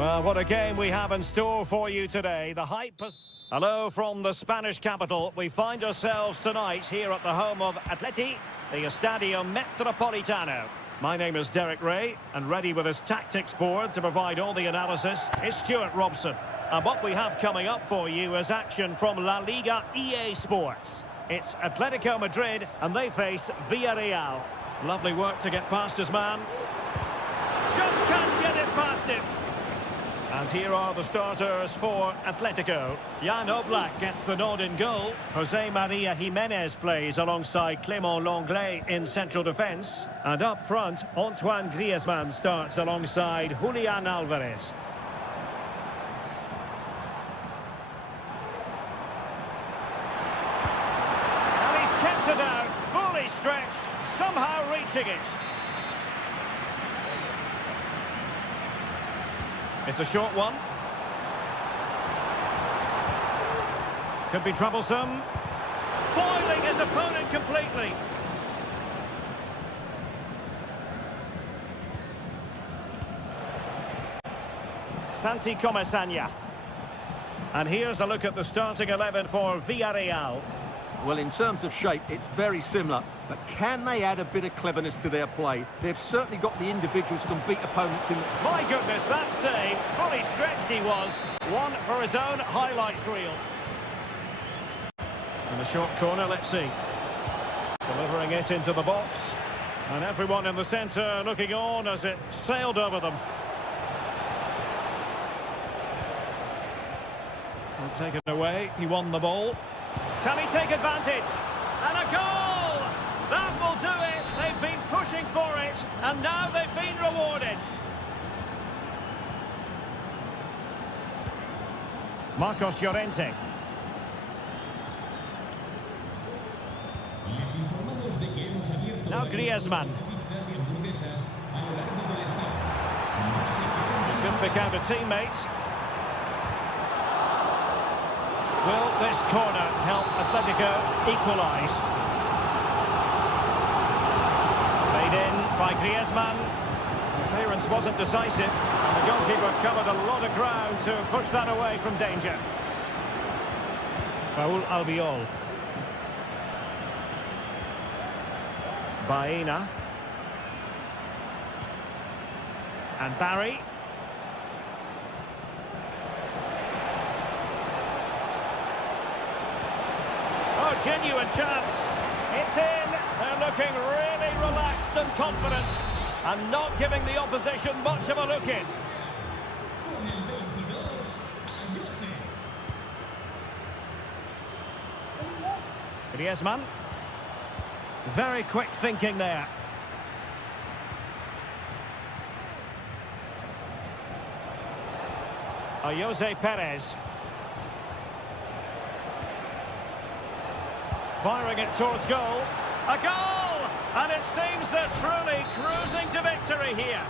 Well, what a game we have in store for you today. The hype has... Hello from the Spanish capital. We find ourselves tonight here at the home of Atleti, the Estadio Metropolitano. My name is Derek Ray, and ready with his tactics board to provide all the analysis is Stuart Robson. And what we have coming up for you is action from La Liga EA Sports. It's Atletico Madrid, and they face Villarreal. Lovely work to get past his man. Just can't get it past him. And here are the starters for Atletico. Jan Oblak gets the nod in goal. Jose Maria Jimenez plays alongside Clément Lenglet in central defence. And up front, Antoine Griezmann starts alongside Julian Alvarez. And he's kept it out, fully stretched, somehow reaching it. It's a short one. Could be troublesome. Foiling his opponent completely. Santi Comesaña. And here's a look at the starting 11 for Villarreal. Well, in terms of shape, it's very similar. But can they add a bit of cleverness to their play? They've certainly got the individuals who can beat opponents in... My goodness, that save. Fully stretched he was. One for his own highlights reel. In the short corner, let's see. Delivering it into the box. And everyone in the centre looking on as it sailed over them. Well, taken away. He won the ball. Can he take advantage? And a goal! That will do it. They've been pushing for it, and now they've been rewarded. Marcos Llorente. Now Griezmann. Couldn't pick out a teammate. Will this corner help Atletico equalise? Made in by Griezmann. The clearance wasn't decisive, and the goalkeeper covered a lot of ground to push that away from danger. Raúl Albiol. Baena. And Barry. Genuine chance. It's in. They're looking really relaxed and confident and not giving the opposition much of a look in. Griezmann. Very quick thinking there. Jose Perez. Firing it towards goal. A goal! And it seems they're truly cruising to victory here.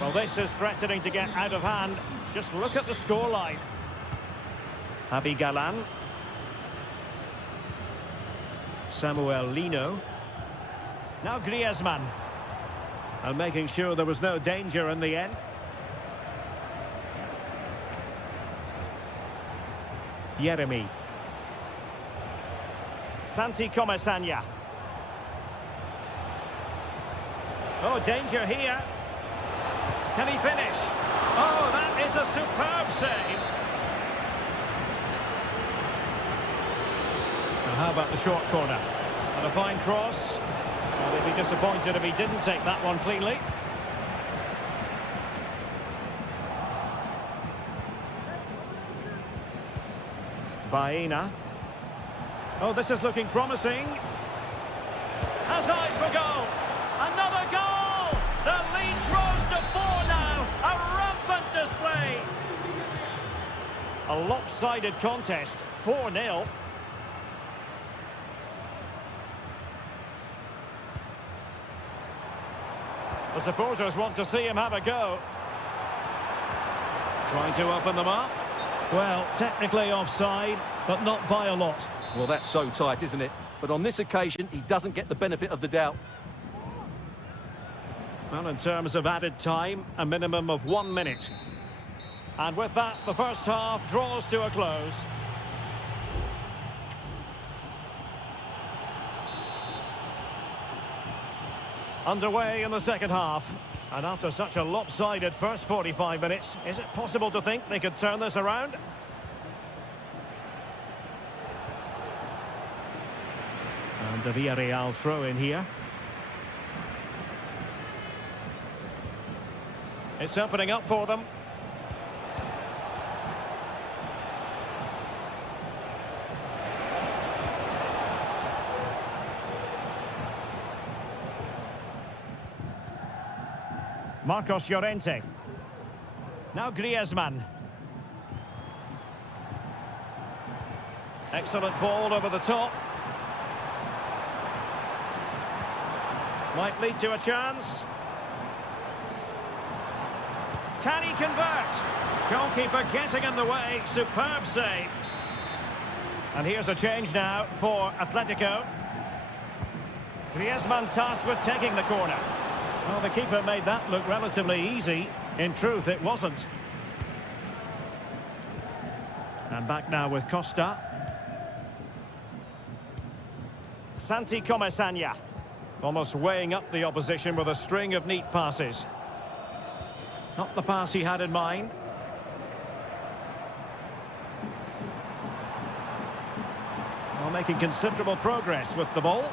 Well, this is threatening to get out of hand. Just look at the scoreline. Javi Galan. Samuel Lino. Now Griezmann. And making sure there was no danger in the end. Yeremy. Santi Comesaña. Oh, danger here. Can he finish? Oh, that is a superb save. Now, how about the short corner? And a fine cross. Well, they'd be disappointed if he didn't take that one cleanly. Baena. Oh, this is looking promising. Has eyes for goal. Another goal! The lead grows to 4 now. A rampant display. A lopsided contest. 4-0. The supporters want to see him have a go. Trying to open them up. Well, technically offside, but not by a lot. Well, that's so tight, isn't it? But on this occasion, he doesn't get the benefit of the doubt. Well, in terms of added time, a minimum of 1 minute. And with that, the first half draws to a close. Underway in the second half. And after such a lopsided first 45 minutes, is it possible to think they could turn this around? And a Villarreal throw in here. It's opening up for them. Marcos Llorente. Now Griezmann. Excellent ball over the top. Might lead to a chance. Can he convert? Goalkeeper getting in the way. Superb save. And here's a change now for Atletico. Griezmann tasked with taking the corner. Well, the keeper made that look relatively easy. In truth, it wasn't. And back now with Costa. Santi Comesaña. Almost weighing up the opposition with a string of neat passes. Not the pass he had in mind. Well, making considerable progress with the ball.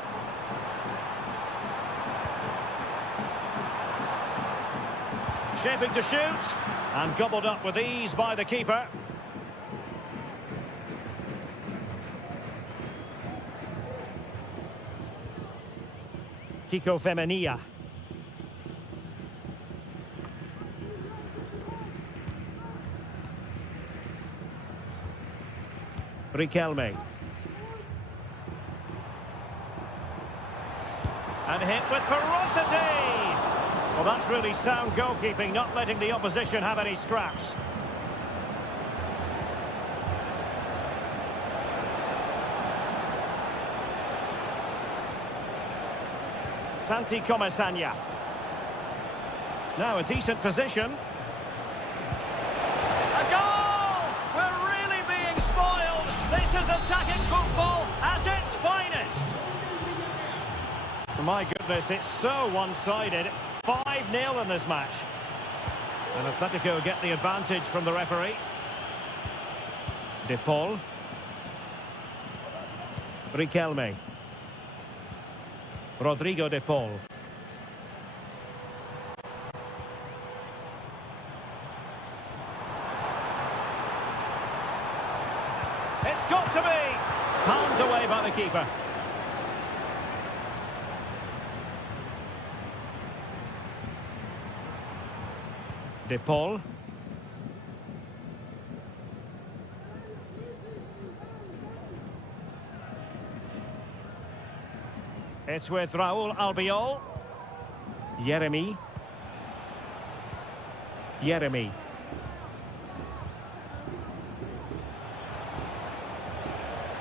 Shaping to shoot. And gobbled up with ease by the keeper. Kiko Femenia. Riquelme. And hit with ferocity! Well, that's really sound goalkeeping, not letting the opposition have any scraps. Santi Comesaña. Now a decent position. A goal! We're really being spoiled. This is attacking football at its finest. My goodness, it's so one-sided. 5-0 in this match. And Atletico get the advantage from the referee. De Paul. Riquelme. Rodrigo De Paul. It's got to be! Palmed away by the keeper. De Paul. It's with Raúl Albiol. Yeremy. Yeremy.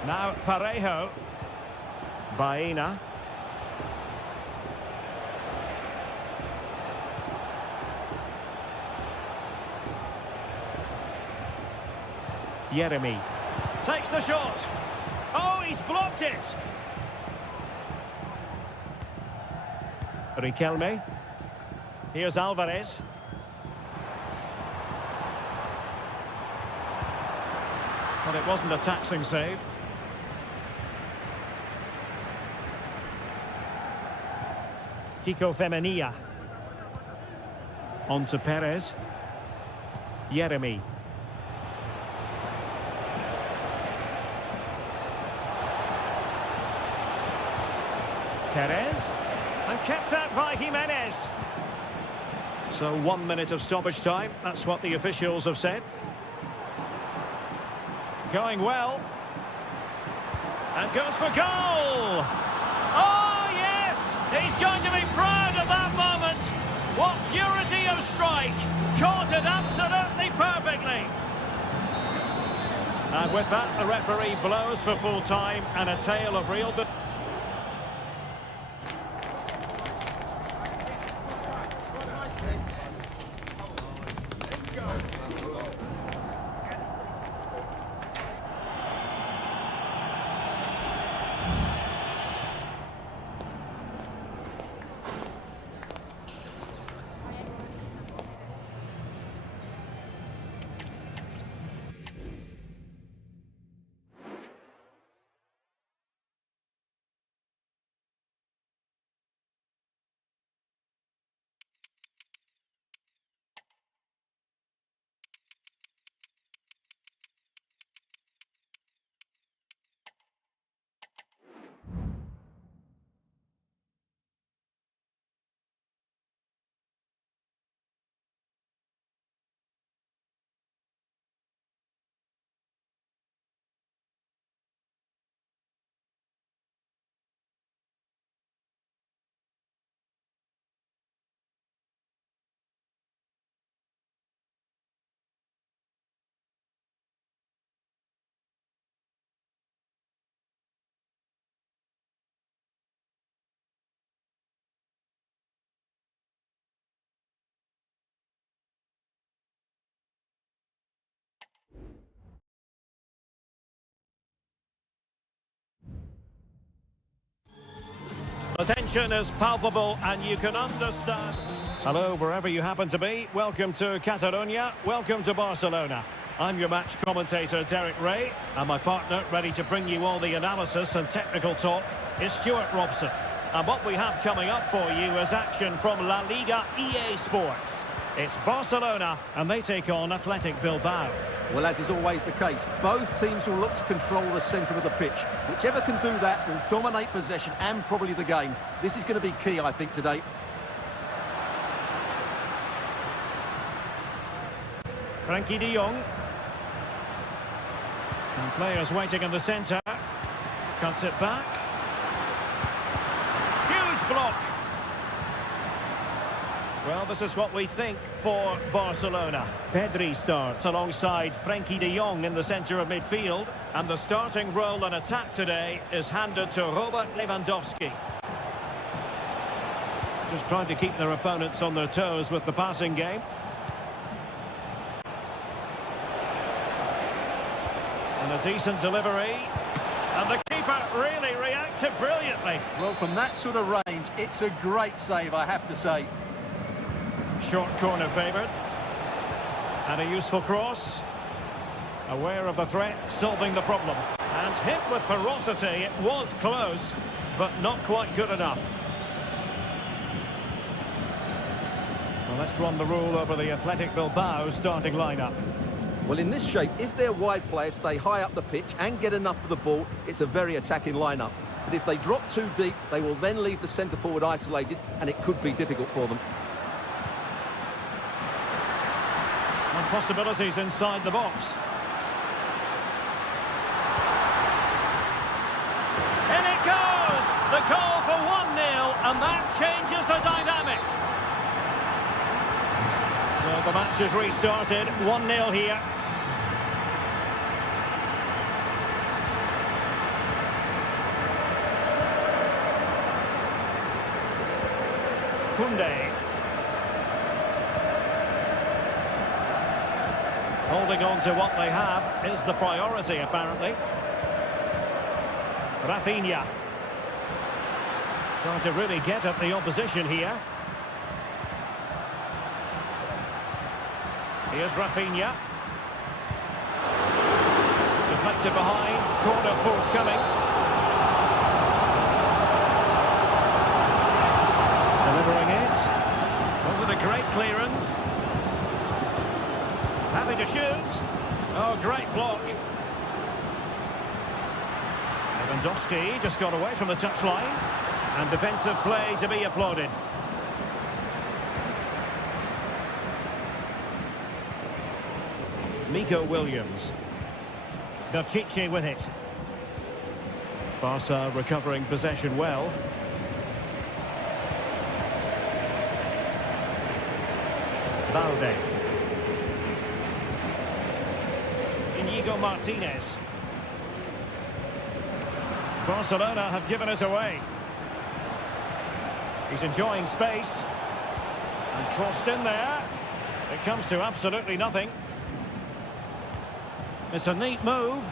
Now Parejo. Baena. Yeremy. Takes the shot. Oh, he's blocked it. Riquelme. Here's Alvarez. But it wasn't a taxing save. Kiko Femenia. On to Perez. Yeremy. Perez. And kept out by Jimenez. So 1 minute of stoppage time. That's what the officials have said. Going well. And goes for goal! Oh, yes! He's going to be proud of that moment! What purity of strike! Caught it absolutely perfectly! And with that, the referee blows for full time and a tale of real... The tension is palpable and you can understand. Hello, wherever you happen to be. Welcome to Catalonia. Welcome to Barcelona. I'm your match commentator, Derek Ray, and my partner, ready to bring you all the analysis and technical talk, is Stuart Robson. And what we have coming up for you is action from La Liga EA Sports. It's Barcelona, and they take on Athletic Bilbao. Well, as is always the case, both teams will look to control the centre of the pitch. Whichever can do that will dominate possession and probably the game. This is going to be key, I think, today. Frankie de Jong. And players waiting in the centre. Cuts it back. Huge block. Well, this is what we think for Barcelona. Pedri starts alongside Frankie de Jong in the centre of midfield. And the starting role in attack today is handed to Robert Lewandowski. Just trying to keep their opponents on their toes with the passing game. And a decent delivery. And the keeper really reacted brilliantly. Well, from that sort of range, it's a great save, I have to say. Short corner favoured. And a useful cross. Aware of the threat, solving the problem. And hit with ferocity. It was close, but not quite good enough. Well, let's run the rule over the Athletic Bilbao starting lineup. Well, in this shape, if their wide players stay high up the pitch and get enough of the ball, it's a very attacking lineup. But if they drop too deep, they will then leave the centre forward isolated, and it could be difficult for them. And possibilities inside the box. In it goes! The goal for 1-0, and that changes the dynamic. So the match is restarted, 1-0 here. Koundé. Holding on to what they have is the priority, apparently. Rafinha. Trying to really get at the opposition here. Here's Rafinha. Deflected behind. Corner forthcoming. Delivering it. Wasn't a great clearance. Happy to shoot. Oh, great block. Lewandowski just got away from the touchline. And defensive play to be applauded. Nico Williams. Pichetty with it. Barca recovering possession well. Valde. Inigo Martinez. Barcelona have given us away. He's enjoying space. And crossed in there. It comes to absolutely nothing. It's a neat move.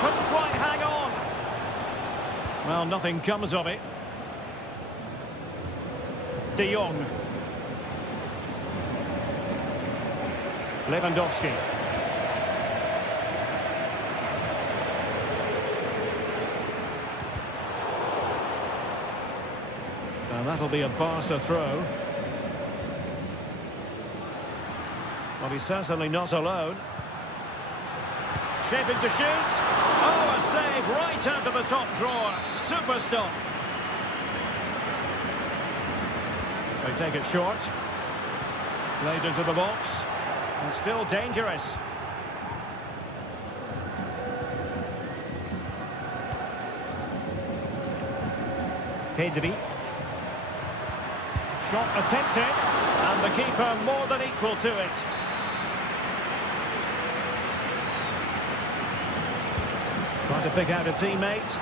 Couldn't quite hang on. Well, nothing comes of it. De Jong. Lewandowski. Now that'll be a Barca throw. Well, he's certainly not alone. Shaping to shoot. Oh, a save right out of the top drawer. Super stop. They take it short. Played into the box. And still dangerous. Pedri. Shot attempted. And the keeper more than equal to it. Trying to pick out a teammate.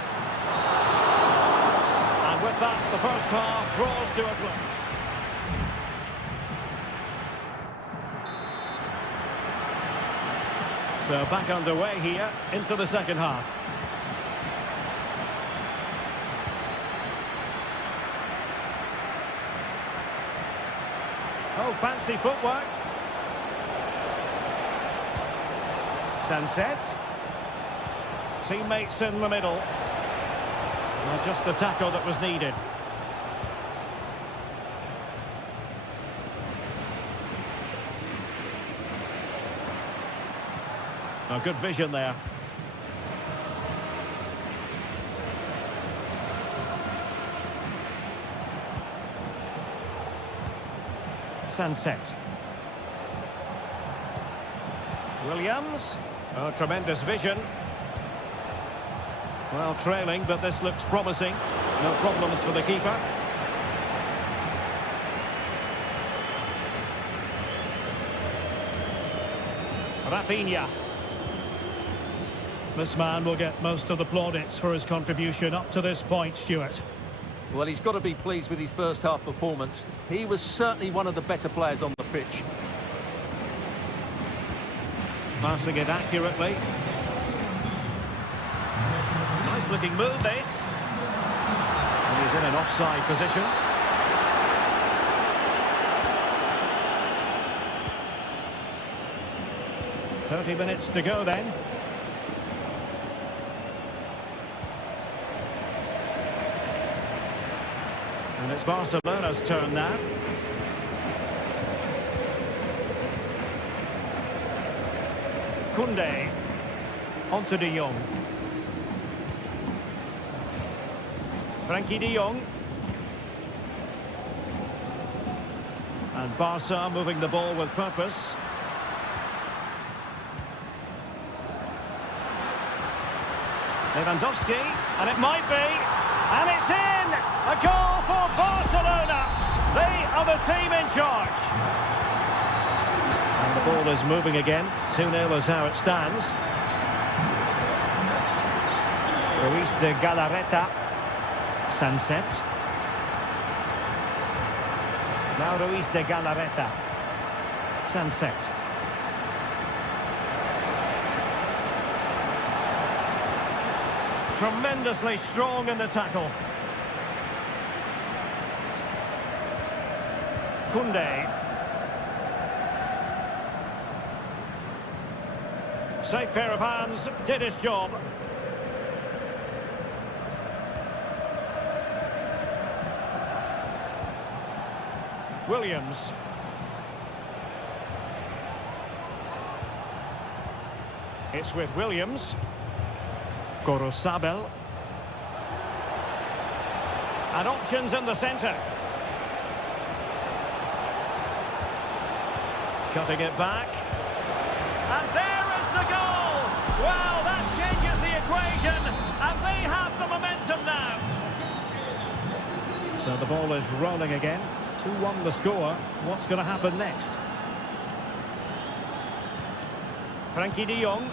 And with that, the first half draws to a close. So back underway here into the second half. No fancy footwork. Sunset. Teammates in the middle. Well, just the tackle that was needed. Oh, good vision there. Sunset. Williams. Oh, tremendous vision. Well, trailing, but this looks promising. No problems for the keeper. Rafinha. This man will get most of the plaudits for his contribution up to this point, Stuart. Well, he's got to be pleased with his first half performance. He was certainly one of the better players on the pitch. Passing it accurately. Nice looking move, this. And he's in an offside position. "30 minutes to go then." And it's Barcelona's turn now. Koundé. Onto de Jong. Frankie de Jong. And Barca moving the ball with purpose. Lewandowski, and it might be, and it's in! A goal for Barcelona! They are the team in charge. And the ball is moving again. 2-0 is how it stands. Ruiz de Galarreta. Sunset. Now Ruiz de Galarreta. Sunset. Tremendously strong in the tackle. Koundé. Safe pair of hands, did his job. Williams. It's with Williams. Gorosabel. And options in the centre. Cutting it back. And there is the goal! Well, that changes the equation, and they have the momentum now. So the ball is rolling again. 2-1 the score. What's going to happen next? Frankie de Jong.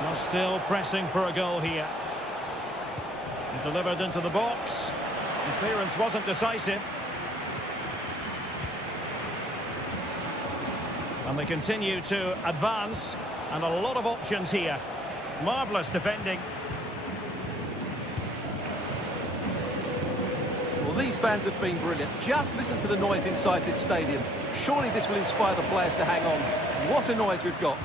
Well, still pressing for a goal here. And delivered into the box. The clearance wasn't decisive. And they continue to advance, and a lot of options here. Marvellous defending. Well, these fans have been brilliant. Just listen to the noise inside this stadium. Surely this will inspire the players to hang on. What a noise we've got.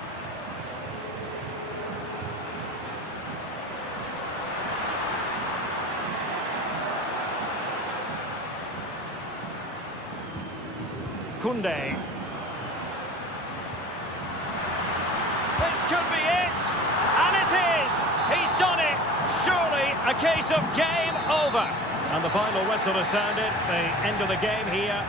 Koundé. This could be it, and it is. He's done it. Surely a case of game over. And the final whistle has sounded. The end of the game here.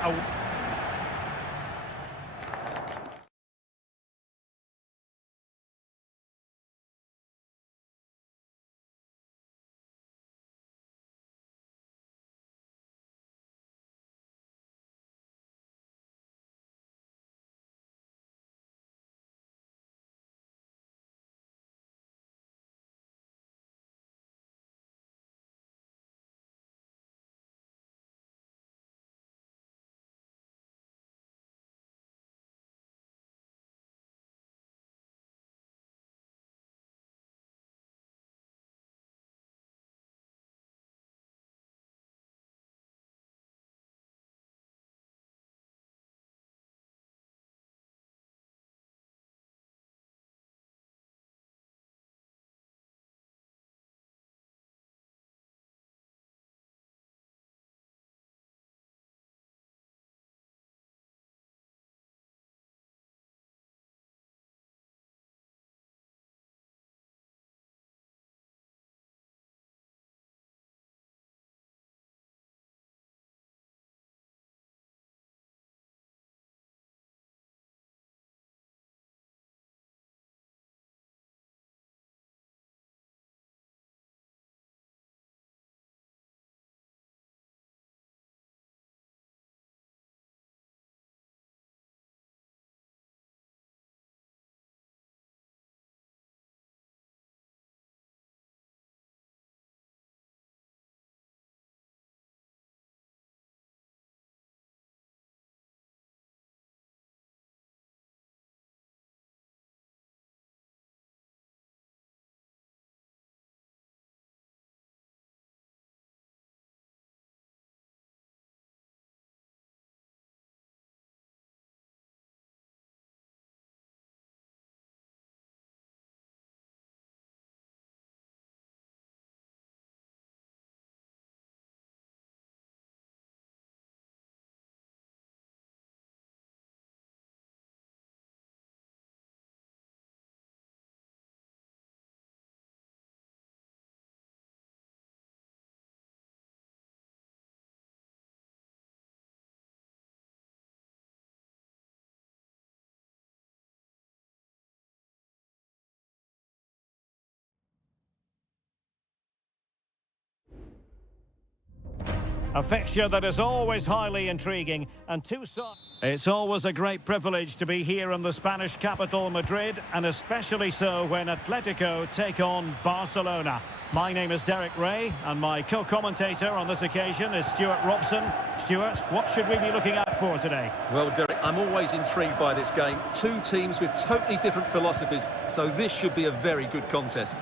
A fixture that is always highly intriguing, and two sides. It's always a great privilege to be here in the Spanish capital, Madrid, and especially so when Atletico take on Barcelona. My name is Derek Ray, and my co-commentator on this occasion is Stuart Robson. Stuart, what should we be looking out for today? Well, Derek, I'm always intrigued by this game. Two teams with totally different philosophies, so this should be a very good contest.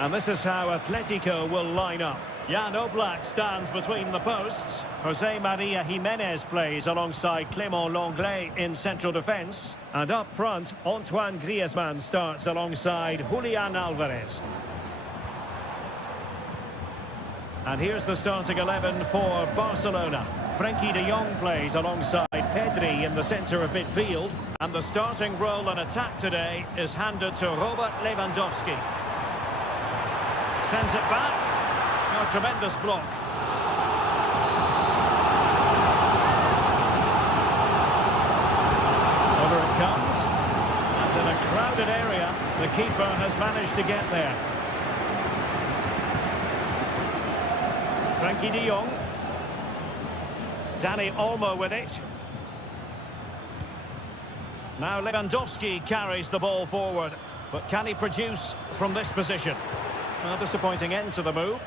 And this is how Atletico will line up. Jan Oblak stands between the posts. Jose Maria Jimenez plays alongside Clément Lenglet in central defence. And up front, Antoine Griezmann starts alongside Julian Alvarez. And here's the starting 11 for Barcelona. Frenkie de Jong plays alongside Pedri in the centre of midfield. And the starting role in attack today is handed to Robert Lewandowski. Sends it back. A tremendous block. Over it comes. And in a crowded area, the keeper has managed to get there. Frenkie de Jong. Dani Olmo with it. Now Lewandowski carries the ball forward. But can he produce from this position? A disappointing end to the move.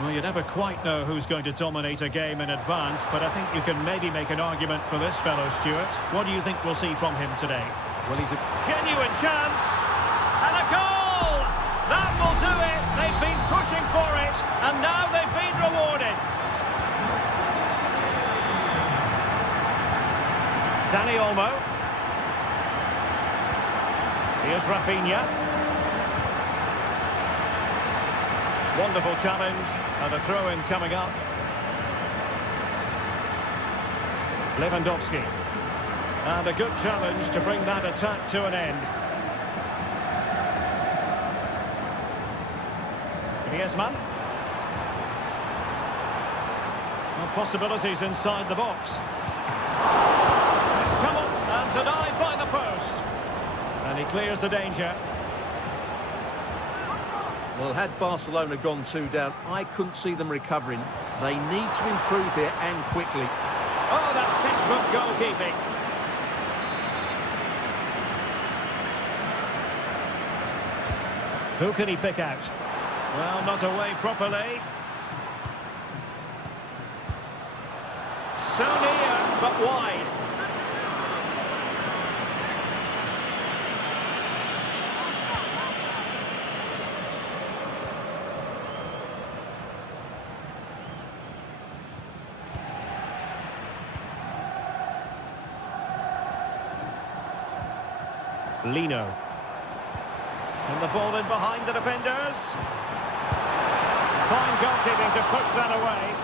Well, you never quite know who's going to dominate a game in advance, but I think you can maybe make an argument for this fellow, Stuart. What do you think we'll see from him today? Well, he's a genuine chance. And a goal! That will do it. They've been pushing for it, and now they've been rewarded. Dani Olmo. Here's Rafinha. Wonderful challenge, and a throw-in coming up. Lewandowski. And a good challenge to bring that attack to an end. Griezmann. Well, possibilities inside the box. It's come up and denied by the post. And he clears the danger. Well, had Barcelona gone 2 down, I couldn't see them recovering. They need to improve here and quickly. Oh, that's textbook goalkeeping. Who can he pick out? Well, not away properly. So near, but wide. Lino. And the ball in behind the defenders. Fine goalkeeping to push that away.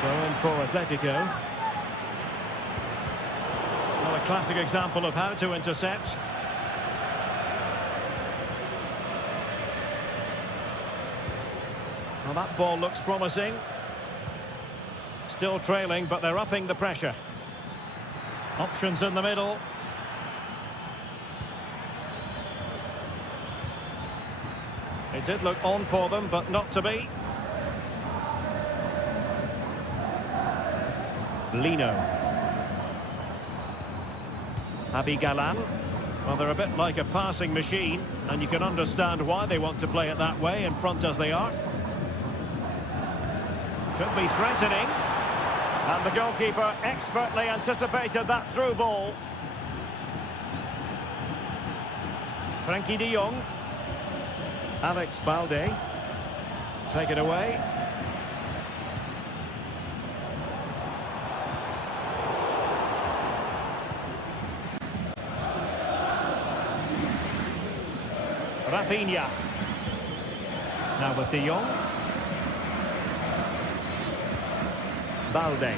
Throw in for Atletico. Well, a classic example of how to intercept. Well, that ball looks promising. Still trailing, but they're upping the pressure. Options in the middle. It did look on for them, but not to be. Lino. Javi Galán. Well, they're a bit like a passing machine, and you can understand why they want to play it that way, in front as they are. Could be threatening. And the goalkeeper expertly anticipated that through ball. Frenkie de Jong. Alex Balde. Take it away. Rafinha. Now with de Jong. Balde.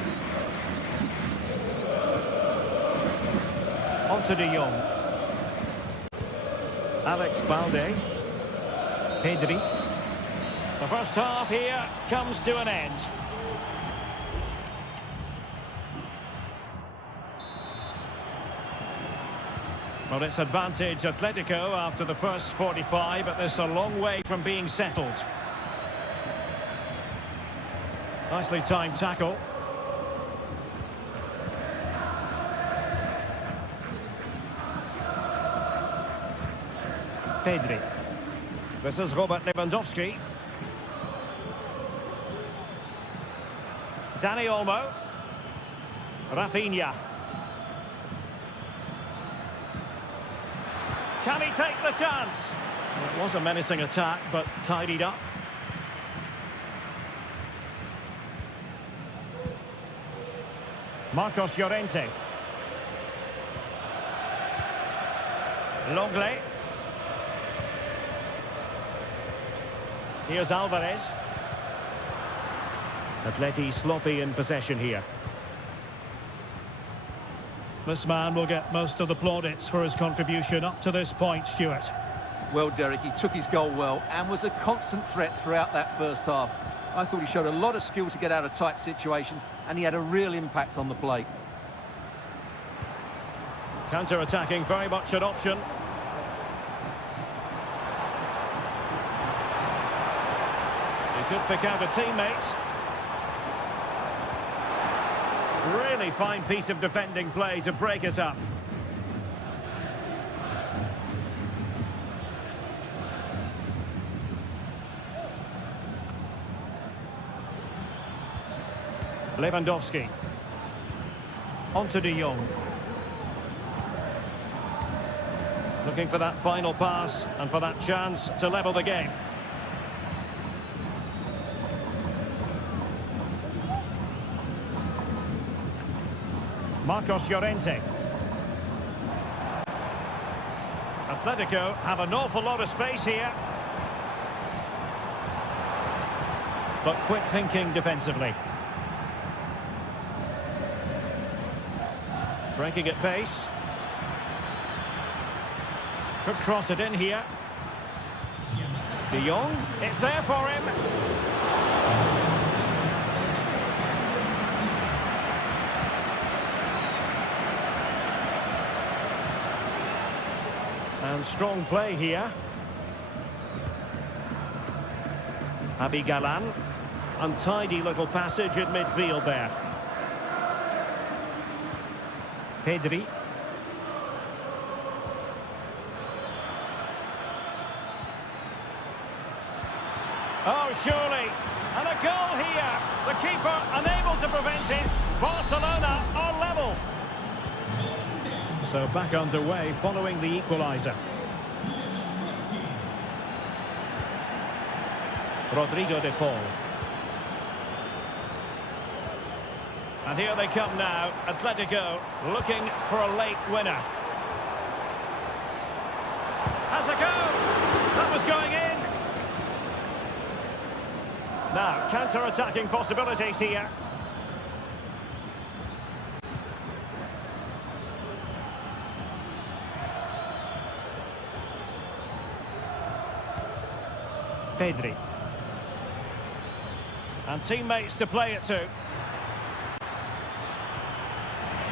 On to de Jong. Alex Balde. Pedri. The first half here comes to an end. Well, it's advantage Atletico after the first 45, but this a long way from being settled. Nicely timed tackle. Pedri. This is Robert Lewandowski. Dani Olmo. Rafinha. Can he take the chance? Well, it was a menacing attack, but tidied up. Marcos Llorente. Longley. Here's Alvarez. Atleti sloppy in possession here. This man will get most of the plaudits for his contribution up to this point, Stuart. Well, Derek, he took his goal well and was a constant threat throughout that first half. I thought he showed a lot of skill to get out of tight situations, and he had a real impact on the play. Counter-attacking, very much an option. He could pick out a teammate. Really fine piece of defending play to break it up. Lewandowski. On to De Jong. Looking for that final pass and for that chance to level the game. Marcos Llorente. Atletico have an awful lot of space here. But quick thinking defensively. Breaking at pace. Could cross it in here. De Jong, it's there for him. And strong play here. Javi Galan. Untidy little passage in midfield there. Pedri. Oh, surely. And a goal here. The keeper unable to prevent it. Barcelona are level. So back underway following the equaliser. Rodrigo de Paul. And here they come now, Atletico looking for a late winner. Has a go! That was going in! Now, counter-attacking possibilities here. Pedri. And teammates to play it to.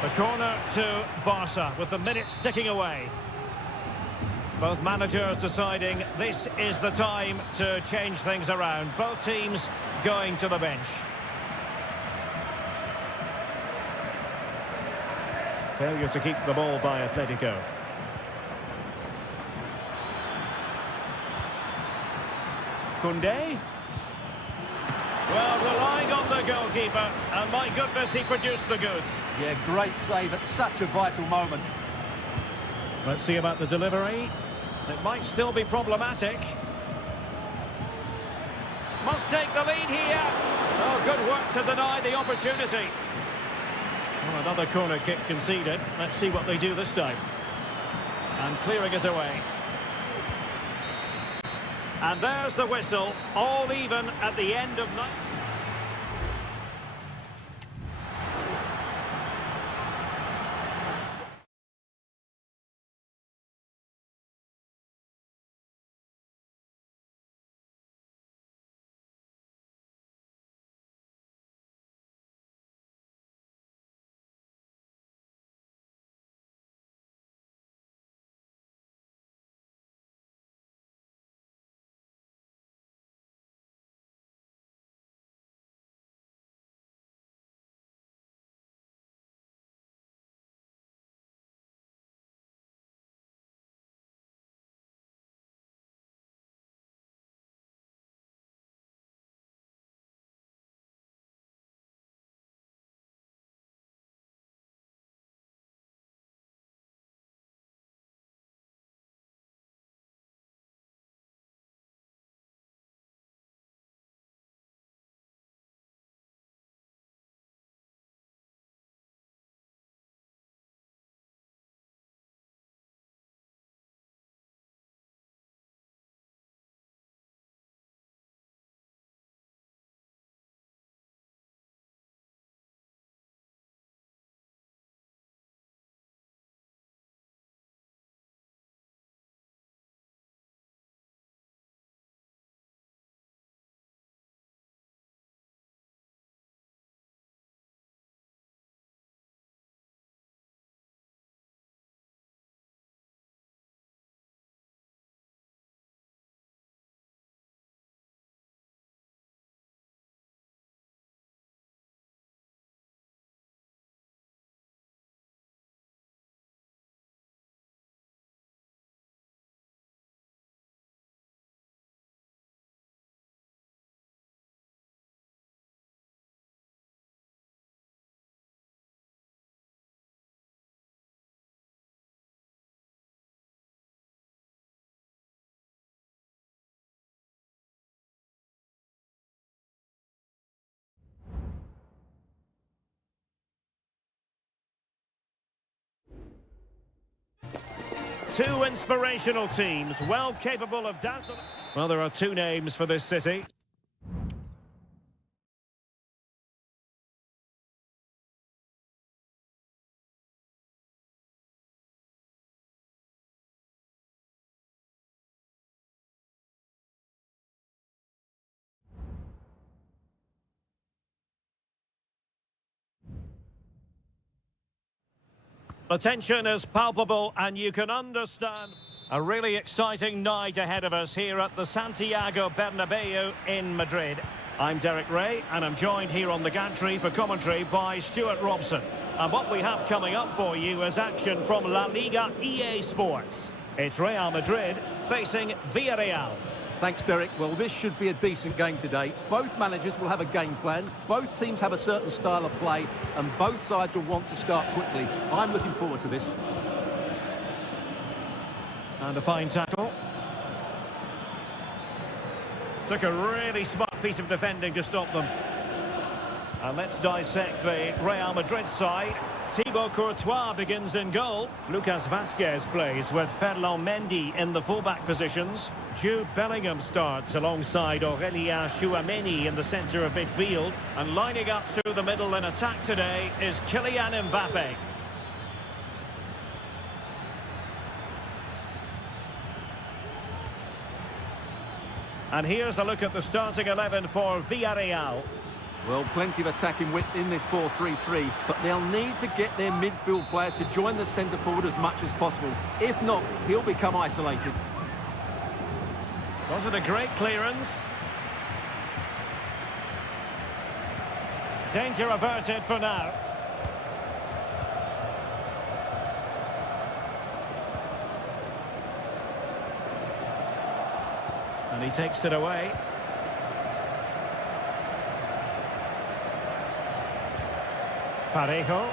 The corner to Barca with the minutes ticking away. Both managers deciding this is the time to change things around. Both teams going to the bench. Failure to keep the ball by Atletico. Koundé. Well, relying on the goalkeeper, and my goodness, he produced the goods. Yeah, great save at such a vital moment. Let's see about the delivery. It might still be problematic. Must take the lead here. Oh, good work to deny the opportunity. Well, another corner kick conceded. Let's see what they do this time. And clearing it away. And there's the whistle, all even at the end of night. Two inspirational teams, well capable of dazzling. Well, there are two names for this city. The tension is palpable and you can understand. A really exciting night ahead of us here at the Santiago Bernabeu in Madrid. I'm Derek Ray and I'm joined here on the gantry for commentary by Stuart Robson. And what we have coming up for you is action from La Liga EA Sports. It's Real Madrid facing Villarreal. Thanks, Derek. Well, this should be a decent game today. Both managers will have a game plan. Both teams have a certain style of play, and both sides will want to start quickly. I'm looking forward to this. And a fine tackle. Took a really smart piece of defending to stop them. And let's dissect the Real Madrid side. Thibaut Courtois begins in goal. Lucas Vazquez plays with Ferland Mendy in the fullback positions. Jude Bellingham starts alongside Aurélien Tchouameni in the centre of midfield. And lining up through the middle in attack today is Kylian Mbappe. And here's a look at the starting 11 for Villarreal. Well, plenty of attacking width in this 4-3-3, but they'll need to get their midfield players to join the centre forward as much as possible. If not, he'll become isolated. Was it a great clearance? Danger averted for now. And he takes it away. Parejo.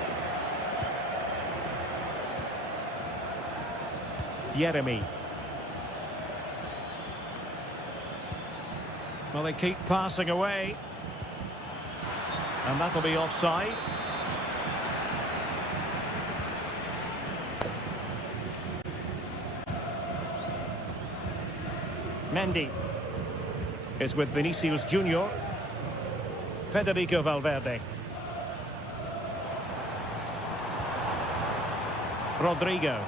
Yeremy. Well, they keep passing away. And that'll be offside. Mendy is with Vinicius Junior. Federico Valverde. Rodrigo.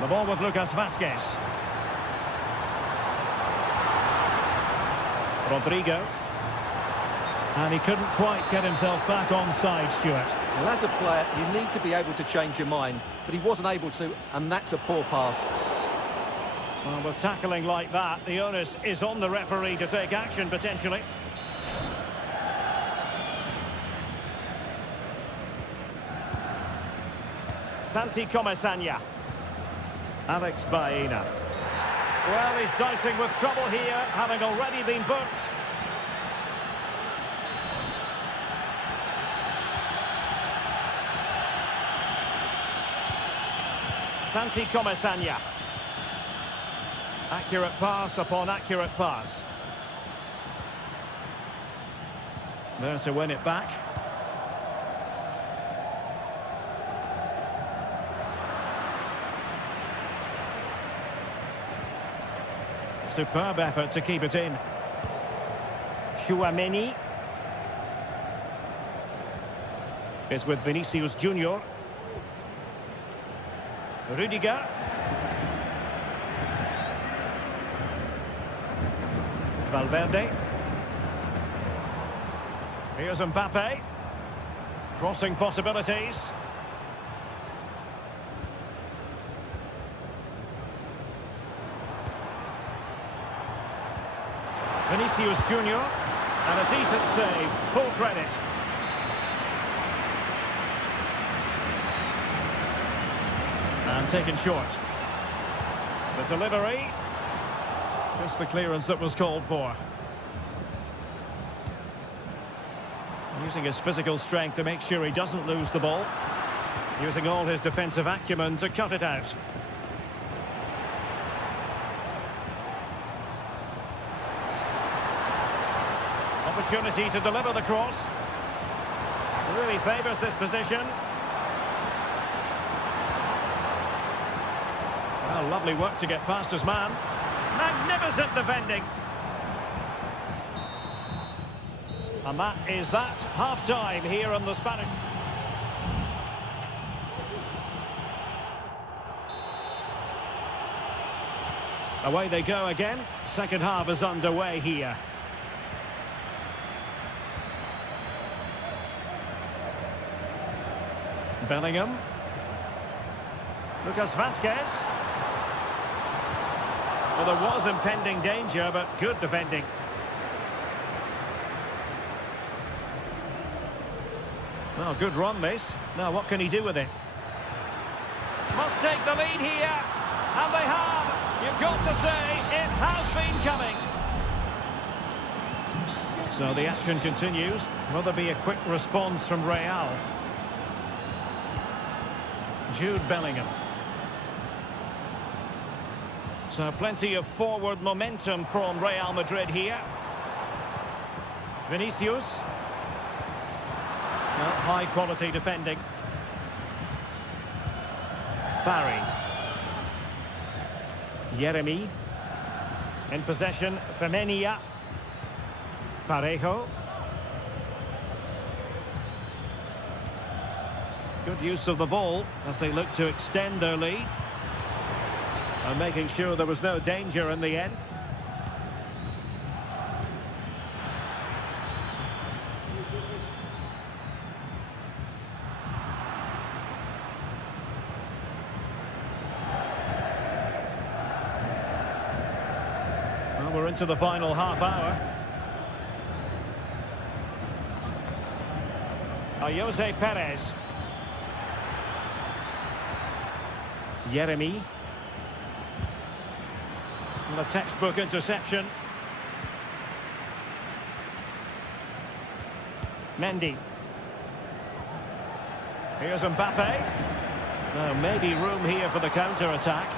The ball with Lucas Vazquez. Rodrigo. And he couldn't quite get himself back on side, Stuart. Well, as a player, you need to be able to change your mind, but he wasn't able to, and that's a poor pass. Well, with tackling like that, the onus is on the referee to take action, potentially. Santi Comesaña. Alex Baena. Well, he's dicing with trouble here, having already been booked. Santi Comesaña. Accurate pass upon accurate pass. There to win it back. Superb effort to keep it in. Tchouameni is with Vinicius Junior. Rudiger. Valverde. Here's Mbappe. Crossing possibilities. Vinicius Junior. And a decent save. Full credit. And taken short. The delivery. Just the clearance that was called for. Using his physical strength to make sure he doesn't lose the ball. Using all his defensive acumen to cut it out. Opportunity to deliver the cross. Really favours this position. Well, lovely work to get past his man. Magnificent defending. And that is that. Half-time here on the Spanish. Away they go again. Second half is underway here. Bellingham. Lucas Vazquez. Well, there was impending danger, but good defending. Well, good run this. Now, what can he do with it? Must take the lead here. And they have. You've got to say, it has been coming. So the action continues. Will there be a quick response from Real? Jude Bellingham. So plenty of forward momentum from Real Madrid here. Vinicius. Well, high quality defending. Barry. Jeremy. In possession, Femenia. Parejo. Good use of the ball as they look to extend their lead. And making sure there was no danger in the end. Well, we're into the final half hour. Jose Perez. Jeremy. And a textbook interception. Mendy. Here's Mbappe. Now maybe room here for the counter-attack.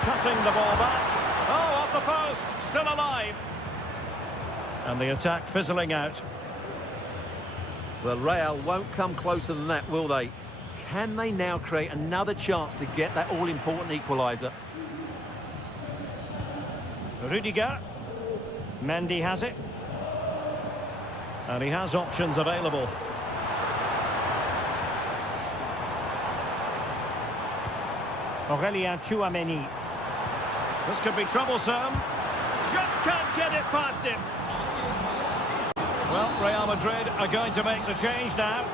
Cutting the ball back. Oh, off the post. Still alive. And the attack fizzling out. Well, Real won't come closer than that, will they? Can they now create another chance to get that all-important equaliser? Rudiger. Mendy has it. And he has options available. Aurélien Tchouaméni. This could be troublesome. Just can't get it past him. Well, Real Madrid are going to make the change now.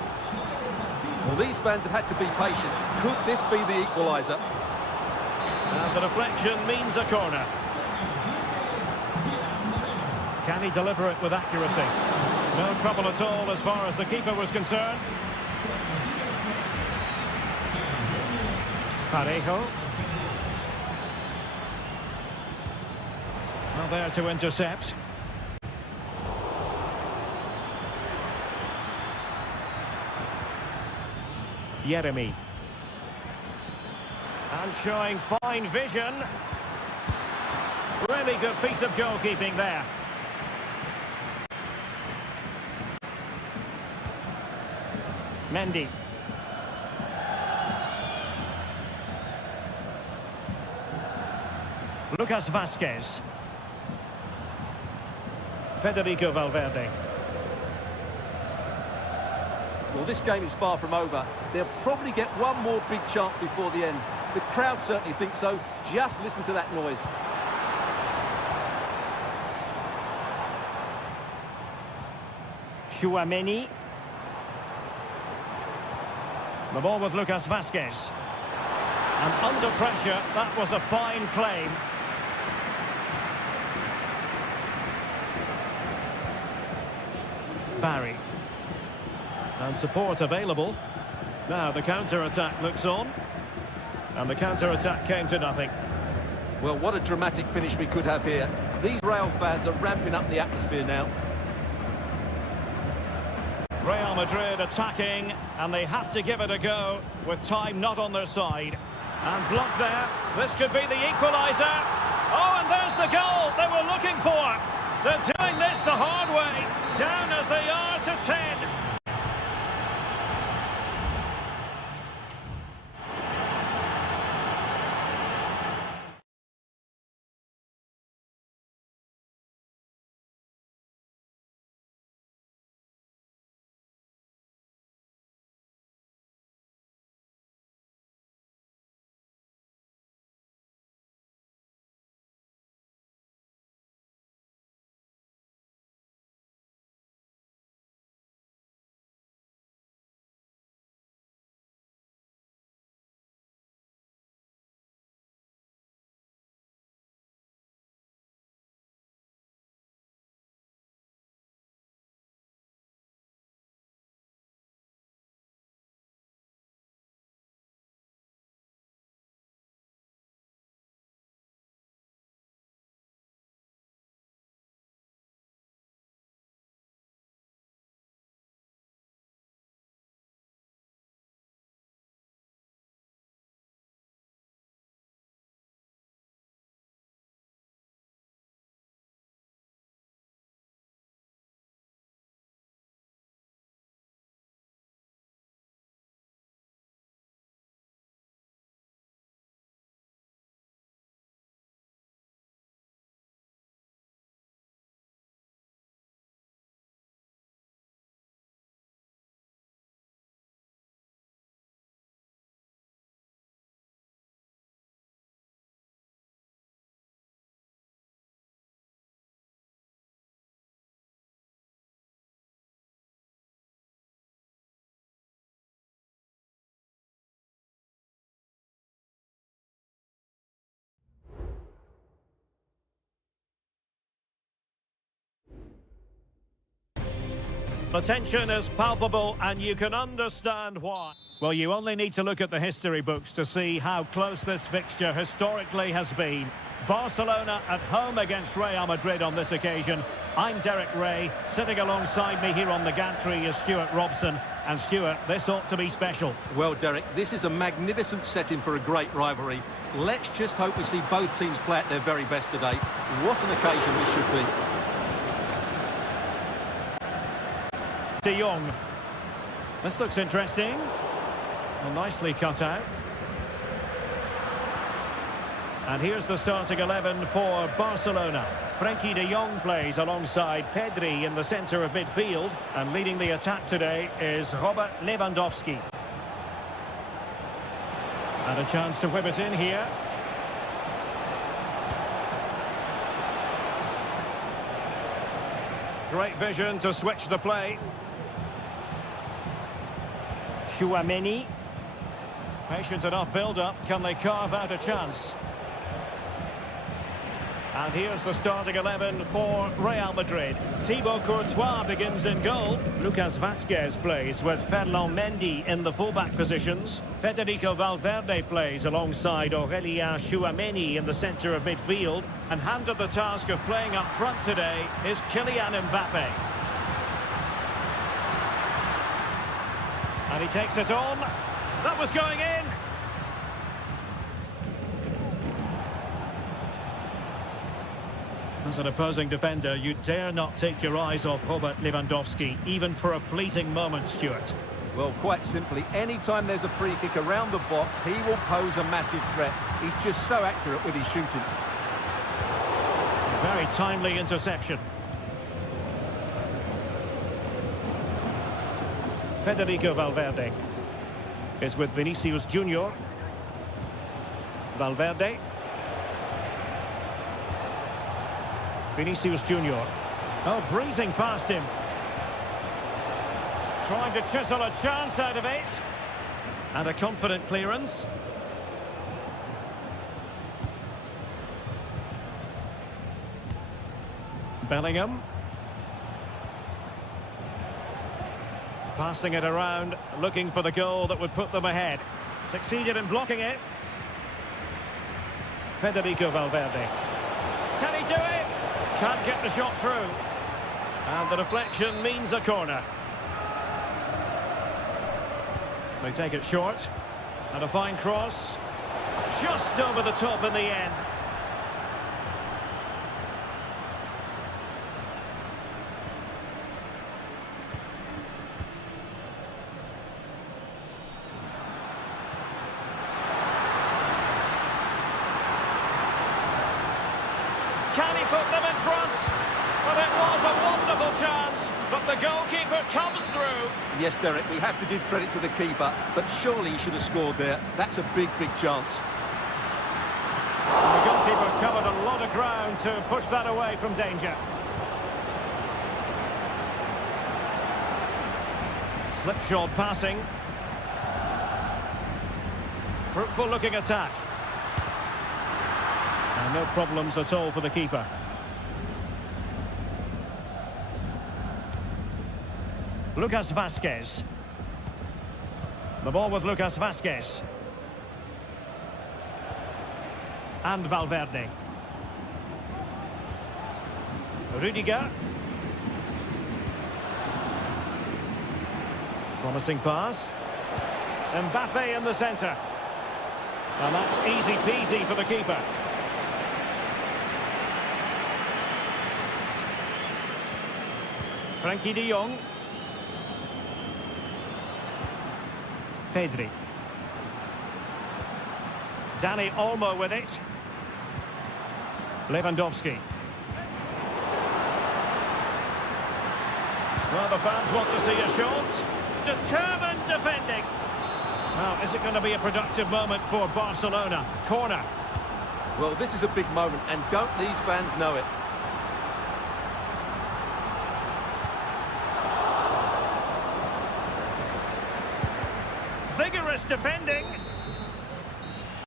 Well, these fans have had to be patient. Could this be the equaliser? And the deflection means a corner. Can he deliver it with accuracy? No trouble at all as far as the keeper was concerned. Parejo. Well, there to intercept. Jeremy. And showing fine vision. Really good piece of goalkeeping there. Mendy. Lucas Vazquez. Federico Valverde. Well, this game is far from over. They'll probably get one more big chance before the end. The crowd certainly think so. Just listen to that noise. Tchouaméni. The ball with Lucas Vazquez. And under pressure, that was a fine claim. Barry. And support available. Now the counter-attack looks on. And the counter-attack came to nothing. Well, what a dramatic finish we could have here. These Real fans are ramping up the atmosphere now. Real Madrid attacking, and they have to give it a go with time not on their side. And blocked there. This could be the equaliser. Oh, and there's the goal they were looking for. They're doing this the hard way. Down as they are to 10. The tension is palpable and you can understand why. Well, you only need to look at the history books to see how close this fixture historically has been. Barcelona at home against Real Madrid on this occasion. I'm Derek Ray. Sitting alongside me here on the gantry is Stuart Robson. And Stuart, this ought to be special. Well, Derek, this is a magnificent setting for a great rivalry. Let's just hope we see both teams play at their very best today. What an occasion this should be. De Jong. This looks interesting. Well, nicely cut out. And here's the starting 11 for Barcelona. Frenkie de Jong plays alongside Pedri in the centre of midfield. And leading the attack today is Robert Lewandowski. And a chance to whip it in here. Great vision to switch the play. Chouameni. Patient enough build-up. Can they carve out a chance? And here's the starting 11 for Real Madrid. Thibaut Courtois begins in goal. Lucas Vazquez plays with Ferland Mendy in the fullback positions. Federico Valverde plays alongside Aurélien Chouameni in the centre of midfield. And handed the task of playing up front today is Kylian Mbappe. And he takes it on. That was going in. As an opposing defender, you dare not take your eyes off Robert Lewandowski, even for a fleeting moment, Stuart. Well, quite simply, anytime there's a free kick around the box, he will pose a massive threat. He's just so accurate with his shooting. Very timely interception. Federico Valverde is with Vinicius Junior. Valverde. Vinicius Junior. Oh, breezing past him. Trying to chisel a chance out of it. And a confident clearance. Bellingham. Passing it around, looking for the goal that would put them ahead. Succeeded in blocking it. Federico Valverde. Can he do it? Can't get the shot through. And the deflection means a corner. They take it short. And a fine cross. Just over the top in the end. Yes, Derek, we have to give credit to the keeper, but surely he should have scored there. That's a big, big chance. And the goalkeeper covered a lot of ground to push that away from danger. Slipshod passing. Fruitful looking attack. And no problems at all for the keeper. Lucas Vazquez. The ball with Lucas Vazquez. And Valverde. Rudiger. Promising pass. Mbappe in the centre. And that's easy peasy for the keeper. Frankie de Jong. Pedri. Dani Olmo with it. Lewandowski. Well, the fans want to see a shot. Determined defending. Now, is it going to be a productive moment for Barcelona? Corner. Well, this is a big moment, and don't these fans know it? Vigorous defending.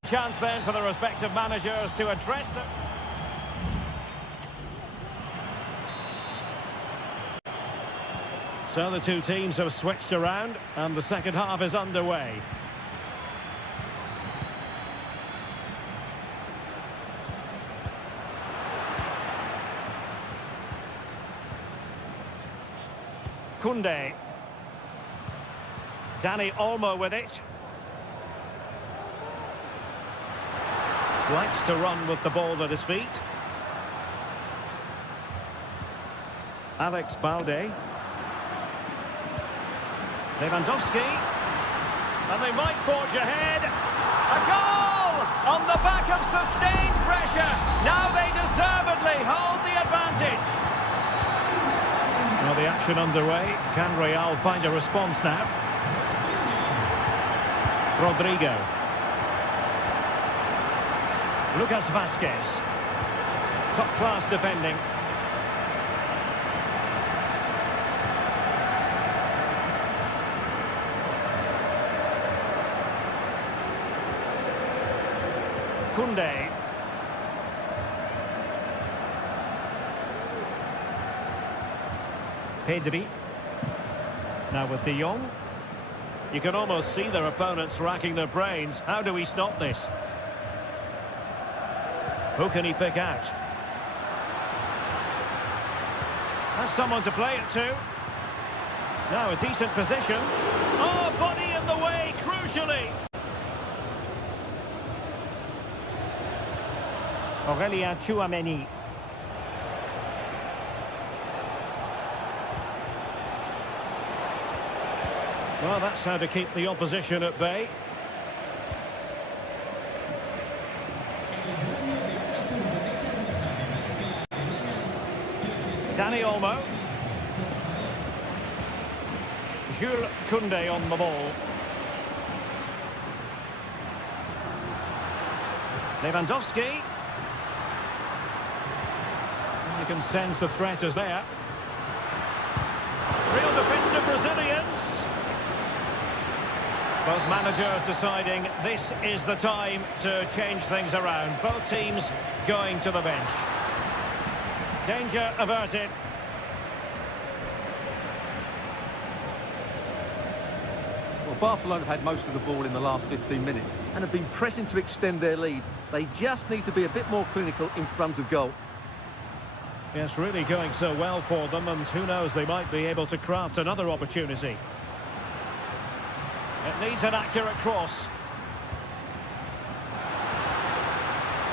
Chance then for the respective managers to address them. So the two teams have switched around and the second half is underway. Koundé. Dani Olmo with it. Likes to run with the ball at his feet. Alex Balde. Lewandowski. And they might forge ahead. A goal! On the back of sustained pressure. Now they deservedly hold the advantage. Well, the action underway. Can Real find a response now? Rodrigo. Lucas Vazquez. Top-class defending. Koundé. Pedri. Now with de Jong. You can almost see their opponents racking their brains. How do we stop this? Who can he pick out? Has someone to play it to. Now a decent position. Oh, body in the way, crucially. Aurélien Tchouameni. Well, that's how to keep the opposition at bay. Dani Olmo. Jules Koundé on the ball. Lewandowski. You can sense the threat is there. Real defensive Brazilians. Both managers deciding this is the time to change things around. Both teams going to the bench. Danger averted. Well, Barcelona have had most of the ball in the last 15 minutes and have been pressing to extend their lead. They just need to be a bit more clinical in front of goal. Yes, really going so well for them, and who knows, they might be able to craft another opportunity. It needs an accurate cross.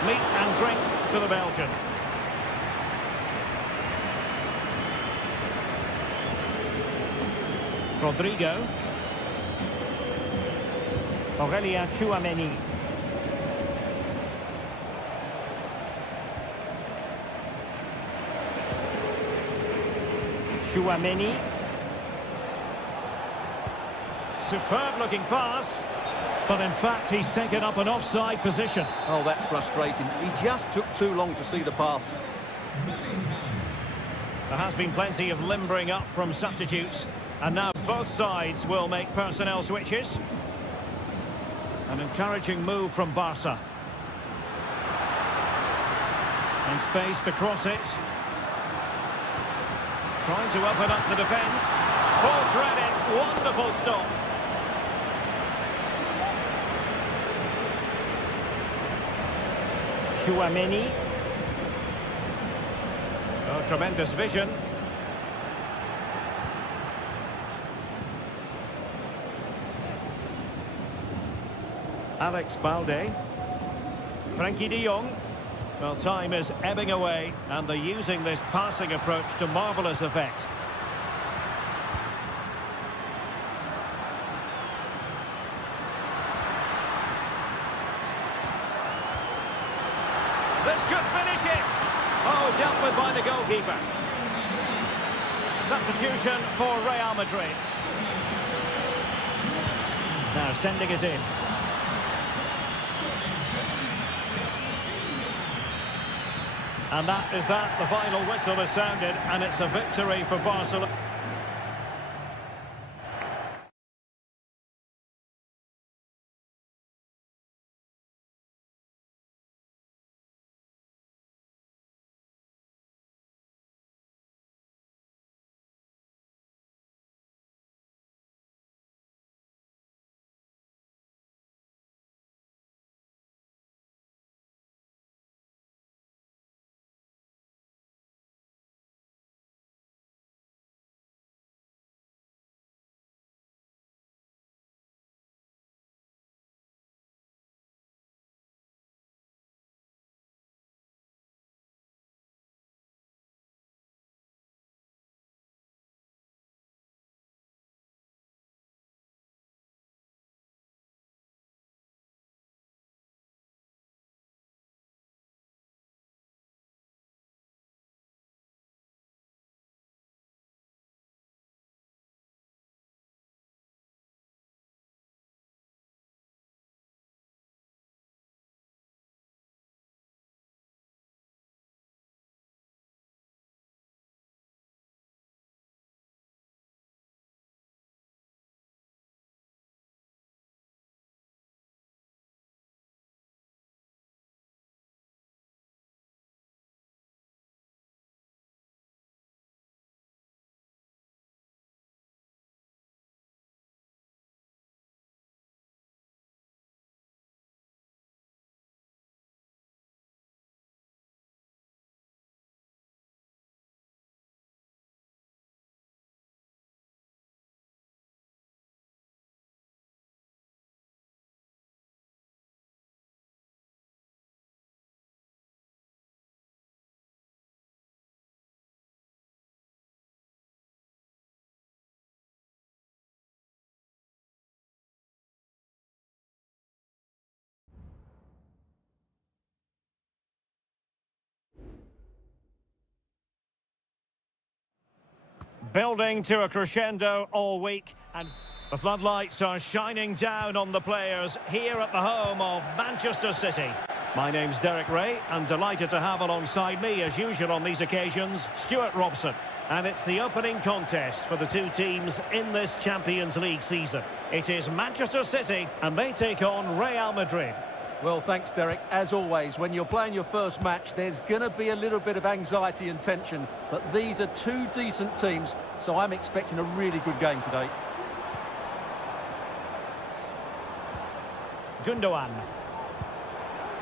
Meat and drink to the Belgian. Rodrigo. Aurélien Tchouameni. Tchouameni. Superb-looking pass. But in fact, he's taken up an offside position. Oh, that's frustrating. He just took too long to see the pass. There has been plenty of limbering up from substitutes. And now both sides will make personnel switches. An encouraging move from Barca. In space to cross it. Trying to open up the defence. Full credit. Wonderful stop. Chouameni. Oh, tremendous vision. Alex Balde. Frankie de Jong. Well, time is ebbing away, and they're using this passing approach to marvellous effect. This could finish it! Oh, dealt with by the goalkeeper. Substitution for Real Madrid. Now sending it in. And that is that. The final whistle has sounded, and it's a victory for Barcelona. Building to a crescendo all week, and the floodlights are shining down on the players here at the home of Manchester City. My name's Derek Ray, and delighted to have alongside me, as usual on these occasions, Stuart Robson. And it's the opening contest for the two teams in this Champions League season. It is Manchester City, and they take on Real Madrid. Well, thanks, Derek. As always, when you're playing your first match, there's going to be a little bit of anxiety and tension. But these are two decent teams, so I'm expecting a really good game today. Gundogan.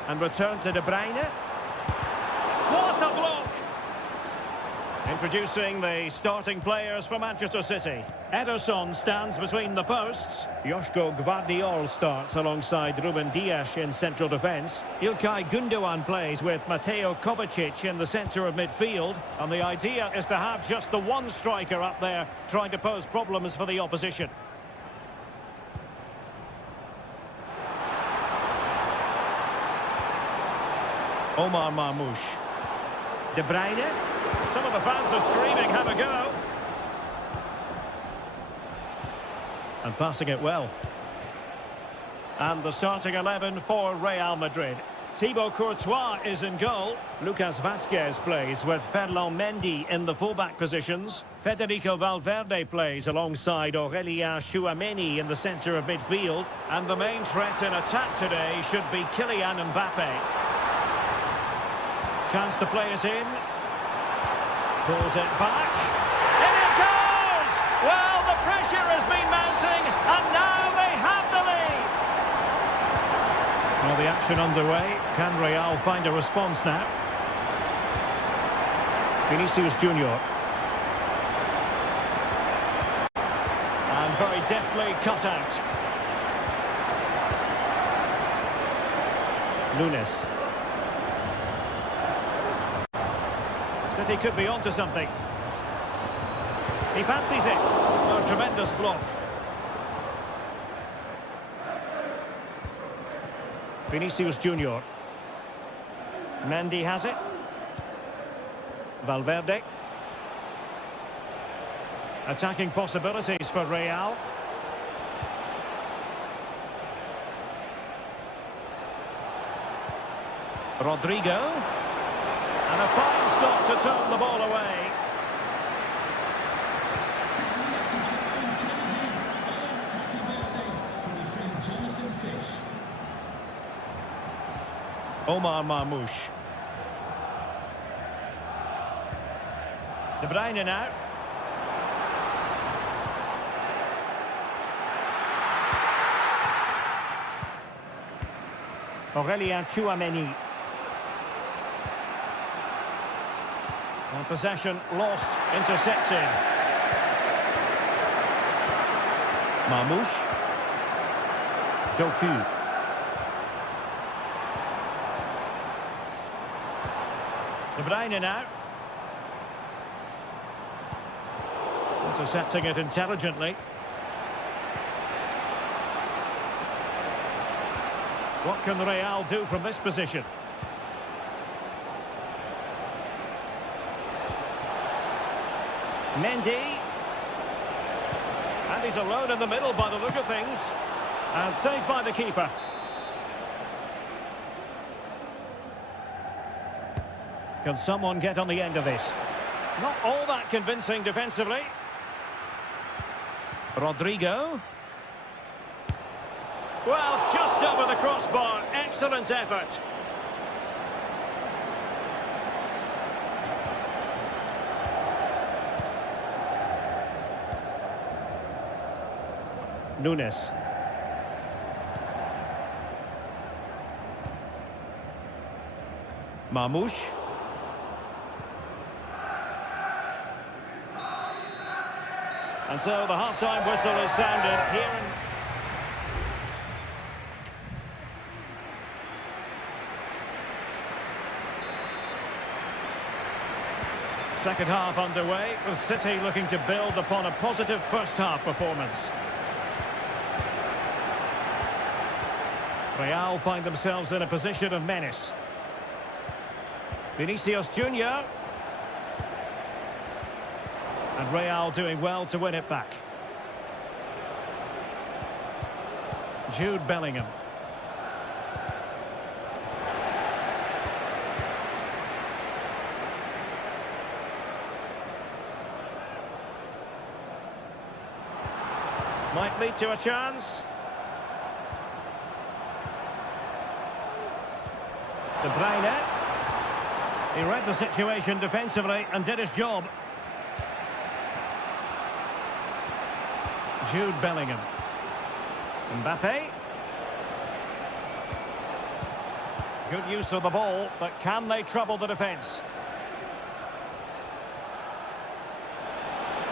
And return to De Bruyne. What a block! Introducing the starting players for Manchester City. Ederson stands between the posts. Joško Gvardiol starts alongside Ruben Dias in central defence. Ilkay Gundogan plays with Mateo Kovacic in the centre of midfield. And the idea is to have just the one striker up there trying to pose problems for the opposition. Omar Marmoush. De Bruyne. Some of the fans are screaming, have a go. And passing it well. And the starting 11 for Real Madrid. Thibaut Courtois is in goal. Lucas Vazquez plays with Ferland Mendy in the fullback positions. Federico Valverde plays alongside Aurélien Tchouameni in the centre of midfield. And the main threat in attack today should be Kylian Mbappe. Chance to play it in. Pulls it back. In it goes! Well, the pressure has been mounting, and now they have the lead. Well, the action underway. Can Real find a response now? Vinicius Junior. And very deftly cut out. Nunes. City could be onto something. He fancies it. Oh, tremendous block. Vinicius Junior. Mendy has it. Valverde. Attacking possibilities for Real. Rodrigo. And a fine stop to turn the ball away. Omar Marmoush. De Bruyne now. Aurélien Tchouameni. And possession lost, intercepted. Marmoush. Doku. De Bruyne now. Intercepting it intelligently. What can Real do from this position? Mendy. And he's alone in the middle by the look of things. And saved by the keeper. Can someone get on the end of this? Not all that convincing defensively. Rodrigo. Well, just over the crossbar. Excellent effort. Nunes. Marmoush. And so the half-time whistle is sounded here in... Second half underway, with City looking to build upon a positive first-half performance. Real find themselves in a position of menace. Vinicius Junior. And Real doing well to win it back. Jude Bellingham. Might lead to a chance. De Bruyne. He read the situation defensively and did his job. Jude Bellingham. Mbappe. Good use of the ball, but can they trouble the defence?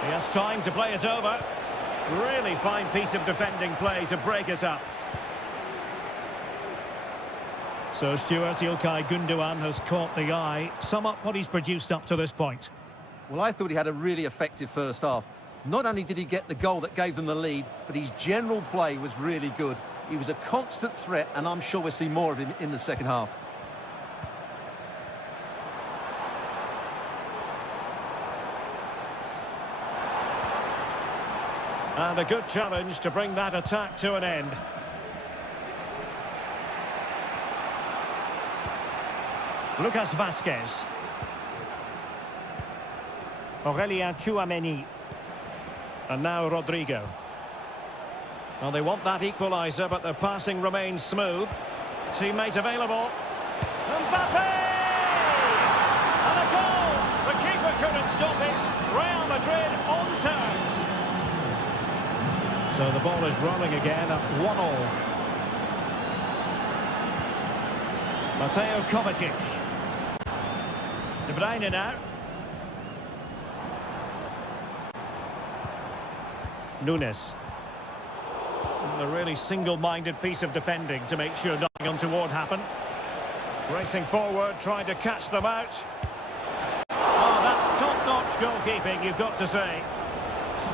He has time to play it over. Really fine piece of defending play to break it up. So Stuart, Ilkay Gundogan has caught the eye. Sum up what he's produced up to this point. Well, I thought he had a really effective first half. Not only did he get the goal that gave them the lead, but his general play was really good. He was a constant threat, and I'm sure we'll see more of him in the second half. And a good challenge to bring that attack to an end. Lucas Vazquez. Aurelien Tchouameni. And now Rodrigo. Well, they want that equaliser, but their passing remains smooth. Teammate available. Mbappe! And a goal! The keeper couldn't stop it. Real Madrid on terms. So the ball is rolling again at 1-1. Mateo Kovacic. De Bruyne now. Nunes. A really single-minded piece of defending to make sure nothing untoward happened. Racing forward, trying to catch them out. Oh, that's top-notch goalkeeping, you've got to say.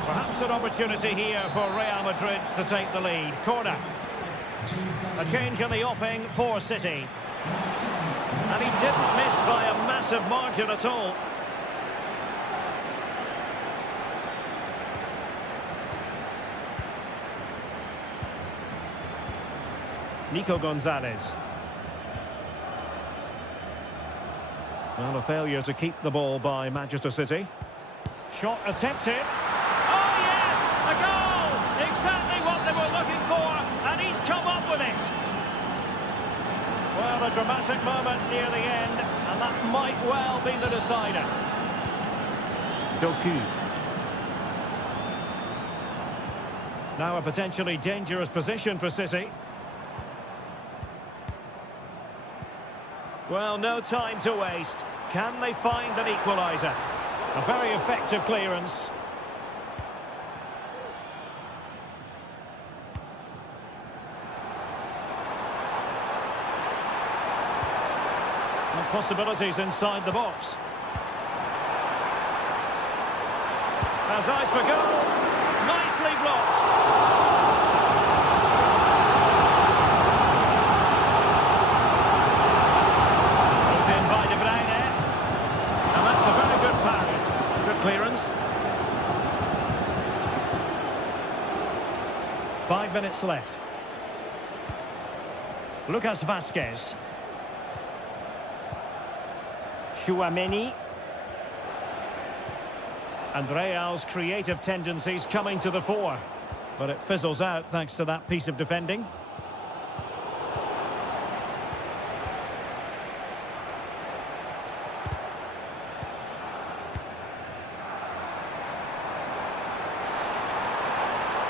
Perhaps an opportunity here for Real Madrid to take the lead. Corner. A change in the offing for City. And he didn't miss by a massive margin at all. Nico Gonzalez. Well, a failure to keep the ball by Manchester City. Shot attempted. Oh, yes! A goal! Exactly what they were looking for, and he's come up with it. Well, a dramatic moment near the end, and that might well be the decider. Doku. Now a potentially dangerous position for City. Well, no time to waste. Can they find an equaliser? A very effective clearance. And possibilities inside the box. Has eyes for goal. Nicely blocked. Clearance. 5 minutes left. Lucas Vazquez. Tchouameni. And Real's creative tendencies coming to the fore. But it fizzles out thanks to that piece of defending.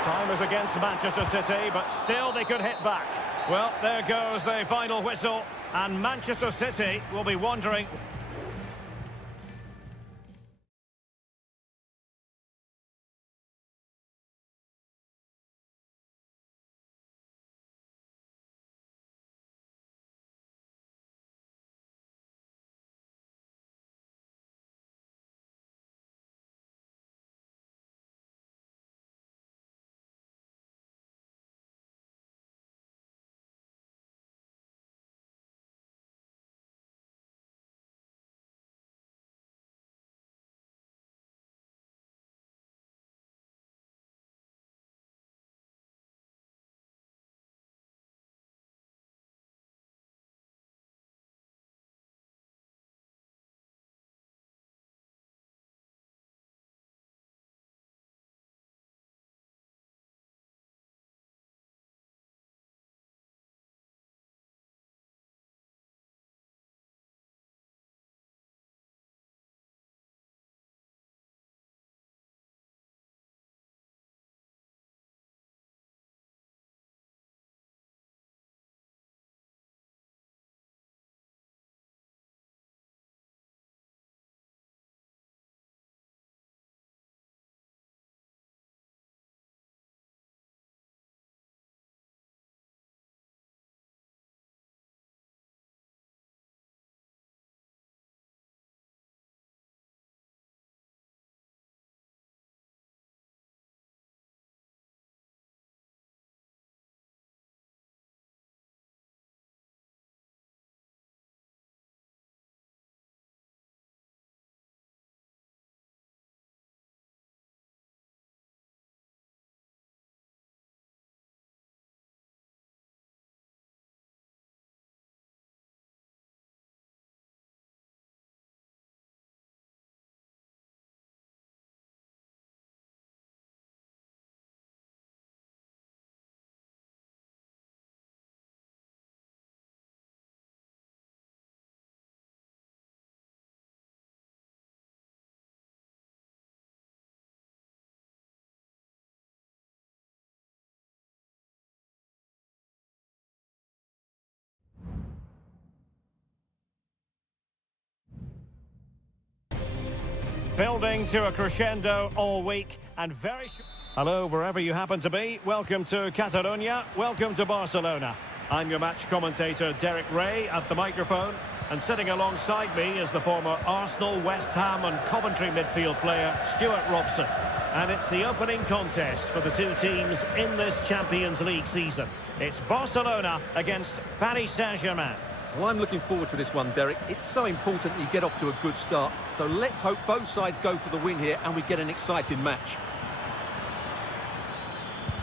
Time is against Manchester City, but still they could hit back. Well, there goes the final whistle, and Manchester City will be wondering Building to a crescendo all week and very... Hello, wherever you happen to be. Welcome to Catalonia. Welcome to Barcelona. I'm your match commentator, Derek Ray, at the microphone. And sitting alongside me is the former Arsenal, West Ham and Coventry midfield player, Stuart Robson. And it's the opening contest for the two teams in this Champions League season. It's Barcelona against Paris Saint-Germain. Well, I'm looking forward to this one, Derek. It's so important that you get off to a good start. So let's hope both sides go for the win here and we get an exciting match.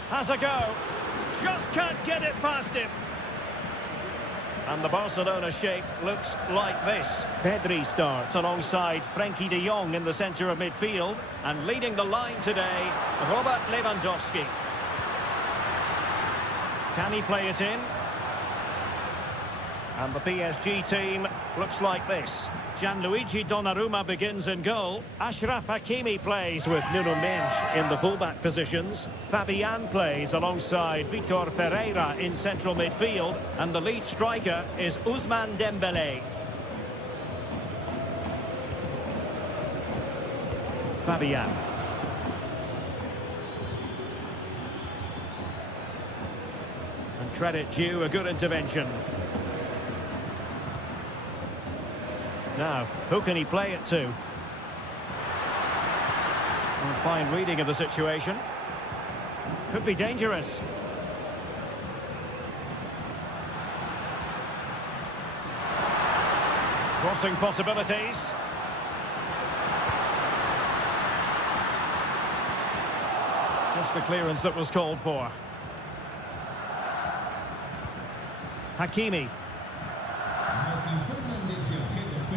Has a go. Just can't get it past him. And the Barcelona shape looks like this. Pedri starts alongside Frenkie de Jong in the centre of midfield. And leading the line today, Robert Lewandowski. Can he play it in? And the PSG team looks like this. Gianluigi Donnarumma begins in goal. Achraf Hakimi plays with Nuno Mendes in the fullback positions. Fabian plays alongside Vitor Ferreira in central midfield. And the lead striker is Ousmane Dembélé. Fabian. And credit due, a good intervention. Now, who can he play it to? A fine reading of the situation. Could be dangerous. Crossing possibilities. Just the clearance that was called for. Hakimi.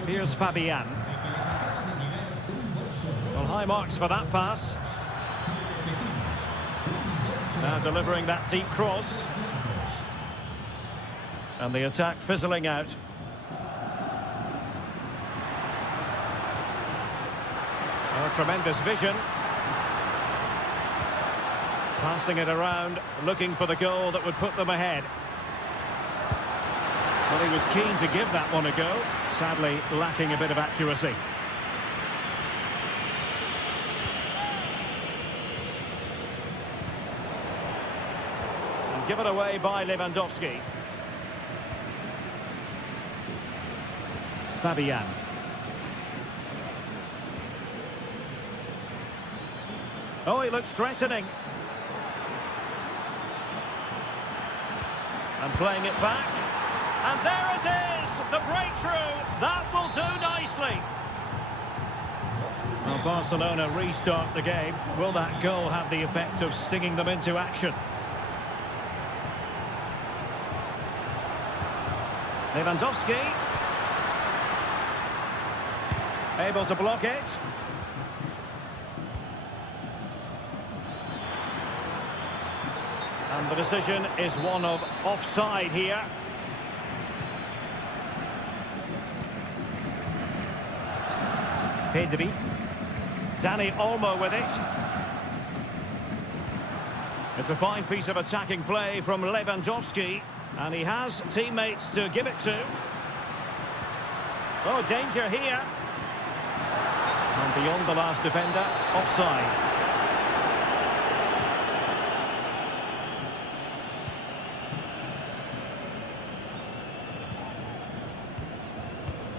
Here's Fabian. Well, high marks for that pass. Now delivering that deep cross. And the attack fizzling out. Oh, tremendous vision. Passing it around, looking for the goal that would put them ahead. Well, he was keen to give that one a go. Sadly, lacking a bit of accuracy. And given away by Lewandowski. Fabian. Oh, he looks threatening. And playing it back. And there it is, the breakthrough. That will do nicely. Well, Barcelona restart the game. Will that goal have the effect of stinging them into action? Lewandowski. Able to block it. And the decision is one of offside here. Pedri. Dani Olmo with it. It's a fine piece of attacking play from Lewandowski. And he has teammates to give it to. Oh, danger here. And beyond the last defender, offside.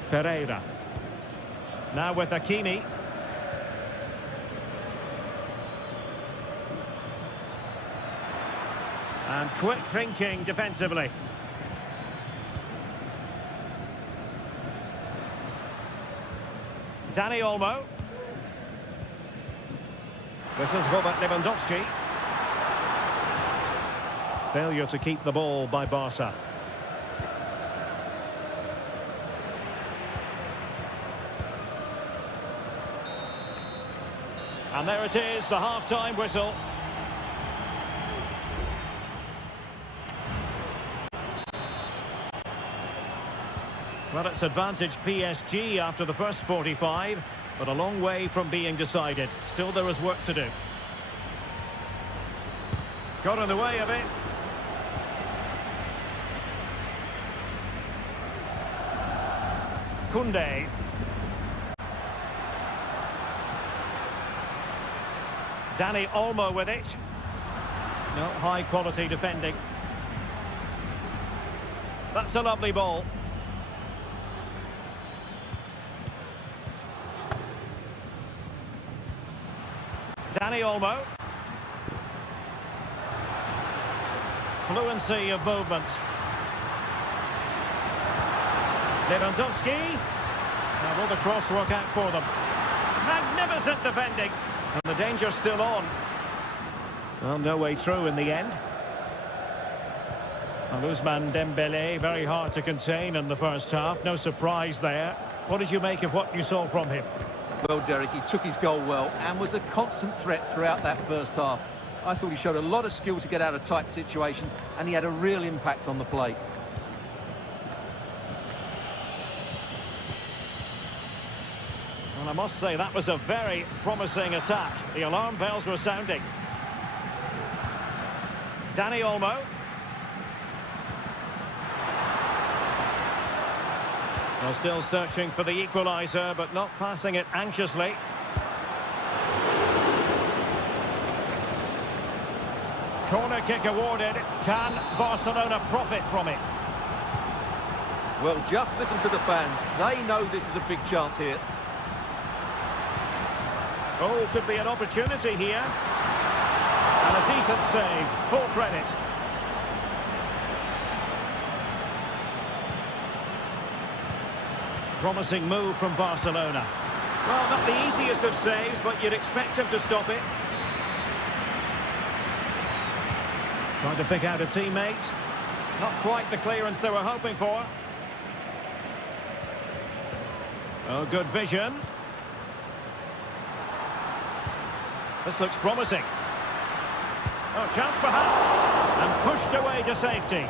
Ferreira. Now with Hakimi. And quick thinking defensively. Dani Olmo. This is Robert Lewandowski. Failure to keep the ball by Barca. And there it is, the half-time whistle. Well, it's advantage PSG after the first 45, but a long way from being decided. Still there is work to do. Got in the way of it. Koundé. Dani Olmo with it. No, high quality defending. That's a lovely ball. Dani Olmo. Fluency of movement. Lewandowski. Now will the cross work out for them? Magnificent defending. And the danger's still on. Well, no way through in the end. And Ousmane Dembélé, very hard to contain in the first half. No surprise there. What did you make of what you saw from him? Well, Derek, he took his goal well and was a constant threat throughout that first half. I thought he showed a lot of skill to get out of tight situations, and he had a real impact on the play. Well, I must say that was a very promising attack. The alarm bells were sounding. Dani Olmo. Well, still searching for the equaliser, but not passing it anxiously. Corner kick awarded. Can Barcelona profit from it? Well, just listen to the fans. They know this is a big chance here. Oh, could be an opportunity here. And a decent save. Full credit. Promising move from Barcelona. Well, not the easiest of saves, but you'd expect him to stop it. Trying to pick out a teammate. Not quite the clearance they were hoping for. Oh, good vision. This looks promising. Oh, chance perhaps. And pushed away to safety.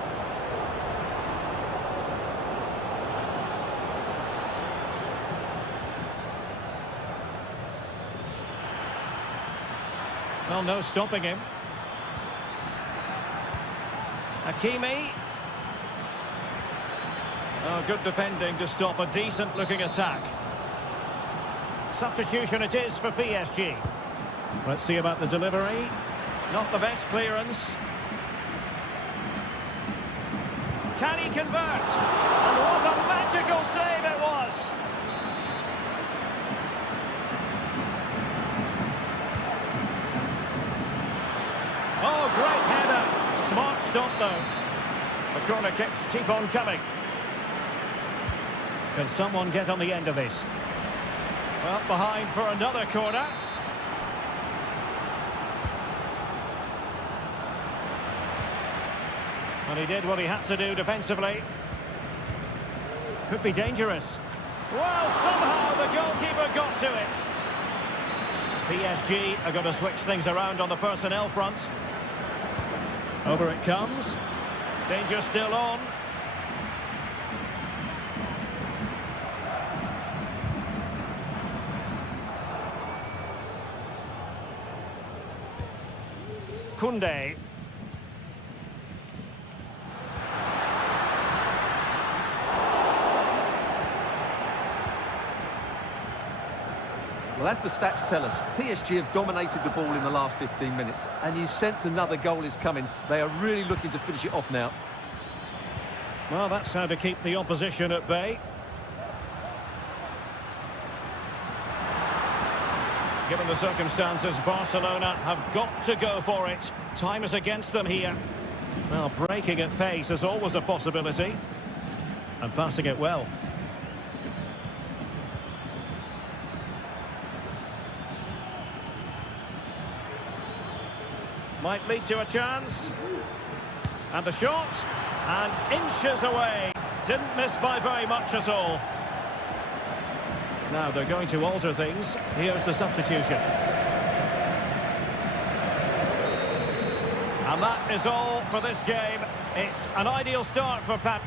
Well, no stopping him. Hakimi. Oh, good defending to stop a decent-looking attack. Substitution it is for PSG. Let's see about the delivery. Not the best clearance. Can he convert? And what a magical save it was! Oh, great header. Smart stop, though. The corner kicks keep on coming. Can someone get on the end of this? Well, behind for another corner. And he did what he had to do defensively. Could be dangerous. Well, somehow the goalkeeper got to it. PSG are going to switch things around on the personnel front. Over it comes. Danger still on. Koundé. Well, as the stats tell us, PSG have dominated the ball in the last 15 minutes, and you sense another goal is coming. They are really looking to finish it off now. Well, that's how to keep the opposition at bay. Given the circumstances, Barcelona have got to go for it. Time is against them here. Well, breaking at pace is always a possibility. And passing it well. Might lead to a chance. And the shot. And inches away. Didn't miss by very much at all. Now they're going to alter things. Here's the substitution. And that is all for this game. It's an ideal start for Pat.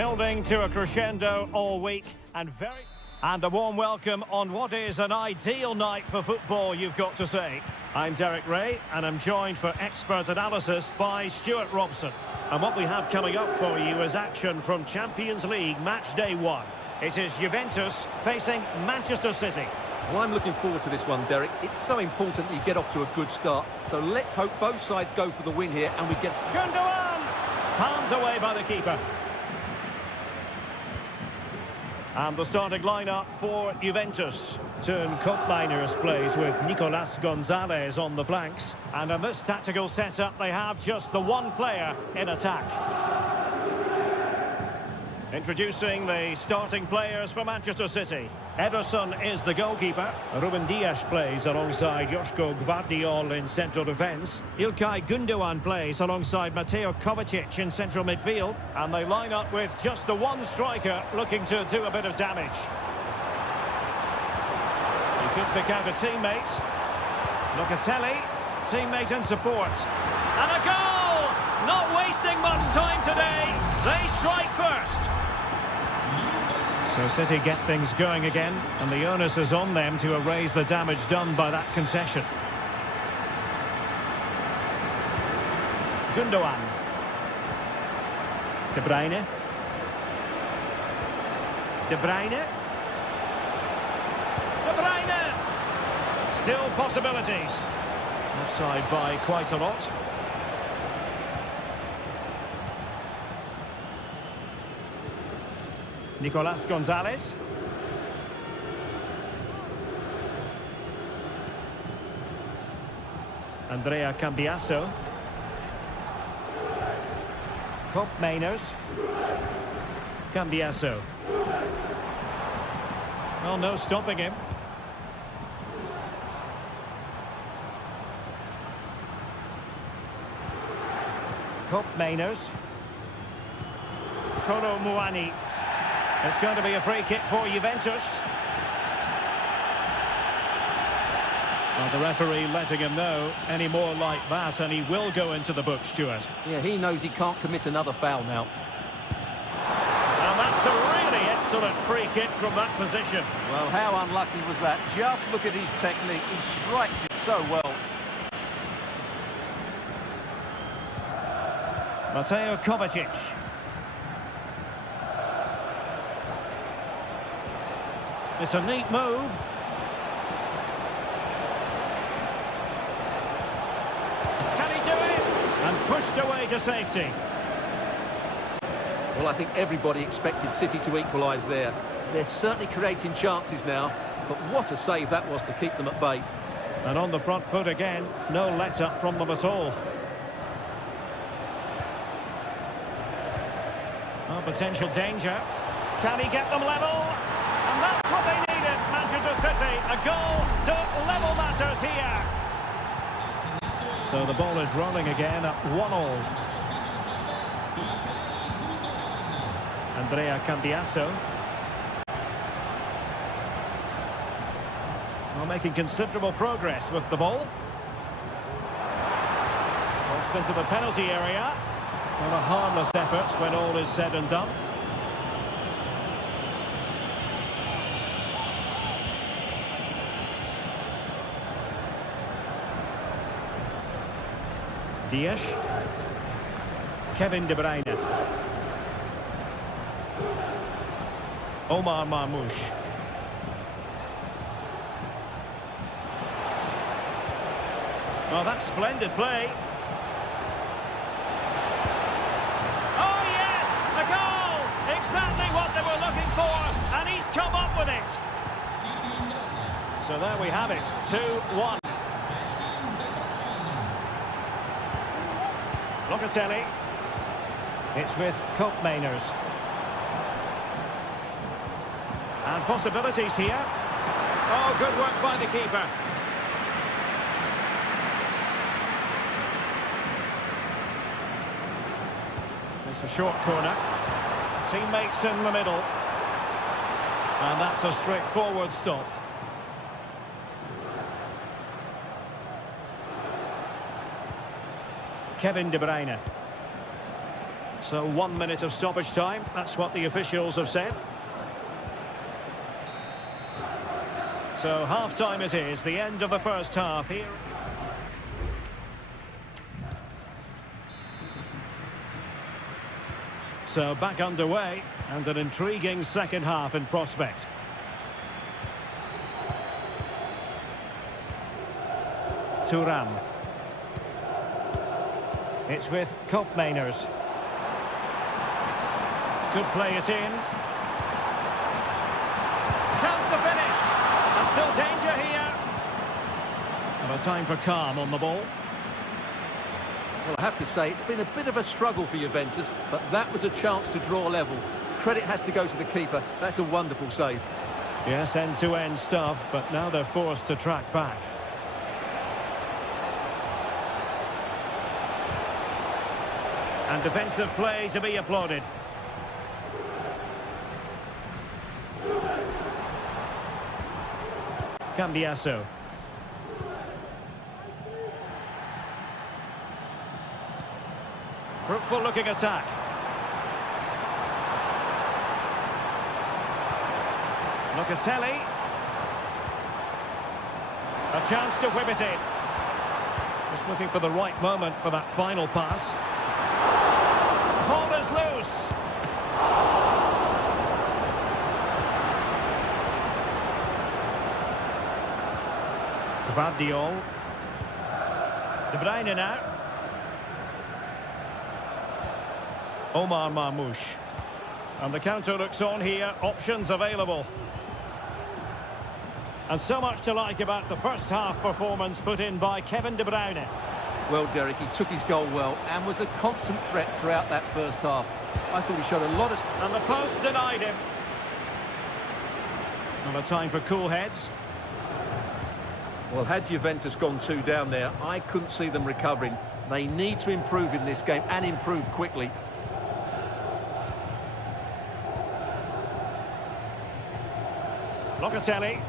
Building to a crescendo all week and a warm welcome on what is an ideal night for football, you've got to say. I'm Derek Ray and I'm joined for expert analysis by Stuart Robson. And what we have coming up for you is action from Champions League match day 1. It is Juventus facing Manchester City. Well, I'm looking forward to this one, Derek. It's so important that you get off to a good start. So let's hope both sides go for the win here and we get... Gundogan! Palmed away by the keeper. And the starting lineup for Juventus. Turn Koopmeiners plays with Nicolas Gonzalez on the flanks. And in this tactical setup, they have just the one player in attack. Introducing the starting players for Manchester City. Ederson is the goalkeeper. Ruben Dias plays alongside Joško Gvardiol in central defence. İlkay Gundogan plays alongside Mateo Kovacic in central midfield. And they line up with just the one striker looking to do a bit of damage. He could pick out a teammate. Locatelli, teammate and support. And a goal! Not wasting much time today. They strike first. So City get things going again, and the onus is on them to erase the damage done by that concession. Gundogan. De Bruyne. De Bruyne. De Bruyne! Still possibilities. Offside by quite a lot. Nicolas Gonzalez. Andrea Cambiasso. Koopmeiners. Cambiasso. Well, no stopping him. Koopmeiners. Kolo Muani. It's going to be a free kick for Juventus. Well, the referee letting him know any more like that, and he will go into the book, Stuart. Yeah, he knows he can't commit another foul now. And that's a really excellent free kick from that position. Well, how unlucky was that? Just look at his technique. He strikes it so well. Mateo Kovacic. It's a neat move. Can he do it? And pushed away to safety. Well, I think everybody expected City to equalise there. They're certainly creating chances now, but what a save that was to keep them at bay. And on the front foot again, no let-up from them at all. Oh, potential danger. Can he get them level? And that's what they needed, Manchester City. A goal to level matters here. So the ball is rolling again at 1-1. Andrea Cambiasso. Well, making considerable progress with the ball. Crossed into the penalty area. Not a harmless effort when all is said and done. Dias. Kevin De Bruyne. Omar Marmoush. Well, that's splendid play. Oh, yes! A goal! Exactly what they were looking for, and he's come up with it. So there we have it, 2-1. Locatelli. It's with Koopmeiners. And possibilities here. Oh, good work by the keeper. It's a short corner. Teammates in the middle. And that's a straightforward stop. Kevin De Bruyne. So 1 minute of stoppage time. That's what the officials have said. So half-time it is, the end of the first half here. So back underway, and an intriguing second half in prospect. Thuram. It's with Koopmeiners. Could play it in. Chance to finish. There's still danger here. And a time for calm on the ball. Well, I have to say, it's been a bit of a struggle for Juventus, but that was a chance to draw level. Credit has to go to the keeper. That's a wonderful save. Yes, end-to-end stuff, but now they're forced to track back. And defensive play to be applauded. Cambiasso. Fruitful looking attack. Locatelli. A chance to whip it in. Just looking for the right moment for that final pass. Ball is loose. Gvardiol. De Bruyne now. Omar Marmoush. And the counter looks on here. Options available. And so much to like about the first half performance put in by Kevin De Bruyne. Well, Derek, he took his goal well and was a constant threat throughout that first half. I thought he showed a lot of... And the post denied him. And a time for cool heads. Well, had Juventus gone 2 down there, I couldn't see them recovering. They need to improve in this game and improve quickly. Locatelli.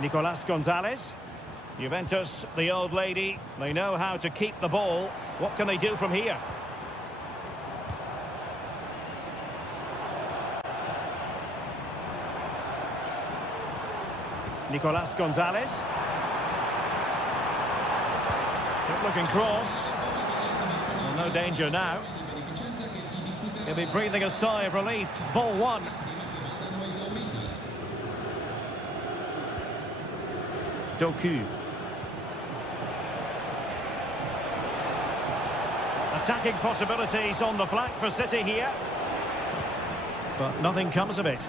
Nicolas Gonzalez. Juventus, the old lady, they know how to keep the ball. What can they do from here? Nicolas Gonzalez. Good looking cross. Well, no danger now. He'll be breathing a sigh of relief. Ball one. Doku. Attacking possibilities on the flank for City here. But nothing comes of it.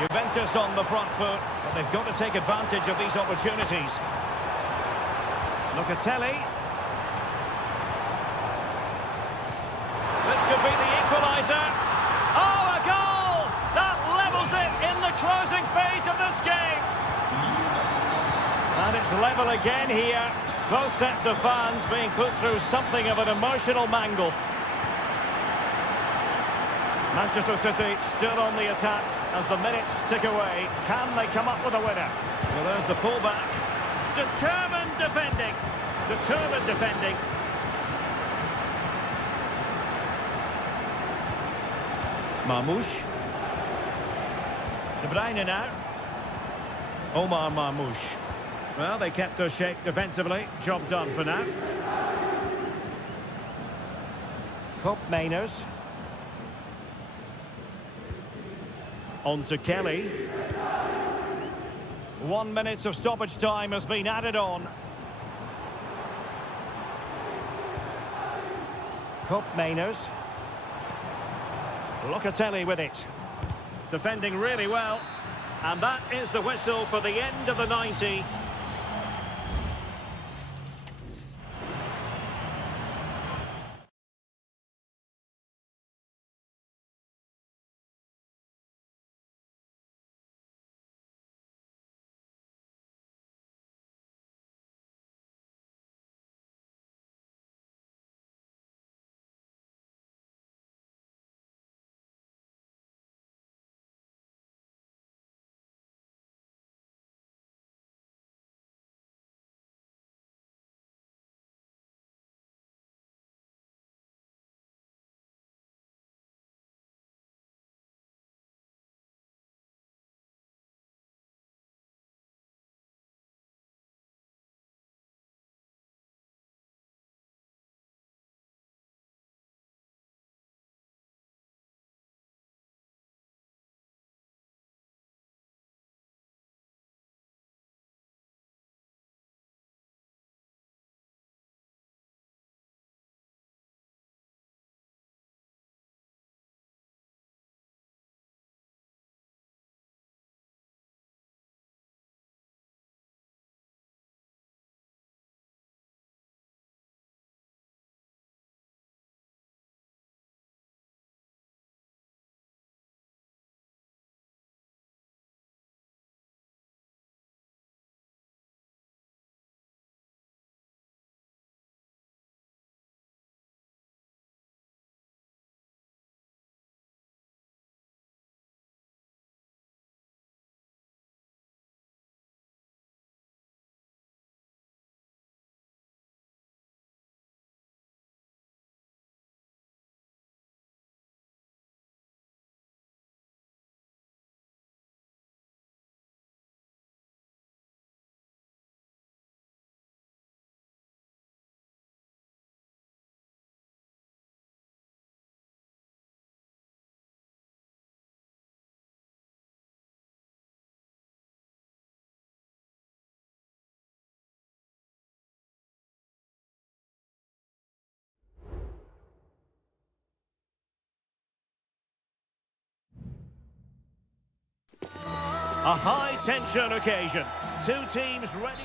Juventus on the front foot, but they've got to take advantage of these opportunities. Locatelli. This could be the equaliser. Oh, a goal! That levels it in the closing phase of this game. And it's level again here. Both sets of fans being put through something of an emotional mangle. Manchester City still on the attack as the minutes tick away. Can they come up with a winner? Well, there's the pullback. Determined defending. Determined defending. Marmoush. De Bruyne now. Omar Marmoush. Well, they kept their shape defensively. Job done for now. Koopmeiners. On to Kelly. 1 minute of stoppage time has been added on. Koopmeiners. Locatelli with it. Defending really well. And that is the whistle for the end of the 90. A high-tension occasion. Two teams ready.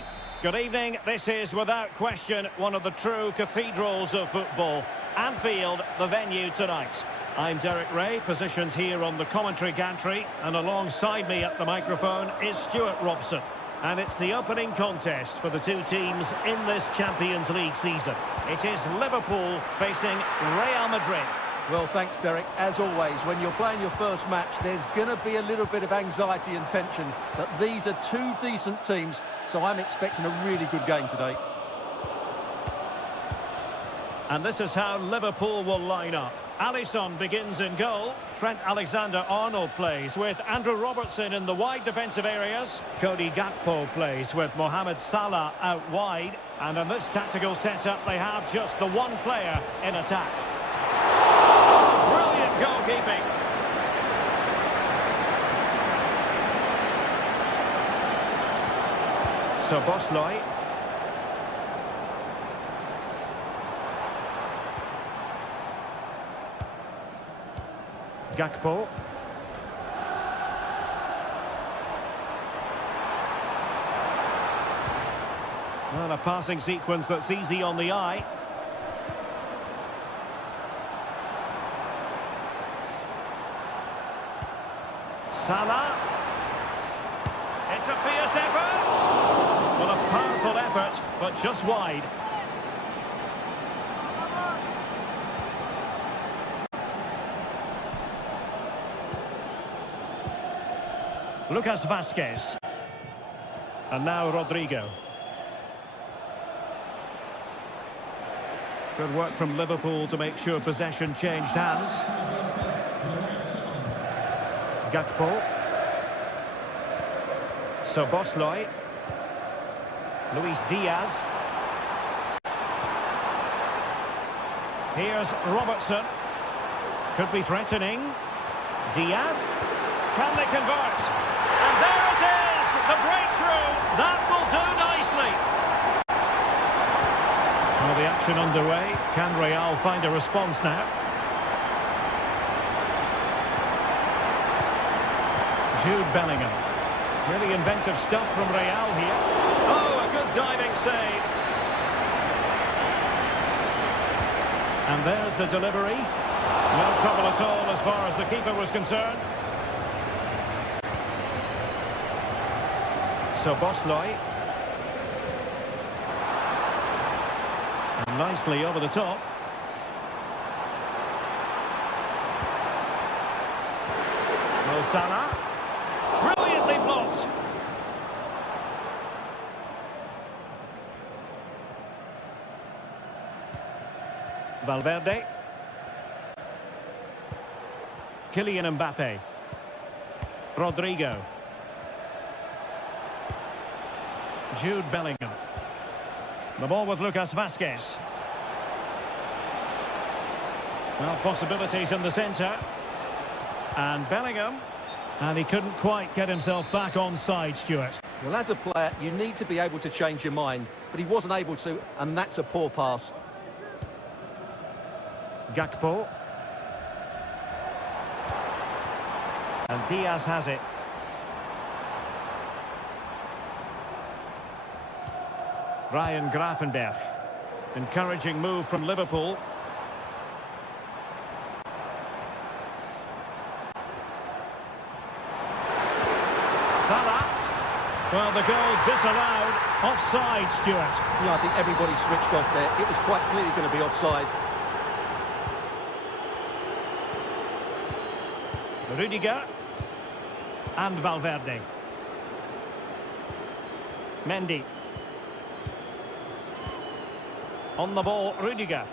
Good evening. This is, without question, one of the true cathedrals of football. Anfield, the venue tonight. I'm Derek Ray, positioned here on the commentary gantry, and alongside me at the microphone is Stuart Robson. And it's the opening contest for the two teams in this Champions League season. It is Liverpool facing Real Madrid. Well, thanks, Derek. As always, when you're playing your first match, there's going to be a little bit of anxiety and tension. But these are two decent teams, so I'm expecting a really good game today. And this is how Liverpool will line up. Alisson begins in goal. Trent Alexander-Arnold plays with Andrew Robertson in the wide defensive areas. Cody Gakpo plays with Mohamed Salah out wide. And in this tactical setup, they have just the one player in attack. Brilliant goalkeeping. So Bosley. Gakpo. Well, a passing sequence that's easy on the eye. Salah. It's a fierce effort. Well, a powerful effort, but just wide. Lucas Vazquez. And now Rodrigo. Good work from Liverpool to make sure possession changed hands. Gakpo. Soboslai. Luis Diaz. Here's Robertson. Could be threatening. Diaz. Can they convert? And there it is! The breakthrough! That will do nicely! Well, the action underway. Can Real find a response now? Jude Bellingham. Really inventive stuff from Real here. Oh, a good diving save. And there's the delivery. No trouble at all as far as the keeper was concerned. So Bosley. And nicely over the top. Mo Salah. Brilliantly blocked. Valverde. Kylian Mbappe. Rodrigo. Jude Bellingham. The ball with Lucas Vazquez. Well, possibilities in the centre. And Bellingham. And he couldn't quite get himself back on side, Stuart. Well, as a player, you need to be able to change your mind, but he wasn't able to, and that's a poor pass. Gakpo. And Diaz has it. Ryan Gravenberch. Encouraging move from Liverpool. Salah. Well, the goal disallowed. Offside, Stuart. Yeah, I think everybody switched off there. It was quite clearly going to be offside. Rudiger. And Valverde. Mendy. On the ball, Rudiger.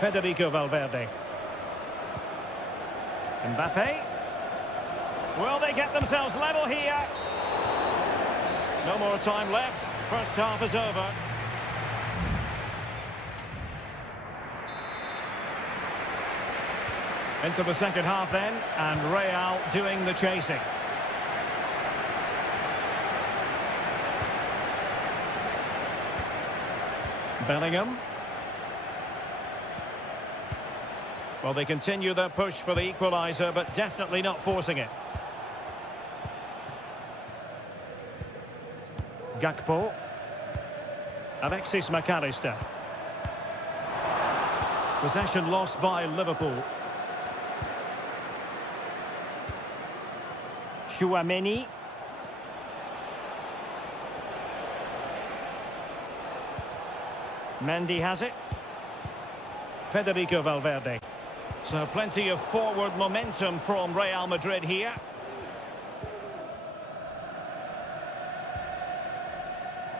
Federico Valverde. Mbappe. Will they get themselves level here? No more time left. First half is over. Into the second half then, and Real doing the chasing. Bellingham. Well, they continue their push for the equaliser, but definitely not forcing it. Gakpo. Alexis McAllister. Possession lost by Liverpool. Chouameni. Mendy has it. Federico Valverde. So plenty of forward momentum from Real Madrid here.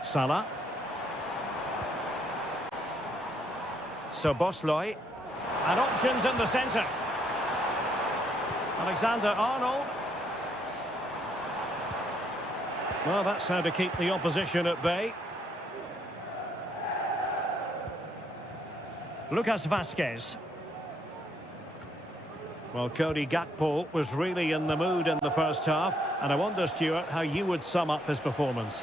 Salah. Szoboszlai. And options in the centre. Alexander-Arnold. Well, that's how to keep the opposition at bay. Lucas Vazquez. Well, Cody Gakpo was really in the mood in the first half, and I wonder, Stuart, how you would sum up his performance.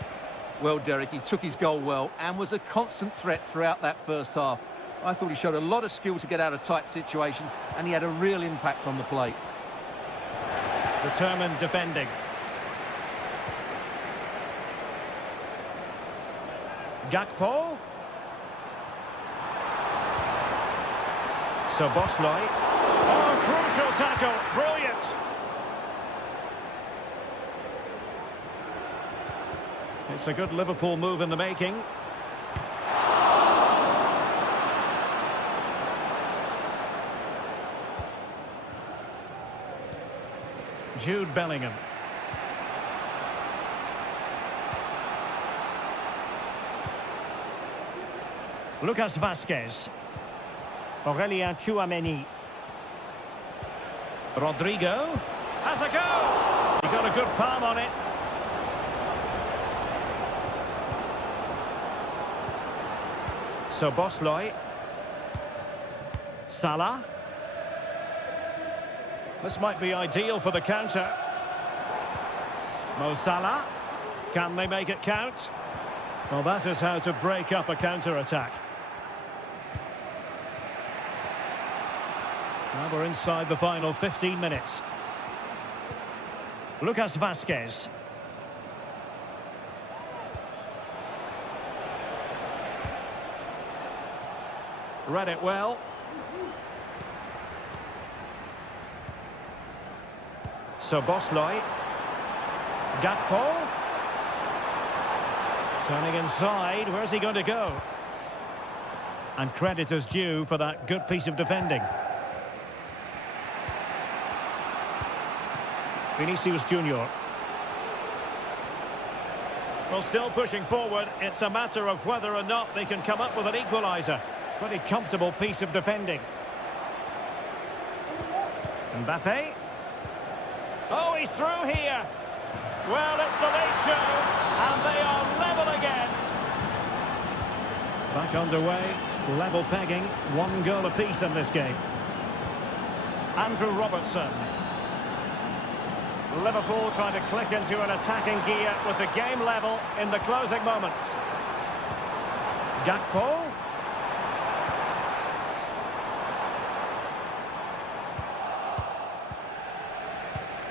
Well, Derek, he took his goal well and was a constant threat throughout that first half. I thought he showed a lot of skill to get out of tight situations, and he had a real impact on the plate. Determined defending. Gakpo. Szoboszlai. Oh, crucial tackle. Brilliant. It's a good Liverpool move in the making. Jude Bellingham. Lucas Vazquez. Aurelien Chouameni. Rodrigo. Has a go! He got a good palm on it. Szoboszlai. Salah. This might be ideal for the counter. Mo Salah. Can they make it count? Well, that is how to break up a counter-attack. Now we're inside the final 15 minutes. Lucas Vazquez. Read it well. Szoboszlai. Gakpo. Turning inside. Where's he going to go? And credit is due for that good piece of defending. Vinicius Junior. Well, still pushing forward. It's a matter of whether or not they can come up with an equaliser. Pretty comfortable piece of defending. Mbappe. Oh, he's through here. Well, it's the late show, and they are level again. Back underway, level pegging, 1 goal apiece in this game. Andrew Robertson. Liverpool trying to click into an attacking gear with the game level in the closing moments. Gakpo.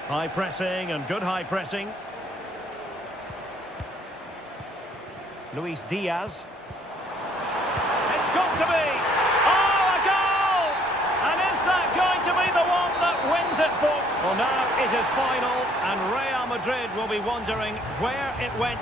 High pressing and good high pressing. Luis Diaz. It's got to be! Oh, a goal! And is that going to be the one that wins it for? Well, now it is final, and Real Madrid will be wondering where it went.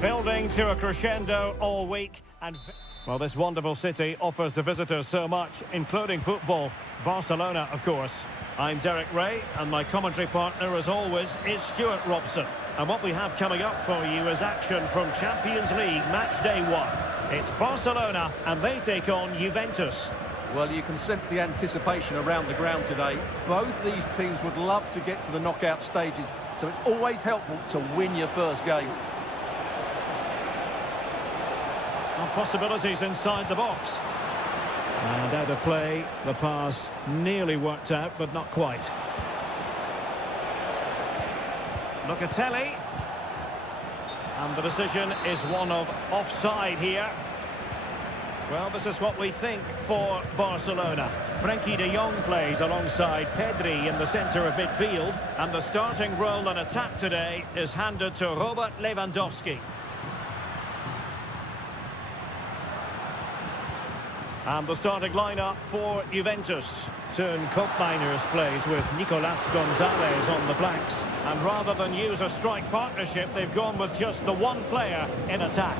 Building to a crescendo all week. And well, this wonderful city offers the visitors so much, including football. Barcelona, of course. I'm Derek Ray, and my commentary partner, as always, is Stuart Robson. And what we have coming up for you is action from Champions League match day 1. It's Barcelona, and they take on Juventus. Well, you can sense the anticipation around the ground today. Both these teams would love to get to the knockout stages, so it's always helpful to win your first game. Well, possibilities inside the box. And out of play, the pass nearly worked out, but not quite. Locatelli. And the decision is one of offside here. Well, this is what we think for Barcelona. Frenkie de Jong plays alongside Pedri in the centre of midfield. And the starting role in attack today is handed to Robert Lewandowski. And the starting lineup for Juventus. Turn Koopmeiners plays with Nicolas Gonzalez on the flanks. And rather than use a strike partnership, they've gone with just the one player in attack.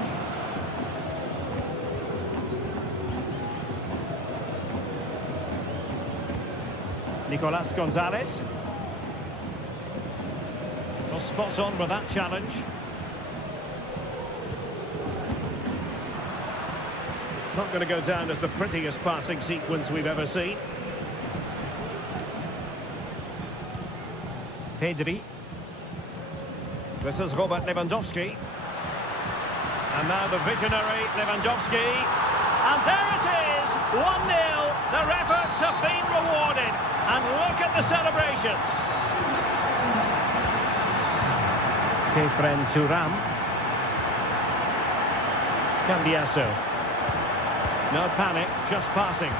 Nicolas Gonzalez. Well, spot on with that challenge. It's not going to go down as the prettiest passing sequence we've ever seen. Pedri. This is Robert Lewandowski. And now the visionary Lewandowski. And there it is! 1-0. Their efforts have been rewarded. And look at the celebrations. Kefren Thuram. Cambiasso. No panic, just passing.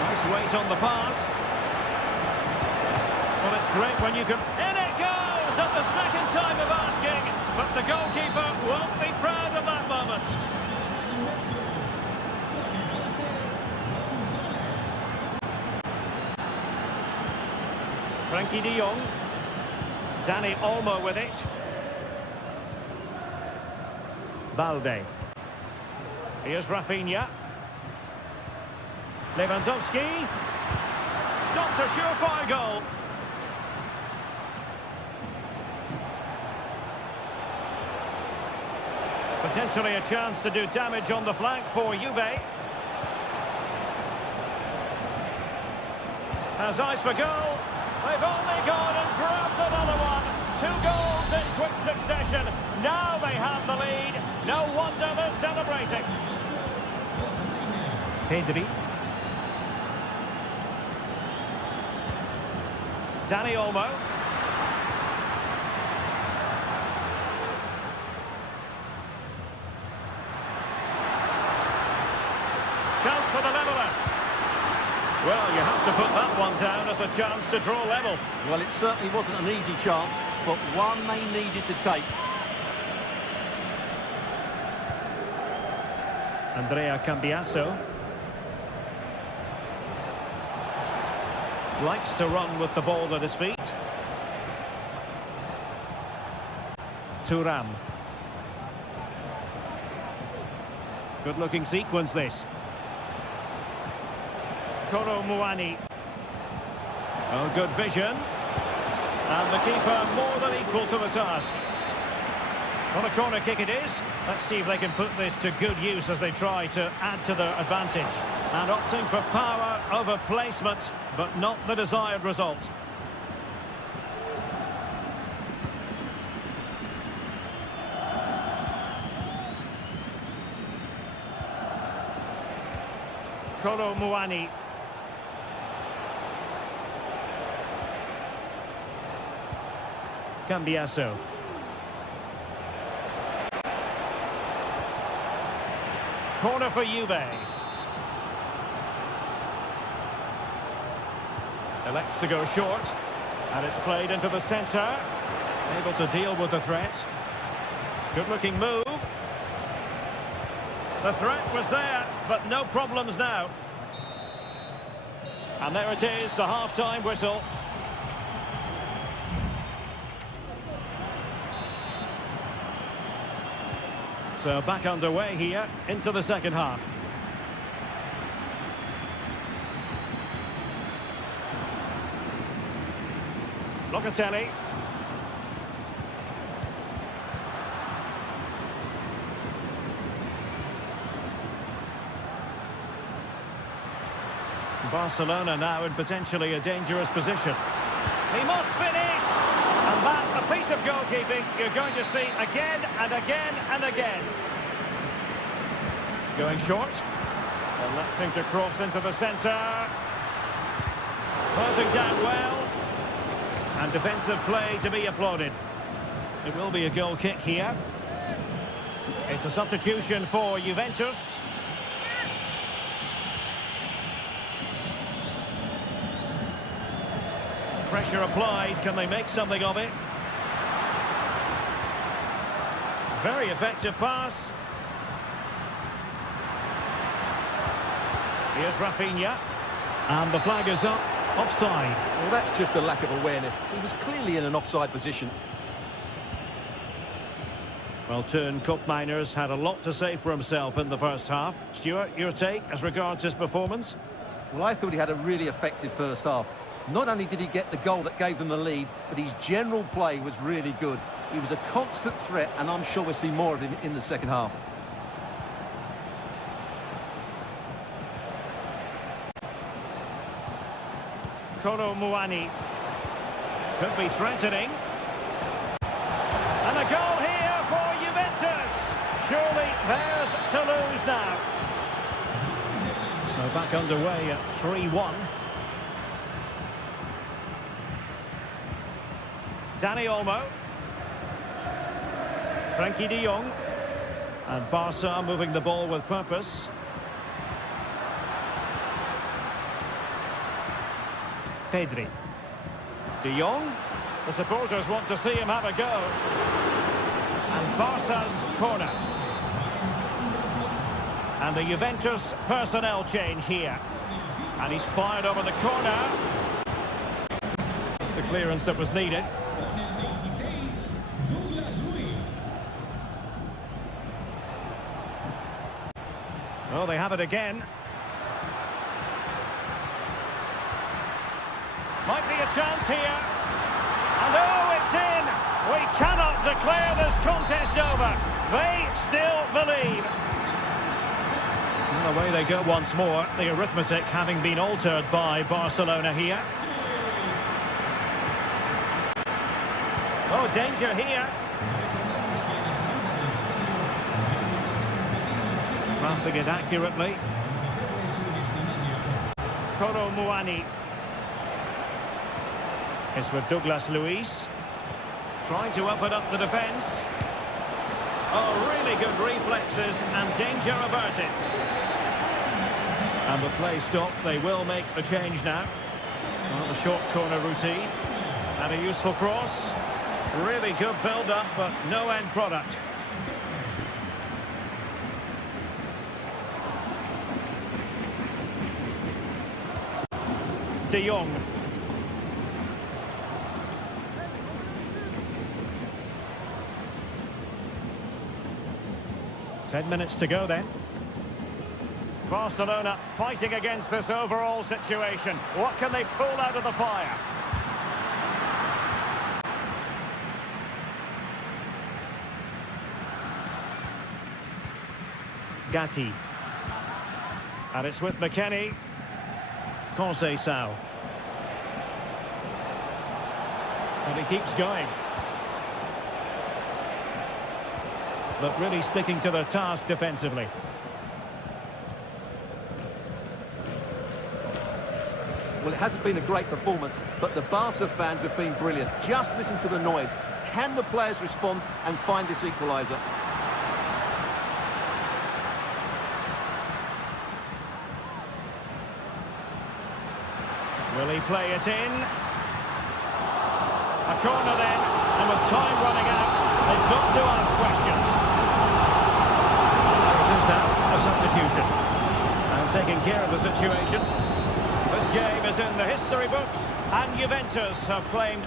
Nice weight on the pass. Well, it's great when you can... In it goes at the second time of asking, but the goalkeeper won't be proud of that moment. Frenkie de Jong. Dani Olmo with it. Balde. Here's Rafinha. Lewandowski. Stopped a surefire goal. Potentially a chance to do damage on the flank for Juve. Has eyes for goal. They've only gone and grabbed another one. 2 goals in quick succession. Now they have the lead. No wonder they're celebrating. Pedri. Dani Olmo. Chance for the leveller. Well, you have to put that one down as a chance to draw level. Well, it certainly wasn't an easy chance, but one they needed to take. Andrea Cambiasso. Likes to run with the ball at his feet. Thuram. Good-looking sequence, this. Kolo Muani. Oh, good vision. And the keeper more than equal to the task. On a corner kick it is. Let's see if they can put this to good use as they try to add to their advantage. And opting for power over placement, but not the desired result. Kolo Muani. Cambiasso. Corner for Juve. Elects to go short. And it's played into the centre. Able to deal with the threat. Good-looking move. The threat was there, but no problems now. And there it is, the half-time whistle. So back underway here into the second half. Locatelli. Barcelona now in potentially a dangerous position. He must finish! And that, a piece of goalkeeping you're going to see again and again and again. Going short. Electing to cross into the centre. Closing down well. And defensive play to be applauded. It will be a goal kick here. It's a substitution for Juventus. Pressure applied. Can they make something of it? Very effective pass. Here's Rafinha. And the flag is up. Offside. Well, that's just a lack of awareness. He was clearly in an offside position. Well, Teun Koopmeiners had a lot to say for himself in the first half. Stuart, your take as regards his performance? Well, I thought he had a really effective first half. Not only did he get the goal that gave them the lead, but his general play was really good. He was a constant threat, and I'm sure we'll see more of him in the second half. Kolo Muani could be threatening. And a goal here for Juventus. Surely theirs to lose now. So back underway at 3-1. Dani Olmo. Frankie de Jong. And Barca moving the ball with purpose. Pedri. De Jong. The supporters want to see him have a go. And Barca's corner. And the Juventus personnel change here. And he's fired over the corner. It's the clearance that was needed. Oh, they have it again. Might be a chance here. And oh, it's in! We cannot declare this contest over. They still believe. And away they go once more. The arithmetic having been altered by Barcelona here. Oh, danger here. Passing it accurately. Kolo Muani. It's with Douglas Luiz. Trying to open up the defence. Oh, really good reflexes and danger averted. And the play stopped. They will make the change now. Well, the short corner routine. And a useful cross. Really good build-up, but no end product. De Jong. Ten minutes to go then. Barcelona fighting against this overall situation. What can they pull out of the fire? Gatti. And it's with McKennie. Conceição. And he keeps going. But really sticking to the task defensively. Well, it hasn't been a great performance, but the Barca fans have been brilliant. Just listen to the noise. Can the players respond and find this equaliser? Will he play it in? A corner then, and with time running out, they've got to ask questions. It is now a substitution. And taking care of the situation. This game is in the history books, and Juventus have claimed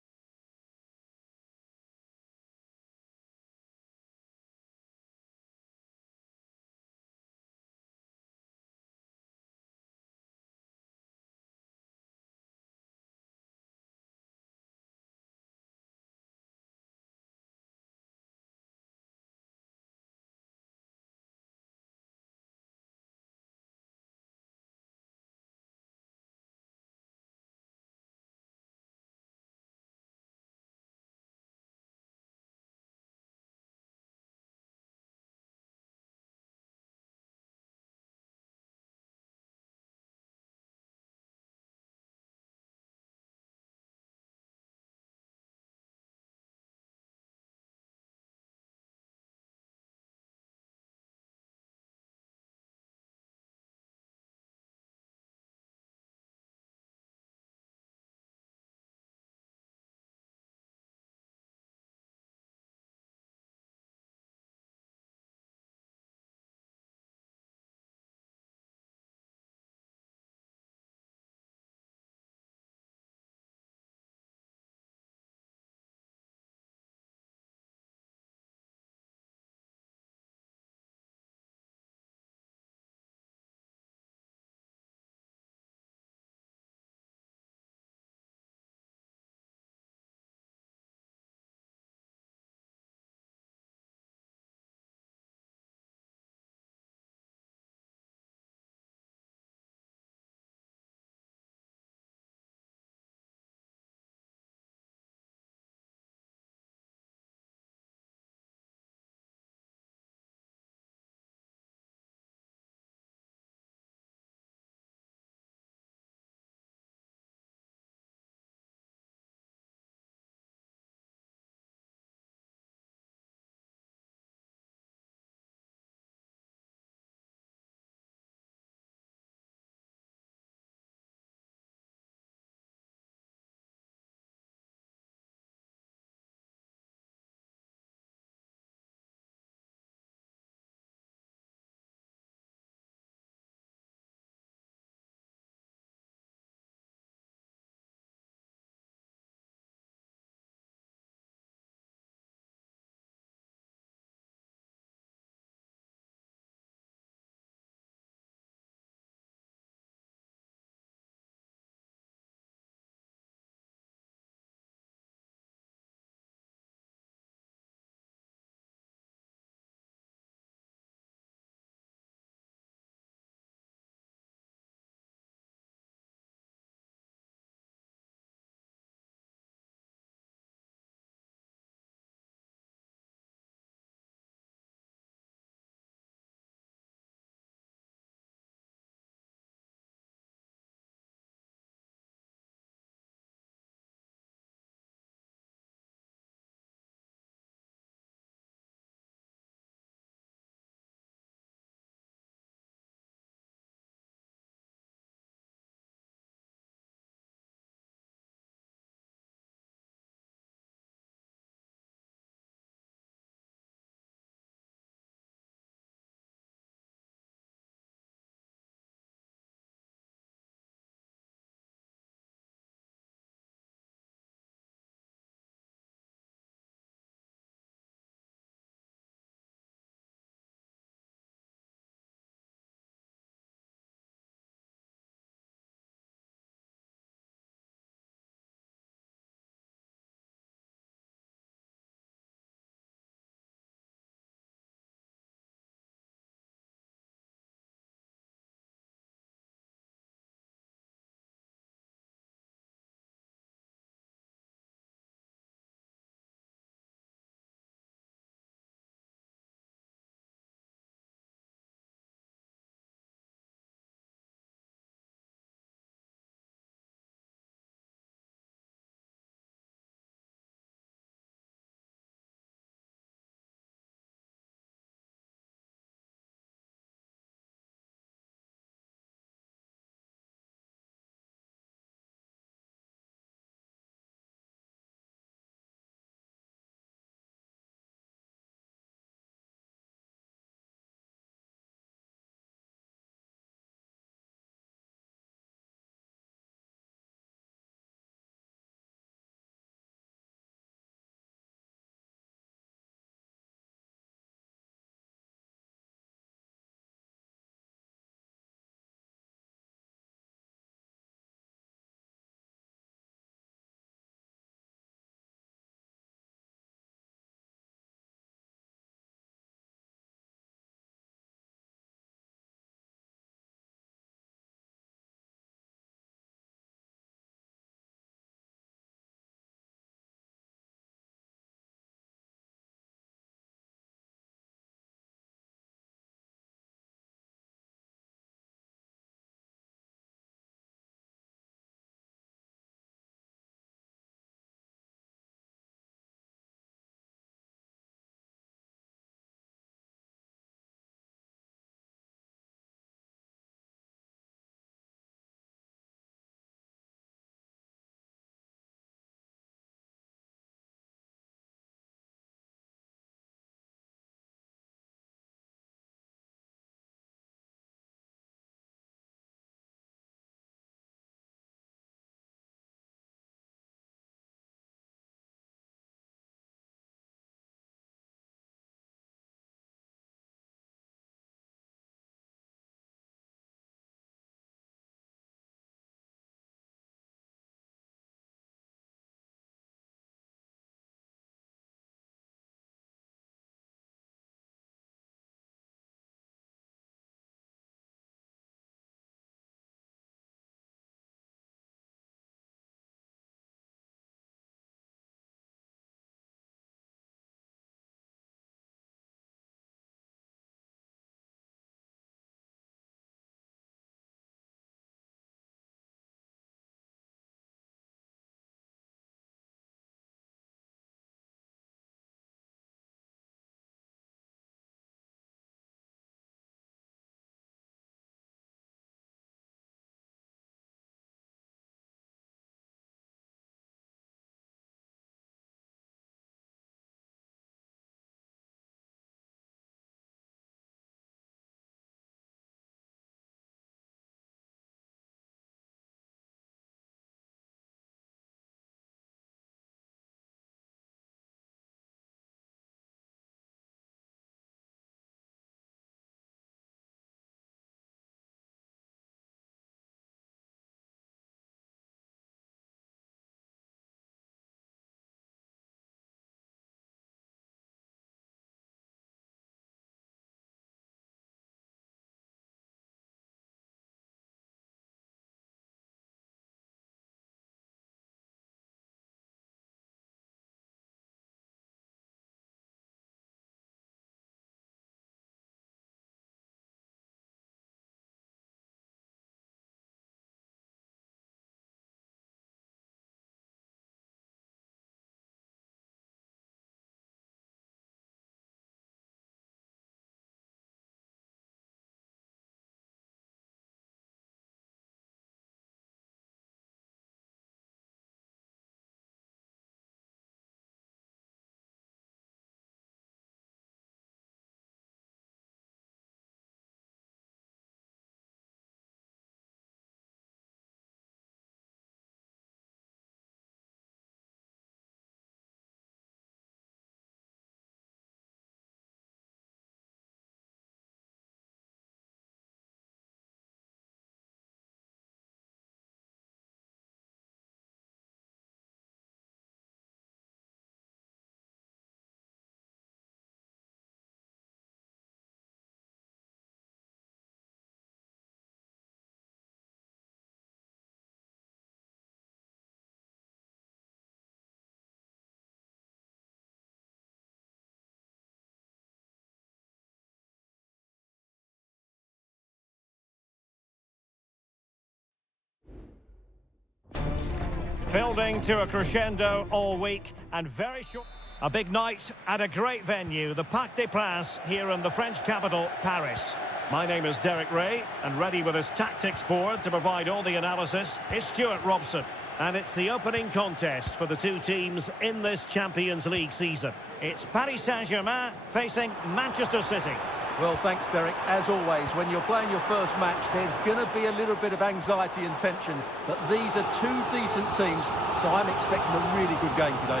Building to a crescendo all week and very short. A big night at a great venue, the Parc des Princes here in the French capital, Paris. My name is Derek Ray, and ready with his tactics board to provide all the analysis is Stuart Robson. And it's the opening contest for the two teams in this Champions League season. It's Paris Saint-Germain facing Manchester City. Well, thanks, Derek. As always, when you're playing your first match, there's going to be a little bit of anxiety and tension. But these are two decent teams, so I'm expecting a really good game today.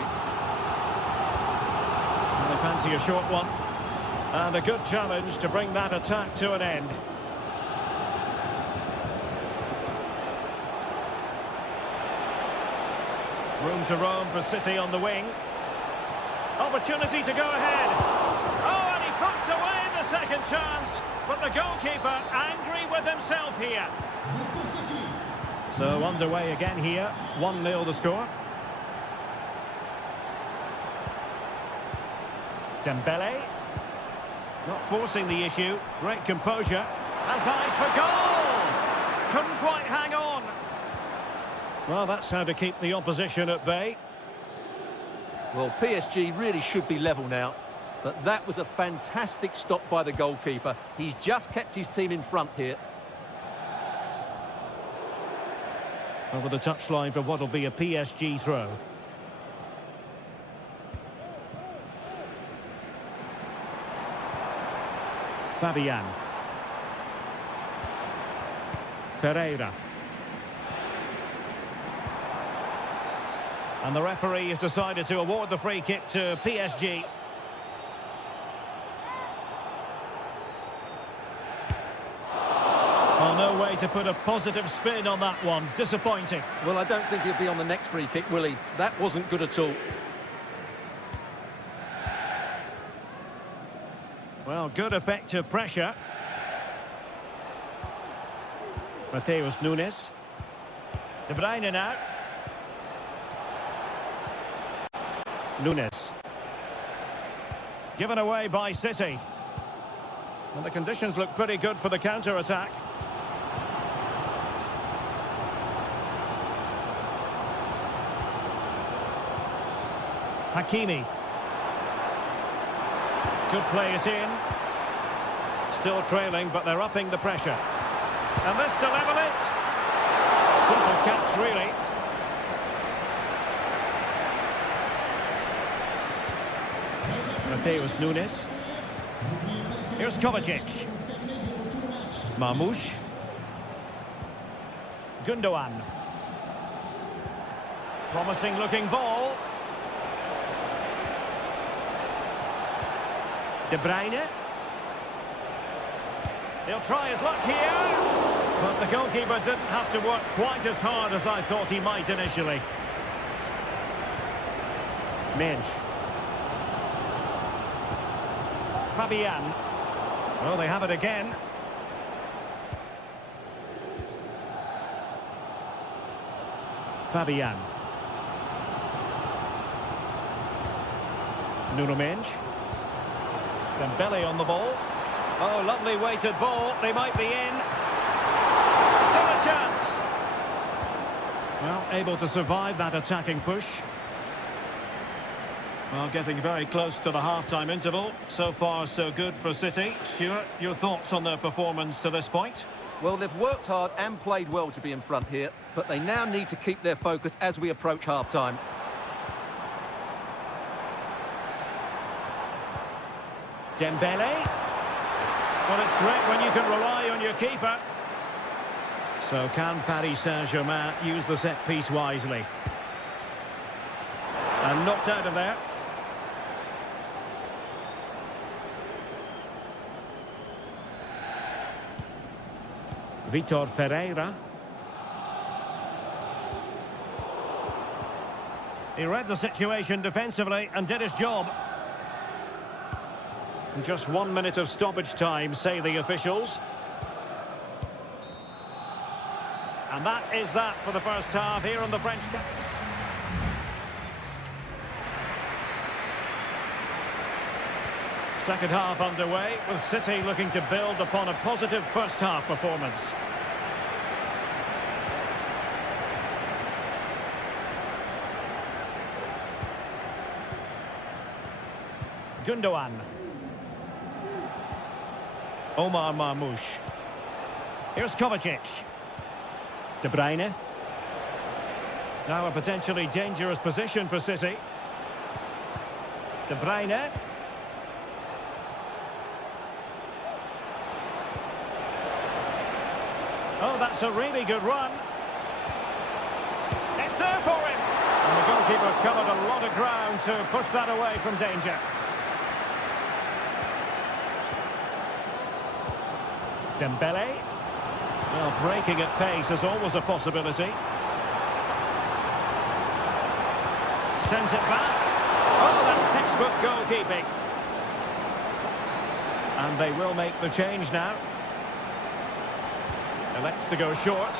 And they fancy a short one. And a good challenge to bring that attack to an end. Room to roam for City on the wing. Opportunity to go ahead. Oh, and he puts away the second chance. But the goalkeeper angry with himself here. So underway again here. 1-0 the score. Dembele. Not forcing the issue. Great composure. Has eyes for goal. Couldn't quite hang on. Well, that's how to keep the opposition at bay. Well, PSG really should be level now. But that was a fantastic stop by the goalkeeper. He's just kept his team in front here. Over the touchline for what will be a PSG throw. Fabian. Ferreira. And the referee has decided to award the free kick to PSG. Well, no way to put a positive spin on that one. Disappointing. Well, I don't think he'll be on the next free kick, will he? That wasn't good at all. Well, good effective pressure. Mateus Nunes. De Bruyne now. Nunes. Given away by City. And the conditions look pretty good for the counter-attack. Hakimi. Could play it in. Still trailing, but they're upping the pressure. And this to level it. Simple catch, really. Mateus Nunes. Here's Kovacic. Marmoush. Gundogan. Promising looking ball. De Bruyne. He'll try his luck here. But the goalkeeper didn't have to work quite as hard as I thought he might initially. Minge. Fabian. Well, they have it again. Fabian. Nuno Mendes. Dembele on the ball. Oh, lovely weighted ball. They might be in. Still a chance. Well, able to survive that attacking push. Well, getting very close to the half-time interval. So far, so good for City. Stuart, your thoughts on their performance to this point? Well, they've worked hard and played well to be in front here, but they now need to keep their focus as we approach half-time. Dembele. Well, it's great when you can rely on your keeper. So can Paris Saint-Germain use the set piece wisely? And knocked out of there. Vitor Ferreira. He read the situation defensively and did his job. Just 1 minute of stoppage time, say the officials. And that is that for the first half here on the French camp. Second half underway, with City looking to build upon a positive first half performance. Gundogan. Omar Marmoush. Here's Kovacic. De Bruyne. Now a potentially dangerous position for City. De Bruyne. Oh, that's a really good run. It's there for him. And the goalkeeper covered a lot of ground to push that away from danger. Dembele. Well, breaking at pace is always a possibility. Sends it back. Oh, that's textbook goalkeeping. And they will make the change now. Elects to go short.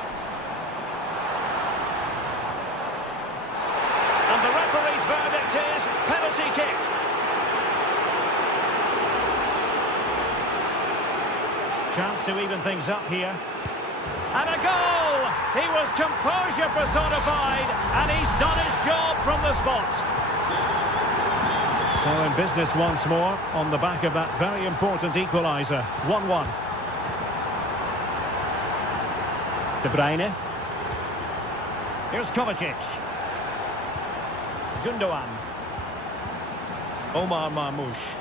And the referee's verdict is penalty kick. Chance to even things up here. And a goal! He was composure personified, and he's done his job from the spot. So in business once more, on the back of that very important equaliser. 1-1. De Bruyne. Here's Kovacic. Gundogan. Omar Marmoush.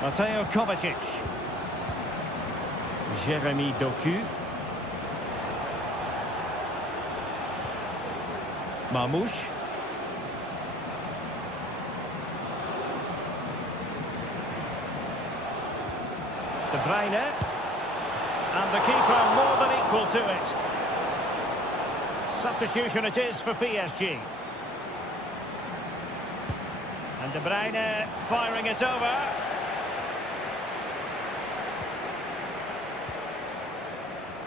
Mateo Kovacic. Jeremy Doku. Marmoush. De Bruyne. And the keeper more than equal to it. Substitution it is for PSG. And De Bruyne firing it over.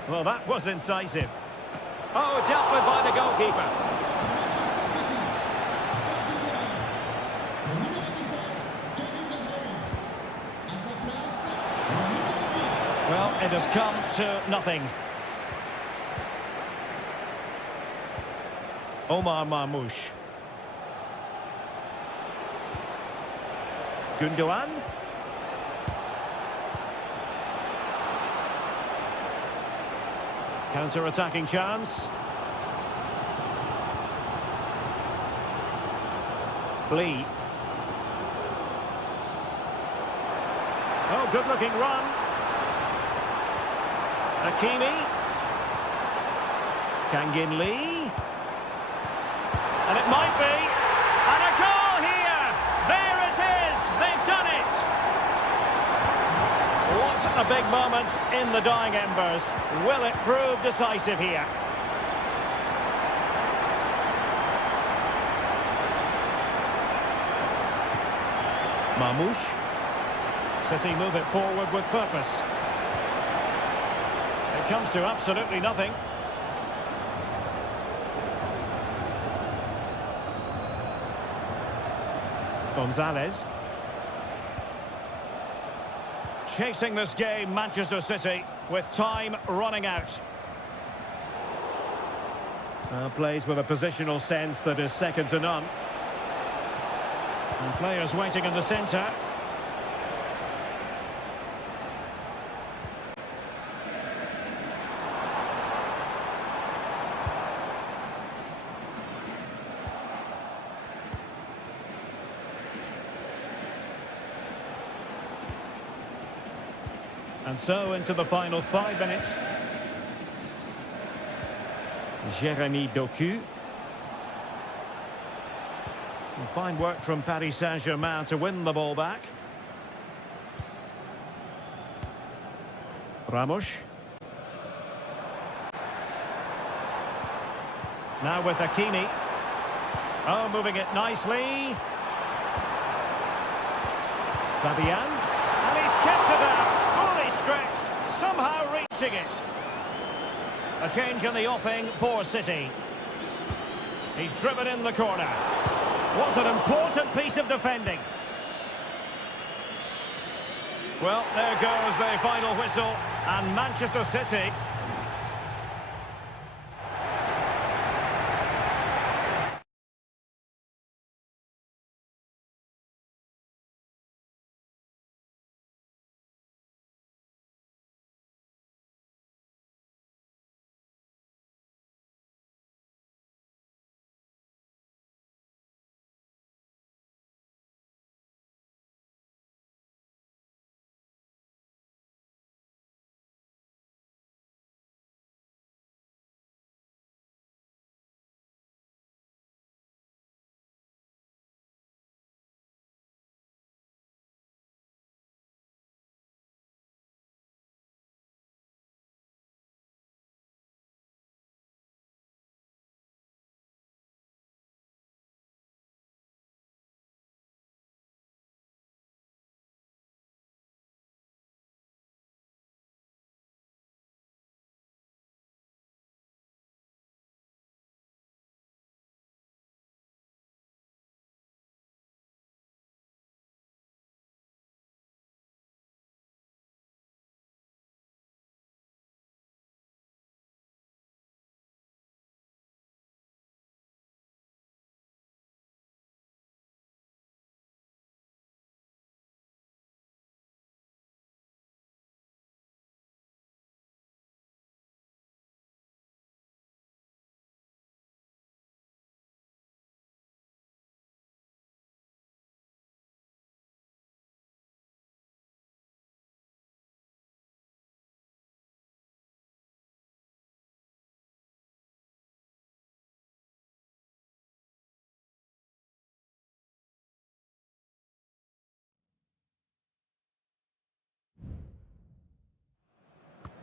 Well, that was incisive. Oh, dealt with by the goalkeeper. Well, it has come to nothing. Omar Marmoush. Gundogan. Counter-attacking chance. Lee. Oh, good-looking run. Hakimi. Kangin Lee. And it might be. And a goal here! There it is! They've done it! What a big moment in the dying embers. Will it prove decisive here? Marmoush. City move it forward with purpose. It comes to absolutely nothing. Gonzalez. Chasing this game, Manchester City, with time running out. Plays with a positional sense that is second to none. And players waiting in the centre. And so into the final 5 minutes. Jeremy Doku. And fine work from Paris Saint-Germain to win the ball back. Ramos. Now with Hakimi. Oh, moving it nicely. Fabian. And he's kept it out. Stretched, somehow reaching it. A change in the offing for City. He's driven in the corner. Was an important piece of defending. Well, there goes the final whistle, and Manchester City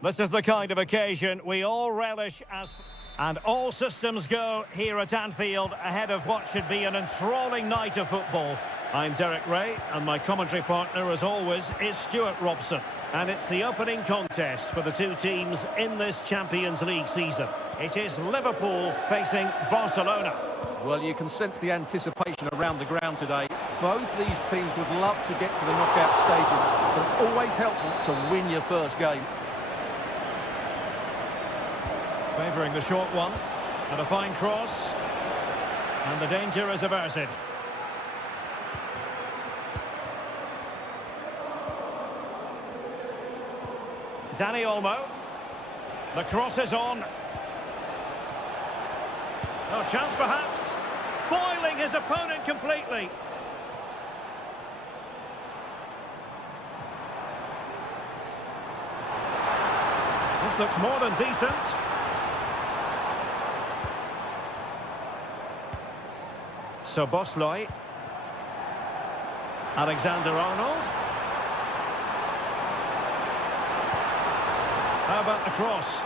This is the kind of occasion we all relish as... And all systems go here at Anfield ahead of what should be an enthralling night of football. I'm Derek Ray, and my commentary partner, as always, is Stuart Robson. And it's the opening contest for the two teams in this Champions League season. It is Liverpool facing Barcelona. Well, you can sense the anticipation around the ground today. Both these teams would love to get to the knockout stages, so it's always helpful to win your first game. Favouring the short one, and a fine cross, and the danger is averted. Dani Olmo, the cross is on. No chance perhaps, foiling his opponent completely. This looks more than decent. So Bosley, Alexander-Arnold. How about the cross?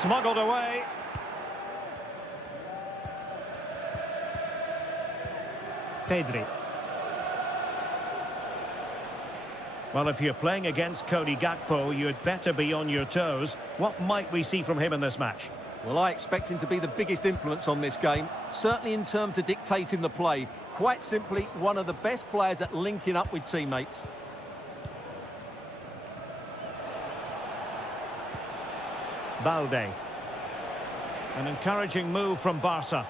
Smuggled away. Pedri. Well, if you're playing against Cody Gakpo, you'd better be on your toes. What might we see from him in this match? Well, I expect him to be the biggest influence on this game, certainly in terms of dictating the play. Quite simply, one of the best players at linking up with teammates. Balde. An encouraging move from Barca.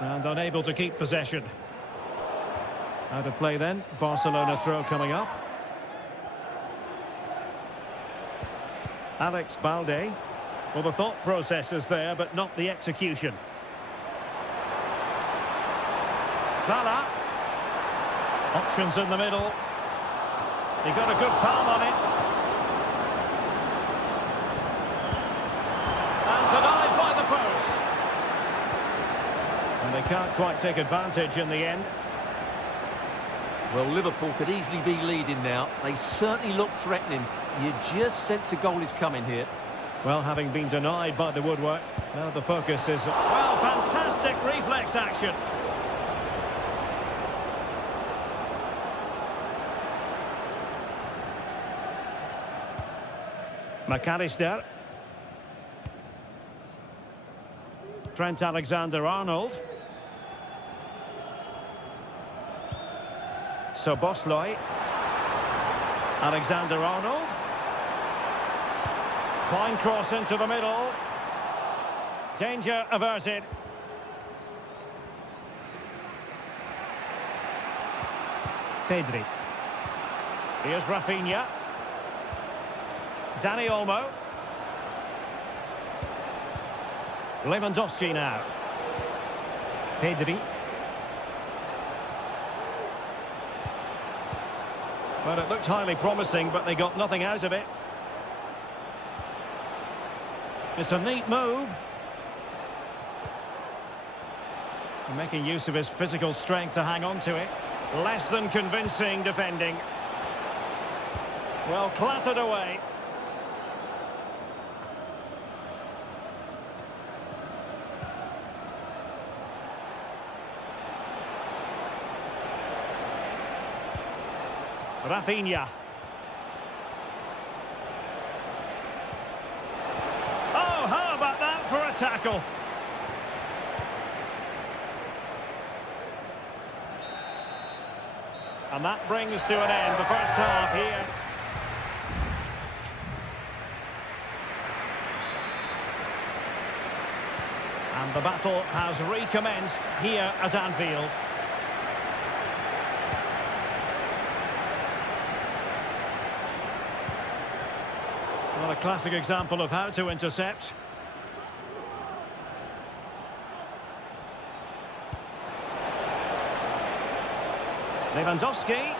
And unable to keep possession. Out of play then, Barcelona throw coming up. Alex Balde. Well, the thought process is there, but not the execution. Salah. Options in the middle. He got a good palm on it. And denied by the post. And they can't quite take advantage in the end. Well, Liverpool could easily be leading now. They certainly look threatening. You just sense a goal is coming here. Well, having been denied by the woodwork, now the focus is... Well, fantastic reflex action. McAllister. Trent Alexander-Arnold. So Bosley. Alexander-Arnold. Fine cross into the middle. Danger averted. Pedri. Here's Rafinha. Dani Olmo. Lewandowski now. Pedri. Well, it looked highly promising, but they got nothing out of it. It's a neat move. Making use of his physical strength to hang on to it. Less than convincing defending. Well, clattered away. Rafinha. Oh, how about that for a tackle? And that brings to an end the first half here. And the battle has recommenced here at Anfield. Well, a classic example of how to intercept. Lewandowski.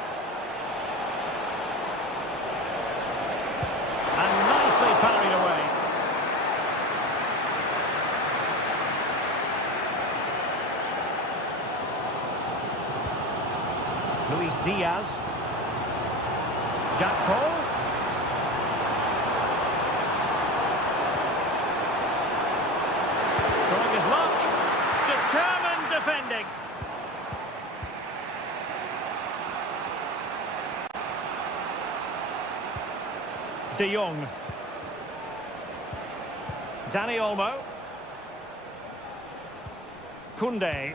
And nicely parried away. Luis Diaz. Gakpo. Trying his luck. Determined defending. De Jong. Dani Olmo. Koundé.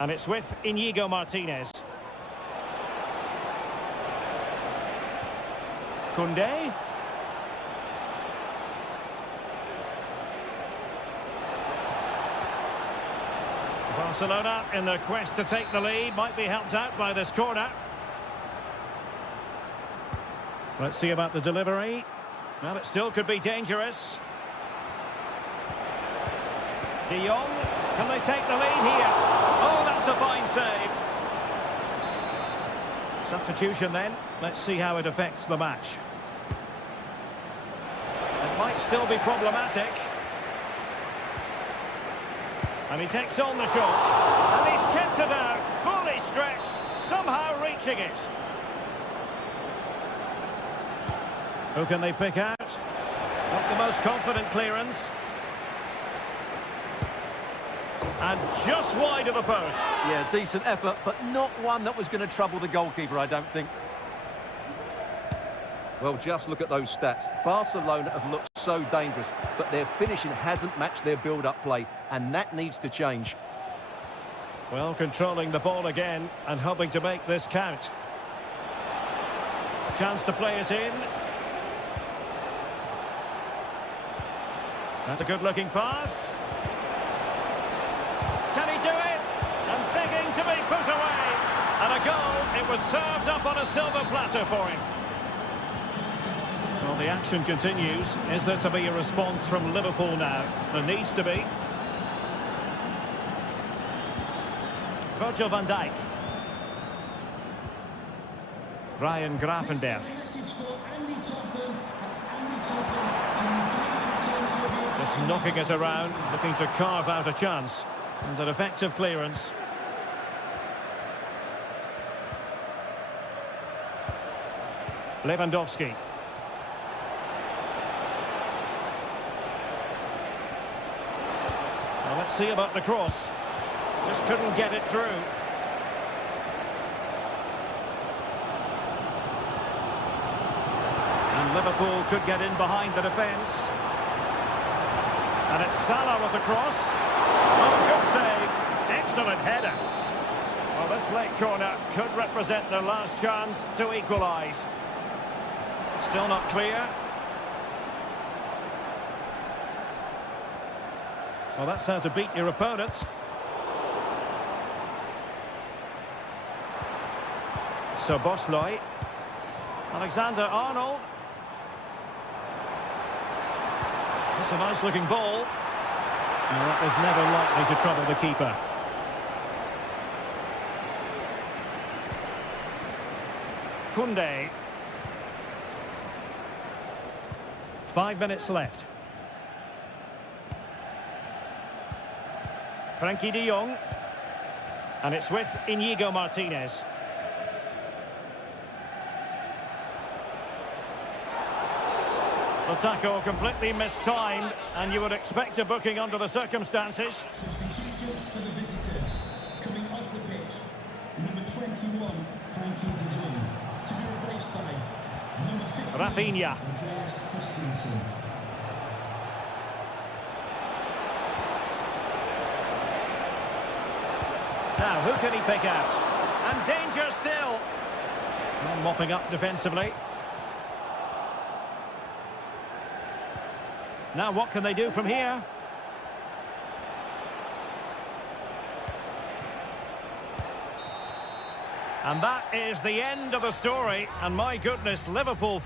And it's with Íñigo Martínez. Koundé. Barcelona, in their quest to take the lead, might be helped out by this corner. Let's see about the delivery. Well, it still could be dangerous. De Jong, can they take the lead here? Oh, that's a fine save. Substitution then. Let's see how it affects the match. It might still be problematic. And he takes on the shot. And he's kept it out, fully stretched, somehow reaching it. Who can they pick out? Not the most confident clearance. And just wide of the post. Yeah, decent effort, but not one that was going to trouble the goalkeeper, I don't think. Well, just look at those stats. Barcelona have looked so dangerous, but their finishing hasn't matched their build-up play, and that needs to change. Well, controlling the ball again and hoping to make this count. Chance to play it in. That's a good-looking pass. Can he do it? And begging to be put away. And a goal. It was served up on a silver platter for him. Well, the action continues. Is there to be a response from Liverpool now? There needs to be. Virgil van Dijk. Ryan Gravenberch. Just knocking it around, looking to carve out a chance. And an effective clearance. Lewandowski. Well, let's see about the cross. Just couldn't get it through. And Liverpool could get in behind the defence. And it's Salah with the cross. Oh, good save. Excellent header. Well, this late corner could represent their last chance to equalise. Still not clear. Well, that's how to beat your opponent. So Bosley. Alexander-Arnold. That's a nice-looking ball. Well, that was never likely to trouble the keeper. Koundé. 5 minutes left. Frankie de Jong. And it's with Íñigo Martínez. The tackle completely mistimed, and you would expect a booking under the circumstances. Substitution for the visitors. Coming off the pitch, number 21, Frankie de Jong. To be replaced by number 15, Rafinha. Andreas Christensen. Now, who can he pick out? And danger still. Well, mopping up defensively. Now, what can they do from here? And that is the end of the story. And my goodness, Liverpool...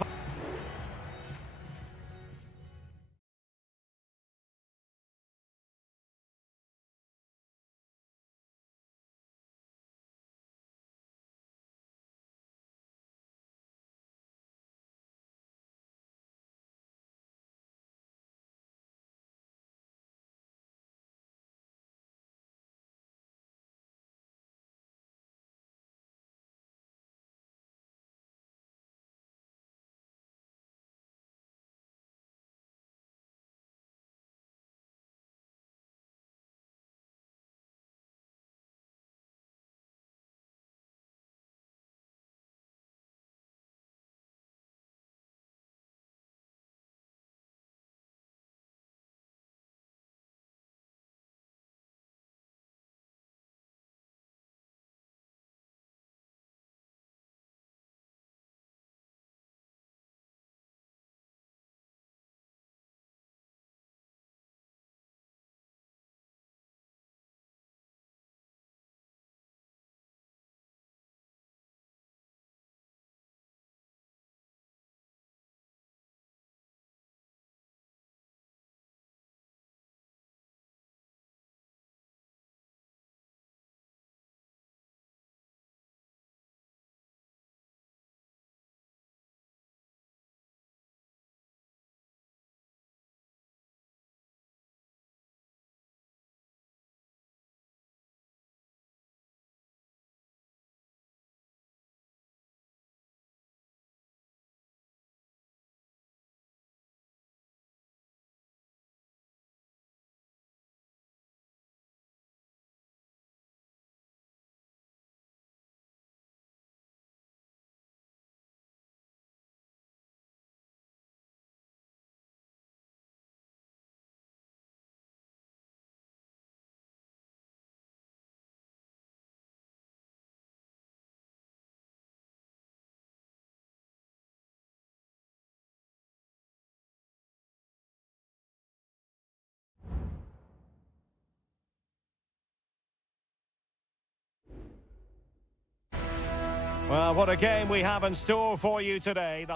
Well, what a game we have in store for you today.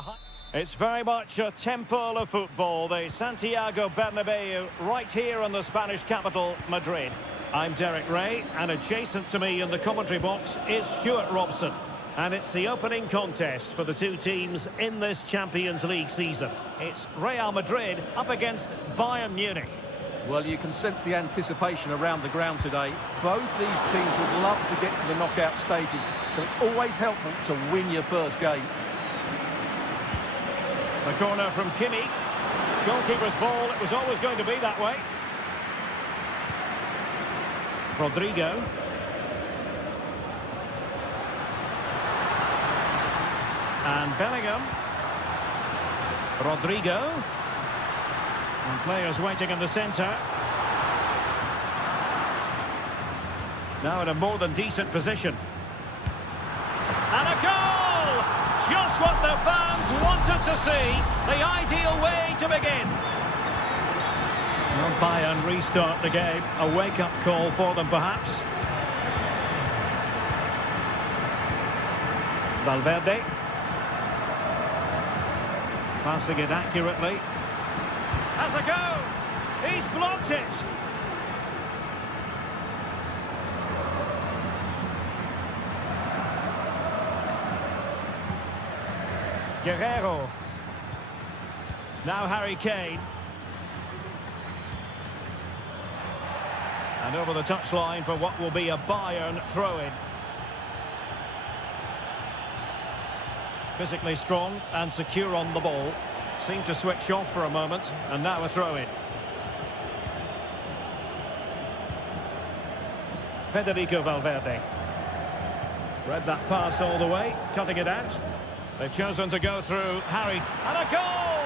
It's very much a temple of football, the Santiago Bernabeu, right here in the Spanish capital, Madrid. I'm Derek Ray, and adjacent to me in the commentary box is Stuart Robson. And it's the opening contest for the two teams in this Champions League season. It's Real Madrid up against Bayern Munich. Well, you can sense the anticipation around the ground today. Both these teams would love to get to the knockout stages, so it's always helpful to win your first game. The corner from Kimmich. Goalkeeper's ball, it was always going to be that way. Rodrigo. And Bellingham. Rodrigo. And players waiting in the centre. Now in a more than decent position. And a goal! Just what the fans wanted to see. The ideal way to begin. Well, Bayern restart the game. A wake-up call for them, perhaps. Valverde. Passing it accurately. Has a go! He's blocked it! Guerrero. Now Harry Kane. And over the touchline for what will be a Bayern throw-in. Physically strong and secure on the ball. Seemed to switch off for a moment, and now a throw-in. Federico Valverde. Read that pass all the way, cutting it out. They've chosen to go through Harry. And a goal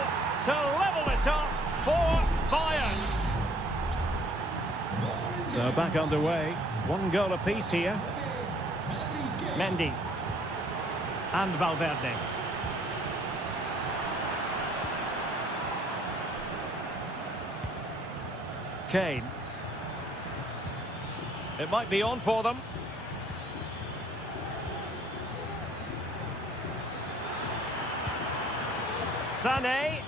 to level it up for Bayern. So back underway. One goal apiece here. Mendy. And Valverde. Kane. It might be on for them. Sané.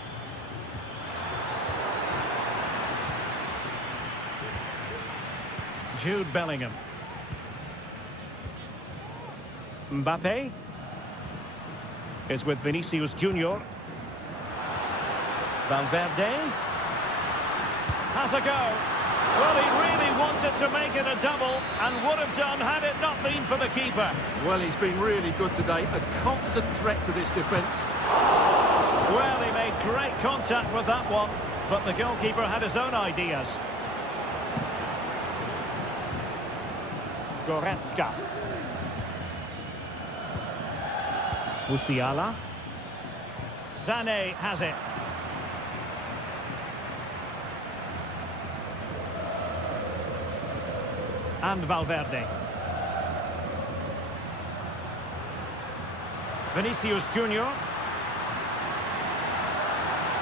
Jude Bellingham. Mbappe is with Vinicius Junior. Valverde has a go. Well, he really wanted to make it a double and would have done had it not been for the keeper. Well, he's been really good today. A constant threat to this defence. Well, he made great contact with that one, but the goalkeeper had his own ideas. Goretzka. Musiala. Sané has it. And Valverde. Vinicius Junior.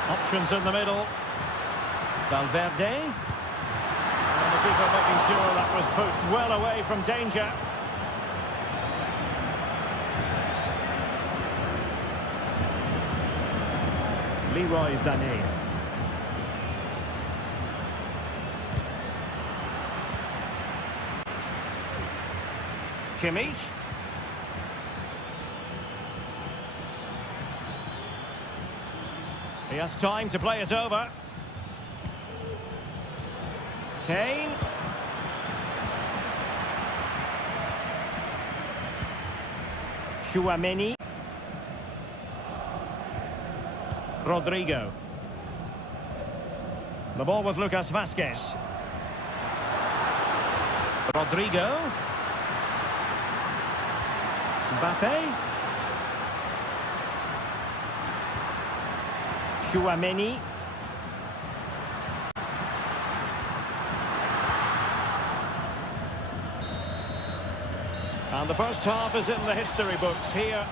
Options in the middle. Valverde. And the keeper making sure that was pushed well away from danger. Leroy Sané. Kimmich. He has time to play it over. Kane. Chouameni. Rodrigo. The ball with Lucas Vázquez. Rodrigo. Mbappe. Chouameni. And the first half is in the history books here.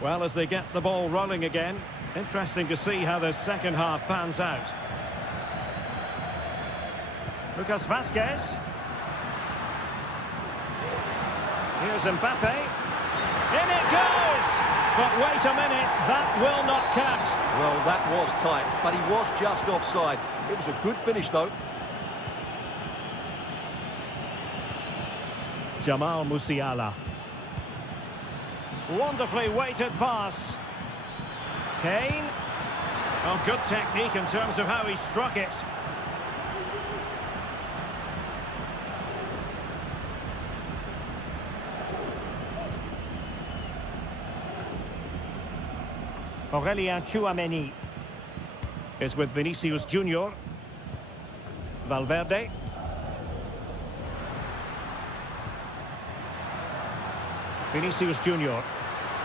Well, as they get the ball rolling again, interesting to see how the second half pans out. Lucas Vazquez. Here's Mbappe. In it goes! But wait a minute, that will not count. Well, that was tight, but he was just offside. It was a good finish, though. Jamal Musiala. Wonderfully weighted pass. Kane. Oh, good technique in terms of how he struck it. Aurelien Tchouameni is with Vinicius Junior. Valverde. Vinicius Junior.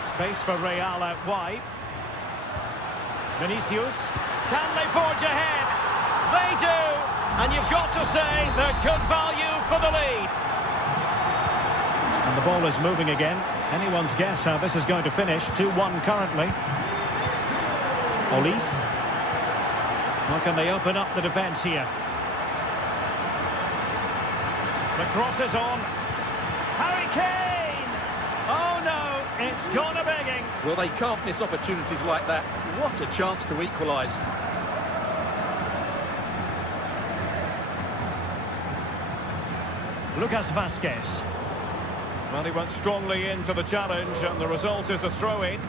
Space for Real out wide. Vinicius. Can they forge ahead? They do! And you've got to say they're good value for the lead. And the ball is moving again. Anyone's guess how this is going to finish. 2-1 currently. Olise. How can they open up the defence here? The cross is on. Harry Kane! Oh no, it's gone a-begging. Well, they can't miss opportunities like that. What a chance to equalise. Lucas Vazquez. Well, he went strongly into the challenge and the result is a throw-in.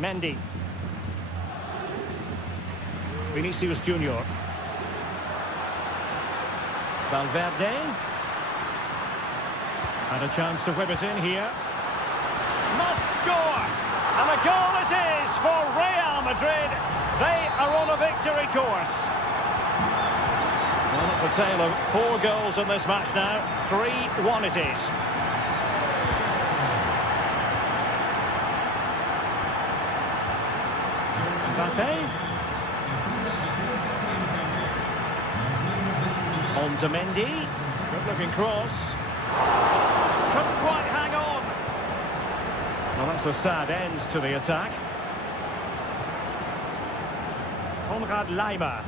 Mendy. Vinicius Junior. Valverde. And a chance to whip it in here. Must score! And a goal it is for Real Madrid. They are on a victory course. Well, it's a tale of 4 goals in this match now. 3-1 it is. Mbappe. On to Mendy. Good looking cross. Couldn't quite hang on. Well, that's a sad end to the attack. Konrad Laimer.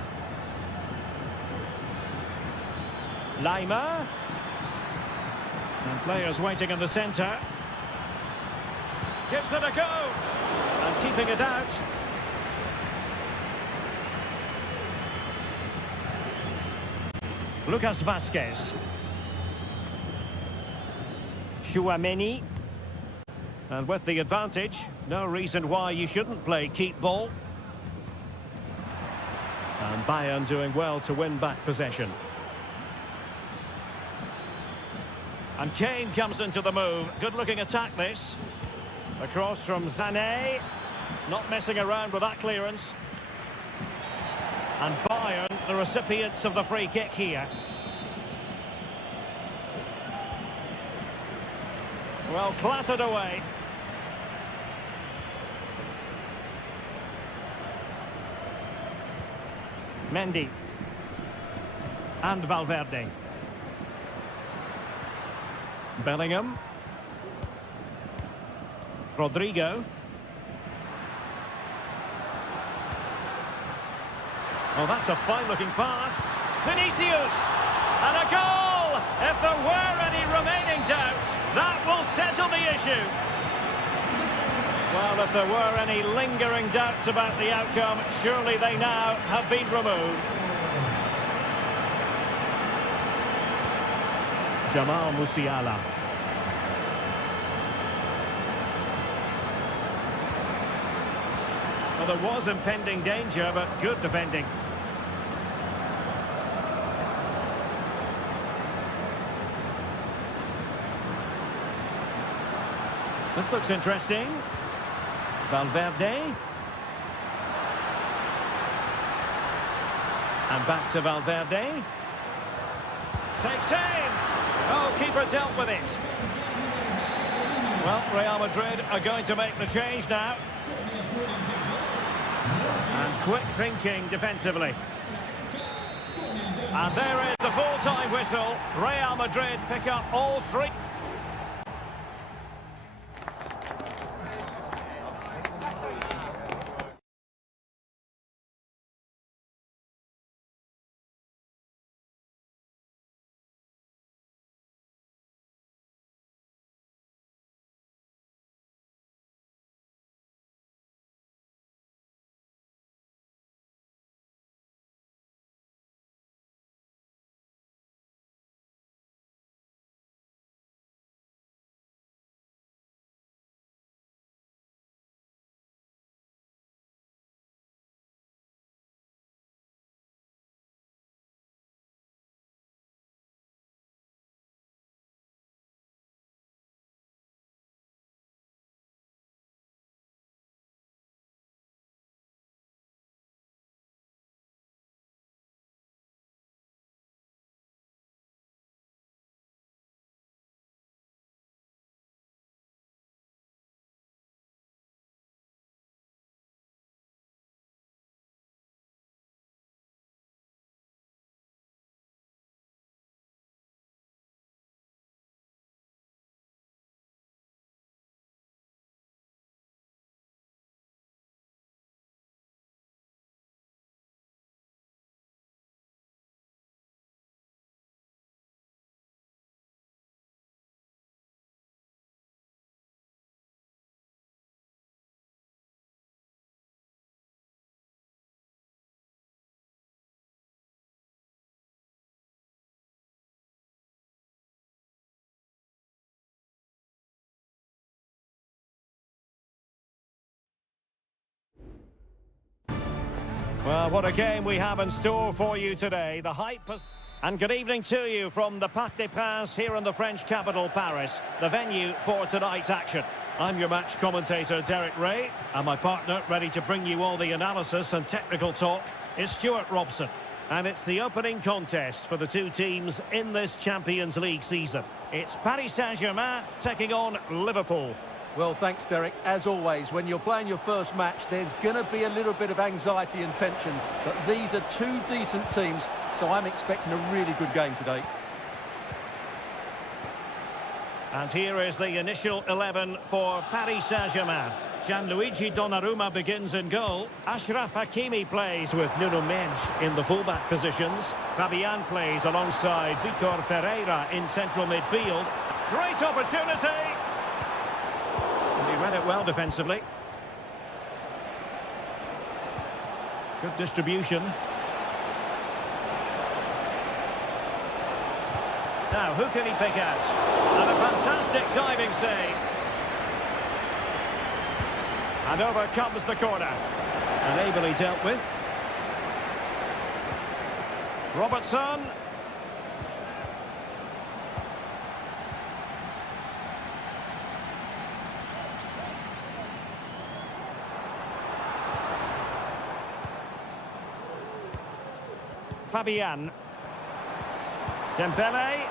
Laimer. And players waiting in the centre. Gives it a go. And keeping it out. Lucas Vazquez. Tchouameni. And with the advantage, no reason why you shouldn't play keep ball. And Bayern doing well to win back possession. And Kane comes into the move. Good-looking attack, this. A cross from Sané. Not messing around with that clearance. And Bayern, the recipients of the free kick here. Well, clattered away. Mendy. And Valverde. Bellingham. Rodrigo. Oh, that's a fine-looking pass. Vinicius! And a goal! If there were any remaining doubts, that will settle the issue. Well, if there were any lingering doubts about the outcome, surely they now have been removed. Jamal Musiala. Well, there was impending danger, but good defending. This looks interesting. Valverde. And back to Valverde. Takes aim. Oh, keeper dealt with it. Well, Real Madrid are going to make the change now. And quick thinking defensively. And there is the full-time whistle. Real Madrid pick up all 3. Well, what a game we have in store for you today. The hype has... And good evening to you from the Parc des Princes here in the French capital, Paris, the venue for tonight's action. I'm your match commentator, Derek Ray, and my partner, ready to bring you all the analysis and technical talk, is Stuart Robson. And it's the opening contest for the two teams in this Champions League season. It's Paris Saint-Germain taking on Liverpool. Well, thanks, Derek. As always, when you're playing your first match, there's going to be a little bit of anxiety and tension. But these are two decent teams, so I'm expecting a really good game today. And here is the initial 11 for Paris Saint-Germain. Gianluigi Donnarumma begins in goal. Achraf Hakimi plays with Nuno Mendes in the fullback positions. Fabian plays alongside Vitor Ferreira in central midfield. Great opportunity! And he read it well defensively. Good distribution. Now, who can he pick out? And a fantastic diving save. And over comes the corner. And ably dealt with. Robertson. Fabian. Dembele.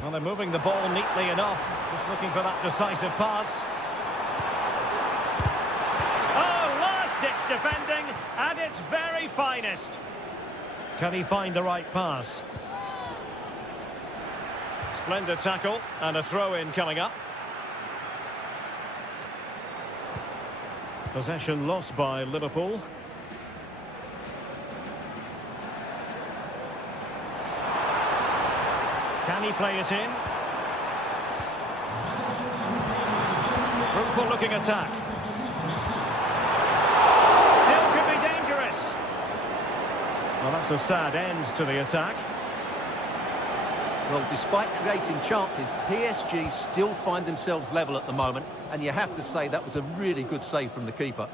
Well, they're moving the ball neatly enough. Just looking for that decisive pass. Oh, last-ditch defending at its very finest. Can he find the right pass? Splendid tackle and a throw-in coming up. Possession lost by Liverpool. Can he play it in? Fruitful looking attack. Still could be dangerous. Well, that's a sad end to the attack. Well, despite creating chances, PSG still find themselves level at the moment, and you have to say that was a really good save from the keeper.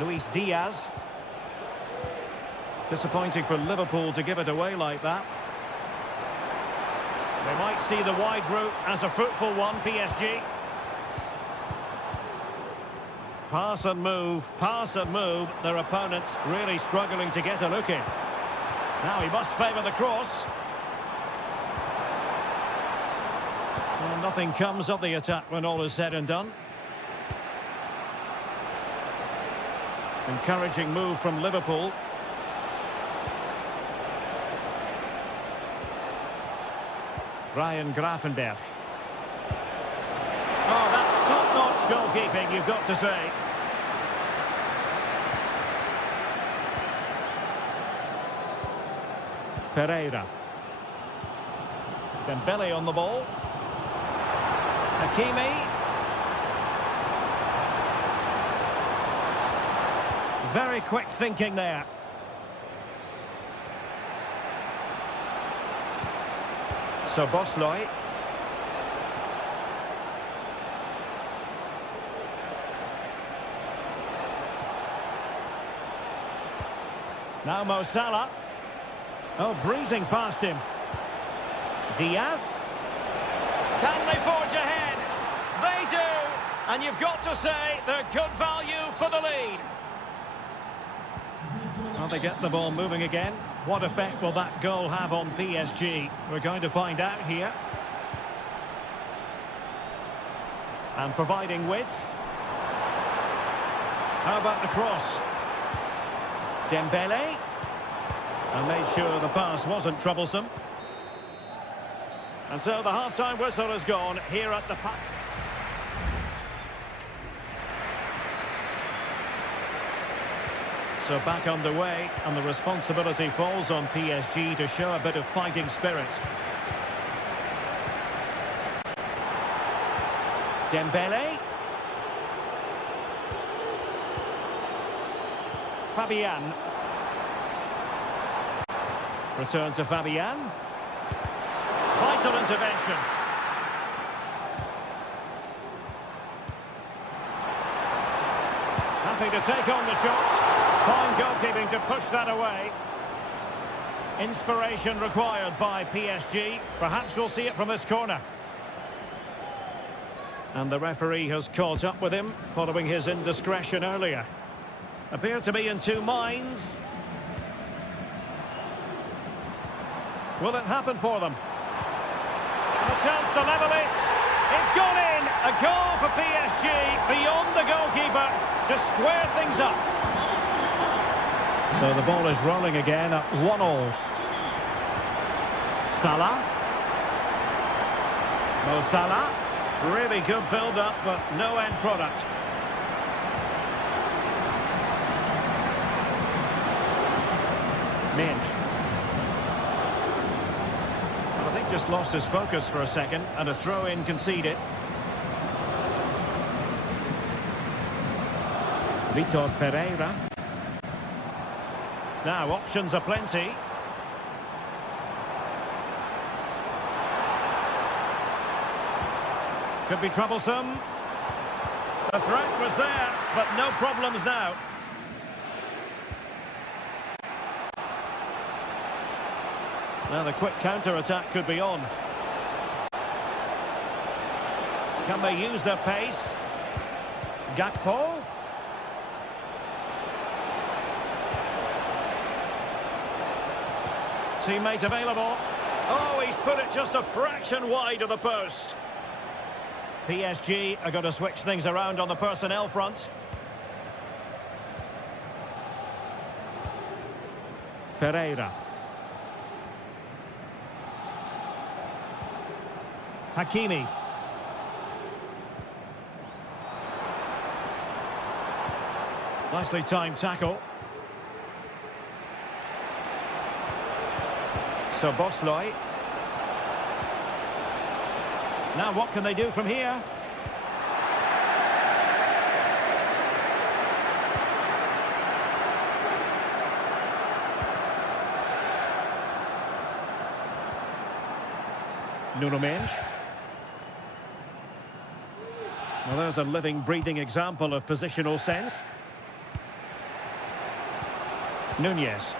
Luis Diaz. Disappointing for Liverpool to give it away like that. They might see the wide route as a fruitful one, PSG. Pass and move, their opponents really struggling to get a look in. Now he must favour the cross. Well, nothing comes of the attack when all is said and done. Encouraging move from Liverpool. Ryan Gravenberch. Oh, that's top-notch goalkeeping, you've got to say. Ferreira. Dembele on the ball. Hakimi. Very quick thinking there. So Bosloy. Now Mo Salah. Oh, breezing past him. Diaz. Can they forge ahead? They do. And you've got to say they're good value for the lead. Well, they get the ball moving again. What effect will that goal have on PSG? We're going to find out here. And providing width. How about the cross? Dembele. And made sure the pass wasn't troublesome. And so the half-time whistle has gone here at the Parc. So back underway, and the responsibility falls on PSG to show a bit of fighting spirit. Dembele. Fabian. Return to Fabian. Vital intervention. happy to take on the shot. Fine goalkeeping to push that away. Inspiration required by PSG. Perhaps we'll see it from this corner. And the referee has caught up with him following his indiscretion earlier. Appear to be in two minds. Will it happen for them? A chance to level it. It's gone in. A goal for PSG beyond the goalkeeper to square things up. So the ball is rolling again at 1-1. Salah. Mo Salah. Really good build-up, but no end product. Minge. Well, I think just lost his focus for a second, and a throw-in conceded. Vitor Ferreira. Now, options are plenty. Could be troublesome. The threat was there, but no problems now. Now the quick counter-attack could be on. Can they use their pace? Gakpo. Teammate available. Oh, he's put it just a fraction wide of the post. PSG are going to switch things around on the personnel front. Ferreira. Hakimi. Nicely timed tackle. So Bosloy. Now what can they do from here? Nuno Mendes. Well, there's a living, breathing example of positional sense. Nunez.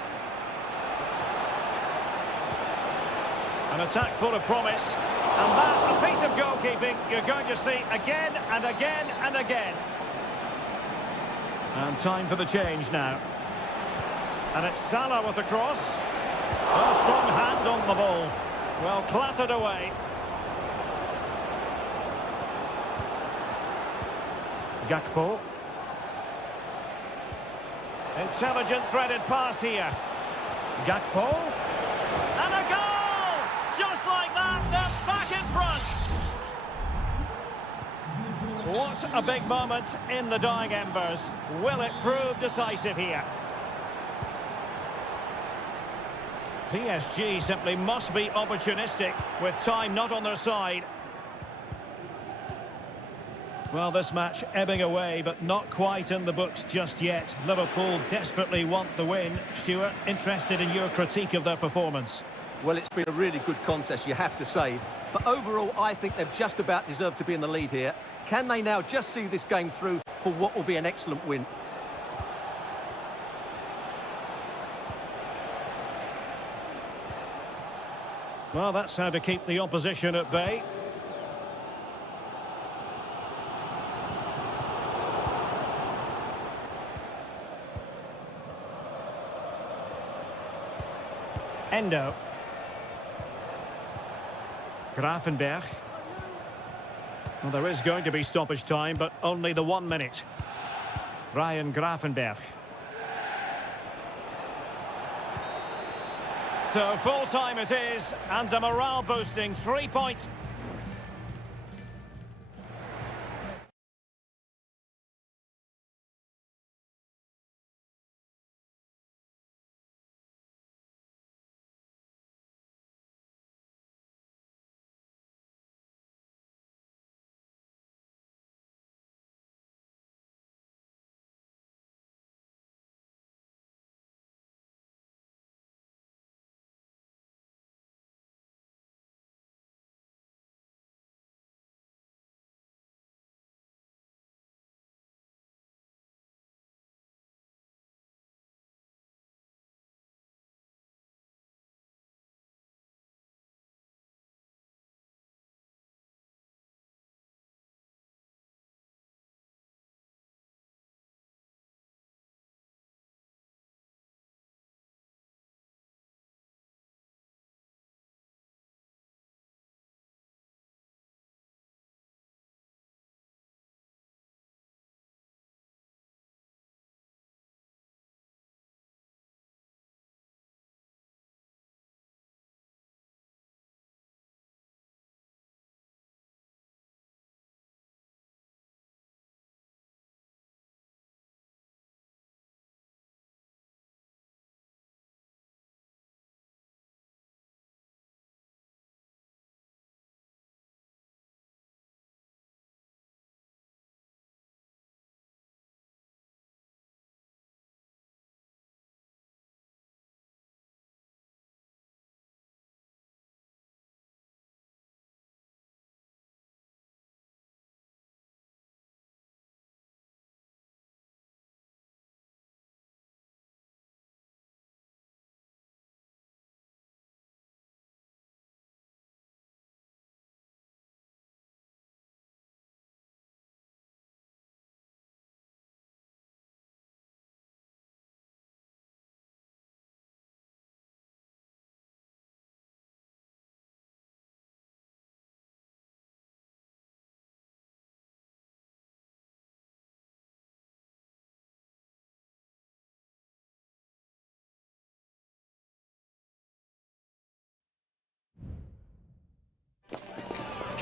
An attack full of promise. And that, a piece of goalkeeping you're going to see again and again and again. And time for the change now. And it's Salah with the cross. A strong hand on the ball. Well, clattered away. Gakpo. Intelligent threaded pass here. Gakpo. And a goal! Just like that, they're back in front. What a big moment in the dying embers. Will it prove decisive here? PSG simply must be opportunistic with time not on their side. Well, this match ebbing away, but not quite in the books just yet. Liverpool desperately want the win. Stuart, interested in your critique of their performance. Well, it's been a really good contest, you have to say. But overall, I think they've just about deserved to be in the lead here. Can they now just see this game through for what will be an excellent win? Well, that's how to keep the opposition at bay. Endo. Gravenberch. Well, there is going to be stoppage time, but only the 1 minute. Ryan Gravenberch. So full time it is, and a morale boosting 3 points.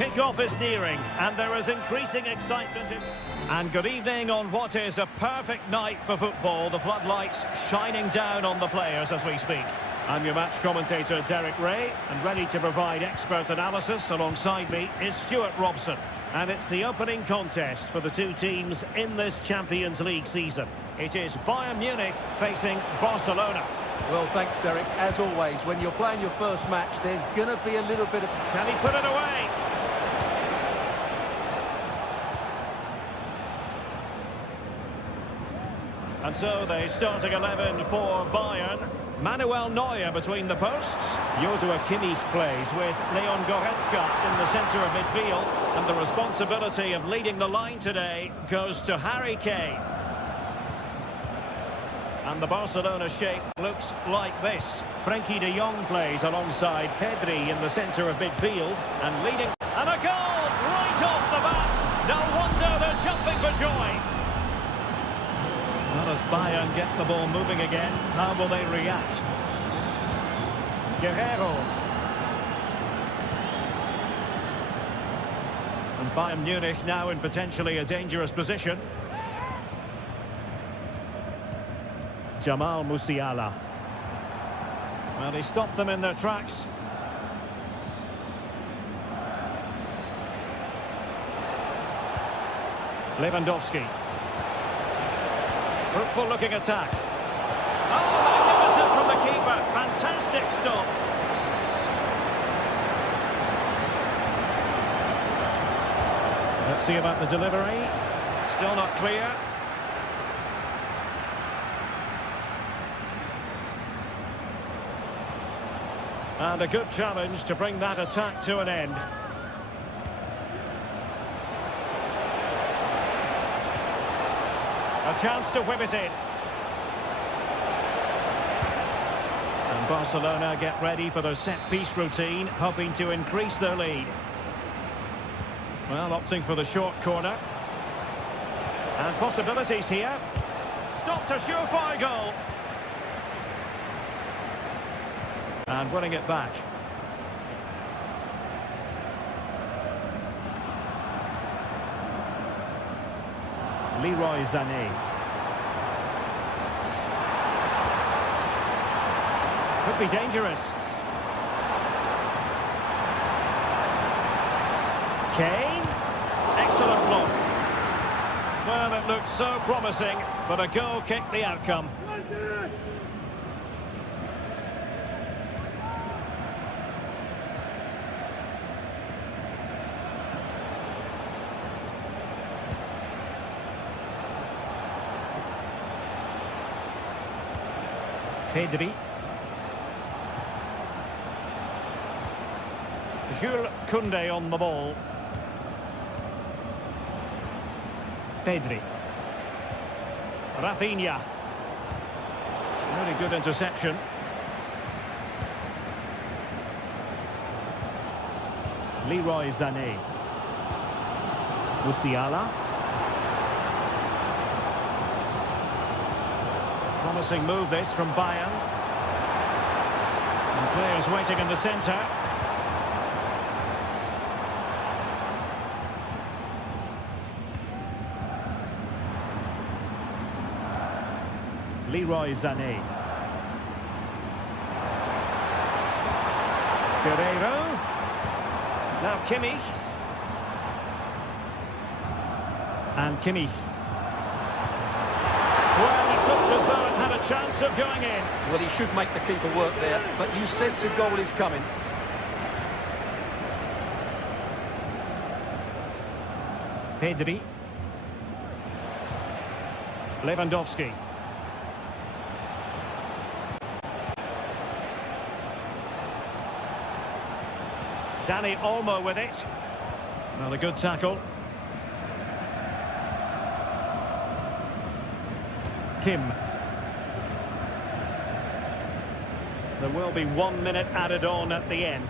Kick-off is nearing, and there is increasing excitement. And good evening on what is a perfect night for football. The floodlights shining down on the players as we speak. I'm your match commentator, Derek Ray, and ready to provide expert analysis alongside me is Stuart Robson. And it's the opening contest for the two teams in this Champions League season. It is Bayern Munich facing Barcelona. Well, thanks, Derek. As always, when you're playing your first match, there's going to be a little bit of... Can he put it away? And so the starting 11 for Bayern. Manuel Neuer between the posts. Joshua Kimmich plays with Leon Goretzka in the centre of midfield. And the responsibility of leading the line today goes to Harry Kane. And the Barcelona shape looks like this. Frenkie de Jong plays alongside Pedri in the centre of midfield. And leading... And a goal right off the bat! No wonder they're jumping for joy! Well, as Bayern get the ball moving again, how will they react? Guerrero. And Bayern Munich now in potentially a dangerous position. Jamal Musiala. Well, he stopped them in their tracks. Lewandowski. Fruitful looking attack. Oh, magnificent from the keeper. Fantastic stop. Let's see about the delivery. Still not clear. And a good challenge to bring that attack to an end. A chance to whip it in. And Barcelona get ready for their set-piece routine, hoping to increase their lead. Well, opting for the short corner. And possibilities here. Stopped a surefire goal. And winning it back. Leroy Sané. Could be dangerous. Kane. Excellent block. Well, it looked so promising, but a goal kicked the outcome. Pedri. Jules Koundé on the ball. Pedri. Rafinha. Really good interception. Leroy Sané. Musiala. Promising move this from Bayern. And players waiting in the centre. Leroy Sané. Guerrero. Now Kimmich. And Kimmich. Well, it looked as though it had a chance of going in. Well, he should make the keeper work there, but you sense a goal is coming. Pedri. Lewandowski. Dani Olmo with it. Well, a good tackle. Kim. There will be 1 minute added on at the end.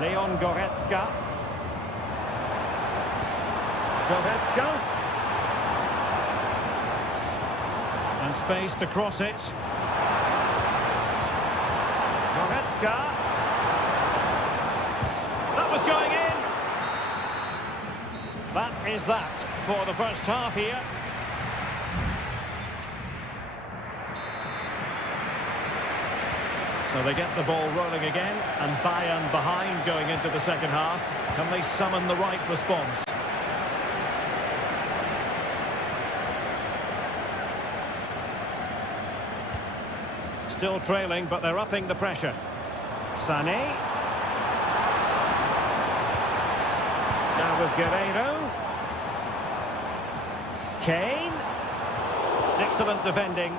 Leon Goretzka. Goretzka. And space to cross it. Goretzka. That That was going in. That is that for the first half here. So they get the ball rolling again, and Bayern behind going into the second half. Can they summon the right response? Still trailing, but they're upping the pressure. Sané. Now with Guerreiro. Kane. Excellent defending.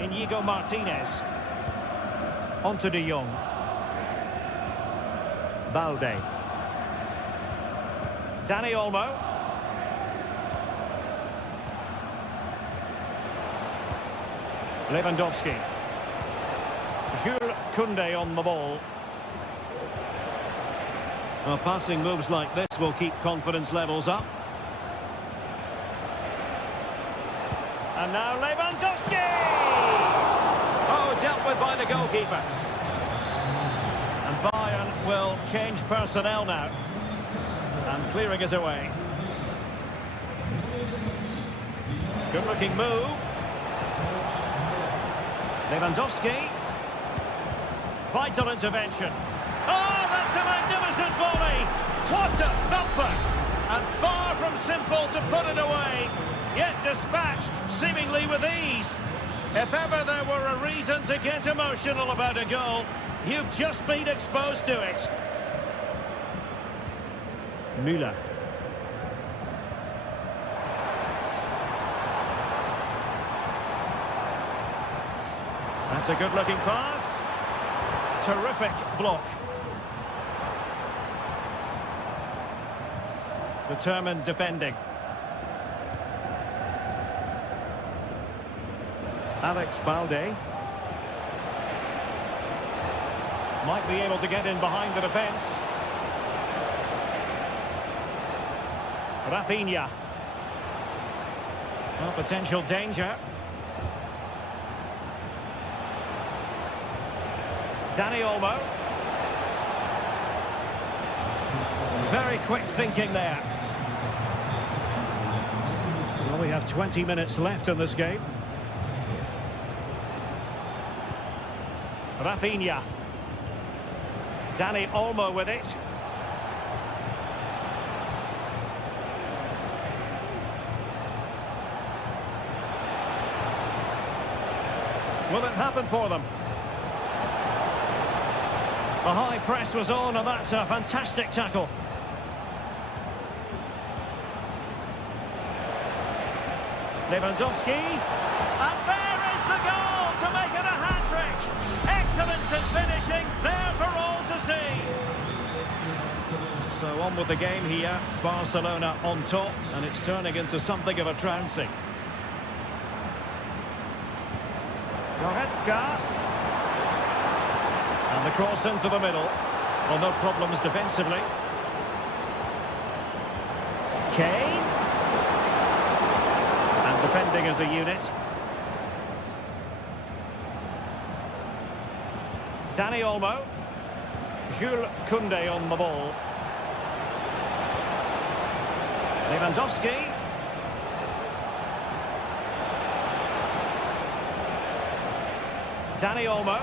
Inigo Martinez. Onto De Jong. Balde. Dani Olmo. Lewandowski. Jules Koundé on the ball. Well, passing moves like this will keep confidence levels up. And now Lewandowski! Oh, dealt with by the goalkeeper. And Bayern will change personnel now. And clearing it away. Good-looking move. Lewandowski. Vital intervention. Oh, that's a magnificent volley! What a thumper! And far from simple to put it away, yet dispatched seemingly with ease. If ever there were a reason to get emotional about a goal, you've just been exposed to it. Müller. That's a good-looking pass. Terrific block. Determined defending. Alex Balde. Might be able to get in behind the defence. Rafinha. Well, potential danger. Dani Olmo. Very quick thinking there. Well, we have 20 minutes left in this game. Rafinha. Dani Olmo with it. Will it happen for them? The high press was on, and that's a fantastic tackle. Lewandowski. And there is the goal to make it a hat-trick. Excellence in finishing, there for all to see. So on with the game here. Barcelona on top, and it's turning into something of a trouncing. Goretzka. And the cross into the middle. Well, no problems defensively. Kane. And defending as a unit. Dani Olmo. Jules Koundé on the ball. Lewandowski. Dani Olmo.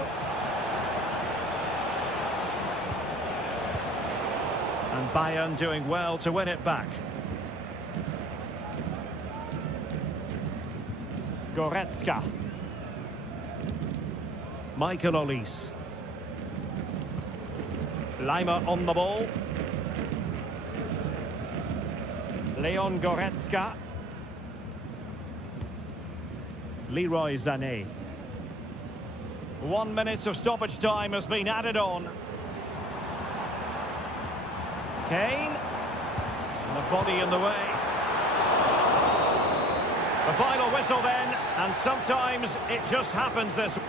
And Bayern doing well to win it back. Goretzka. Michael Olise. Lima on the ball. Leon Goretzka. Leroy Sané. 1 minute of stoppage time has been added on. Kane. And the body in the way. The final whistle then, and sometimes it just happens this way.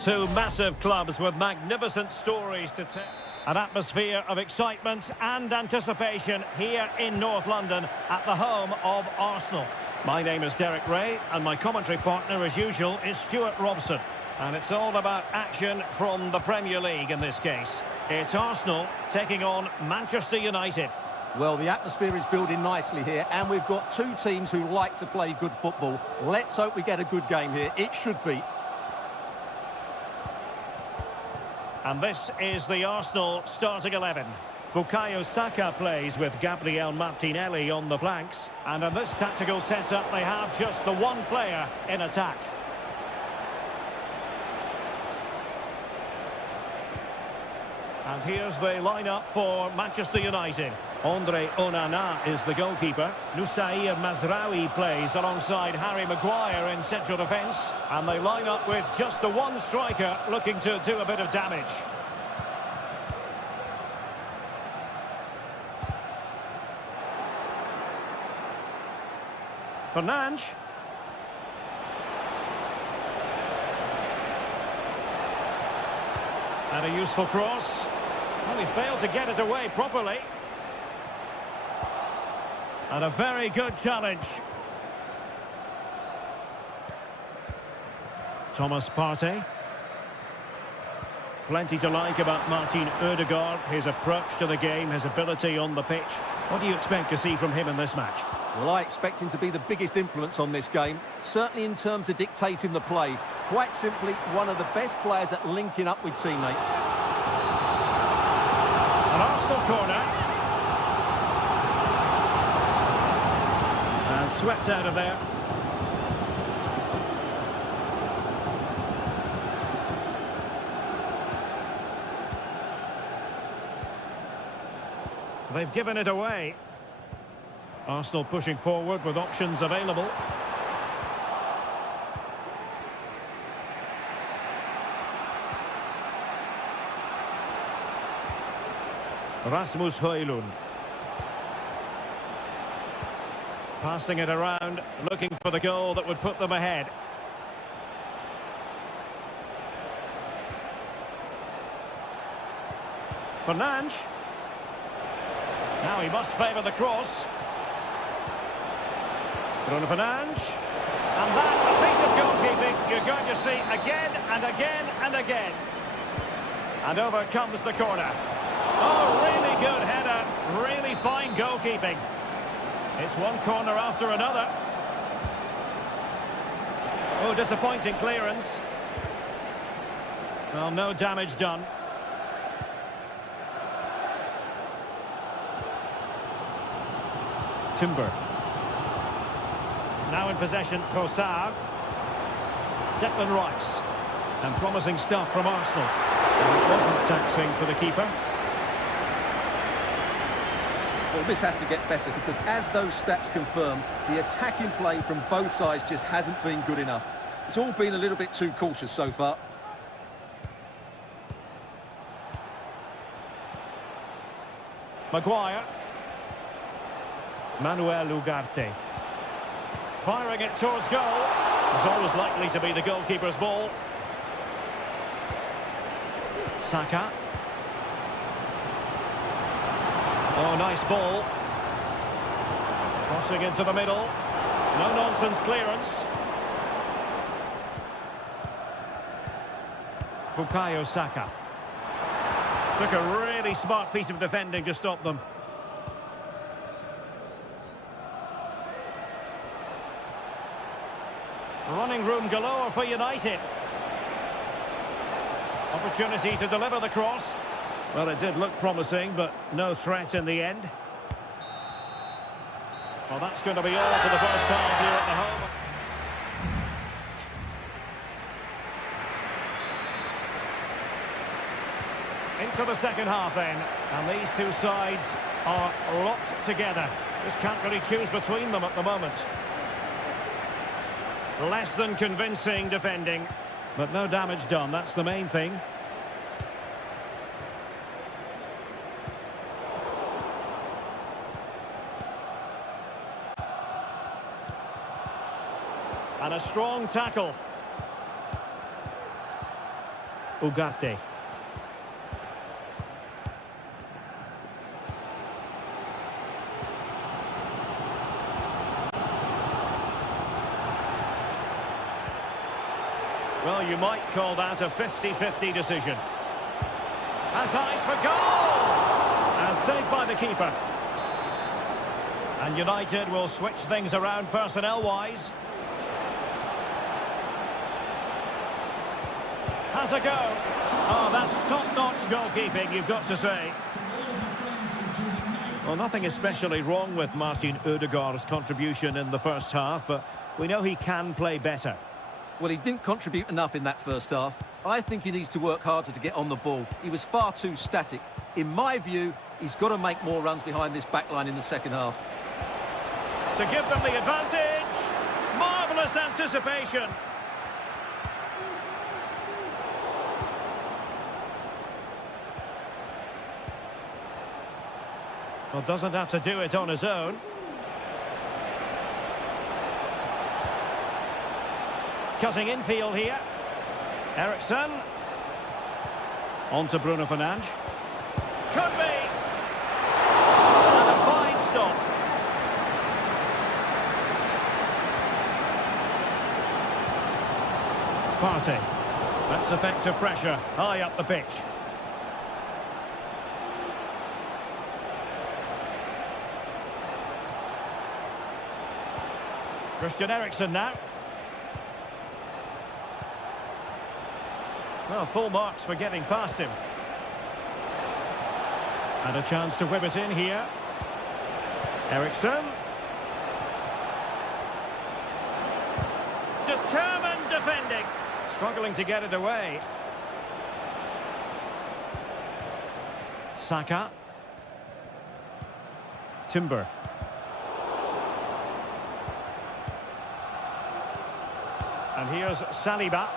Two massive clubs with magnificent stories to tell. An atmosphere of excitement and anticipation here in North London at the home of Arsenal. My name is Derek Ray and my commentary partner as usual is Stuart Robson. And it's all about action from the Premier League in this case. It's Arsenal taking on Manchester United. Well, the atmosphere is building nicely here, and we've got two teams who like to play good football. Let's hope we get a good game here. It should be. And this is the Arsenal starting 11. Bukayo Saka plays with Gabriel Martinelli on the flanks. And in this tactical setup, they have just the one player in attack. And here's the lineup for Manchester United. Andre Onana is the goalkeeper. Nusair Mazraoui plays alongside Harry Maguire in central defence. And they line up with just the one striker looking to do a bit of damage. Fernandes. And a useful cross. Well, he failed to get it away properly. And a very good challenge. Thomas Partey. Plenty to like about Martin Ødegaard, his approach to the game, his ability on the pitch. What do you expect to see from him in this match? Well, I expect him to be the biggest influence on this game, certainly in terms of dictating the play. Quite simply, one of the best players at linking up with teammates. An Arsenal corner. And swept out of there. They've given it away. Arsenal pushing forward with options available. Rasmus Højlund. Passing it around, looking for the goal that would put them ahead. Fernandes. Now he must favour the cross. Bruno Fernandes. And that, a piece of goalkeeping you're going to see again and again and again. And over comes the corner. Oh, really good header. Really fine goalkeeping. It's one corner after another. Oh, disappointing clearance. Well, no damage done. Timber. Now in possession, Trossard. Declan Rice. And promising stuff from Arsenal. And it wasn't taxing for the keeper. Well, this has to get better because as those stats confirm, the attacking play from both sides just hasn't been good enough. It's all been a little bit too cautious so far. Maguire. Manuel Ugarte. Firing it towards goal. It's always likely to be the goalkeeper's ball. Saka. Oh, nice ball. Crossing into the middle. No-nonsense clearance. Bukayo Saka. Took a really smart piece of defending to stop them. Running room galore for United. Opportunity to deliver the cross. Well, it did look promising, but no threat in the end. Well, that's going to be all for the first half here at the home. Into the second half then, and these two sides are locked together. Just can't really choose between them at the moment. Less than convincing defending, but no damage done, that's the main thing. And a strong tackle. Ugarte. Well, you might call that a 50-50 decision. Has eyes for goal! And saved by the keeper. And United will switch things around personnel-wise. Has a go. Oh, that's top-notch goalkeeping, you've got to say. Well, nothing especially wrong with Martin Ødegaard's contribution in the first half, but we know he can play better. Well, he didn't contribute enough in that first half. I think he needs to work harder to get on the ball. He was far too static. In my view, he's got to make more runs behind this backline in the second half. To give them the advantage. Marvellous anticipation. Well, doesn't have to do it on his own. Cutting infield here. Eriksson. On to Bruno Fernandes. Could be. And a fine stop. Partey. That's effective pressure. High up the pitch. Christian Eriksen now. Well, full marks for getting past him. And a chance to whip it in here. Eriksen. Determined defending. Struggling to get it away. Saka. Timber. And here's Saliba.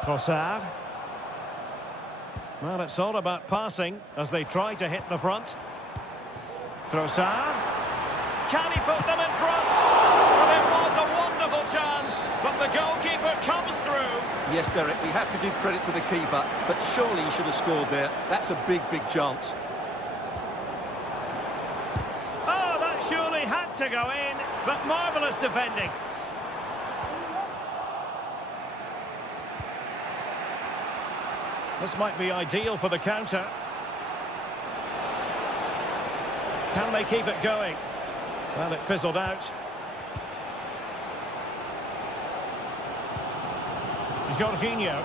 Trossard. Well, it's all about passing as they try to hit the front. Trossard. Can he put them in front? Well, it was a wonderful chance, but the goalkeeper comes through. Yes, Derek, we have to give credit to the keeper, but surely he should have scored there. That's a big, big chance. Oh, that surely had to go in, but marvellous defending. This might be ideal for the counter. Can they keep it going? Well, it fizzled out. Jorginho.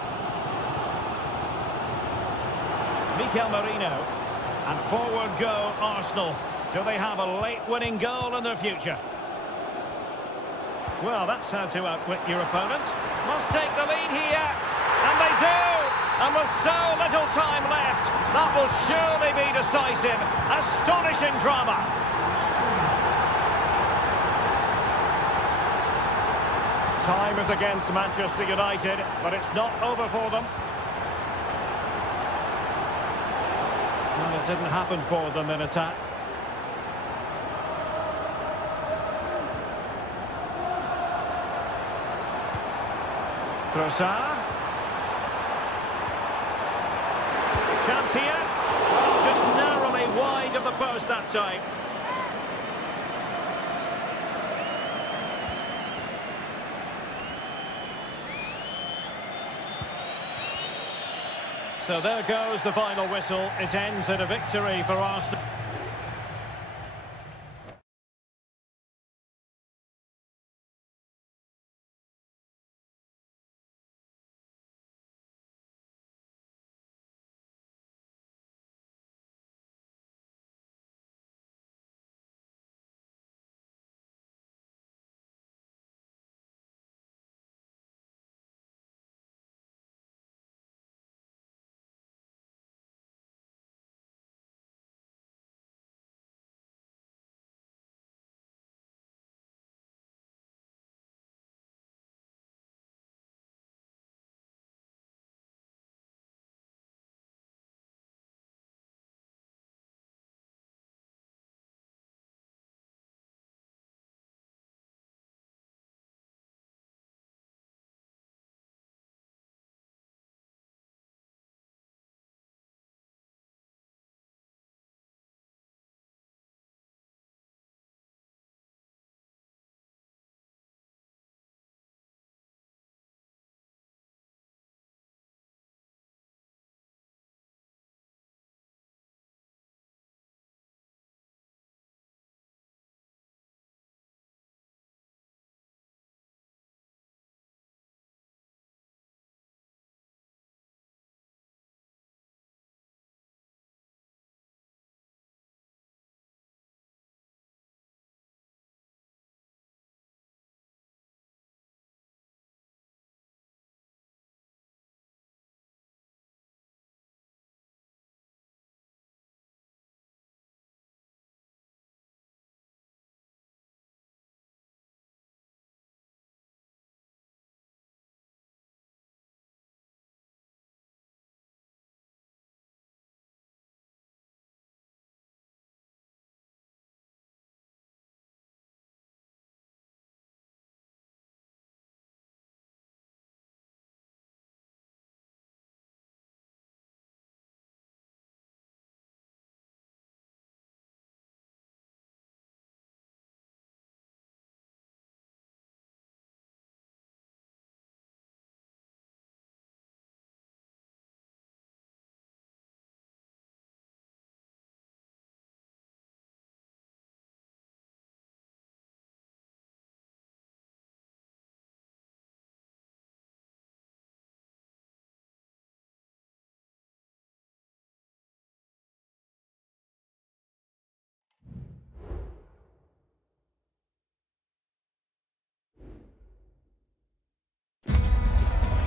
Mikel Merino. And forward go Arsenal. Do they have a late winning goal in their future? Well, that's how to outwit your opponent. Must take the lead here. And they do! And with so little time left, that will surely be decisive. Astonishing drama. Time is against Manchester United, but it's not over for them. Well, it didn't happen for them in attack. Trossard. Chance here. Well, just narrowly wide of the post that time. So there goes the final whistle. It ends in a victory for Arsenal.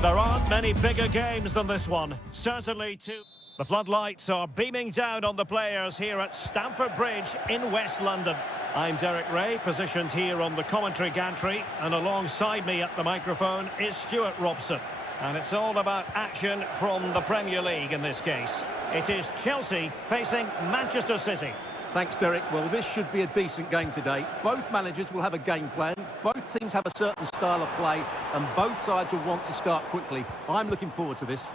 There aren't many bigger games than this one. Certainly two. The floodlights are beaming down on the players here at Stamford Bridge in West London. I'm Derek Ray, positioned here on the commentary gantry, and alongside me at the microphone is Stuart Robson. And it's all about action from the Premier League in this case. It is Chelsea facing Manchester City. Thanks, Derek. Well, this should be a decent game today. Both managers will have a game plan. Both teams have a certain style of play, and both sides will want to start quickly. I'm looking forward to this.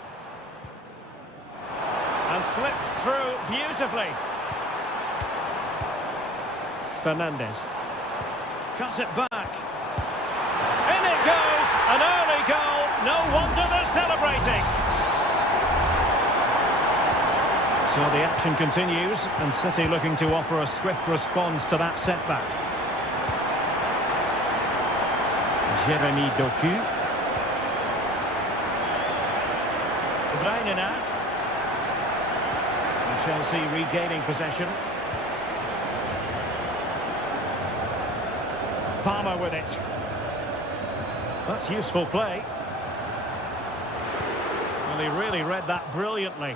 And slipped through beautifully. Fernandez. Cuts it back. In it goes! An early goal. No wonder they're celebrating. So the action continues, and City looking to offer a swift response to that setback. Jeremy Doku. Bereznya now. And Chelsea regaining possession. Palmer with it. That's useful play. Well, he really read that brilliantly.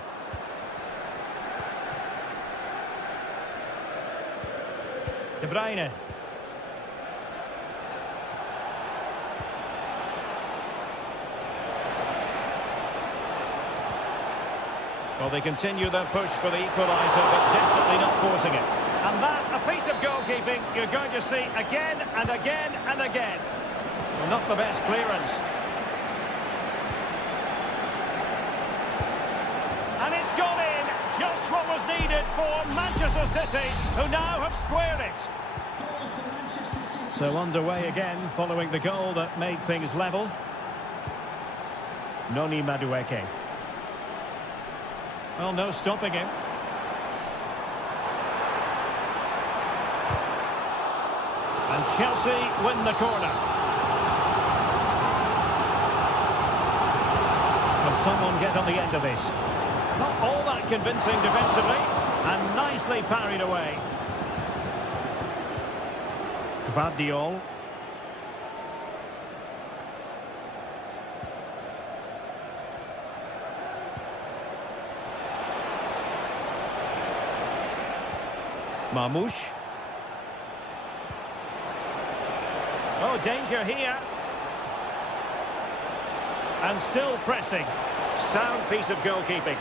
De Bruyne. Well, they continue their push for the equaliser, but definitely not forcing it. And that, a piece of goalkeeping you're going to see again and again and again. Well, not the best clearance. And it's gone in, just what was needed for Manchester City, who now have squared it. Goal for Manchester City. So underway again, following the goal that made things level. Noni Madueke. Well, no stopping him. And Chelsea win the corner. Can someone get on the end of this? Not all that convincing defensively, and nicely parried away. Gvardiol. Marmoush. Oh, danger here. And still pressing. Sound piece of goalkeeping.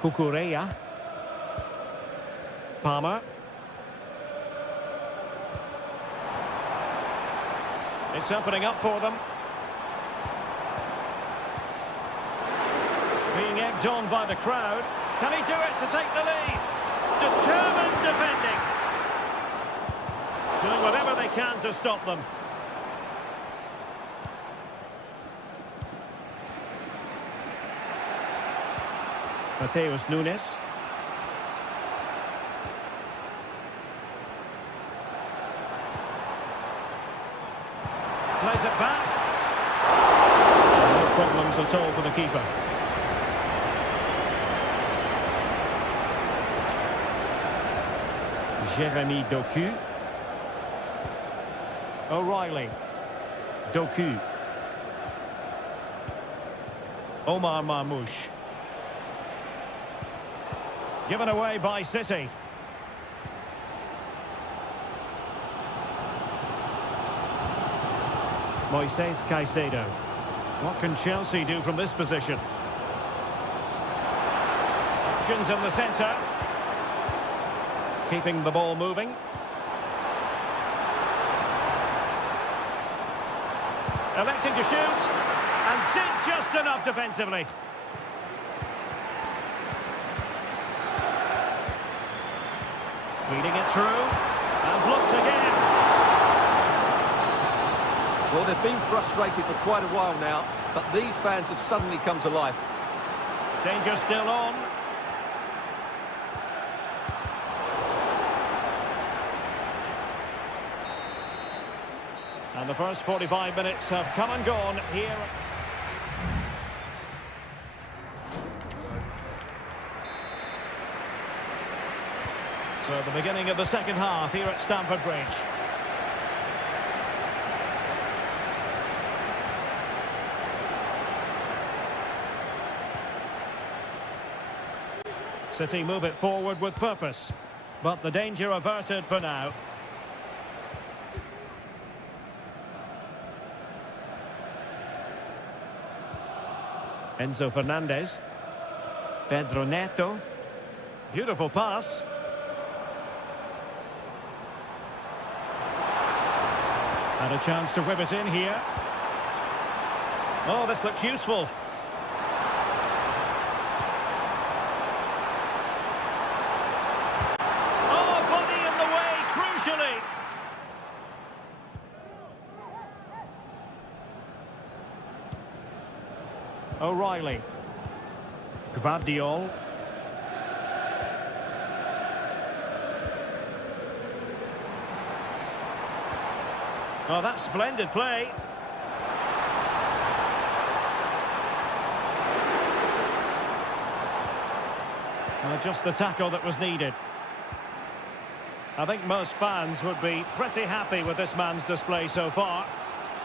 Kukureya. Palmer. It's opening up for them. Being egged on by the crowd. Can he do it to take the lead? Determined defending. Doing whatever they can to stop them. Mateus Nunes. Plays it back. No problems at all for the keeper. Jeremy Doku. O'Reilly. Doku. Omar Marmoush. Given away by City. Moises Caicedo. What can Chelsea do from this position? Options in the centre. Keeping the ball moving. Electing to shoot. And did just enough defensively. Feeding it through. And blocked again. Well, they've been frustrated for quite a while now, but these fans have suddenly come to life. Danger still on. And the first 45 minutes have come and gone here. So the beginning of the second half here at Stamford Bridge. City move it forward with purpose. But the danger averted for now. Enzo Fernandez. Pedro Neto. Beautiful pass. And a chance to whip it in here. Oh, this looks useful. Oh, body in the way, crucially. O'Reilly. Gvardiol. Oh, that's splendid play. Just the tackle that was needed. I think most fans would be pretty happy with this man's display so far.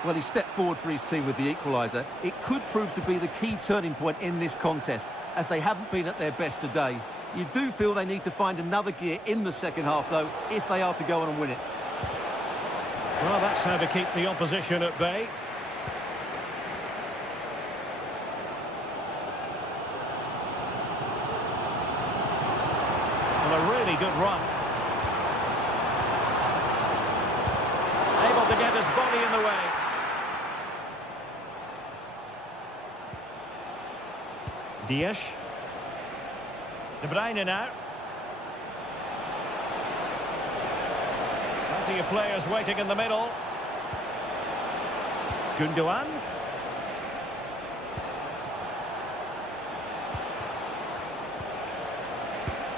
Well, he stepped forward for his team with the equaliser. It could prove to be the key turning point in this contest, as they haven't been at their best today. You do feel they need to find another gear in the second half, though, if they are to go on and win it. Well, that's how to keep the opposition at bay. Well, a really good run. Able to get his body in the way. Dias. De Bruyne now. Plenty of players waiting in the middle. Gundogan.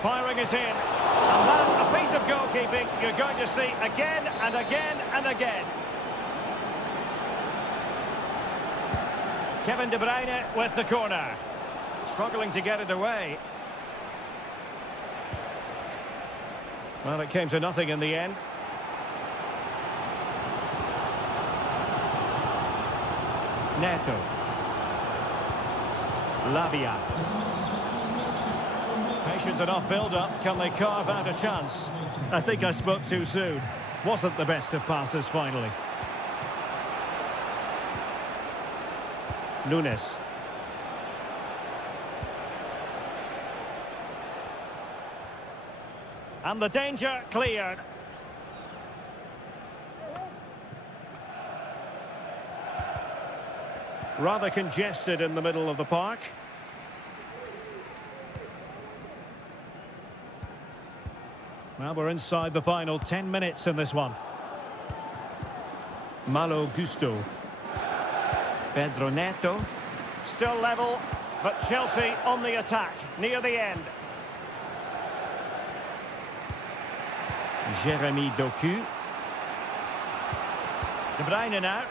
Firing it in. And that, a piece of goalkeeping you're going to see again and again and again. Kevin De Bruyne with the corner. Struggling to get it away. Well, it came to nothing in the end. Neto. Lavia. Patient enough build-up. Can they carve out a chance? I think I spoke too soon. Wasn't the best of passes finally. Nunes. And the danger cleared. Rather congested in the middle of the park. Well, we're inside the final 10 minutes in this one. Malo Gusto. Pedro Neto. Still level, but Chelsea on the attack near the end. Jeremy Doku. De Bruyne now.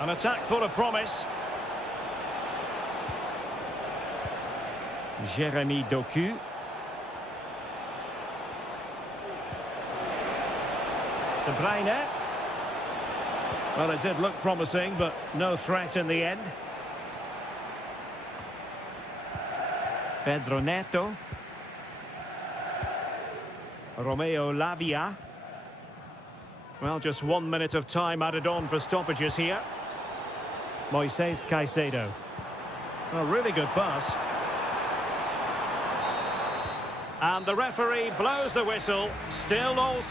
An attack full of promise. Jeremy Doku. De Bruyne. Well, it did look promising, but no threat in the end. Pedro Neto. Romeo Lavia. Well, just 1 minute of time added on for stoppages here. Moises Caicedo. A really good pass. And the referee blows the whistle. Still all...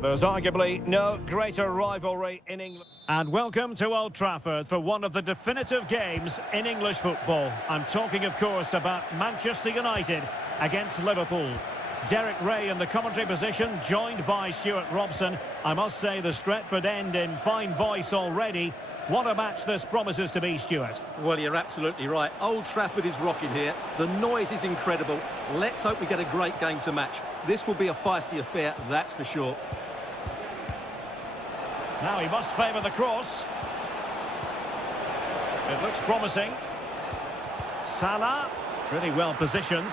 There's arguably no greater rivalry in England. And welcome to Old Trafford for one of the definitive games in English football. I'm talking, of course, about Manchester United against Liverpool. Derek Ray in the commentary position, joined by Stuart Robson. I must say the Stretford end in fine voice already. What a match this promises to be, Stuart. Well, you're absolutely right. Old Trafford is rocking here. The noise is incredible. Let's hope we get a great game to match. This will be a feisty affair, that's for sure. Now he must favour the cross. It looks promising. Salah, really well positioned.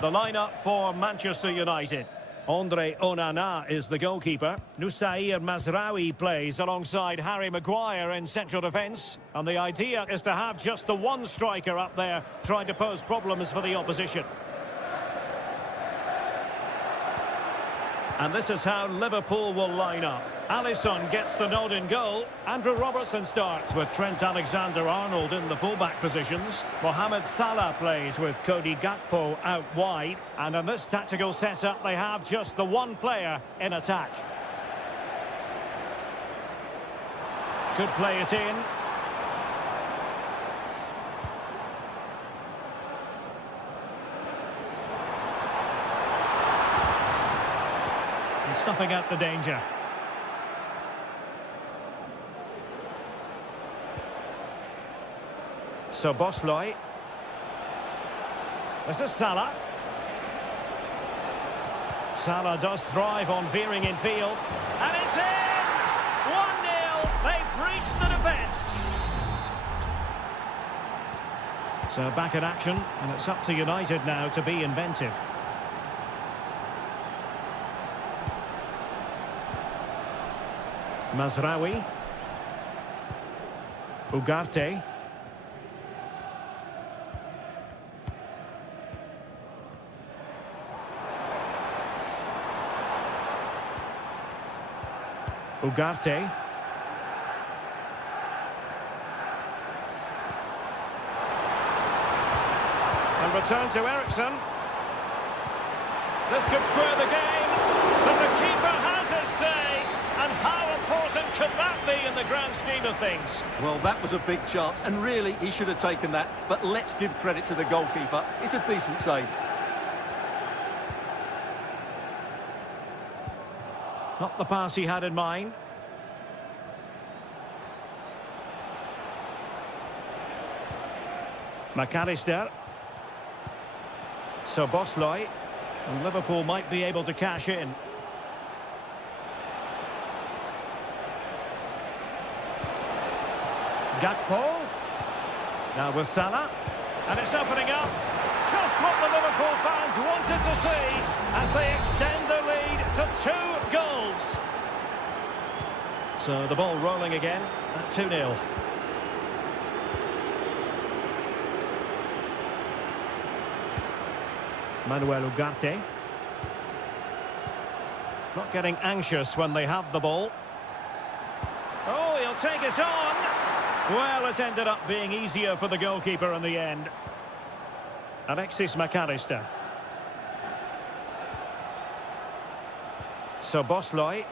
The lineup for Manchester United. Andre Onana is the goalkeeper. Nusair Mazraoui plays alongside Harry Maguire in central defence. And the idea is to have just the one striker up there trying to pose problems for the opposition. And this is how Liverpool will line up. Alisson gets the nod in goal. Andrew Robertson starts with Trent Alexander-Arnold in the fullback positions. Mohamed Salah plays with Cody Gakpo out wide. And in this tactical setup, they have just the one player in attack. Could play it in. Snuffing out the danger. So Bosley. This is Salah. Salah does thrive on veering in field. And it's in! 1-0. They've breached the defence. So back in action, and it's up to United now to be inventive. Mazraoui. Ugarte. Ugarte. And return to Ericsson. This could square the game, but the keeper has his say. And how important could that be in the grand scheme of things? Well, that was a big chance, and really, he should have taken that. But let's give credit to the goalkeeper. It's a decent save. Not the pass he had in mind. McAllister. So Bosley. And Liverpool might be able to cash in. Gakpo. Now with Salah. And it's opening up. Just what the Liverpool fans wanted to see as they extend their lead to 2 goals. So the ball rolling again at 2-0. Manuel Ugarte. Not getting anxious when they have the ball. Oh, he'll take it on. Well, it ended up being easier for the goalkeeper in the end. Alexis McAllister. So Bosley.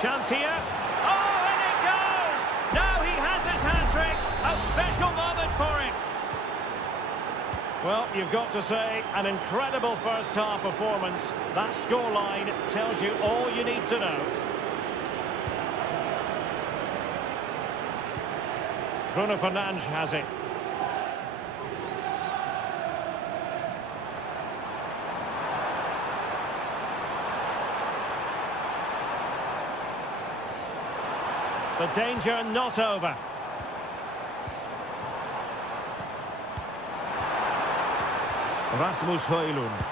Chance here. Oh, and it goes! Now he has his hat-trick. A special moment for him. Well, you've got to say, an incredible first-half performance. That scoreline tells you all you need to know. Bruno Fernandes has it. The danger not over. Rasmus Højlund.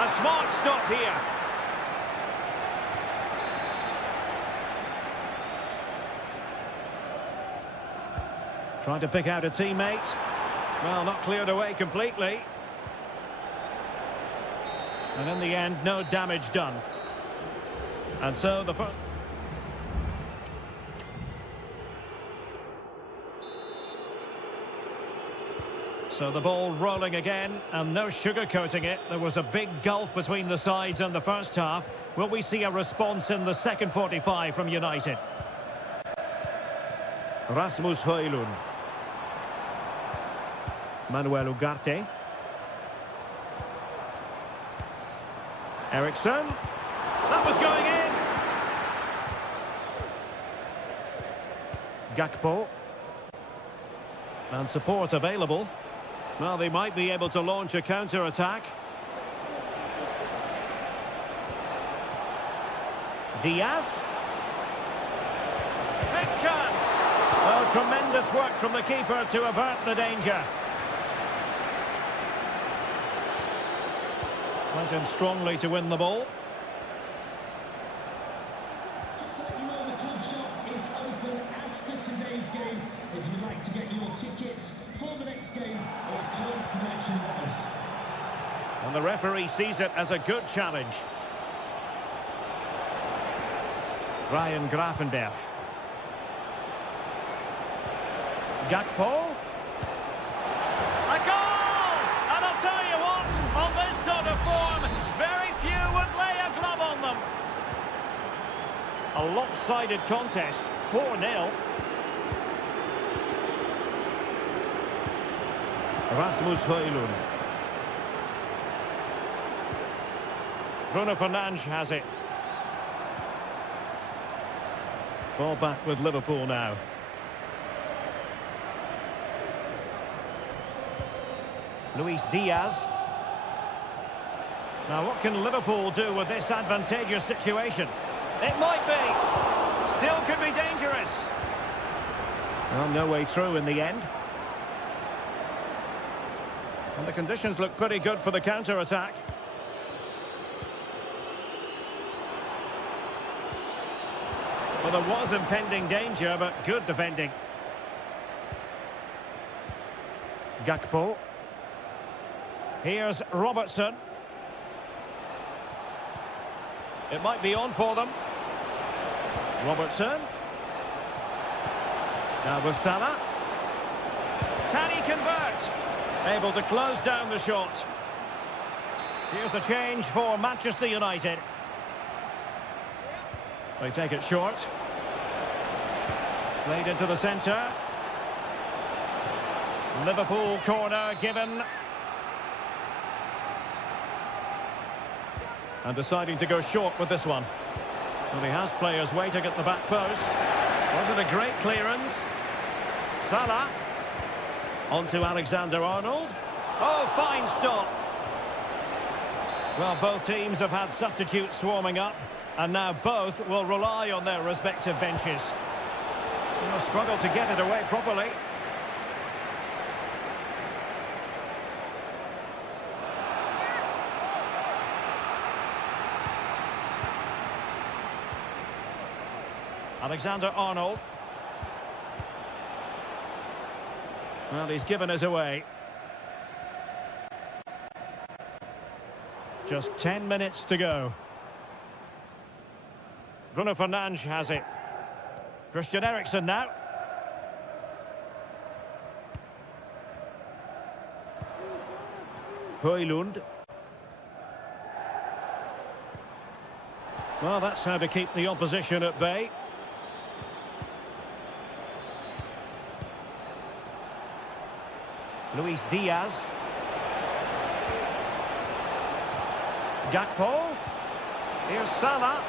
A smart stop here. Trying to pick out a teammate. Well, not cleared away completely. And in the end, no damage done. And so the first... So the ball rolling again, and no sugarcoating it. There was a big gulf between the sides in the first half. Will we see a response in the second 45 from United? Rasmus Højlund. Manuel Ugarte. Eriksson. That was going in. Gakpo. And support available. Well, they might be able to launch a counter-attack. Diaz. Big chance. Oh, tremendous work from the keeper to avert the danger. Went in strongly to win the ball. Just to let you know, the club shop is open after today's game. If you'd like to get your tickets for the next game or club merchandise. And the referee sees it as a good challenge. Ryan Gravenberg. Gakpo. A goal! And I'll tell you what, on this sort of form, very few would lay a glove on them. A lopsided contest, 4-0. Rasmus Højlund. Bruno Fernandes has it. Ball back with Liverpool now. Luis Diaz. Now what can Liverpool do with this advantageous situation? It might be. Still could be dangerous. Well, no way through in the end. And the conditions look pretty good for the counter-attack. Well, there was impending danger, but good defending. Gakpo. Here's Robertson. It might be on for them. Robertson. Now with Salah. Can he convert? Able to close down the shot. Here's a change for Manchester United. They take it short. Played into the centre. Liverpool corner given. And deciding to go short with this one. Well, he has players waiting at the back post. Was it a great clearance? Salah. On to Alexander-Arnold. Oh, fine stop. Well, both teams have had substitutes swarming up, and now both will rely on their respective benches. They'll struggle to get it away properly. Alexander-Arnold. Well, he's given us away. Just 10 minutes to go. Bruno Fernandes has it. Christian Eriksen now. Højlund. Well, that's how to keep the opposition at bay. Luis Diaz. Gakpo. Here's Salah.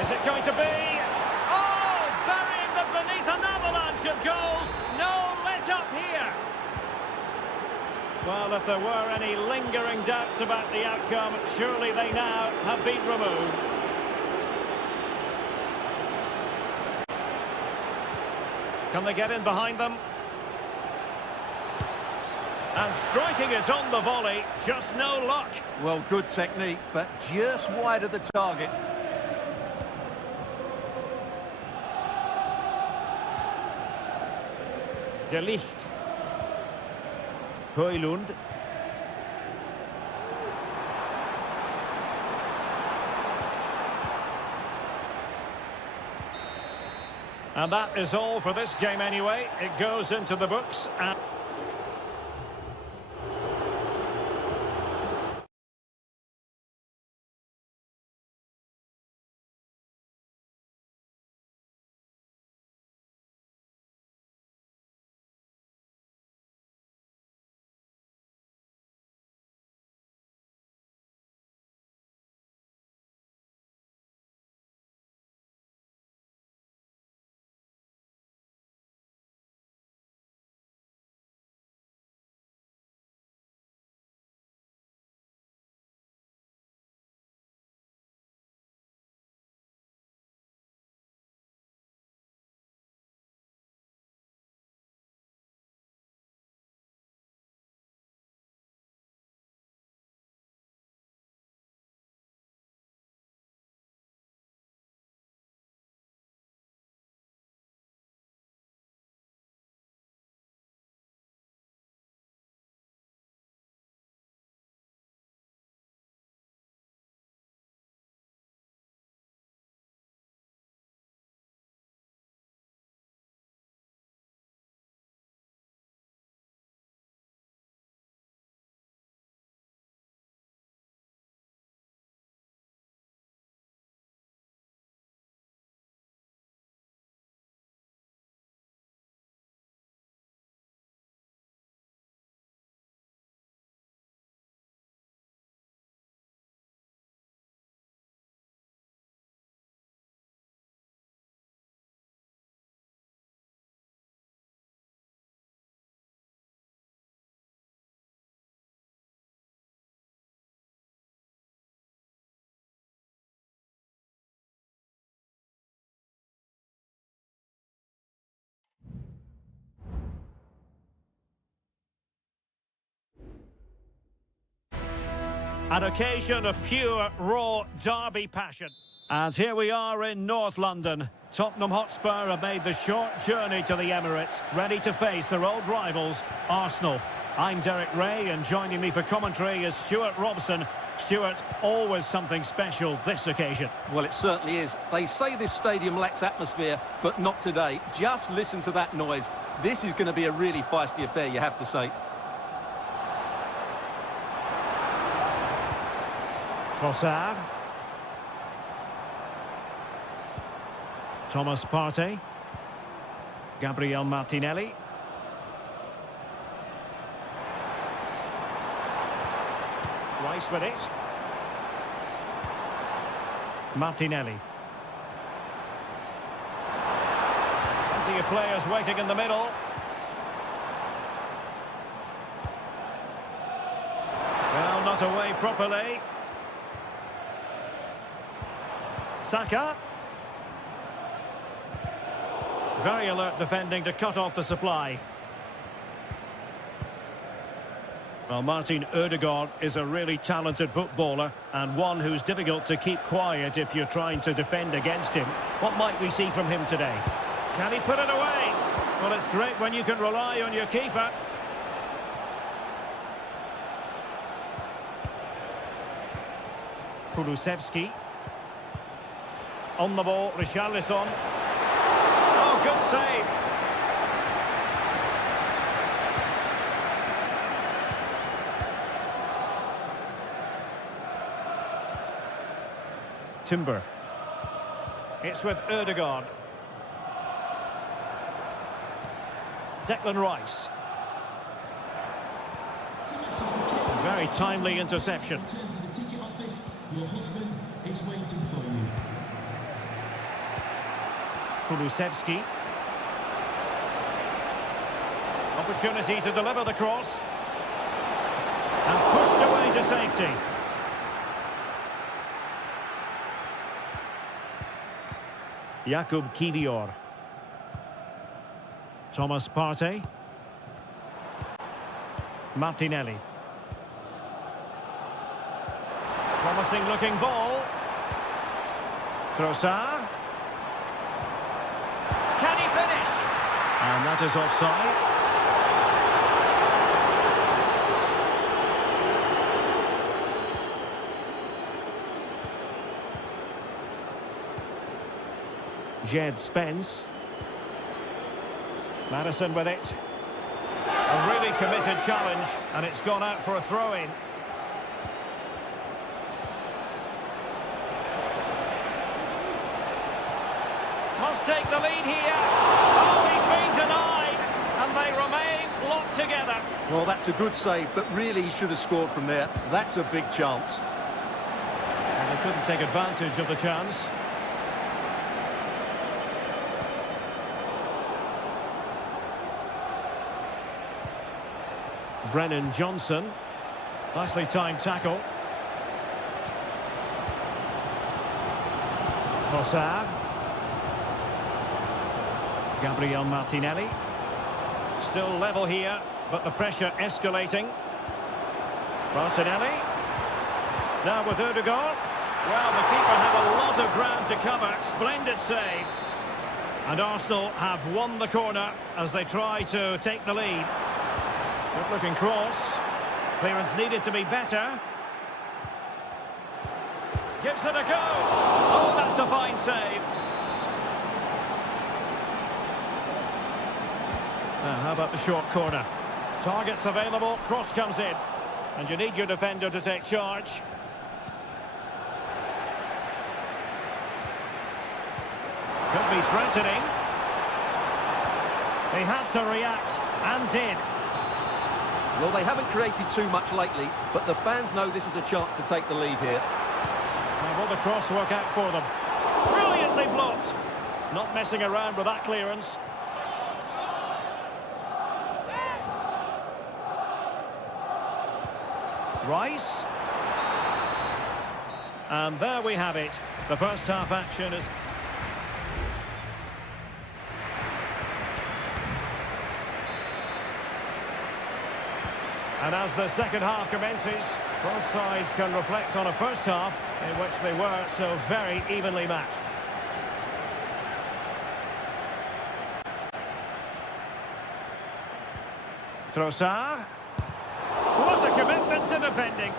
Is it going to be? Oh, burying them beneath an avalanche of goals. No let up here. Well, if there were any lingering doubts about the outcome, surely they now have been removed. Can they get in behind them? And striking it on the volley, just no luck. Well, good technique, but just wide of the target. De Ligt. Højlund. And that is all for this game anyway. It goes into the books. And an occasion of pure, raw derby passion. And here we are in North London. Tottenham Hotspur have made the short journey to the Emirates, ready to face their old rivals, Arsenal. I'm Derek Ray, and joining me for commentary is Stuart Robson. Stuart, always something special this occasion. Well, it certainly is. They say this stadium lacks atmosphere, but not today. Just listen to that noise. This is going to be a really feisty affair, you have to say. Trossard. Thomas Partey. Gabriel Martinelli. Rice with it. Martinelli. Plenty of players waiting in the middle. Well, not away properly. Saka. Very alert defending to cut off the supply. Well, Martin Ødegaard is a really talented footballer and one who's difficult to keep quiet if you're trying to defend against him. What might we see from him today? Can he put it away? Well, it's great when you can rely on your keeper. Kulusevski. On the ball, Richarlison. Oh, good save. Timber. It's with Ødegaard. Declan Rice. Very timely interception. Return to the ticket office. Your husband is waiting for you. Kulusevski. Opportunity to deliver the cross. And pushed away to safety. Jakub Kivior. Thomas Partey. Martinelli. Promising looking ball. Trossard. Can he finish? And that is offside. Jed Spence. Madison with it. A really committed challenge, and it's gone out for a throw-in. Must take the lead here. Oh, he's been denied, and they remain locked together. Well, that's a good save, but really he should have scored from there. That's a big chance. And they couldn't take advantage of the chance. Brennan Johnson. Nicely timed tackle. Trossard. Gabriel Martinelli. Still level here, but the pressure escalating. Martinelli. Now with Odegaard. Well, the keeper had a lot of ground to cover. Splendid save. And Arsenal have won the corner as they try to take the lead. Good looking cross. Clearance needed to be better. Gives it a go. Oh, that's a fine save. Now, how about the short corner? Targets available, cross comes in. And you need your defender to take charge. Could be threatening. They had to react, and did. Well, they haven't created too much lately, but the fans know this is a chance to take the lead here. Now, will the cross work out for them? Brilliantly blocked. Not messing around with that clearance. Rice. And there we have it. The first half action is... And as the second half commences, both sides can reflect on a first half in which they were so very evenly matched. Trossard. What a commitment to defending.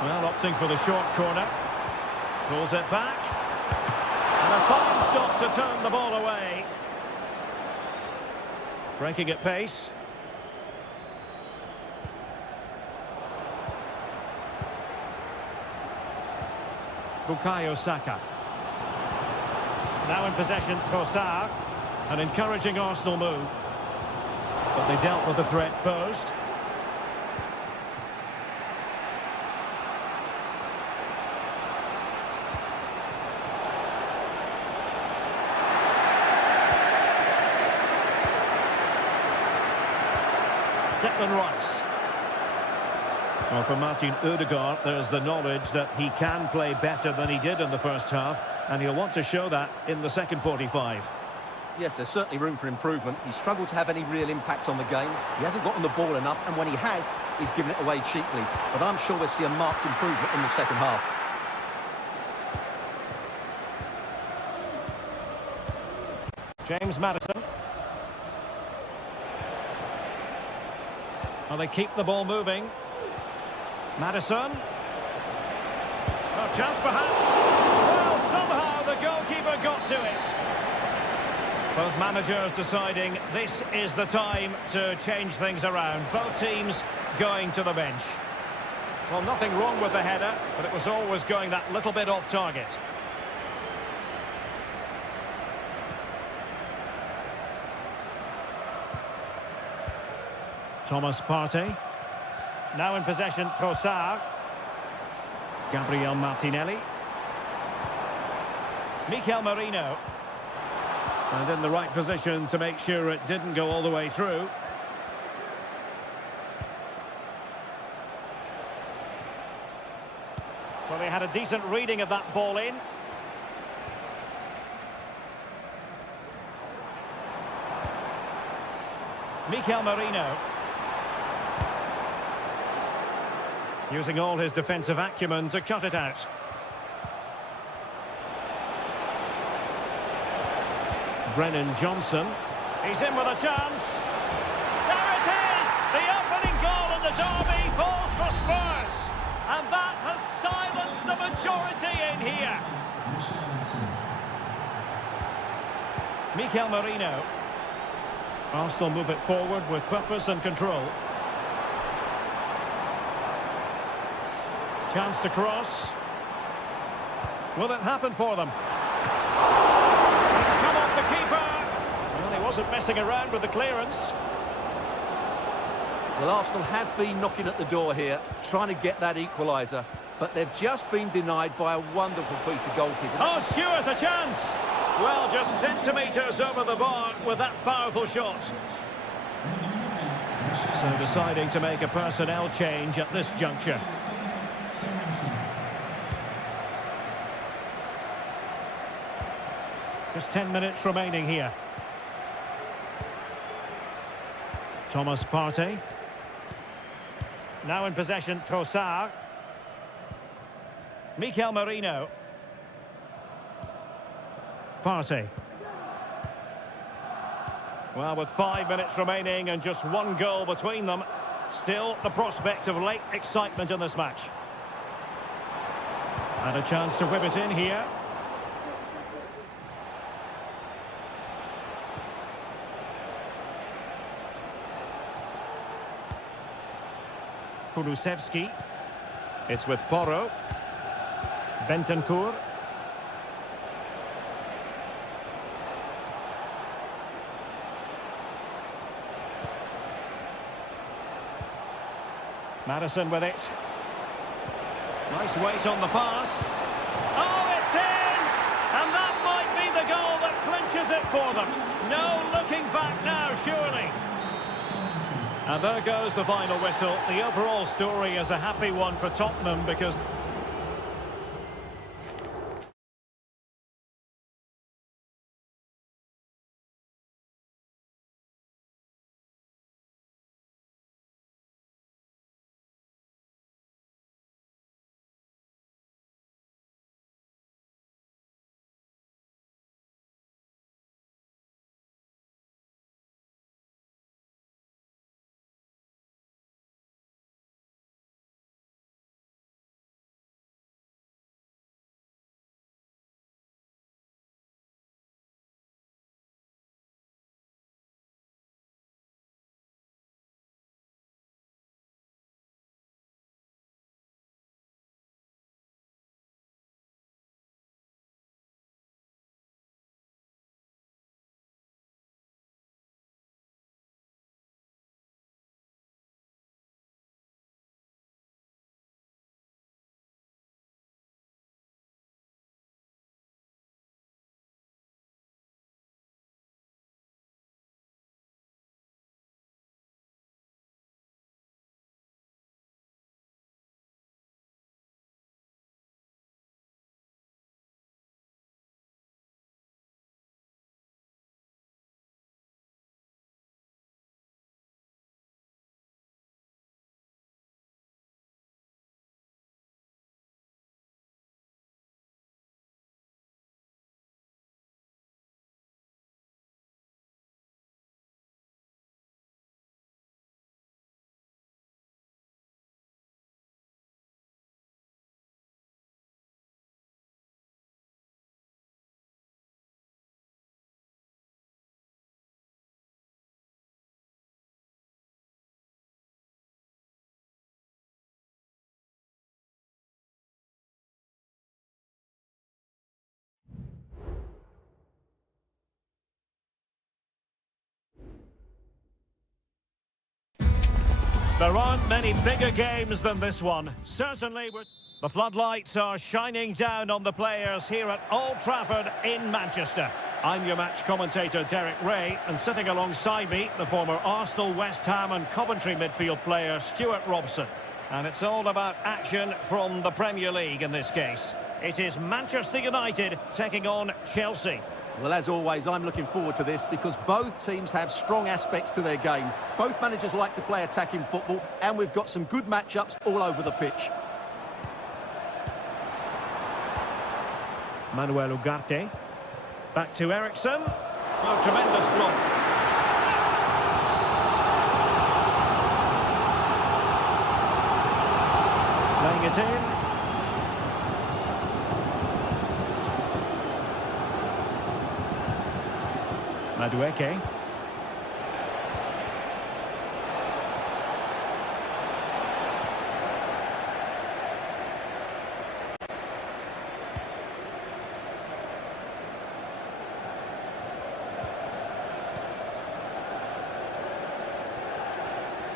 Well, opting for the short corner. Pulls it back. And a fine stop to turn the ball away. Breaking at pace. Bukayo Saka. Now in possession, Trossard. An encouraging Arsenal move. But they dealt with the threat posed. Declan Rice. Well, for Martin Odegaard, there's the knowledge that he can play better than he did in the first half, and he'll want to show that in the second 45. Yes, there's certainly room for improvement. He's struggled to have any real impact on the game. He hasn't gotten the ball enough, and when he has, he's given it away cheaply. But I'm sure we'll see a marked improvement in the second half. James Maddison. Well, they keep the ball moving. Maddison. Oh, chance perhaps. Well, somehow the goalkeeper got to it. Both managers deciding this is the time to change things around. Both teams going to the bench. Well, nothing wrong with the header, but it was always going that little bit off target. Thomas Partey. Now in possession, Trossard. Gabriel Martinelli. Mikel Merino. And in the right position to make sure it didn't go all the way through. Well, they had a decent reading of that ball in. Mikel Merino. Using all his defensive acumen to cut it out. Brennan Johnson. He's in with a chance. There it is! The opening goal in the derby falls for Spurs. And that has silenced the majority in here. Mikel Merino. Arsenal move it forward with purpose and control. Chance to cross. Will it happen for them? It's come off the keeper. Well, he wasn't messing around with the clearance. Well, Arsenal have been knocking at the door here, trying to get that equaliser, but they've just been denied by a wonderful piece of goalkeeping. Oh, Stewart's a chance. Well, just centimetres over the bar with that powerful shot. So deciding to make a personnel change at this juncture. Just 10 minutes remaining here. Thomas Partey. Now in possession, Trossard. Mikel Merino. Partey. Well, with 5 minutes remaining and just one goal between them, still the prospect of late excitement in this match. And a chance to whip it in here. Kulusevski. It's with Porro. Bentancur. Madison with it. Nice weight on the pass. Oh, it's in! And that might be the goal that clinches it for them. No looking back now, surely. And there goes the final whistle. The overall story is a happy one for Tottenham because... There aren't many bigger games than this one. Certainly, the floodlights are shining down on the players here at Old Trafford in Manchester. I'm your match commentator, Derek Ray, and sitting alongside me, the former Arsenal, West Ham and Coventry midfield player, Stuart Robson. And it's all about action from the Premier League in this case. It is Manchester United taking on Chelsea. Well, as always, I'm looking forward to this because both teams have strong aspects to their game. Both managers like to play attacking football, and we've got some good matchups all over the pitch. Manuel Ugarte. Back to Ericsson. Oh, tremendous block. Laying it in. Madueke.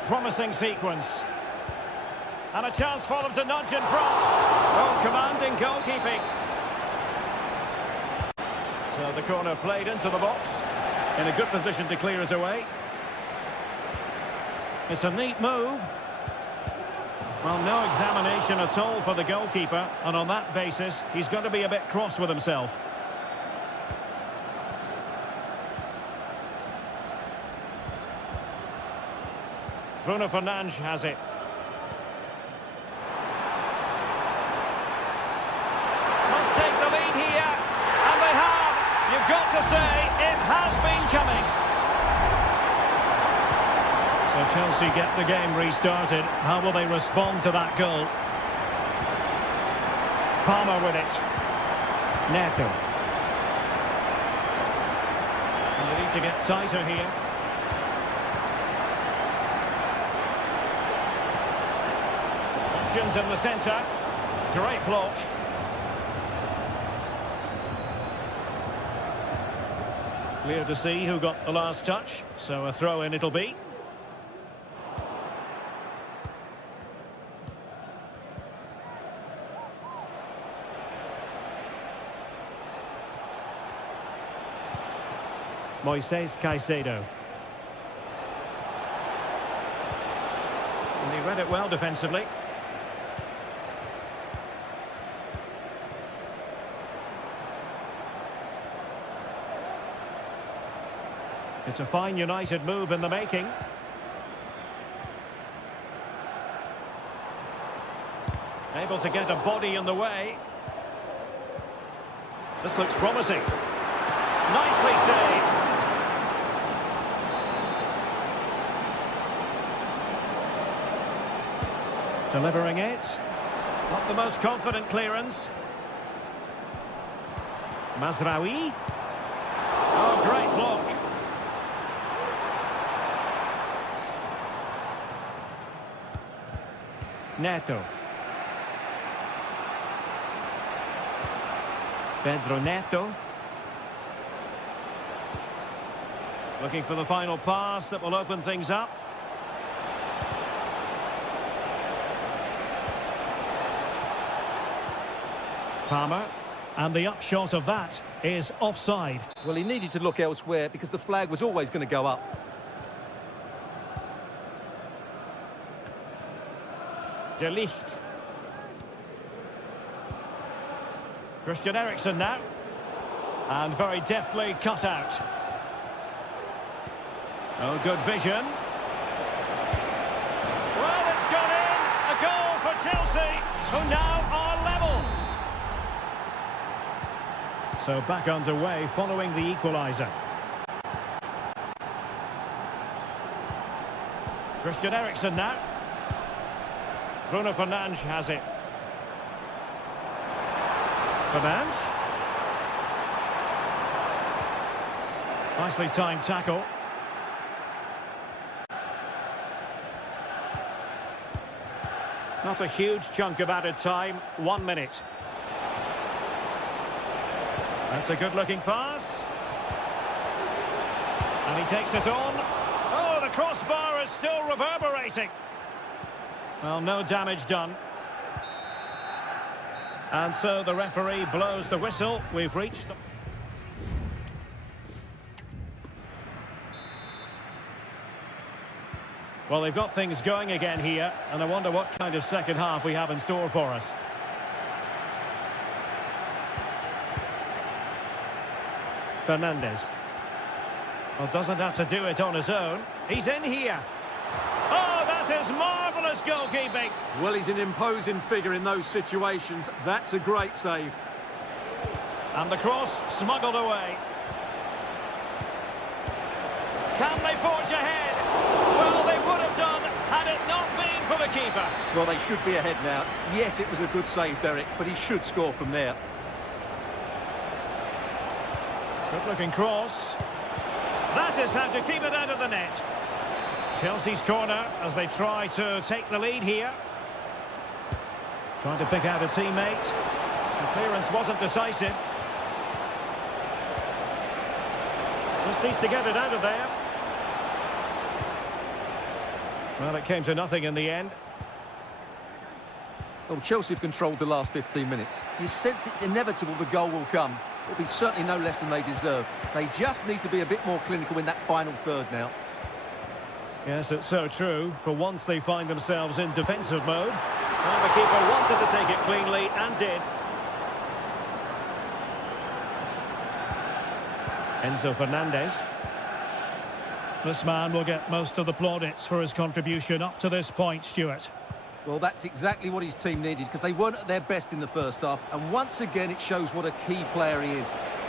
Promising sequence. And a chance for them to nudge in front. Oh, commanding goalkeeping. So the corner played into the box. In a good position to clear it away. It's a neat move. Well, no examination at all for the goalkeeper. And on that basis, he's going to be a bit cross with himself. Bruno Fernandes has it. Must take the lead here. And they have. You've got to say, it has been coming. So Chelsea get the game restarted. How will they respond to that goal? Palmer with it. Neto. And they need to get tighter here. In the centre. Great block. Clear to see who got the last touch, so a throw in it'll be. Moises Caicedo. And he read it well defensively. It's a fine United move in the making. Able to get a body in the way. This looks promising. Nicely saved. Delivering it. Not the most confident clearance. Mazraoui. Oh, great block. Neto. Pedro Neto. Looking for the final pass that will open things up. Palmer. And the upshot of that is offside. Well, he needed to look elsewhere because the flag was always going to go up. De Ligt. Christian Eriksen now. And very deftly cut out. Oh, good vision. Well, it's gone in. A goal for Chelsea, who now are level. So back underway following the equaliser. Christian Eriksen now. Bruno Fernandes has it. Fernandes. Nicely timed tackle. Not a huge chunk of added time. 1 minute. That's a good-looking pass. And he takes it on. Oh, the crossbar is still reverberating. Well, no damage done. And so the referee blows the whistle. We've reached the... Well, they've got things going again here, and I wonder what kind of second half we have in store for us. Fernandes. Well, doesn't have to do it on his own. He's in here. Oh, that is marvellous goalkeeping. Well, he's an imposing figure in those situations. That's a great save. And the cross smuggled away. Can they forge ahead? Well, they would have done had it not been for the keeper. Well, they should be ahead now. Yes, it was a good save, Derek, but he should score from there. Good looking cross. guesses how to keep it out of the net. Chelsea's corner as they try to take the lead here. Trying to pick out a teammate. The clearance wasn't decisive. Just needs to get it out of there. Well, it came to nothing in the end. Well, Chelsea have controlled the last 15 minutes. You sense it's inevitable the goal will come. It'll be certainly no less than they deserve. They just need to be a bit more clinical in that final third now. Yes, it's so true. For once they find themselves in defensive mode. And the keeper wanted to take it cleanly and did. Enzo Fernandez. This man will get most of the plaudits for his contribution up to this point, Stuart. Well, that's exactly what his team needed, because they weren't at their best in the first half. And once again, it shows what a key player he is.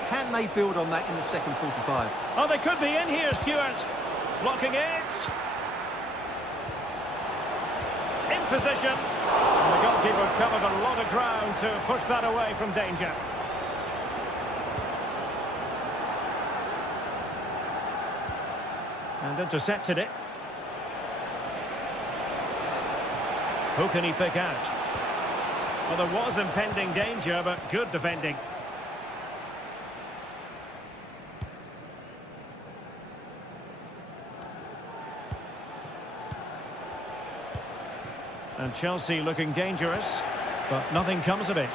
Can they build on that in the second 45? Oh, they could be in here, Stuart. Blocking it. In position. And the goalkeeper covered a lot of ground to push that away from danger. And intercepted it. Who can he pick out? Well, there was impending danger, but good defending. And Chelsea looking dangerous, but nothing comes of it.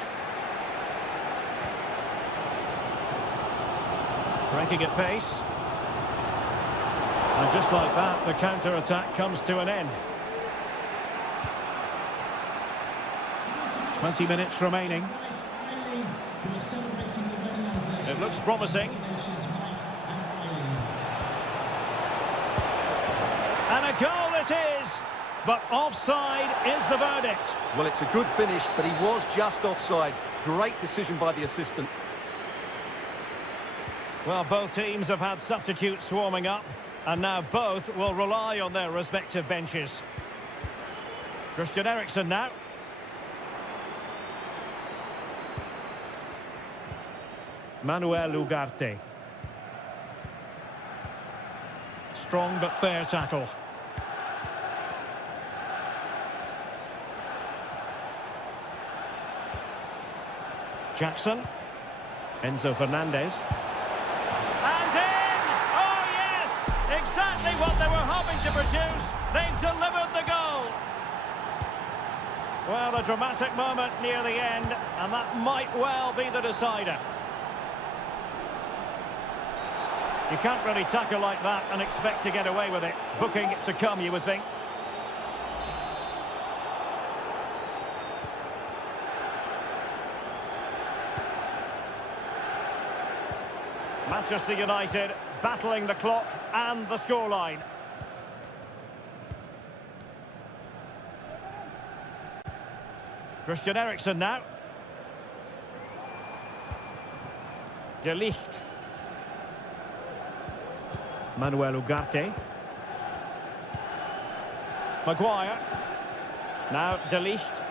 Breaking at pace. And just like that, the counter-attack comes to an end. 20 minutes remaining. It looks promising. And a goal it is! But offside is the verdict. Well, it's a good finish, but he was just offside. Great decision by the assistant. Well, both teams have had substitutes warming up, and now both will rely on their respective benches. Christian Eriksen now. Manuel Ugarte. Strong but fair tackle. Jackson. Enzo Fernandez. And in! Oh, yes! Exactly what they were hoping to produce. They've delivered the goal. Well, a dramatic moment near the end, and that might well be the decider. You can't really tackle like that and expect to get away with it. Booking to come, you would think. Manchester United battling the clock and the scoreline. Christian Eriksen now. De Ligt. Manuel Ugarte. Maguire. Now De Ligt.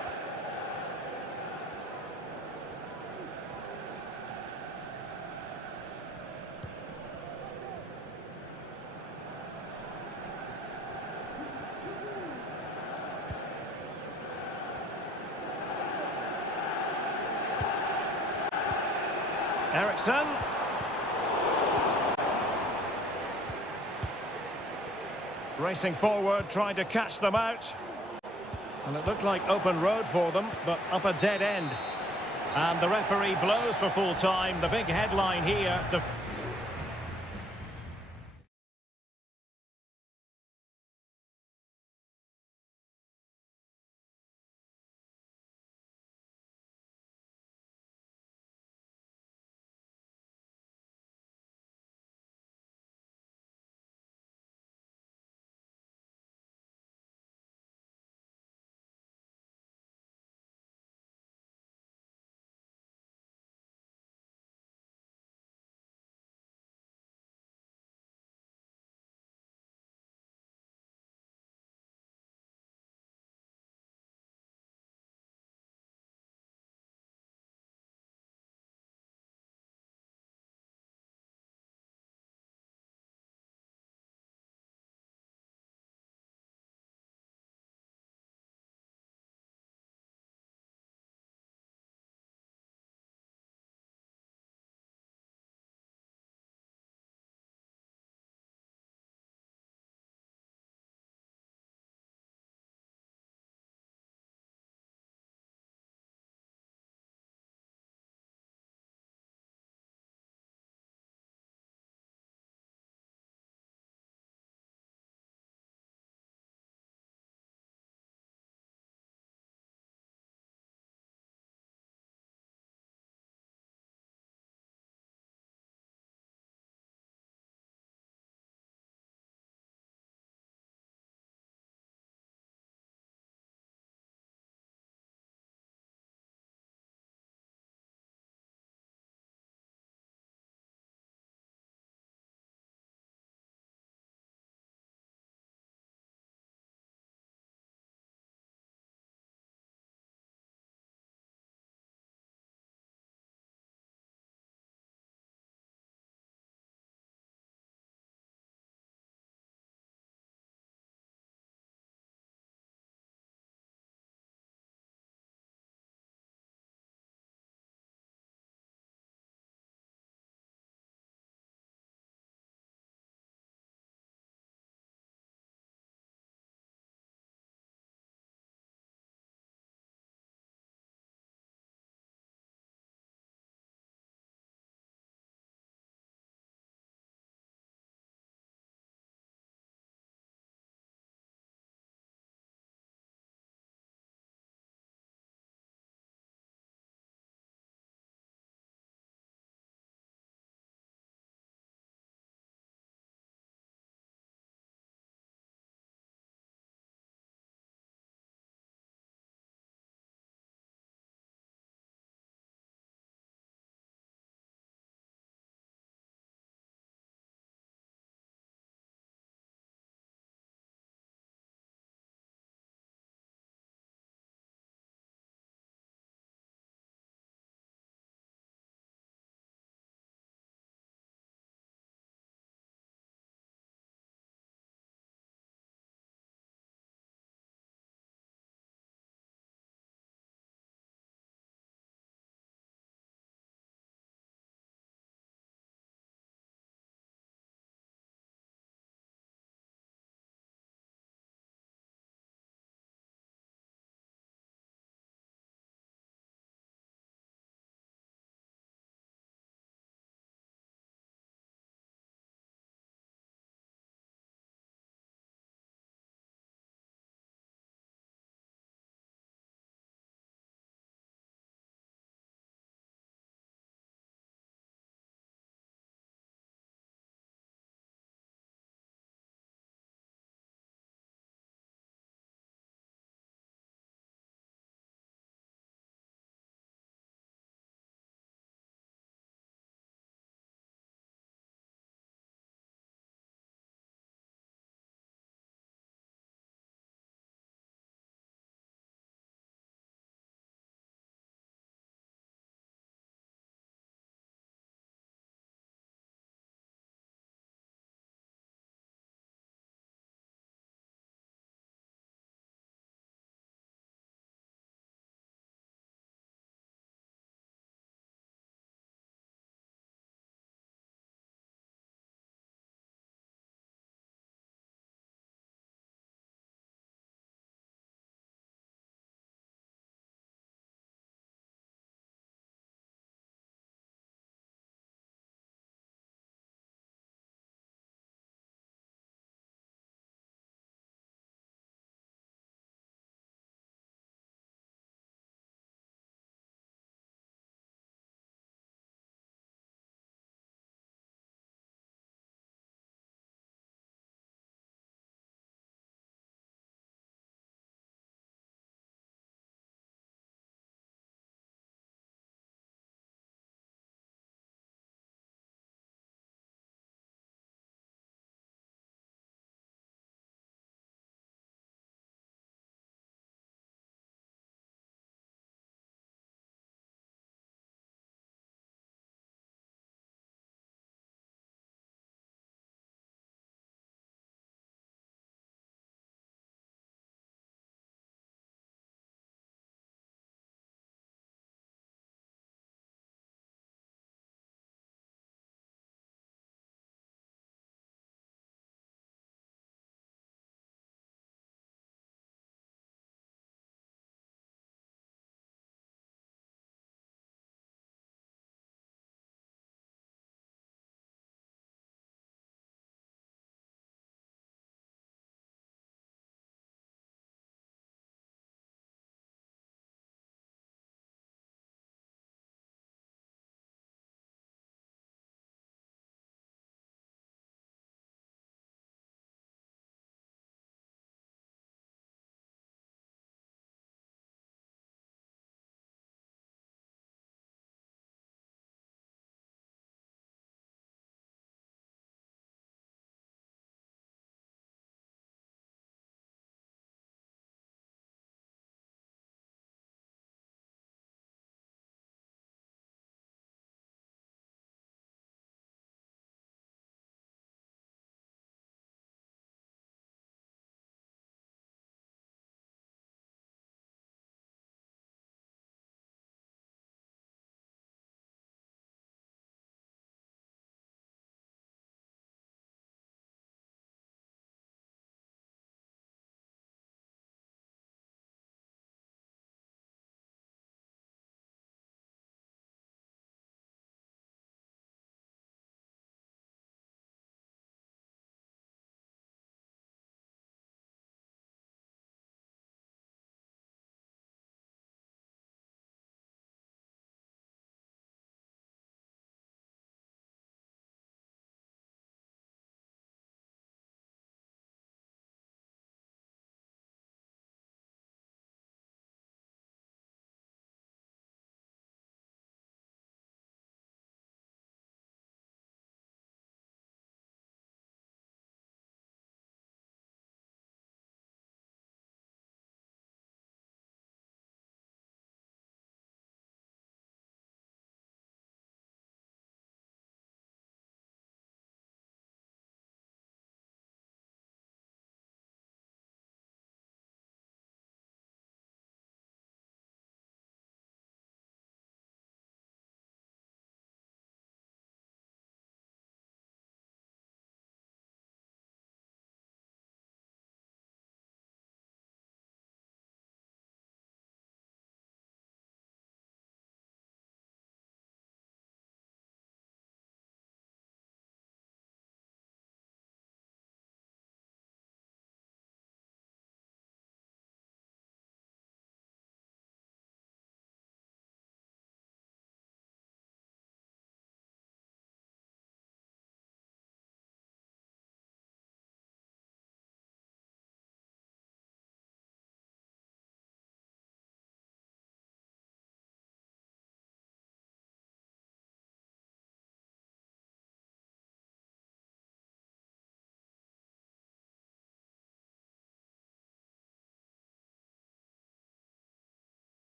Eriksen. Racing forward, trying to catch them out. And it looked like open road for them, but up a dead end. And the referee blows for full time. The big headline here.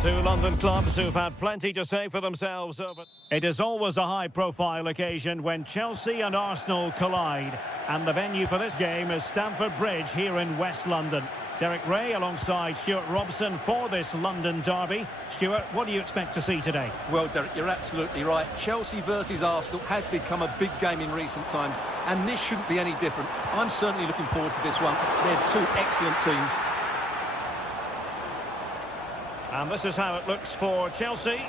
Two London clubs who've had plenty to say for themselves over... It is always a high-profile occasion when Chelsea and Arsenal collide. And the venue for this game is Stamford Bridge here in West London. Derek Ray alongside Stuart Robson for this London derby. Stuart, what do you expect to see today? Well, Derek, you're absolutely right. Chelsea versus Arsenal has become a big game in recent times, and this shouldn't be any different. I'm certainly looking forward to this one. They're two excellent teams. And this is how it looks for Chelsea.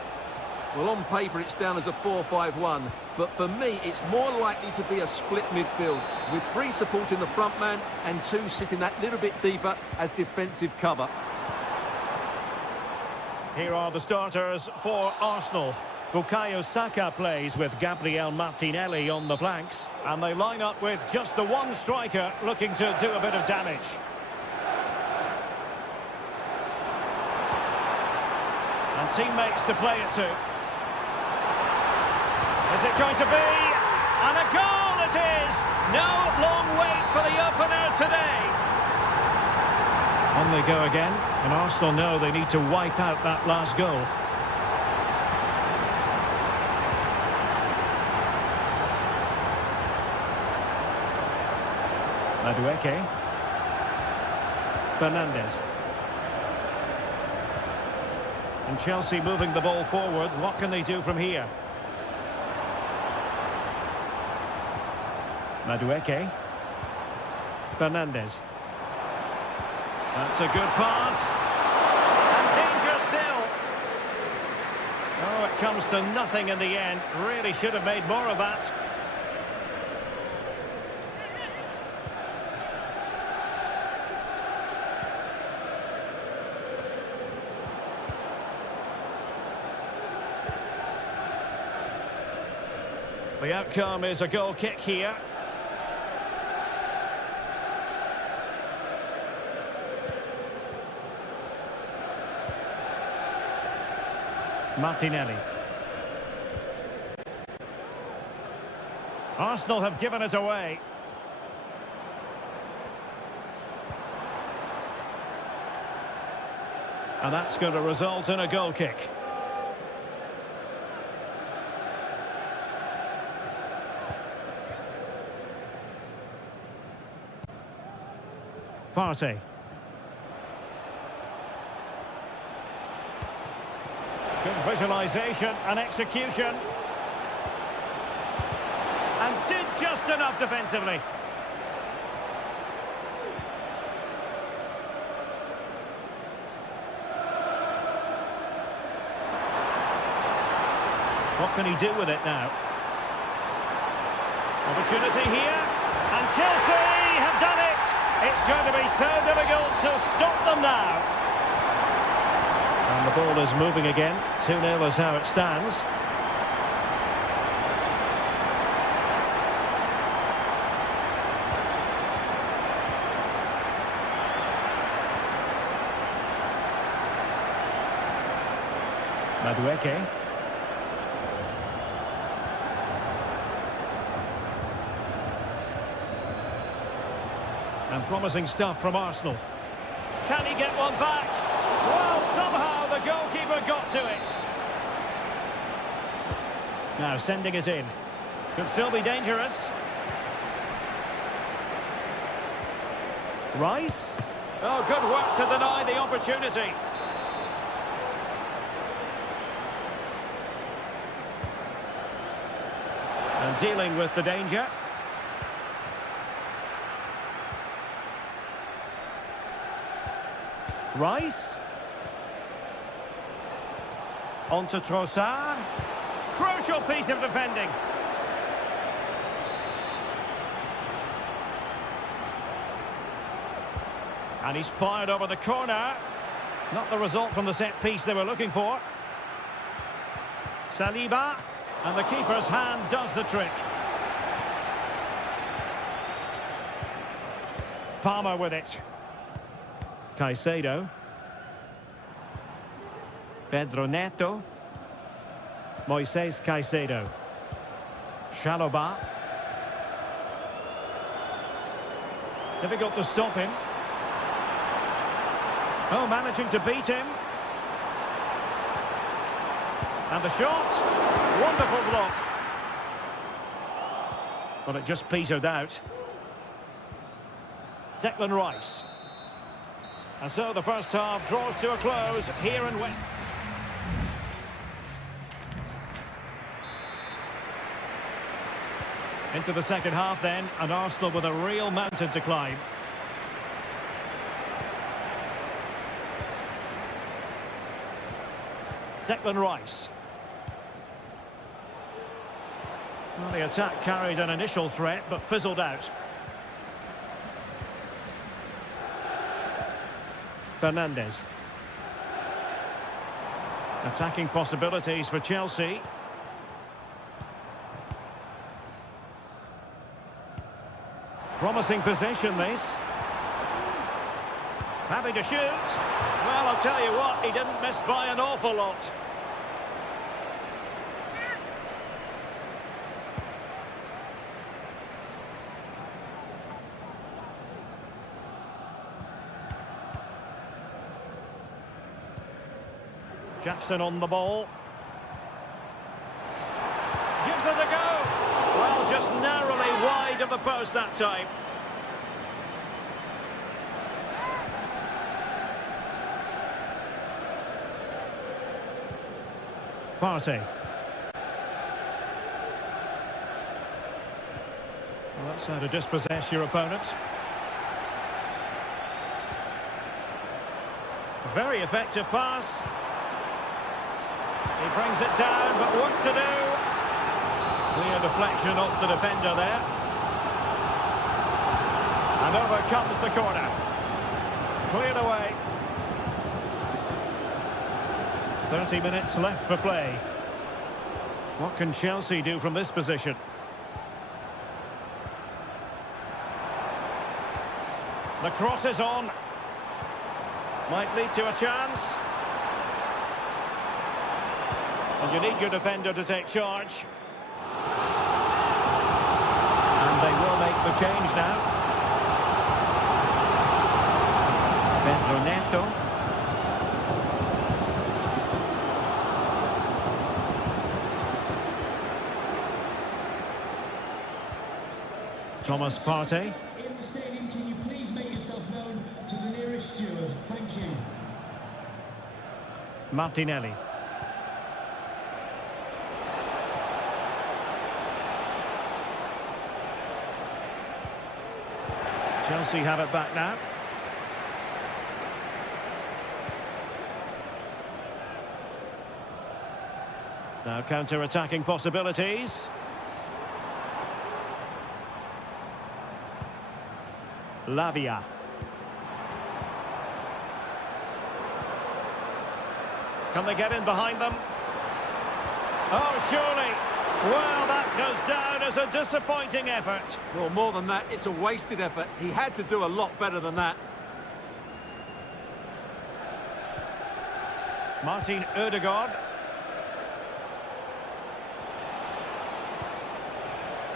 Well, on paper, it's down as a 4-5-1, but for me, it's more likely to be a split midfield, with three supporting the front man and two sitting that little bit deeper as defensive cover. Here are the starters for Arsenal. Bukayo Saka plays with Gabriel Martinelli on the flanks, and they line up with just the one striker looking to do a bit of damage. And teammates to play it to. Is it going to be? And a goal it is! No long wait for the opener today. On they go again, and Arsenal know they need to wipe out that last goal. Madueke. Fernandes. And Chelsea moving the ball forward. What can they do from here? Madueke. Fernandes. That's a good pass. And danger still. Oh, it comes to nothing in the end. Really should have made more of that. The outcome is a goal kick here. Martinelli. Arsenal have given it away. And that's going to result in a goal kick. Partey. Good visualisation and execution. And did just enough defensively. What can he do with it now? Opportunity here. And Chelsea have done it. It's going to be so difficult to stop them now. And the ball is moving again. 2-0 is how it stands. Madueke. And promising stuff from Arsenal. Can he get one back? Well, somehow the goalkeeper got to it. Now sending it in. Could still be dangerous. Rice. Oh, good work to deny the opportunity. And dealing with the danger. Rice. On to Trossard. Crucial piece of defending. And he's fired over the corner. Not the result from the set piece they were looking for. Saliba. And the keeper's hand does the trick. Palmer with it. Caicedo. Pedro Neto. Moises Caicedo. Chalobah. Difficult to stop him. Oh, managing to beat him. And the shot. Wonderful block. But it just petered out. Declan Rice. And so the first half draws to a close here in West. Into the second half then, and Arsenal with a real mountain to climb. Declan Rice. Well, the attack carried an initial threat, but fizzled out. Fernandes. Attacking possibilities for Chelsea. Promising possession, this. Happy to shoot. Well, I'll tell you what, he didn't miss by an awful lot. Jackson on the ball. Gives it a go. Well, just narrowly wide of the post that time. Partey. Well, that's how to dispossess your opponent. Very effective pass. He brings it down, but work to do. Clear deflection off the defender there. And over comes the corner. Cleared away. 30 minutes left for play. What can Chelsea do from this position? The cross is on. Might lead to a chance. And you need your defender to take charge. And they will make the change now. Pedro Neto. Thomas Partey. In the stadium, can you please make yourself known to the nearest steward? Thank you. Martinelli. Chelsea have it back now. Now counter-attacking possibilities. Lavia. Can they get in behind them? Oh, surely. Well, that goes down as a disappointing effort. Well, more than that, it's a wasted effort. He had to do a lot better than that. Martin Ødegaard.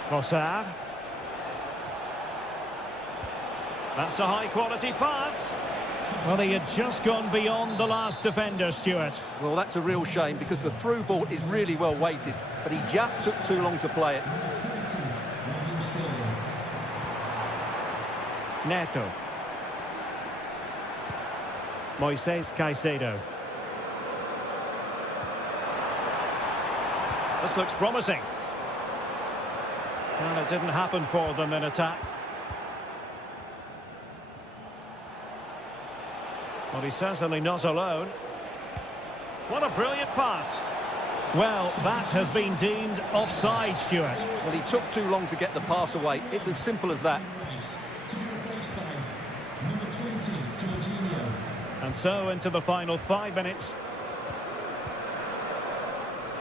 Trossard. That's a high-quality pass. Well, he had just gone beyond the last defender, Stuart. Well, that's a real shame because the through ball is really well weighted, but he just took too long to play it. Neto. Moises Caicedo. This looks promising. And it didn't happen for them in attack. Well, he's certainly not alone. What a brilliant pass. Well, that has been deemed offside, Stuart. Well, he took too long to get the pass away. It's as simple as that. To be replaced by number 20, Jorginho. And so into the final 5 minutes.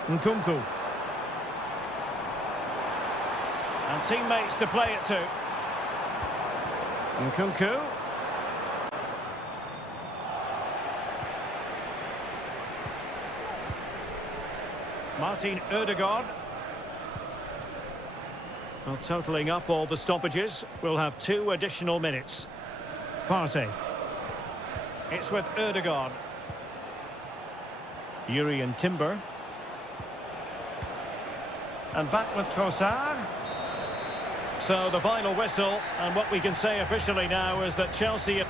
Nkunku. And teammates to play it to. Nkunku. Martin Ødegaard. Well, totalling up all the stoppages, we'll have 2 additional minutes. Partey. It's with Ødegaard. Yuri and Timber. And back with Trossard. So the final whistle, and what we can say officially now is that Chelsea...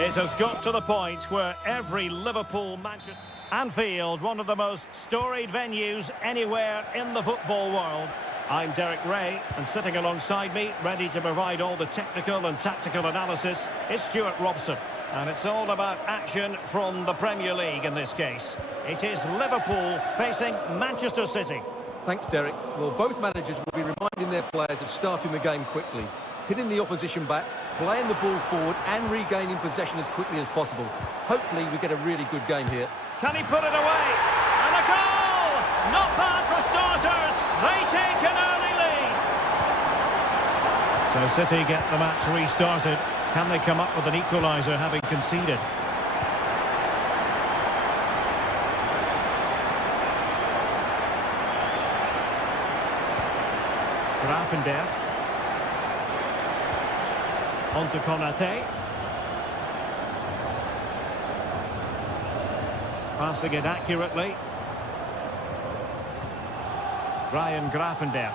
It has got to the point where every Liverpool, Manchester... Anfield, one of the most storied venues anywhere in the football world. I'm Derek Ray, and sitting alongside me, ready to provide all the technical and tactical analysis, is Stuart Robson. And it's all about action from the Premier League in this case. It is Liverpool facing Manchester City. Thanks, Derek. Well, both managers will be reminding their players of starting the game quickly, hitting the opposition back, playing the ball forward and regaining possession as quickly as possible. Hopefully we get a really good game here. Can he put it away? And a goal! Not bad for starters. They take an early lead. So City get the match restarted. Can they come up with an equaliser having conceded? Grafenberg. On to Konate. Passing it accurately. Ryan Grafenberg.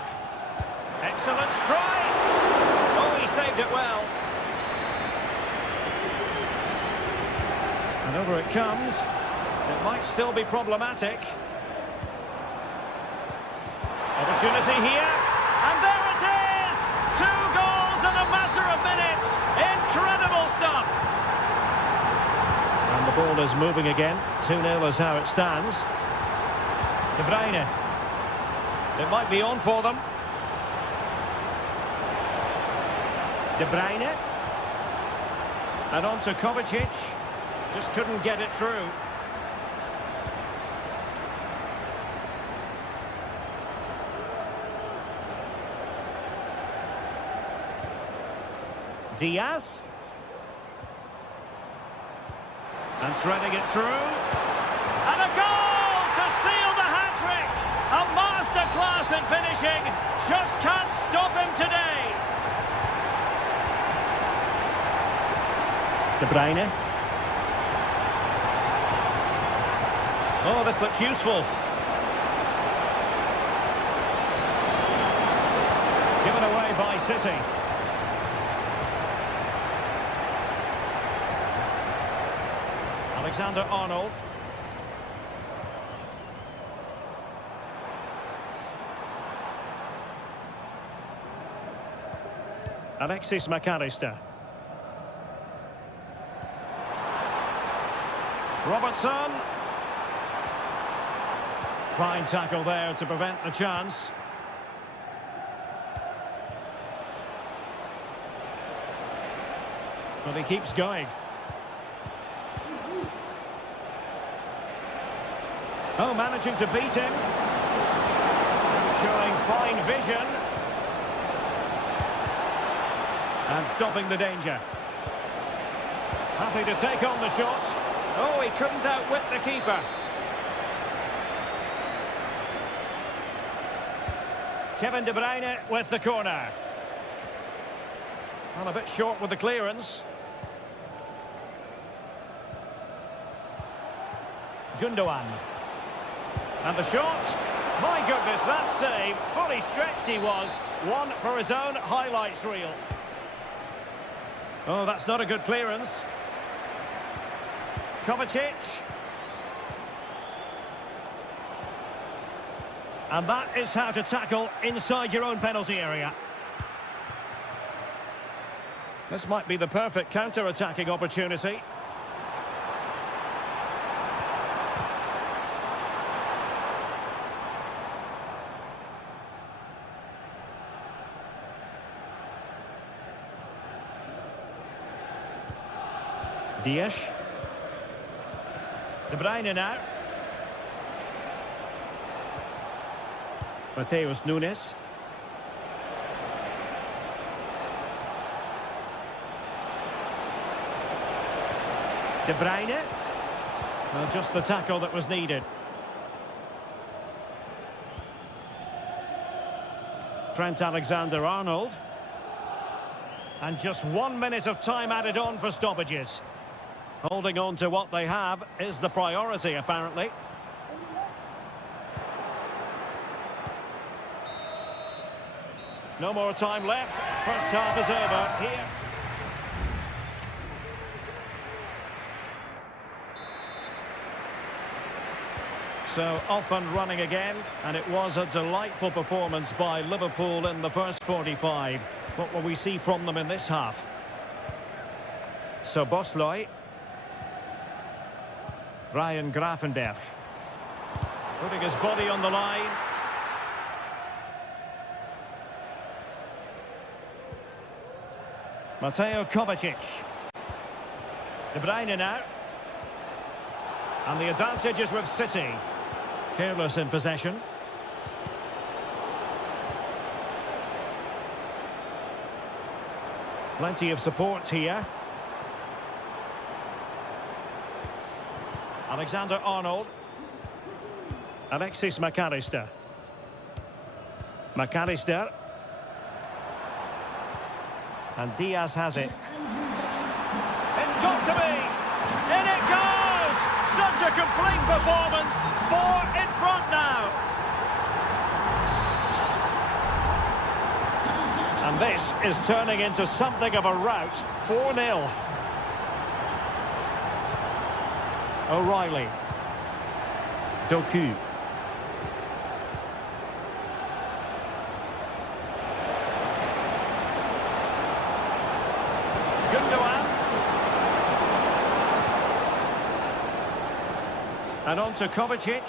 Excellent strike! Oh, he saved it well. And over it comes. It might still be problematic. Opportunity here. And there it is! 2 goals in a matter of minutes. Incredible stuff. And the ball is moving again. 2-0 is how it stands. De Bruyne. It might be on for them. De Bruyne. And on to Kovacic. Just couldn't get it through. Diaz. And threading it through. And a goal to seal the hat-trick! A masterclass in finishing. Just can't stop him today. De Bruyne. Oh, this looks useful. Given away by City. Alexander-Arnold. Alexis McAllister. Robertson. Fine tackle there to prevent the chance. But he keeps going. Oh, managing to beat him. Showing fine vision. And stopping the danger. Happy to take on the shot. Oh, he couldn't outwit the keeper. Kevin De Bruyne with the corner. Well, a bit short with the clearance. Gundogan. And the shot. My goodness, that save. Fully stretched he was. One for his own highlights reel. Oh, that's not a good clearance. Kovacic. And that is how to tackle inside your own penalty area. This might be the perfect counter-attacking opportunity. Dias. De Bruyne now. Mateus Nunes. De Bruyne. Well, just the tackle that was needed. Trent Alexander-Arnold. And just 1 minute of time added on for stoppages. Holding on to what they have is the priority, apparently. No more time left. First half is over here. So off and running again, and it was a delightful performance by Liverpool in the first 45. What will we see from them in this half? So Bosloy. Ryan Gravenberch. Putting his body on the line. Mateo Kovacic. De Bruyne now. And the advantage is with City. Careless in possession. Plenty of support here. Alexander-Arnold. Alexis McAllister. McAllister. And Diaz has it. It's got to be! In it goes! Such a complete performance. 4 in front now. And this is turning into something of a rout. 4-0. O'Reilly. Doku. Gundogan. And on to Kovacic.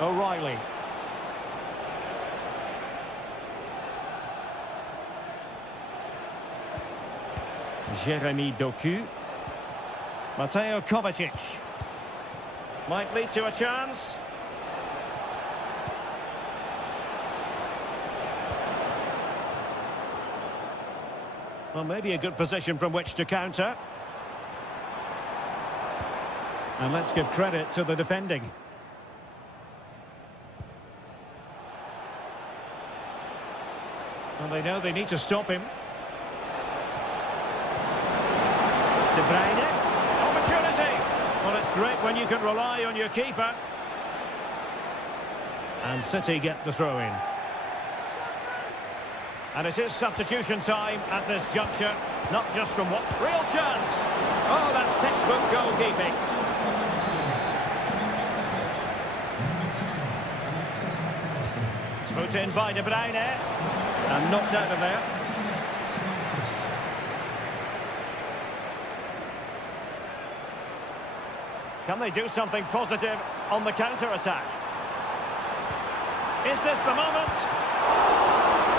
O'Reilly. Jeremy Doku. Mateo Kovacic. Might lead to a chance. Well, maybe a good position from which to counter. And let's give credit to the defending. Well, they know they need to stop him. De Bruyne. Opportunity. Well, it's great when you can rely on your keeper. And City get the throw in. And it is substitution time at this juncture. Not just from what... Real chance! Oh, that's textbook goalkeeping. Put in by De Bruyne. And knocked out of there. Can they do something positive on the counter-attack? Is this the moment?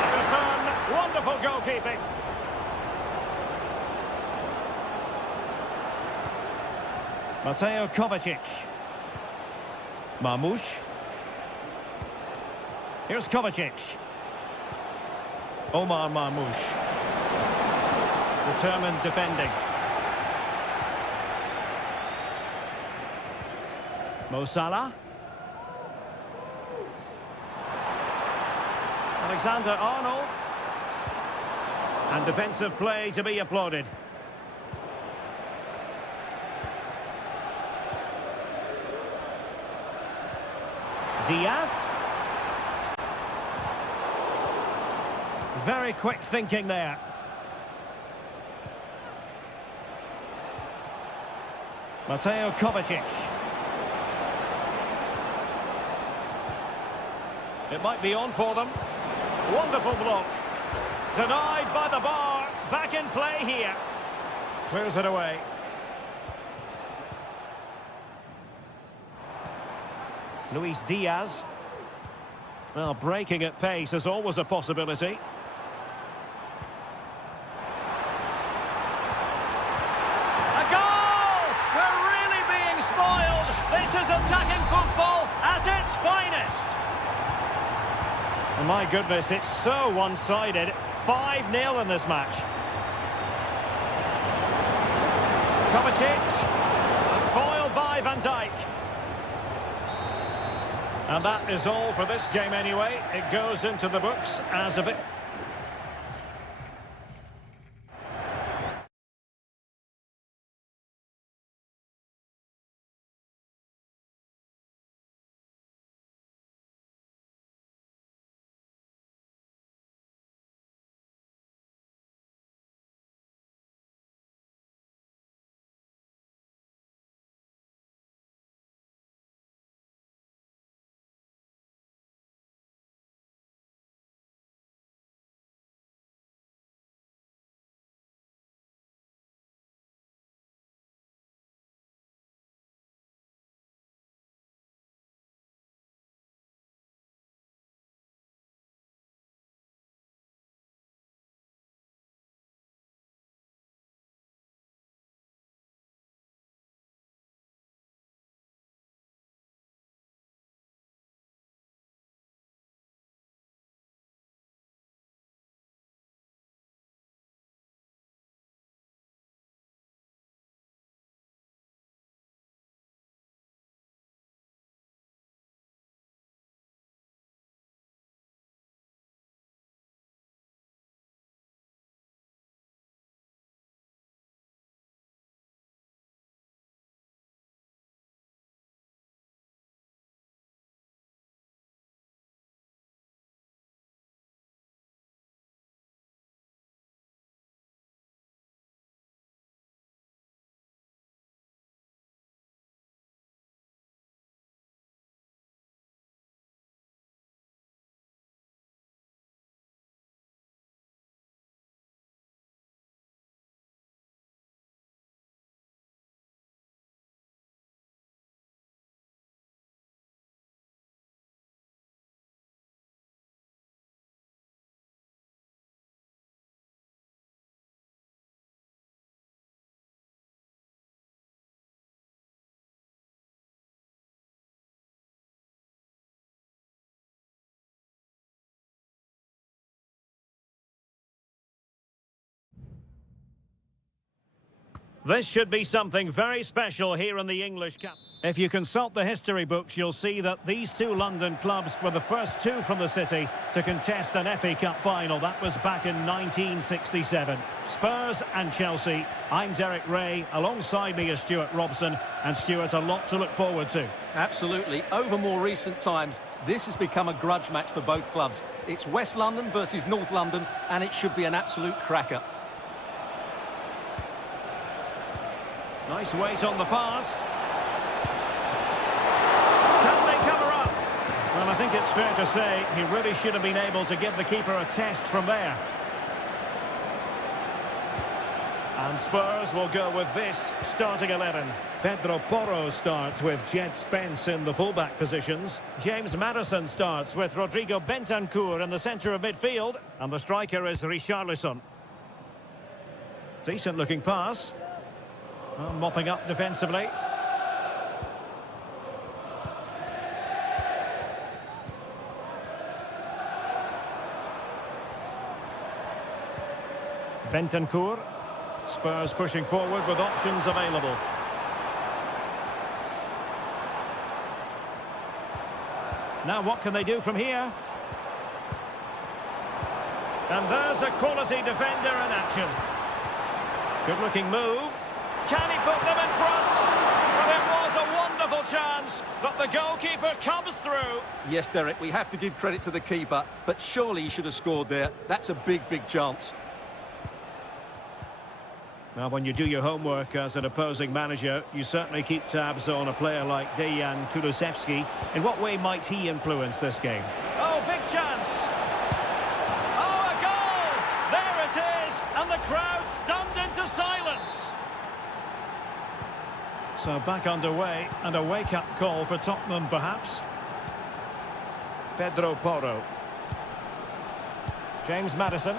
Anderson, wonderful goalkeeping. Mateo Kovacic. Marmoush. Here's Kovacic. Omar Marmoush. Determined defending. Mo Salah. Alexander-Arnold. And defensive play to be applauded. Diaz. Very quick thinking there. Mateo Kovacic. It might be on for them. Wonderful block. Denied by the bar. Back in play here. Clears it away. Luis Diaz. Well, breaking at pace is always a possibility. A goal! We're really being spoiled. This is attacking football at its finest. Oh, my goodness, it's so one-sided. 5-0 in this match. Kovacic. Foiled by Van Dijk. And that is all for this game anyway. It goes into the books as a bit. This should be something very special here in the English Cup. If you consult the history books, you'll see that these two London clubs were the first two from the city to contest an FA Cup final. That was back in 1967. Spurs and Chelsea. I'm Derek Ray. Alongside me is Stuart Robson. And Stuart, a lot to look forward to. Absolutely. Over more recent times, this has become a grudge match for both clubs. It's West London versus North London, and it should be an absolute cracker. Nice weight on the pass. Can they cover up? Well, I think it's fair to say he really should have been able to give the keeper a test from there. And Spurs will go with this starting 11. Pedro Porro starts with Jed Spence in the fullback positions. James Maddison starts with Rodrigo Bentancur in the centre of midfield. And the striker is Richarlison. Decent looking pass. Well, mopping up defensively. Bentancur. Spurs pushing forward with options available. Now what can they do from here? And there's a quality defender in action. Good looking move. Can he put them in front? Well, it was a wonderful chance, but the goalkeeper comes through. Yes, Derek, we have to give credit to the keeper, but surely he should have scored there. That's a big, big chance. Now, when you do your homework as an opposing manager, you certainly keep tabs on a player like Dejan Kulusevski. In what way might he influence this game? Oh, big chance! Oh, a goal! There it is! And the crowd stunned into silence. So back underway, and a wake-up call for Tottenham, perhaps. Pedro Porro. James Maddison.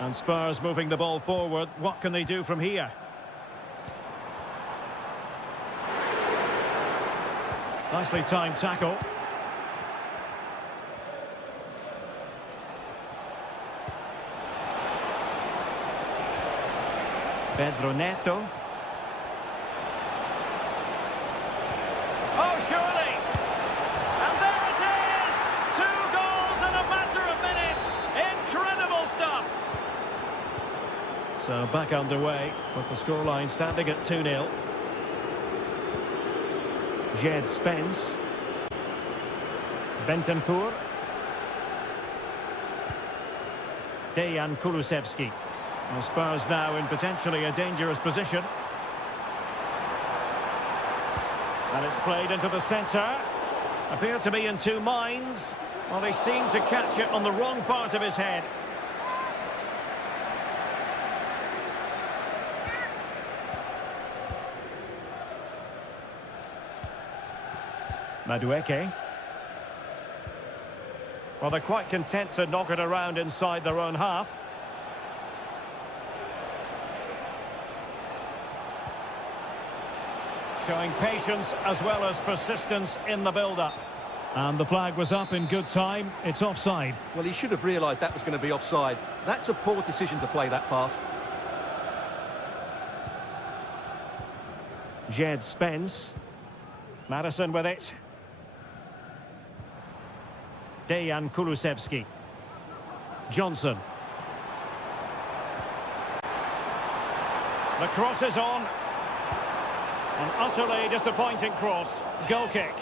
And Spurs moving the ball forward. What can they do from here? Nicely timed tackle. Pedro Neto. Oh, surely! And there it is! 2 goals in a matter of minutes! Incredible stuff! So back underway, with the scoreline standing at 2-0. Jed Spence. Bentancur. Dejan Kulusevski. Well, Spurs now in potentially a dangerous position. And it's played into the centre. Appeared to be in 2 minds. Well, he seemed to catch it on the wrong part of his head. Madueke. Well, they're quite content to knock it around inside their own half. Showing patience as well as persistence in the build-up. And the flag was up in good time. It's offside. Well, he should have realised that was going to be offside. That's a poor decision to play that pass. Jed Spence. Maddison with it. Dejan Kulusevski. Johnson. The cross is on. An utterly disappointing cross. Goal kick.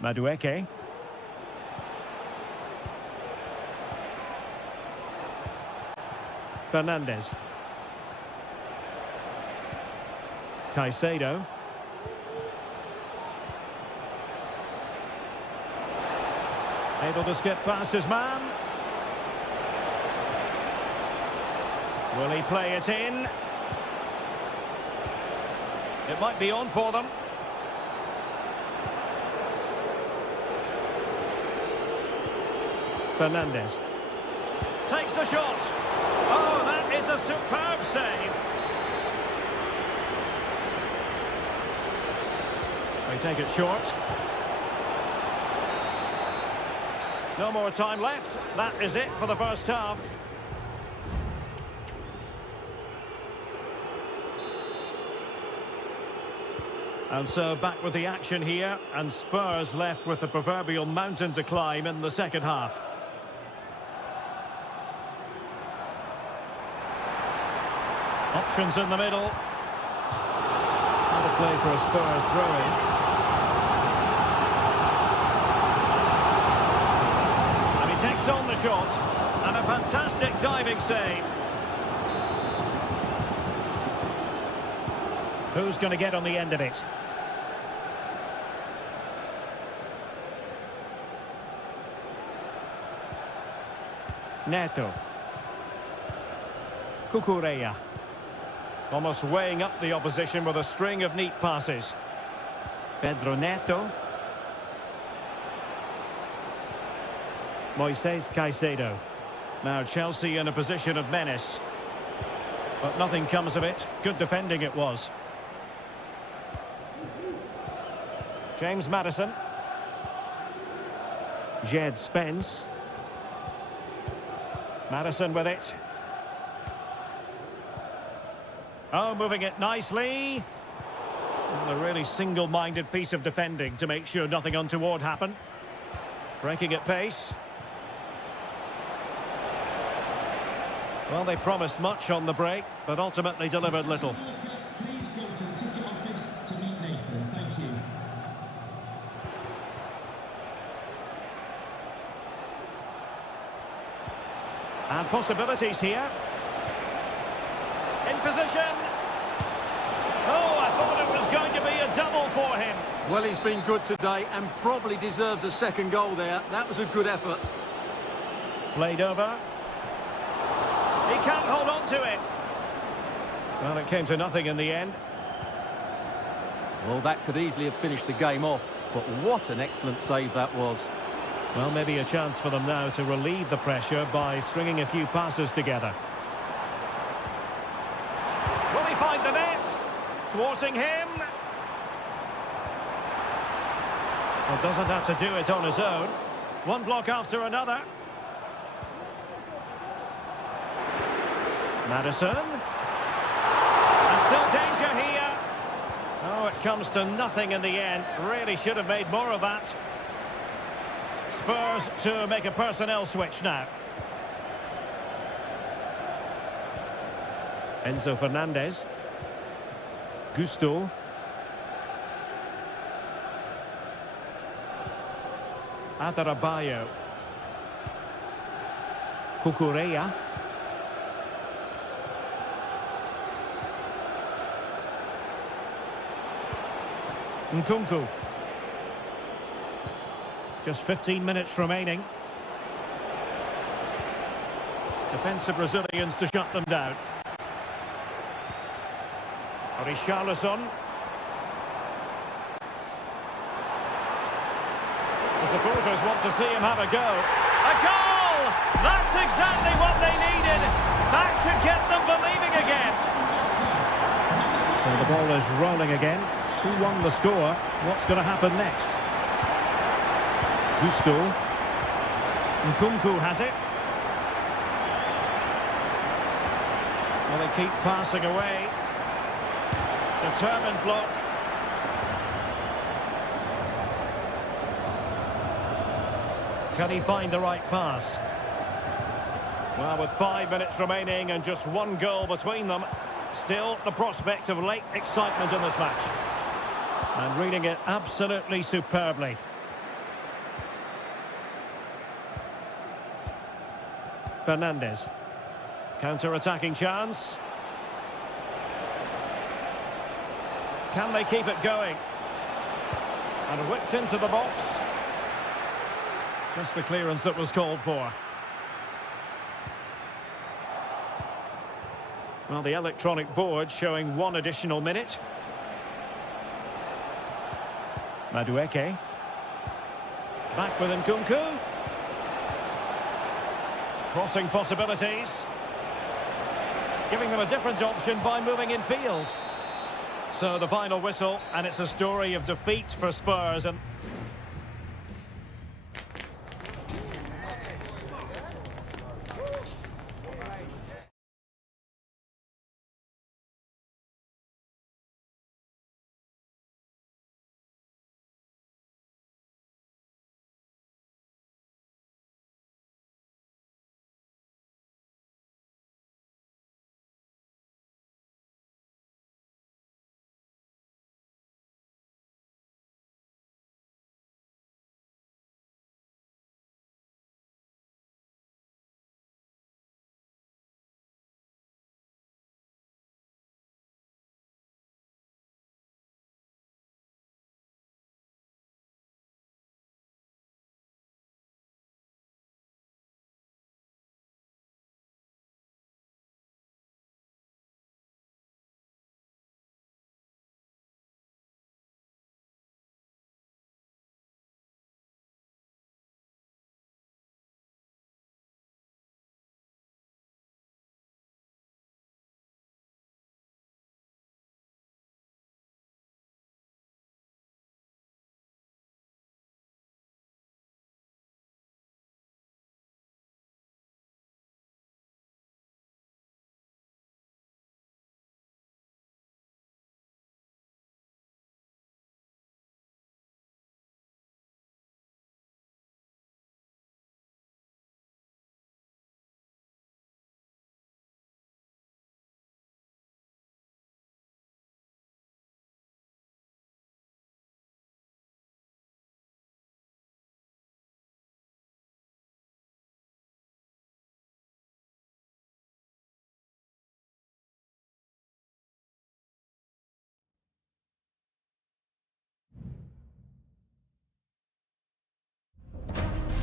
Madueke. Fernandez. Caicedo. Able to skip past his man. Will he play it in? It might be on for them. Fernandez. Takes the shot. Oh, that is a superb save. They take it short. No more time left. That is it for the first half. And so back with the action here, and Spurs left with the proverbial mountain to climb in the second half. Options in the middle. Not a play for a Spurs throw-in. Takes on the shot, and a fantastic diving save. Who's going to get on the end of it? Neto. Cucurella. Almost weighing up the opposition with a string of neat passes. Pedro Neto. Moises Caicedo. Now Chelsea in a position of menace. But nothing comes of it. Good defending it was. James Maddison. Jed Spence. Maddison with it. Oh, moving it nicely. And a really single-minded piece of defending to make sure nothing untoward happened. Breaking at pace. Well, they promised much on the break, but ultimately delivered little. Please go to the ticket office to meet Nathan. Thank you. And possibilities here. In position. Oh, I thought it was going to be a double for him. Well, he's been good today and probably deserves a second goal there. That was a good effort. Played over. He can't hold on to it. Well, it came to nothing in the end. Well, that could easily have finished the game off, but what an excellent save that was. Well, maybe a chance for them now to relieve the pressure by stringing a few passes together. Will he find the net? Thwarting him. Well, doesn't have to do it on his own. One block after another. Maddison. And still danger here. Oh, it comes to nothing in the end. Really should have made more of that. Spurs to make a personnel switch now. Enzo Fernandez. Gusto. Adarabioyo. Cucurella. Nkunku. Just 15 minutes remaining. Defensive Brazilians to shut them down. Richarlison. The supporters want to see him have a go. A goal! That's exactly what they needed. That should get them believing again. So the ball is rolling again. 2-1 the score. What's going to happen next? Gusto. Nkunku has it. Well, they keep passing away. Determined block. Can he find the right pass? Well, with 5 minutes remaining and just one goal between them, still the prospect of late excitement in this match. And reading it absolutely superbly. Fernandez. Counter-attacking chance. Can they keep it going? And whipped into the box. Just the clearance that was called for. Well, the electronic board showing one additional minute. Madueke. Back with Nkunku. Crossing possibilities. Giving them a different option by moving in field. So the final whistle, and it's a story of defeat for Spurs. And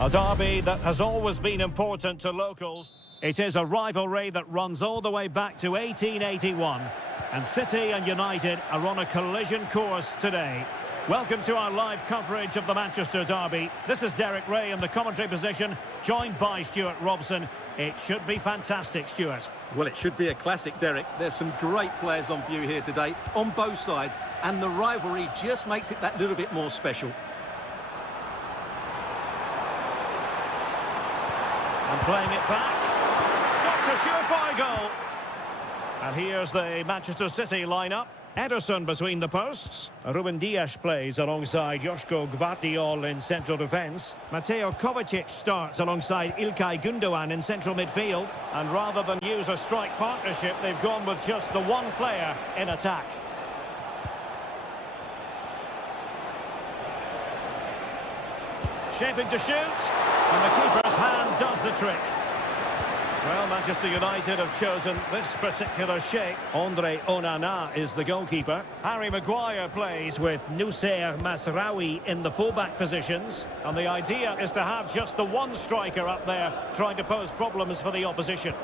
A derby that has always been important to locals. It is a rivalry that runs all the way back to 1881. And City and United are on a collision course today. Welcome to our live coverage of the Manchester derby. This is Derek Ray in the commentary position, joined by Stuart Robson. It should be fantastic, Stuart. Well, it should be a classic, Derek. There's some great players on view here today, on both sides, and the rivalry just makes it that little bit more special. And playing it back. Got a surefire goal. And here's the Manchester City lineup. Ederson between the posts. Ruben Dias plays alongside Joško Gvardiol in central defence. Mateo Kovacic starts alongside Ilkay Gundogan in central midfield. And rather than use a strike partnership, they've gone with just the one player in attack. Shaping to shoot. And the keeper's hand does the trick. Well, Manchester United have chosen this particular shape. Andre Onana is the goalkeeper. Harry Maguire plays with Noussair Masraoui in the fullback positions. And the idea is to have just the one striker up there trying to pose problems for the opposition.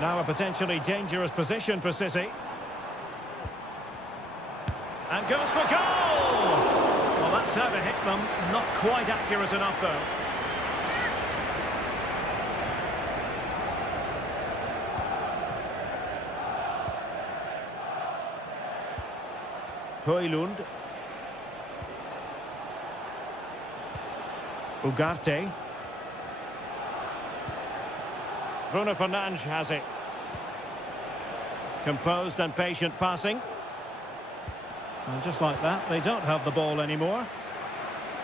Now a potentially dangerous position for City. And goes for goal! Well, that's how to hit them. Not quite accurate enough, though. Højlund. Ugarte. Bruno Fernandes has it. Composed and patient passing. And just like that, they don't have the ball anymore.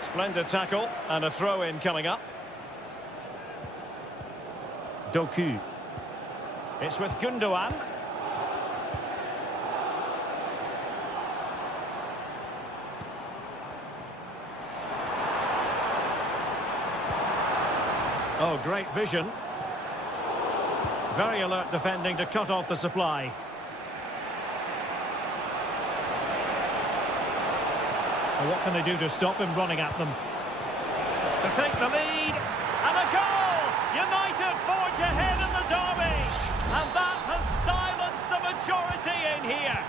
Splendid tackle and a throw-in coming up. Doku. It's with Gundogan. Oh, great vision. Very alert defending to cut off the supply. Well, what can they do to stop him running at them? To take the lead, and a goal! United forge ahead in the derby, and that has silenced the majority in here.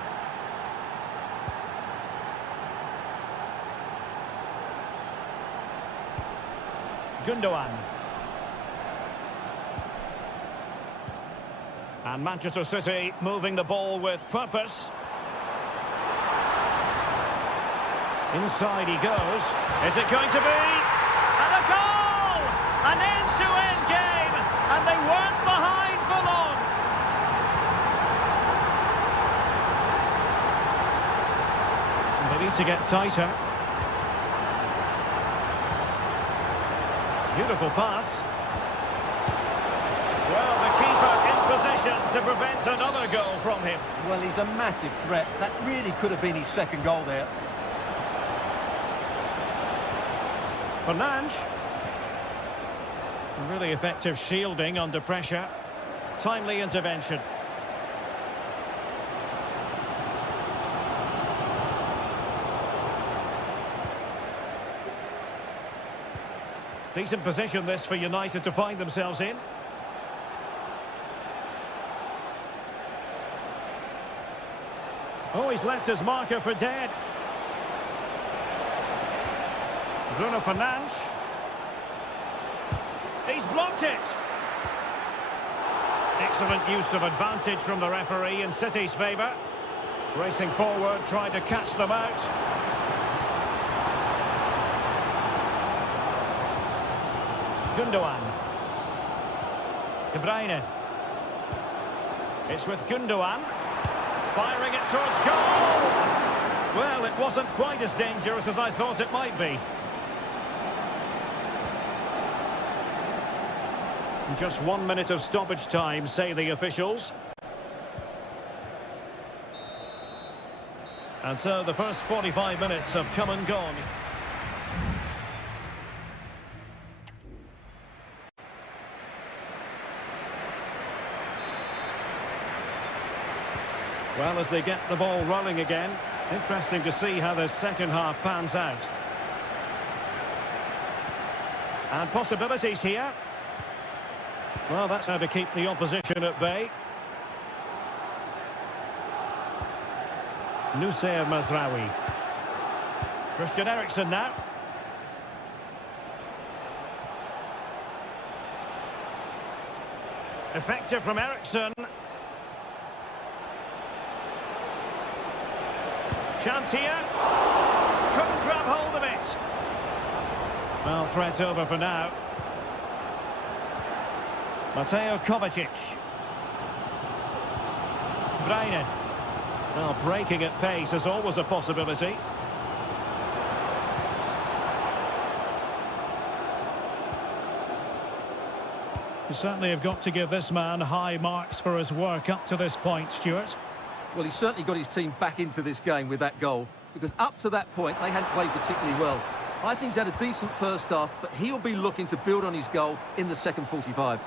Gundogan. And Manchester City moving the ball with purpose. Inside he goes. Is it going to be? And a goal! An end-to-end game! And they weren't behind for long! They need to get tighter. Beautiful pass. Well, the keeper in position to prevent another goal from him. Well, he's a massive threat. That really could have been his second goal there. Fernandes. Really effective shielding under pressure. Timely intervention. Decent position this for United to find themselves in. Oh, he's left his marker for dead. Bruno Fernandes. He's blocked it. Excellent use of advantage from the referee in City's favour. Racing forward, trying to catch them out. Gundogan. De Bruyne. It's with Gundogan. Firing it towards goal! Well, it wasn't quite as dangerous as I thought it might be. Just 1 minute of stoppage time, say the officials. And so the first 45 minutes have come and gone. Well, as they get the ball rolling again, interesting to see how the second half pans out. And possibilities here. Well, that's how to keep the opposition at bay. Nusayr Mazraoui. Christian Eriksen now. Effective from Eriksen. Chance here. Couldn't grab hold of it. Well, threat over for now. Mateo Kovacic. Breine. Well, breaking at pace is always a possibility. You certainly have got to give this man high marks for his work up to this point, Stuart. Well, he's certainly got his team back into this game with that goal, because up to that point, they hadn't played particularly well. I think he's had a decent first half, but he'll be looking to build on his goal in the second 45.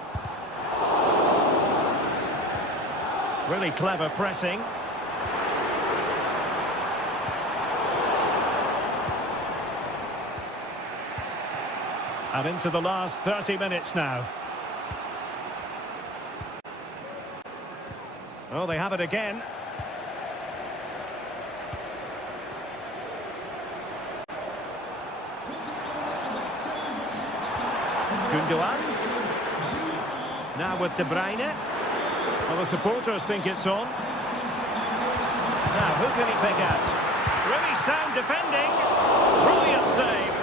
Really clever pressing. And into the last 30 minutes now. Oh, they have it again. Gundogan. Now with De Bruyne. Well, the supporters think it's on. Now, who can he pick out? Really sound defending. Brilliant save.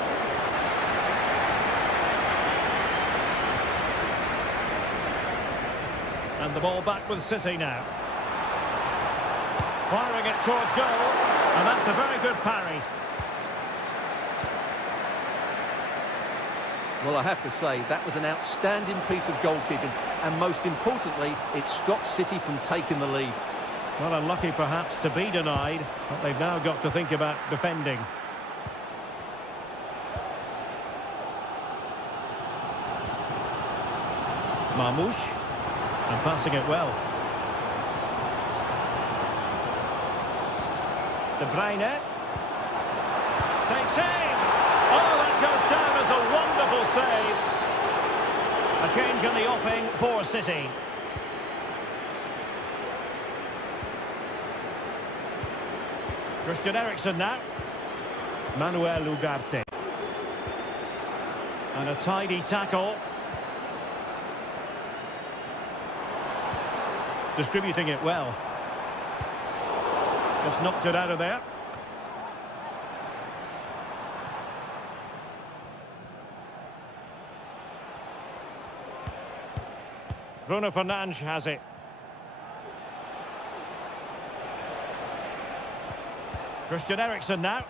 And the ball back with City now. Firing it towards goal. And that's a very good parry. Well, I have to say, that was an outstanding piece of goalkeeping. And most importantly, it stopped City from taking the lead. Well, unlucky perhaps to be denied, but they've now got to think about defending. Marmoush. And passing it well. De Bruyne. Takes aim. Oh, that goes down as a wonderful save. A change in the offing for City. Christian Eriksen now. Manuel Ugarte. And a tidy tackle. Distributing it well. Just knocked it out of there. Bruno Fernandes has it. Christian Eriksen now.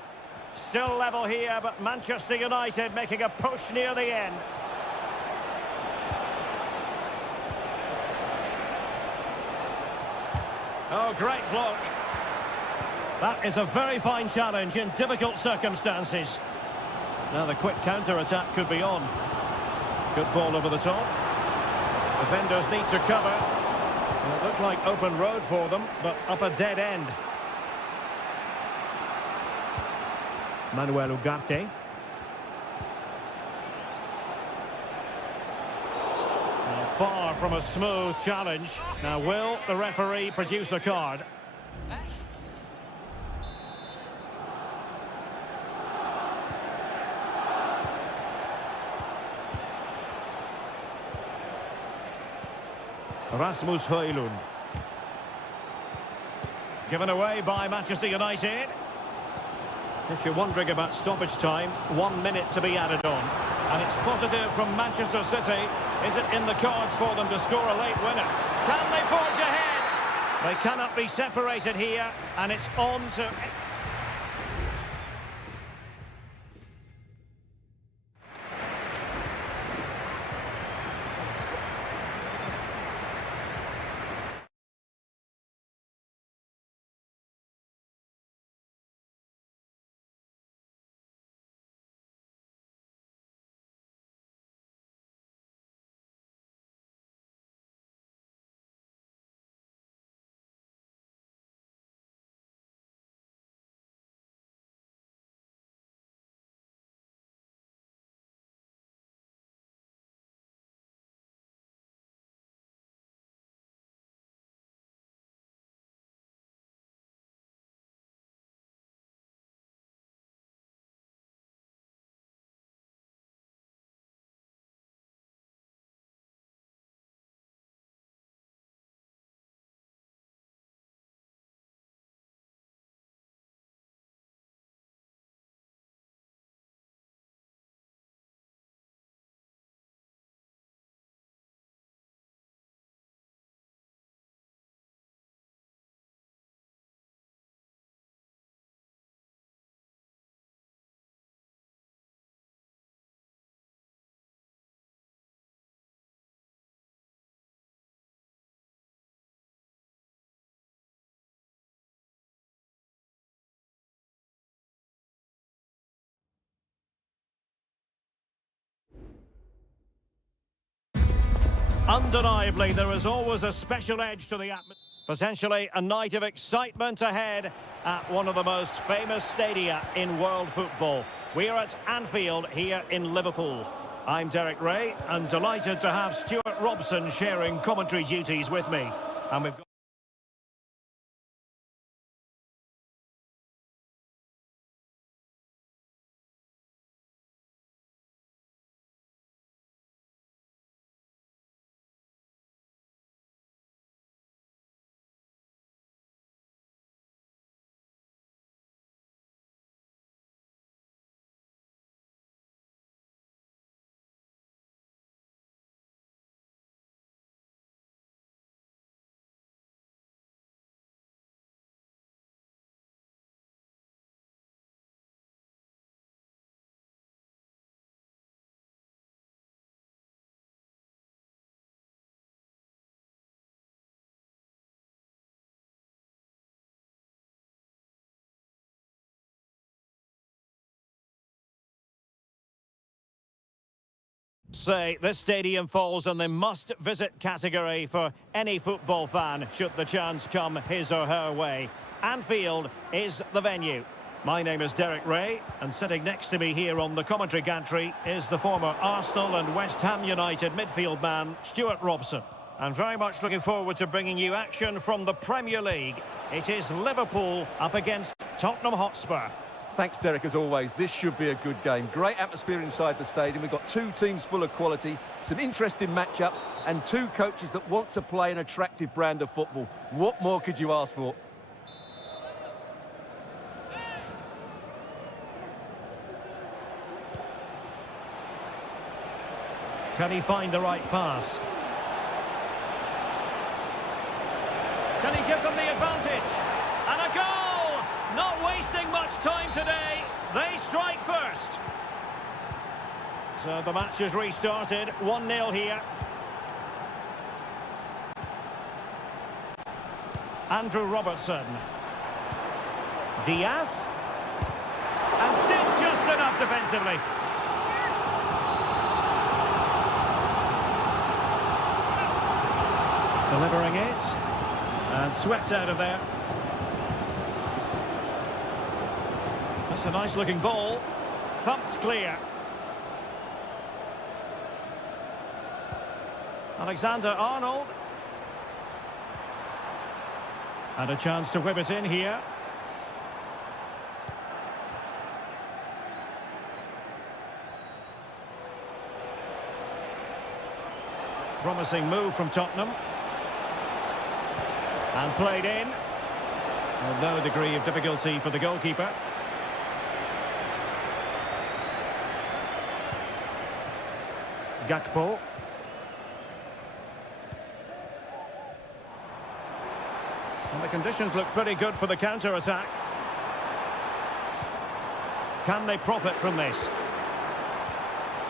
Still level here, but Manchester United making a push near the end. Oh, great block. That is a very fine challenge in difficult circumstances. Now the quick counter-attack could be on. Good ball over the top. Defenders need to cover. Well, it looked like open road for them, but up a dead end. Manuel Ugarte. Far from a smooth challenge. Now, will the referee produce a card? Rasmus Højlund. Given away by Manchester United. If you're wondering about stoppage time, 1 minute to be added on. And it's positive from Manchester City. Is it in the cards for them to score a late winner? Can they forge ahead? They cannot be separated here, and it's on to... Undeniably, there is always a special edge to the atmosphere. Potentially a night of excitement ahead at one of the most famous stadia in world football. We are at Anfield here in Liverpool. I'm Derek Ray and delighted to have Stuart Robson sharing commentary duties with me. And we've got... Say, this stadium falls in the must-visit category for any football fan should the chance come his or her way. Anfield is the venue. My name is Derek Ray, and sitting next to me here on the commentary gantry is the former Arsenal and West Ham United midfield man, Stuart Robson. And very much looking forward to bringing you action from the Premier League. It is Liverpool up against Tottenham Hotspur. Thanks, Derek, as always. This should be a good game. Great atmosphere inside the stadium. We've got two teams full of quality, some interesting matchups, and two coaches that want to play an attractive brand of football. What more could you ask for? Can he find the right pass? Can he give them the advantage? And a goal! Not wasting much time today. They strike first. So the match has restarted. 1-0 here. Andrew Robertson. Diaz. And did just enough defensively. Delivering it. And swept out of there. That's a nice-looking ball. Thumped clear. Alexander-Arnold. And a chance to whip it in here. Promising move from Tottenham. And played in. With no degree of difficulty for the goalkeeper. Gakpo. And the conditions look pretty good for the counter-attack. Can they profit from this?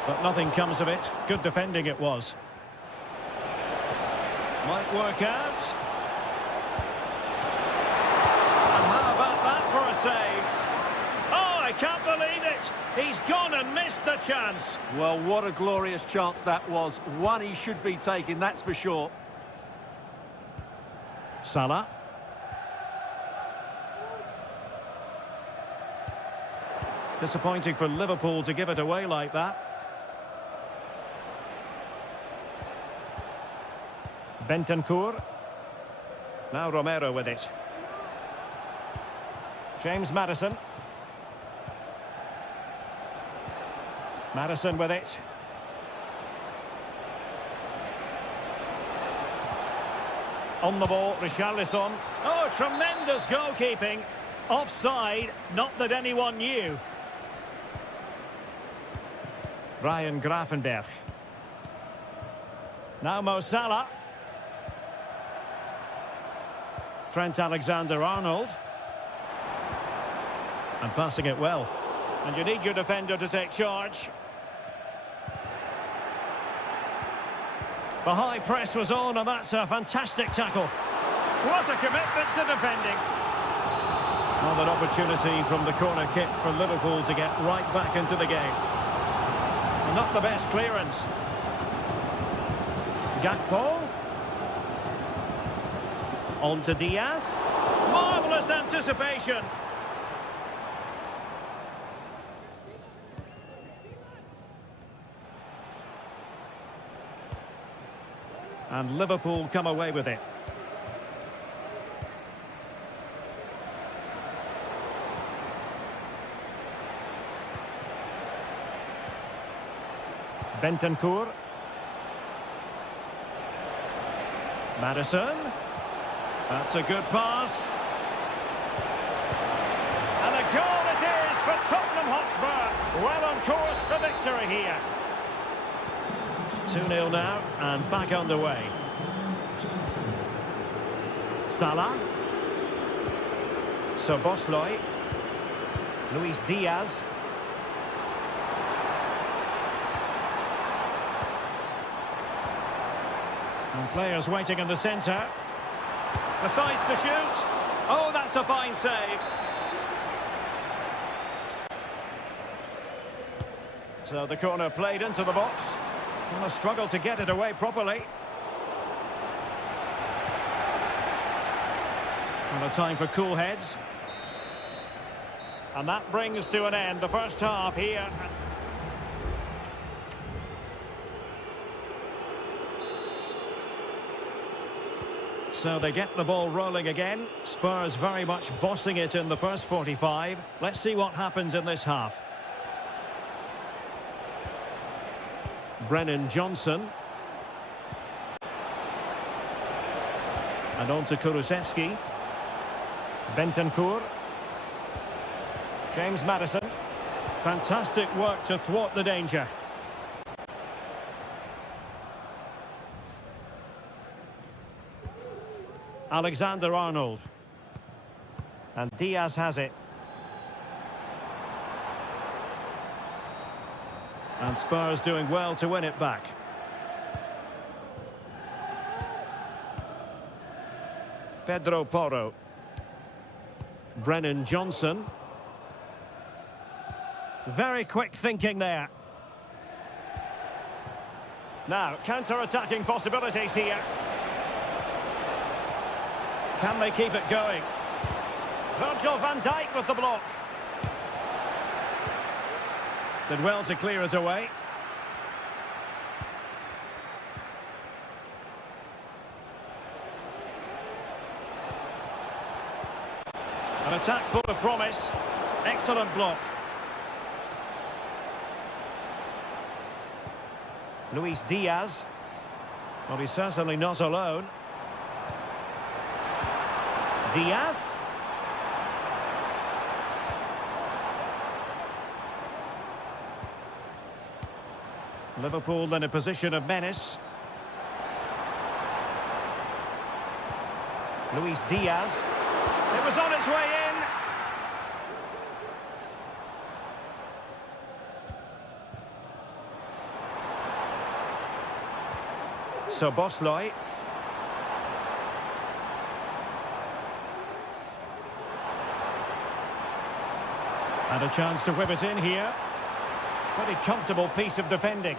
But nothing comes of it. Good defending it was. Might work out. And how about that for a save? Oh, I can't believe it! He's gone and missed the chance. Well, what a glorious chance that was. One he should be taking, that's for sure. Salah. Disappointing for Liverpool to give it away like that. Bentancur. Now Romero with it. James Maddison. Maddison with it. On the ball, Richarlison. Oh, tremendous goalkeeping. Offside, not that anyone knew. Ryan Gravenberch. Now Mo Salah. Trent Alexander-Arnold. And passing it well. And you need your defender to take charge. The high press was on, and that's a fantastic tackle. What a commitment to defending. Another opportunity from the corner kick for Liverpool to get right back into the game. Not the best clearance. Gakpo. On to Diaz. Marvellous anticipation. And Liverpool come away with it. Bentancur. Maddison. That's a good pass. And a goal it is for Tottenham Hotspur. Well on course for victory here. 2-0 now and back underway. Salah. Szoboszlai. Luis Diaz. And players waiting in the centre. Decides to shoot. Oh, that's a fine save. So the corner played into the box. And a struggle to get it away properly. And a time for cool heads. And that brings to an end the first half here. So they get the ball rolling again. Spurs very much bossing it in the first 45. Let's see what happens in this half. Brennan Johnson. And on to Kulusevski. Bentancur. James Maddison. Fantastic work to thwart the danger. Alexander-Arnold. And Diaz has it. And Spurs doing well to win it back. Pedro Porro. Brennan Johnson. Very quick thinking there. Now, counter-attacking possibilities here. Can they keep it going? Virgil van Dijk with the block. Did well to clear it away. An attack full of promise. Excellent block. Luis Diaz. Well, he's certainly not alone. Diaz. Liverpool in a position of menace. Luis Diaz. It was on its way in. Szoboszlai. And a chance to whip it in here. Pretty comfortable piece of defending.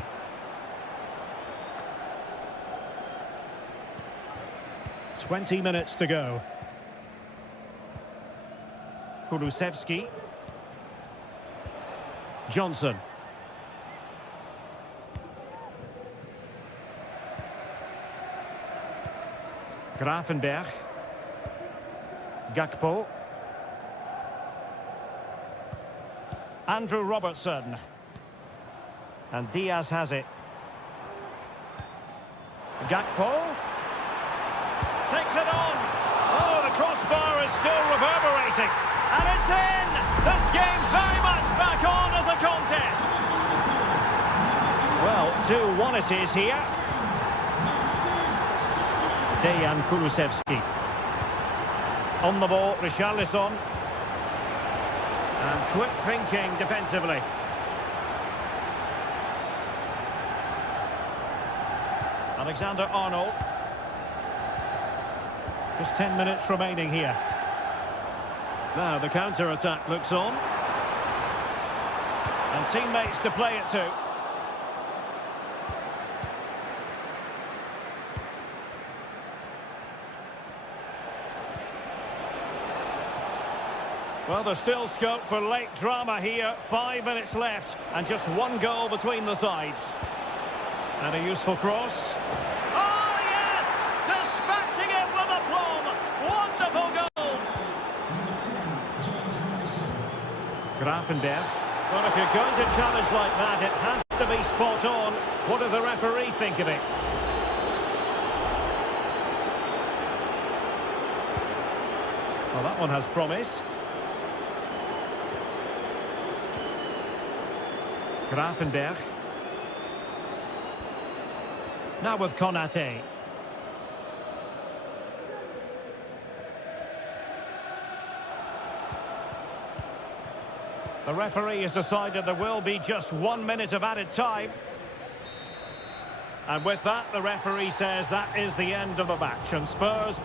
"20 minutes to go. Kulusevski. Johnson. Gravenberg. Gakpo. Andrew Robertson. And Diaz has it. Gakpo. Takes it on. Oh, the crossbar is still reverberating. And it's in! This game very much back on as a contest. Well, 2-1 it is here. Dejan Kulusevski. On the ball, Richarlison. And quick thinking defensively. Alexander-Arnold. Just 10 minutes remaining here. Now the counter-attack looks on. And teammates to play it to. Well, there's still scope for late drama here. 5 minutes left and just one goal between the sides. And a useful cross. Oh, yes! Dispatching it with aplomb. Wonderful goal. Grafenberg. Well, if you're going to challenge like that, it has to be spot on. What did the referee think of it? Well, that one has promise. Grafenberg. Now with Konate. The referee has decided there will be just 1 minute of added time. And with that, the referee says that is the end of the match. And Spurs...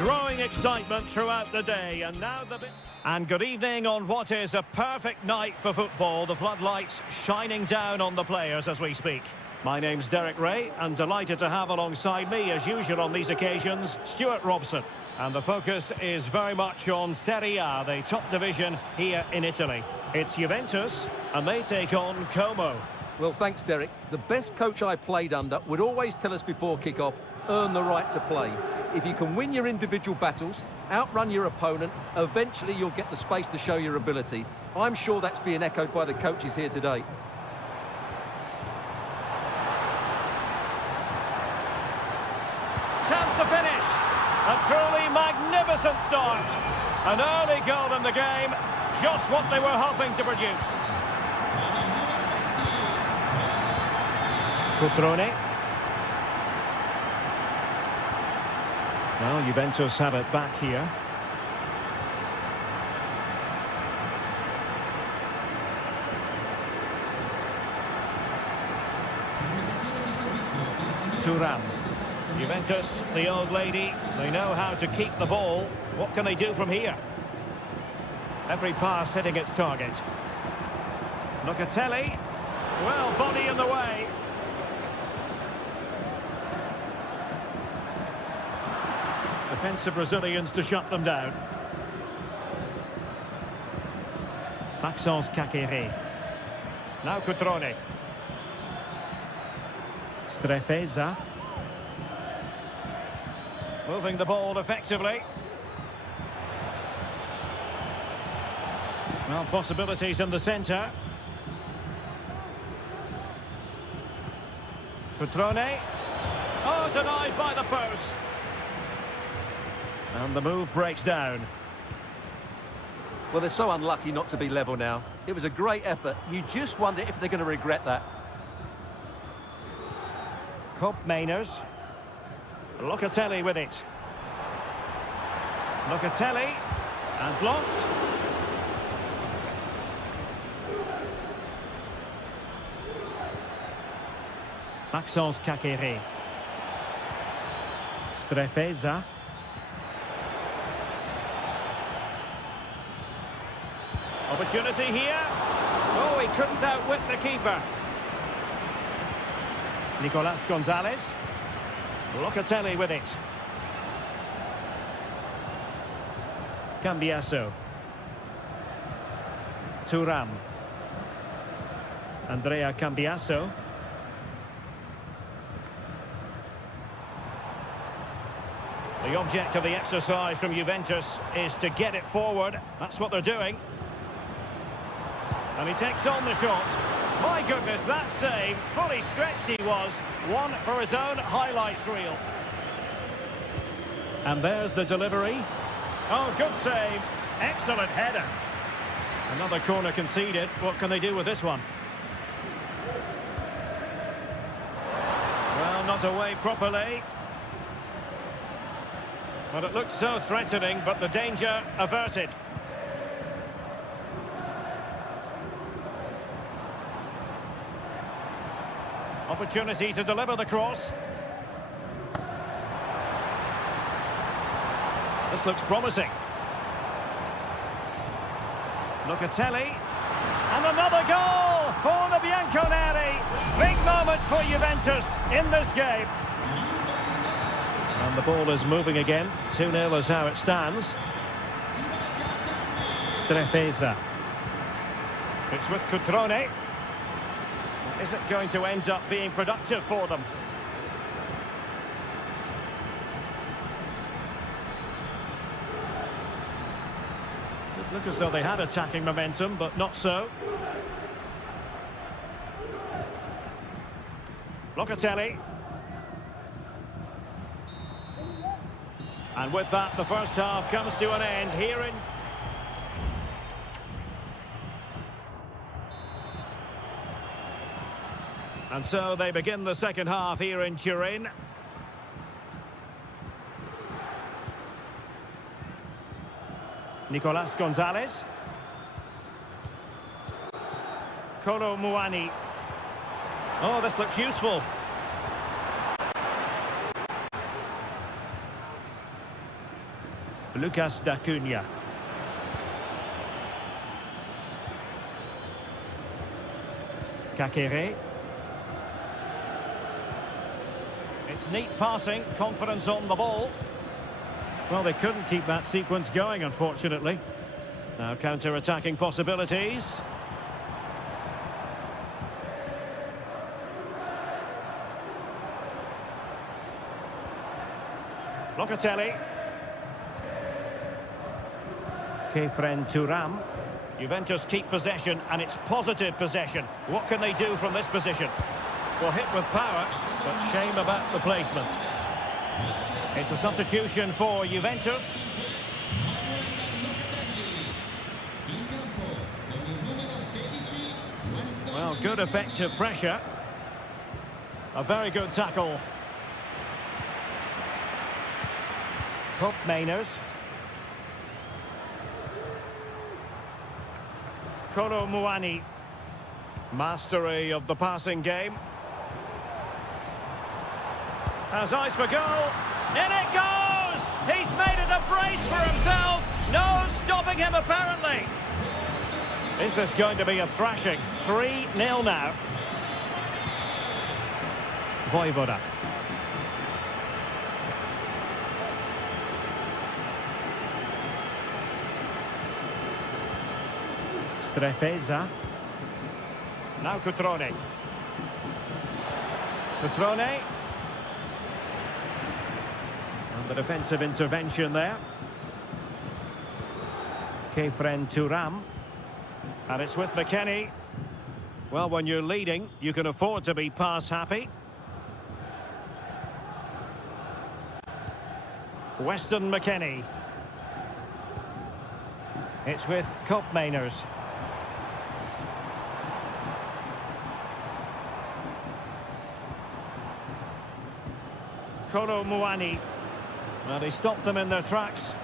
Growing excitement throughout the day, and now the... And good evening on what is a perfect night for football. The floodlights shining down on the players as we speak. My name's Derek Ray, and delighted to have alongside me, as usual on these occasions, Stuart Robson. And the focus is very much on Seria, the top division here in Italy. It's Juventus, and they take on Como. Well, thanks, Derek. The best coach I played under would always tell us before kick-off, earn the right to play. If you can win your individual battles, outrun your opponent, eventually you'll get the space to show your ability. I'm sure that's being echoed by the coaches here today. Chance to finish. A truly magnificent start. An early goal in the game, just what they were hoping to produce. Cutrone. Now Juventus have it back here. Thuram. Juventus, the old lady, they know how to keep the ball. What can they do from here? Every pass hitting its target. Locatelli. Well, body in the way. Defensive Brazilians to shut them down. Maxence Kakere. Now Cutrone. Strefeza. Moving the ball effectively. Well, possibilities in the centre. Cutrone. Oh, denied by the post. And the move breaks down. Well, they're so unlucky not to be level now. It was a great effort. You just wonder if they're going to regret that. Koop Mainers. Locatelli with it. Locatelli, and blocked. Maxence Kakere. Strefeza. Opportunity here. Oh, he couldn't outwit the keeper. Nicolas Gonzalez. Locatelli with it. Cambiasso. Thuram. Andrea Cambiasso. The object of the exercise from Juventus is to get it forward. That's what they're doing. And he takes on the shot. My goodness, that save. Fully stretched he was. One for his own highlights reel. And there's the delivery. Oh, good save. Excellent header. Another corner conceded. What can they do with this one? Well, not away properly. But it looked so threatening, but the danger averted. Opportunity to deliver the cross. This looks promising. Locatelli. And another goal for the Bianconeri. Big moment for Juventus in this game. And the ball is moving again. 2-0 is how it stands. Strefeza. It's with Cutrone. Is it going to end up being productive for them? It looked as though they had attacking momentum, but not so. Locatelli. And with that, the first half comes to an end here in... And so they begin the second half here in Turin. Nicolas Gonzalez. Kolo Muani. Oh, this looks useful. Lucas D'Acunha. Kakere. It's neat passing, confidence on the ball. Well, they couldn't keep that sequence going, unfortunately. Now counter-attacking possibilities. Locatelli. Kefren Thuram. Juventus keep possession, and it's positive possession. What can they do from this position? Well, hit with power, but shame about the placement. It's a substitution for Juventus. Well, good effective pressure. A very good tackle. Cup Mainers. Kolo Muani. Mastery of the passing game. Has eyes for goal. In it goes! He's made it a brace for himself. No stopping him, apparently. Is this going to be a thrashing? 3-0 now. Voivoda. Strefeza. Now Cutrone. Cutrone. And the defensive intervention there. Kefren Thuram. And it's with McKennie. Well, when you're leading, you can afford to be pass happy. Weston McKennie. It's with Cup Mainers. Kolo Muani. Well, he stopped them in their tracks.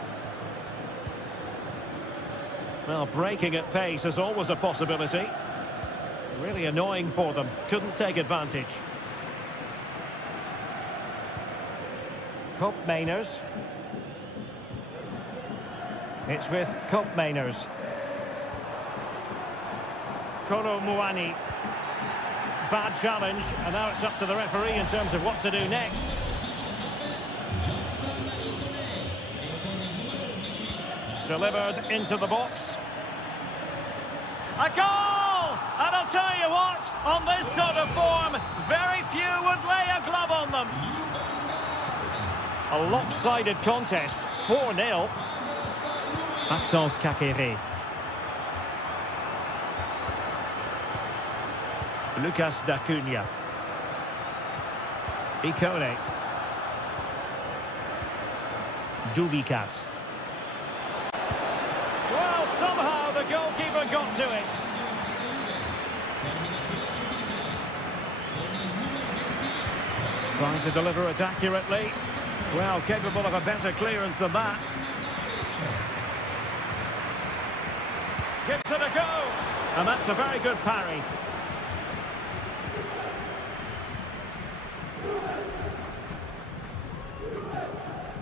Well, breaking at pace is always a possibility. Really annoying for them. Couldn't take advantage. Koopmeiners. It's with Koopmeiners. Kolo Muani. Bad challenge, and now it's up to the referee in terms of what to do next. Delivered into the box. A goal! And I'll tell you what, on this sort of form, very few would lay a glove on them. A lopsided contest, 4-0. Maxence Kakere. Lucas D'Acunha. Ikone. Duvikas. Well, somehow the goalkeeper got to it. Trying to deliver it accurately. Well, capable of a better clearance than that. Gives it a go. And that's a very good parry.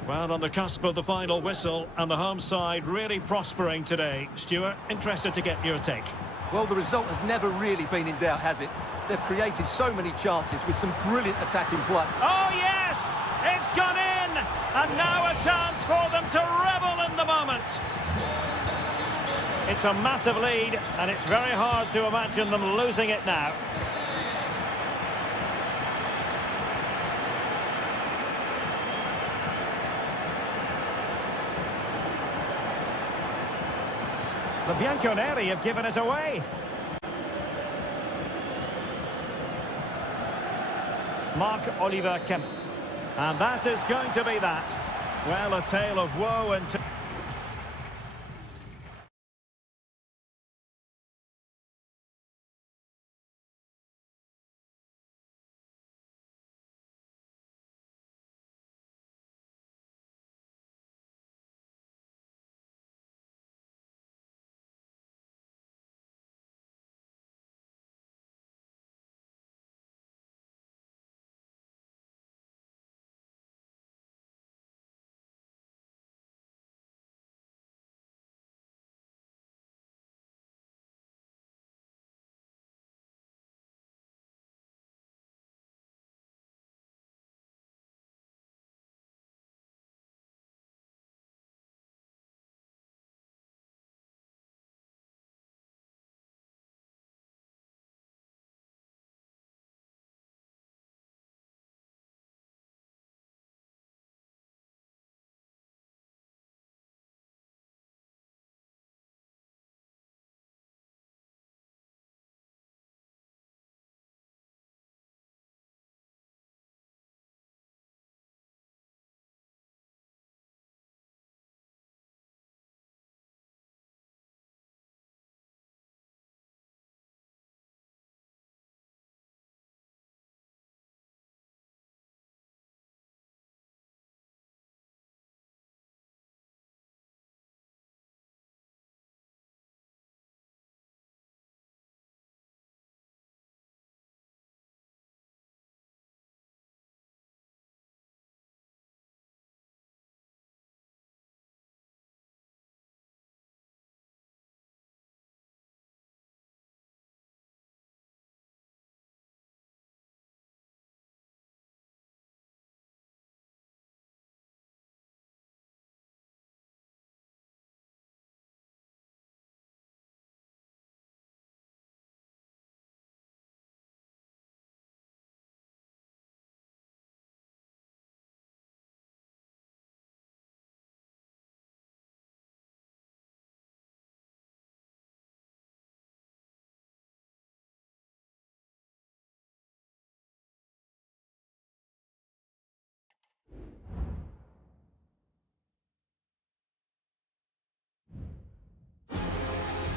Well, on the cusp of the final whistle, and the home side really prospering today. Stuart, interested to get your take. Well, the result has never really been in doubt, has it? They've created so many chances with some brilliant attacking play. Oh, yes! It's gone in! And now a chance for them to revel in the moment. It's a massive lead, and it's very hard to imagine them losing it now. The Bianconeri have given us away. Marc-Oliver Kempf. And that is going to be that. Well, a tale of woe and...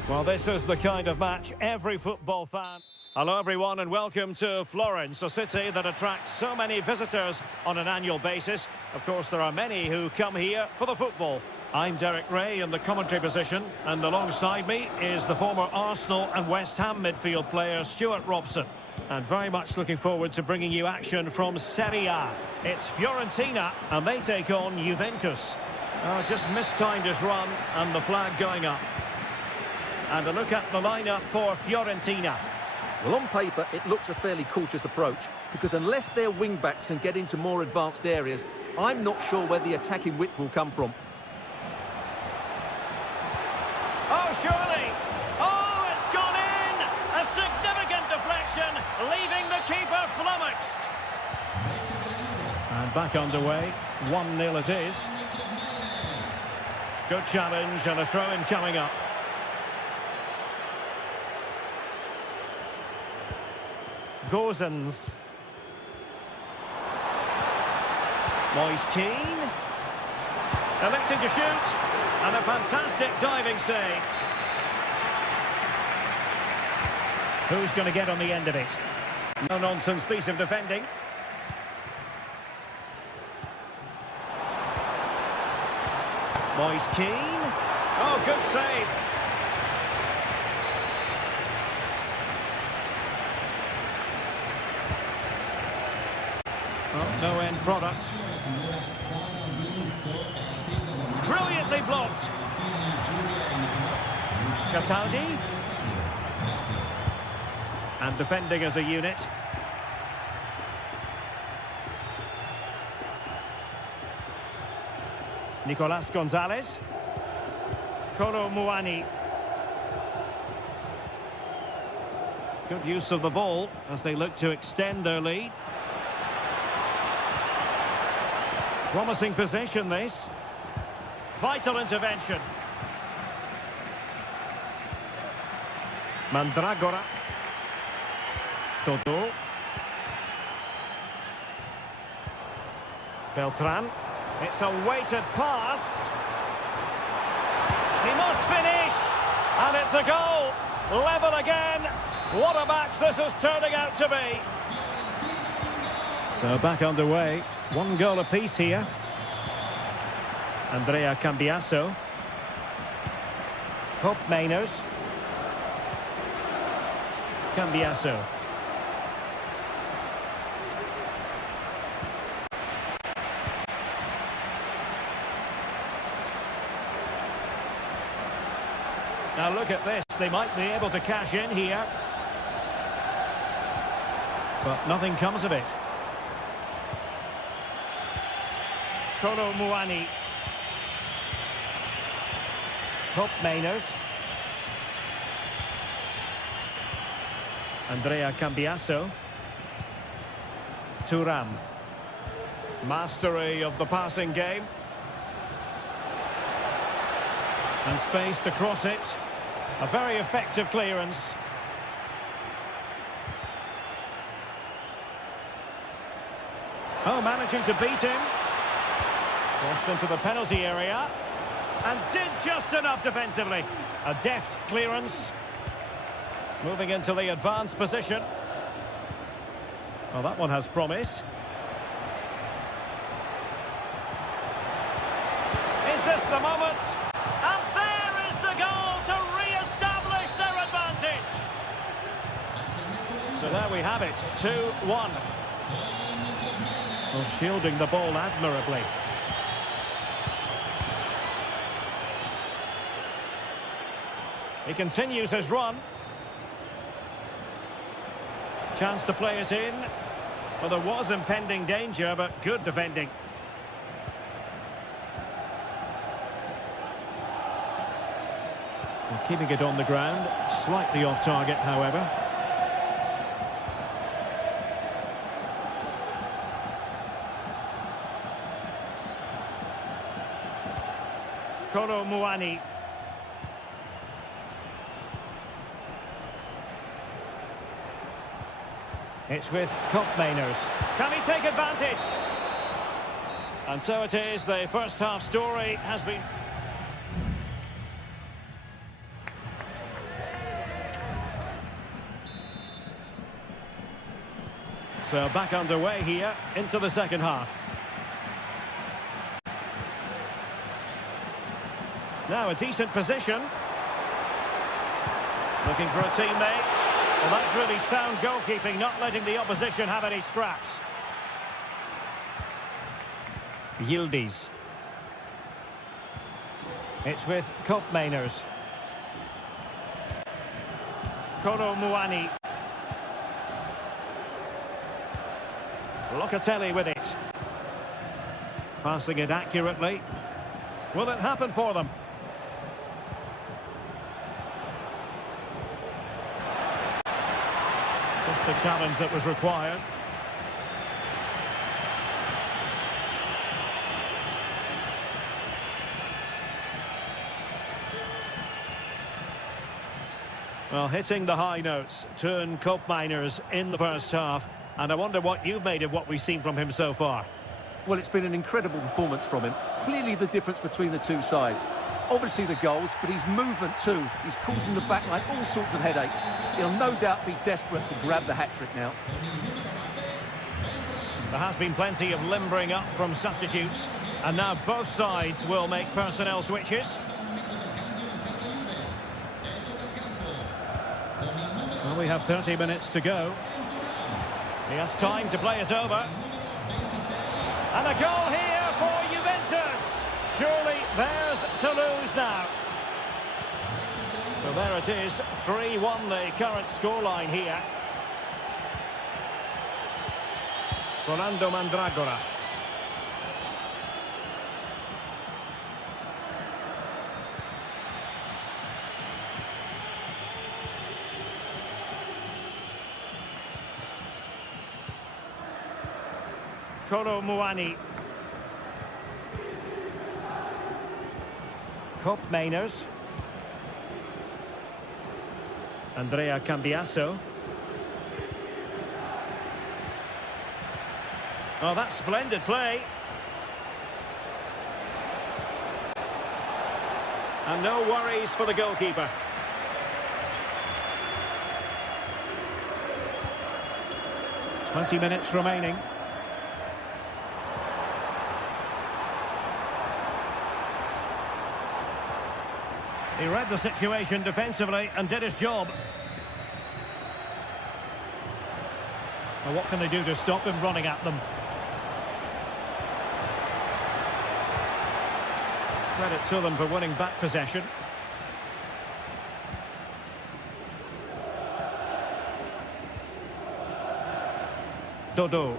Well, this is the kind of match every football fan... Hello everyone and welcome to Florence, a city that attracts so many visitors on an annual basis. Of course, there are many who come here for the football. I'm Derek Ray in the commentary position, and alongside me is the former Arsenal and West Ham midfield player Stuart Robson. And very much looking forward to bringing you action from Seria. It's Fiorentina and they take on Juventus. Oh, just mistimed his run and the flag going up. And a look at the lineup for Fiorentina. Well, on paper, it looks a fairly cautious approach, because unless their wing-backs can get into more advanced areas, I'm not sure where the attacking width will come from. Oh, surely! Oh, it's gone in! A significant deflection, leaving the keeper flummoxed. And back underway, 1-0 it is. Good challenge and a throw-in coming up. Gozens. Moise Keane. Electing to shoot. And a fantastic diving save. Who's going to get on the end of it? No-nonsense piece of defending. Moise Keane. Oh, good save. Oh, no end product. Brilliantly blocked. Cataldi. And defending as a unit. Nicolas Gonzalez. Kolo Muani. Good use of the ball as they look to extend their lead. Promising possession, this. Vital intervention. Mandragora. Toto. Beltran. It's a weighted pass. He must finish. And it's a goal. Level again. What a match this is turning out to be. So back underway. 1 goal apiece here. Andrea Cambiasso. Hope Mainers. Cambiasso. Now look at this. They might be able to cash in here. But nothing comes of it. Kolo Muani. Hope Mainers. Andrea Cambiasso. Thuram. Mastery of the passing game. And space to cross it. A very effective clearance. Oh, managing to beat him. Crossed into the penalty area. And did just enough defensively. A deft clearance. Moving into the advanced position. Well, that one has promise. Is this the moment? And there is the goal to re-establish their advantage. So there we have it, 2-1. Well, shielding the ball admirably. He continues his run. Chance to play it in. Well, there was impending danger, but good defending. And keeping it on the ground. Slightly off target, however. Kolo Muani. It's with Mainers. Can he take advantage? And so it is, the first half story has been... So back underway here into the second half. Now a decent position. Looking for a teammate. Well, that's really sound goalkeeping, not letting the opposition have any scraps. Yildiz. It's with Koopmeiners. Koro Muani. Locatelli with it. Passing it accurately. Will it happen for them? Just the challenge that was required. Well, hitting the high notes, turn Koopmeiners in the first half. And I wonder what you've made of what we've seen from him so far. Well, it's been an incredible performance from him. Clearly the difference between the two sides. Obviously the goals, but his movement too. He's causing the backline all sorts of headaches. He'll no doubt be desperate to grab the hat-trick now. There has been plenty of limbering up from substitutes. And now both sides will make personnel switches. Well, we have 30 minutes to go. He has time to play it over. And a goal here for Juventus. Surely theirs to lose now. So there it is, 3-1 the current scoreline here. Rolando Mandragora. Koro Muani. Koopmeiners. Andrea Cambiasso. Oh, that's splendid play. And no worries for the goalkeeper. "20 minutes remaining. He read the situation defensively and did his job. Now what can they do to stop him running at them? Credit to them for winning back possession. Dodo.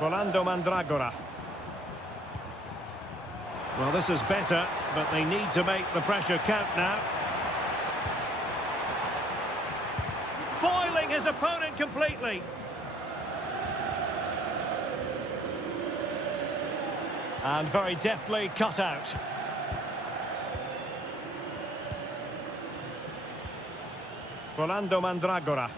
Rolando Mandragora. Well, this is better, but they need to make the pressure count now. Foiling his opponent completely. And very deftly cut out. Rolando Mandragora.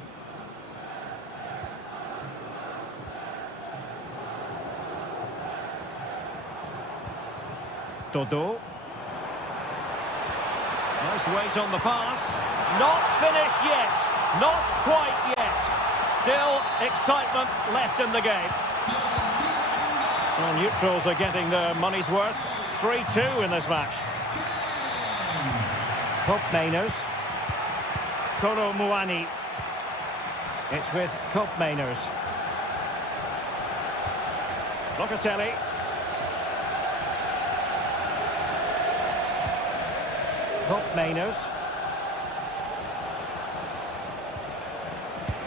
Dodo. Nice weight on the pass. Not finished yet. Not quite yet. Still excitement left in the game. Well, neutrals are getting their money's worth. 3-2 in this match. Koopmeiners. Koro Muani. It's with Koopmeiners. Locatelli. Koopmeiners.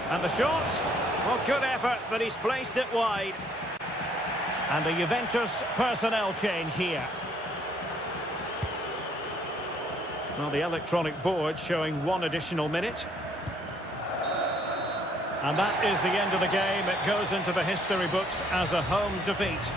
And the shot. Well, good effort, but he's placed it wide. And a Juventus personnel change here. Well, the electronic board showing 1 additional minute. And that is the end of the game. It goes into the history books as a home defeat.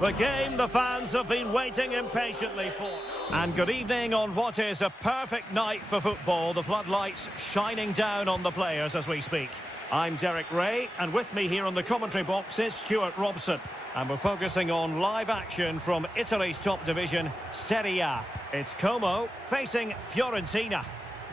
The game the fans have been waiting impatiently for. And good evening on what is a perfect night for football. The floodlights shining down on the players as we speak. I'm Derek Ray, and with me here on the commentary box is Stuart Robson. And we're focusing on live action from Italy's top division, Seria. It's Como facing Fiorentina.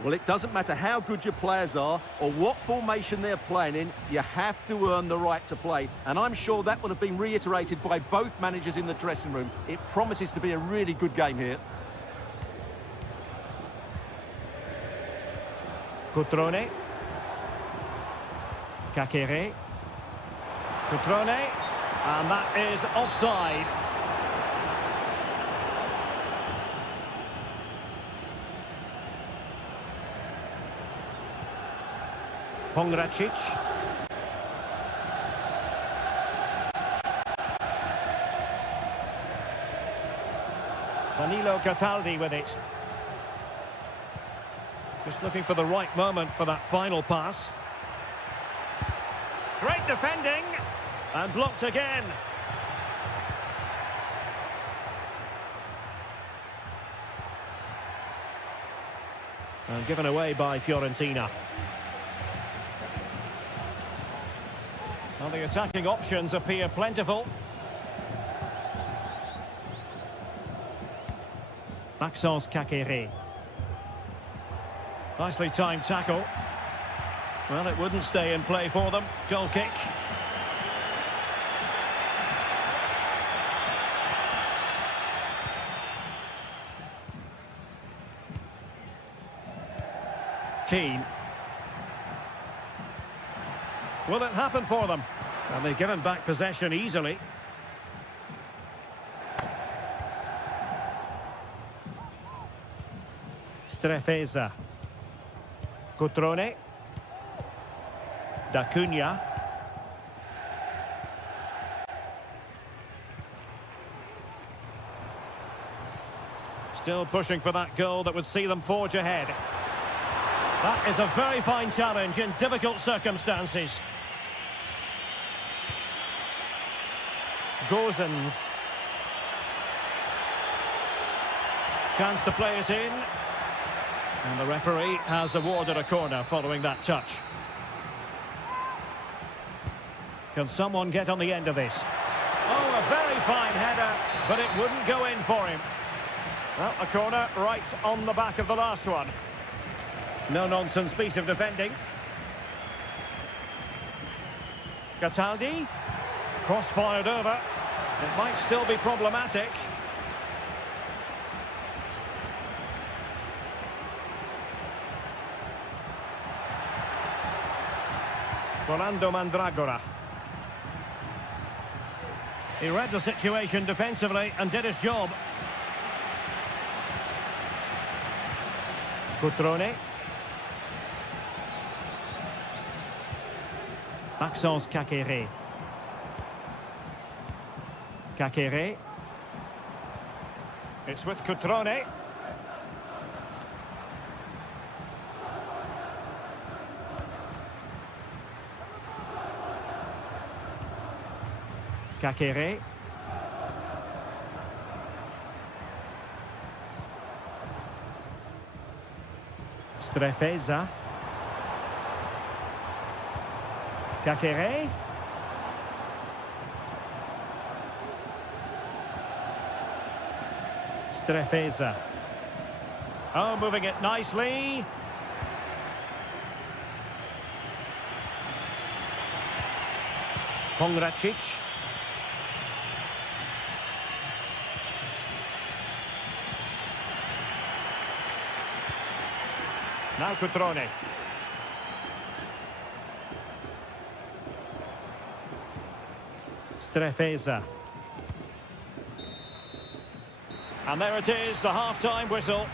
Well, it doesn't matter how good your players are or what formation they're playing in, you have to earn the right to play. And I'm sure that will have been reiterated by both managers in the dressing room. It promises to be a really good game here. Cutrone. Kakere. Cutrone. And that is offside. Pongracic. Danilo Cataldi with it. Just looking for the right moment for that final pass. Great defending. And blocked again. And given away by Fiorentina. Well, the attacking options appear plentiful. Maxence Kakere. Nicely timed tackle. Well, it wouldn't stay in play for them. Goal kick. Keane. Will it happen for them? And they've given back possession easily. Strefeza. Cutrone. Da Cunha. Still pushing for that goal that would see them forge ahead. That is a very fine challenge in difficult circumstances. Gozens. Chance to play it in. And the referee has awarded a corner following that touch. Can someone get on the end of this? Oh, a very fine header, but it wouldn't go in for him. Well, a corner right on the back of the last one. No-nonsense piece of defending. Cataldi. Cross-fired over. It might still be problematic. Rolando Mandragora. He read the situation defensively and did his job. Cutrone. Maxence Kakere. Kakere. It's with Cutrone. Kakere. Strefeza. Kakere. Strefeza. Oh, moving it nicely. Pongracic. Now Cutrone. Strefeza. And there it is, the half-time whistle.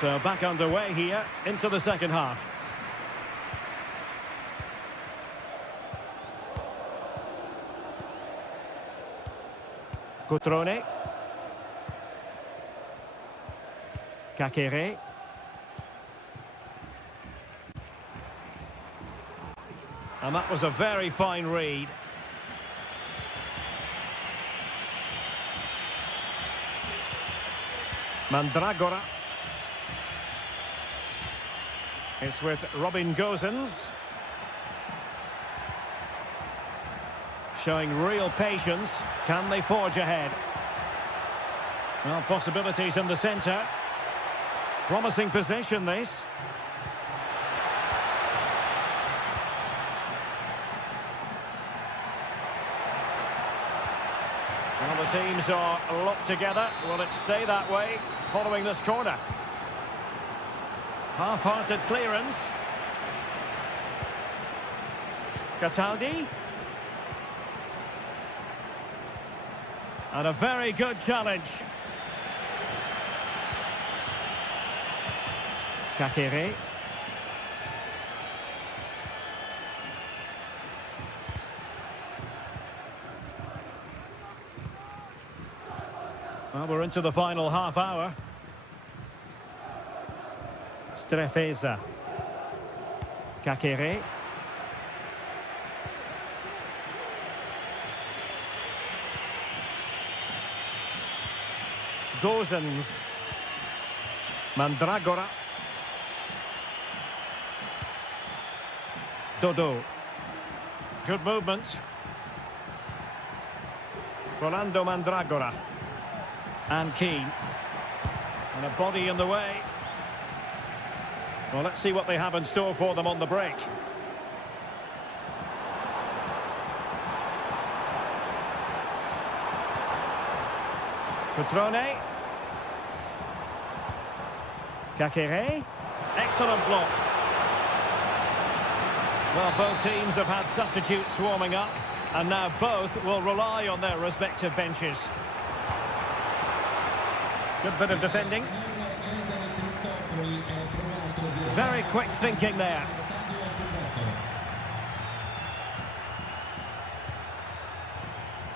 So back underway here into the second half. Cutrone. Kakere. And that was a very fine read. Mandragora. It's with Robin Gosens. Showing real patience. Can they forge ahead? Well, possibilities in the centre. Promising position, this. Well, the teams are locked together. Will it stay that way following this corner? Half-hearted clearance. Cataldi. And a very good challenge. Kakere. Well, we're into the final half hour. Strefeza. Kakere. Gosens. Mandragora. Dodo. Good movement. Rolando Mandragora. And Keane. And a body in the way. Well, let's see what they have in store for them on the break. Cutrone. Kakere. Excellent block. Well, both teams have had substitutes warming up, and now both will rely on their respective benches. Good bit of defending. Very quick thinking there.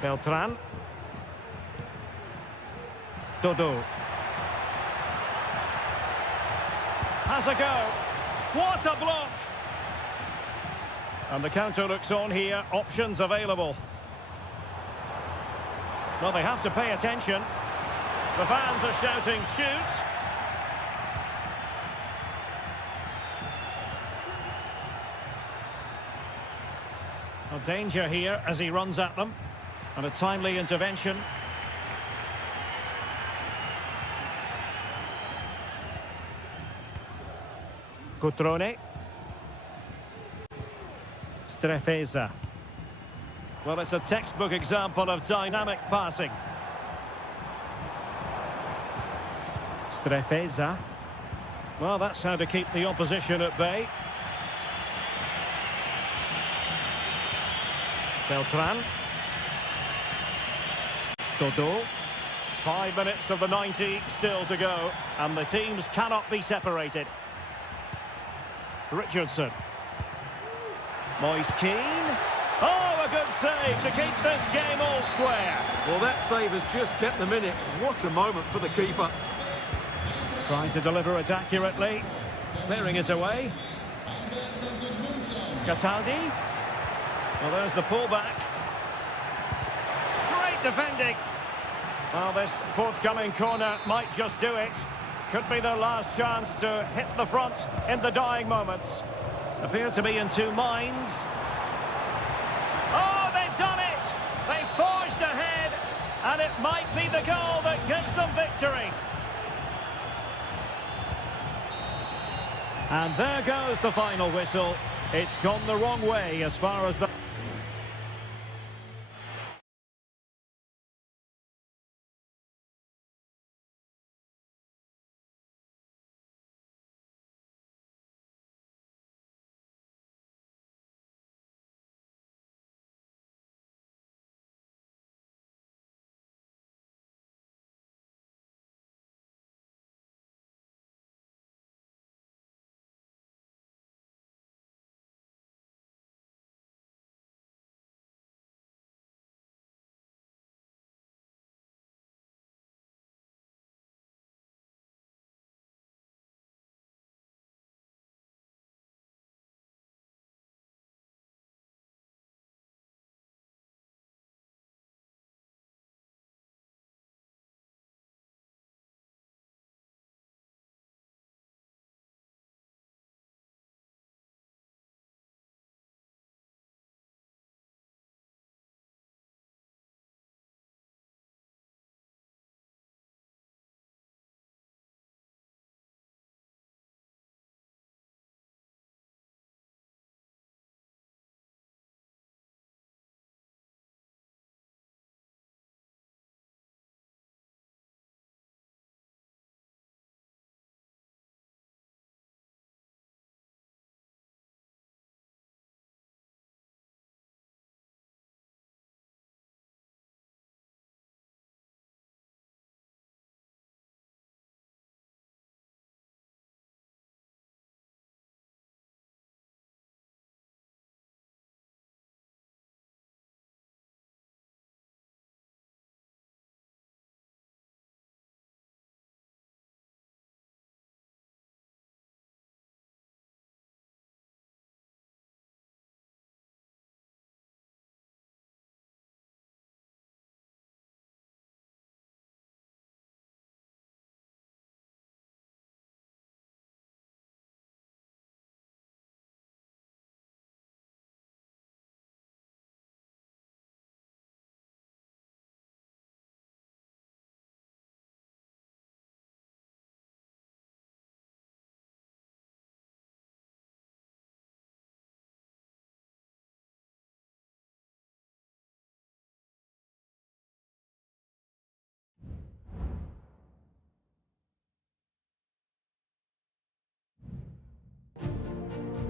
Beltran. Dodo. Has a go. What a block! And the counter looks on here. Options available. Well, they have to pay attention. The fans are shouting, shoot! A danger here as he runs at them. And a timely intervention. Cutrone. Strefeza. Well, it's a textbook example of dynamic passing. Strefeza. Well, that's how to keep the opposition at bay. Beltran. Dodo. 5 minutes of the 90 still to go, and the teams cannot be separated. Richardson. Moise Keane. Oh, a good save to keep this game all square. Well, that save has just kept them in it. What a moment for the keeper. Trying to deliver it accurately. Clearing it away. Cataldi. Well, there's the pullback. Great defending. Well, this forthcoming corner might just do it. Could be their last chance to hit the front in the dying moments. Appear to be in two minds. Oh, they've done it! They forged ahead, and it might be the goal that gives them victory. And there goes the final whistle. It's gone the wrong way as far as the...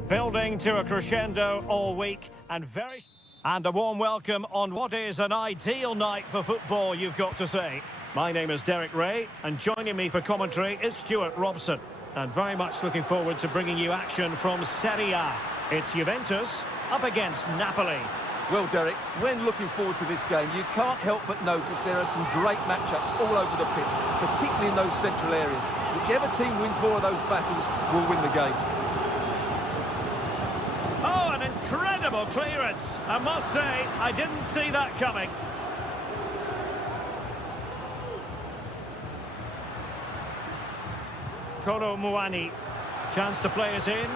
Building to a crescendo all week and a warm welcome on what is an ideal night for football, you've got to say. My name is Derek Ray, and joining me for commentary is Stuart Robson. And very much looking forward to bringing you action from Seria. It's Juventus up against Napoli. Well, Derek, when looking forward to this game, you can't help but notice there are some great matchups all over the pitch, particularly in those central areas. Whichever team wins more of those battles will win the game. Oh, an incredible clearance. I must say, I didn't see that coming. Kolo Muani, chance to play it in.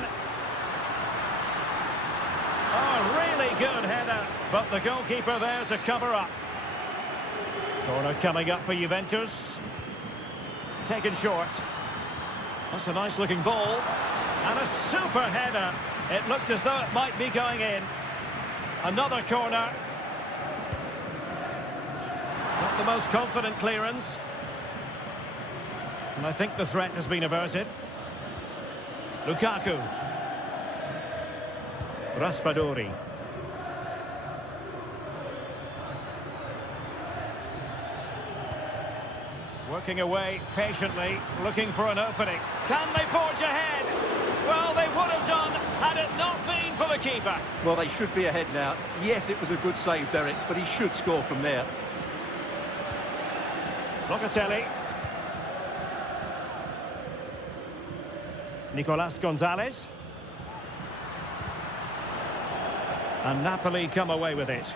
Oh, really good header, but the goalkeeper there to cover up. Corner coming up for Juventus. Taken short. That's a nice looking ball. And a super header. It looked as though it might be going in. Another corner. Not the most confident clearance. And I think the threat has been averted. Lukaku. Raspadori. Working away patiently, looking for an opening. Can they forge ahead? Well, they would have done had it not been for the keeper. Well, they should be ahead now. Yes, it was a good save, Derek, but he should score from there. Locatelli. Nicolas Gonzalez. And Napoli come away with it.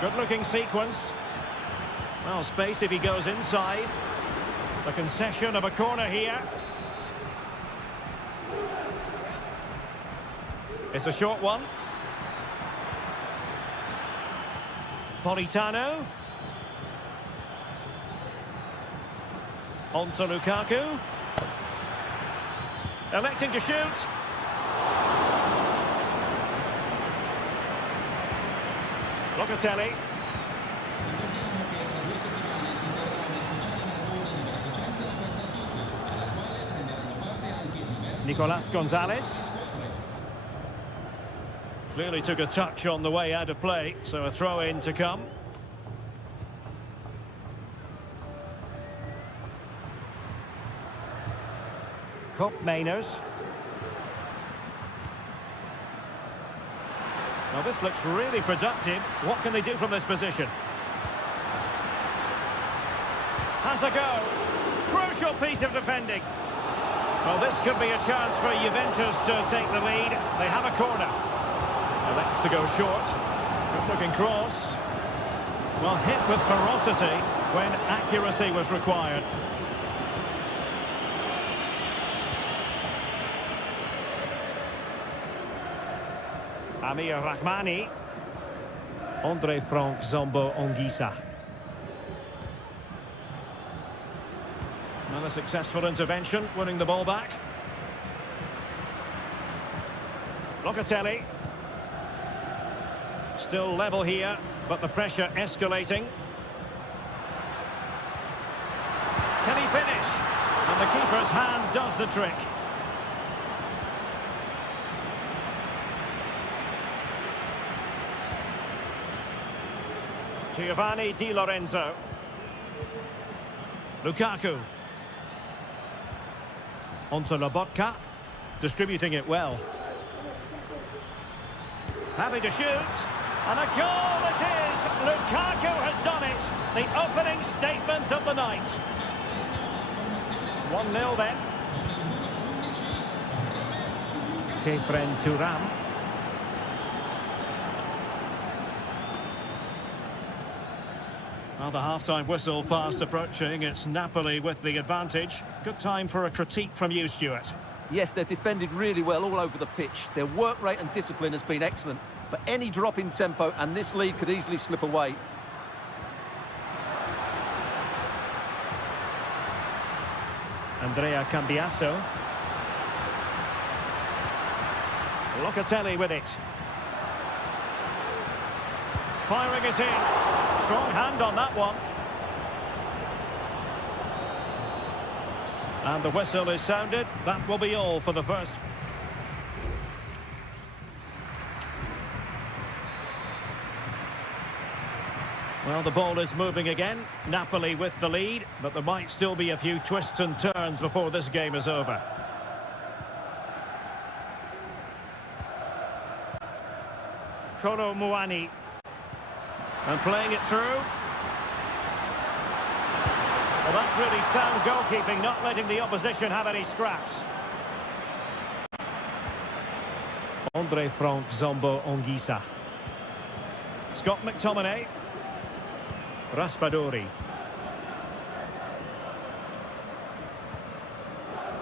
Good-looking sequence. Well, space if he goes inside. The concession of a corner here. It's a short one. Politano. On to Lukaku. Electing to shoot. Locatelli. Nicolas Gonzalez. Clearly took a touch on the way out of play, so a throw-in to come. Cup Mainers. Now this looks really productive. What can they do from this position? Has a go. Crucial piece of defending. Well, this could be a chance for Juventus to take the lead. They have a corner. Elects to go short. Good-looking cross. Well, hit with ferocity when accuracy was required. Amir Rahmani. Andre Frank Zombo Ongisa. Another successful intervention, winning the ball back. Locatelli. Still level here, but the pressure escalating. Can he finish? And the keeper's hand does the trick. Giovanni Di Lorenzo. Lukaku. Onto Lobotka. Distributing it well. Happy to shoot. And a goal it is! Lukaku has done it. The opening statement of the night. 1-0 then. Kefren Turam. Well, the half-time whistle fast approaching. It's Napoli with the advantage. Good time for a critique from you, Stuart. Yes, they've defended really well all over the pitch. Their work rate and discipline has been excellent. But any drop in tempo and this lead could easily slip away. Andrea Cambiasso. Locatelli with it. Firing it in. Strong hand on that one. And the whistle is sounded. That will be all for the first. Well, the ball is moving again. Napoli with the lead, but there might still be a few twists and turns before this game is over. Kolo Muani. And playing it through. Well, that's really sound goalkeeping, not letting the opposition have any scraps. Andre Frank Zombo Ongisa. Scott McTominay. Raspadori.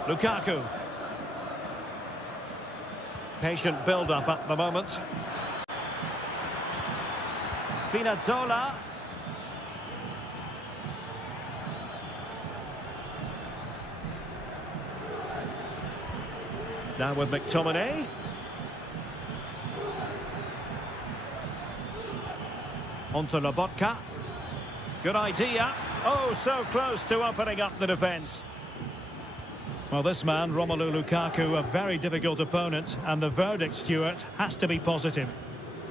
Lukaku. Patient build-up at the moment. Spinazzola. Now with McTominay. Onto Lobotka. Good idea. Oh, so close to opening up the defence. Well, this man, Romelu Lukaku, a very difficult opponent, and the verdict, Stuart, has to be positive.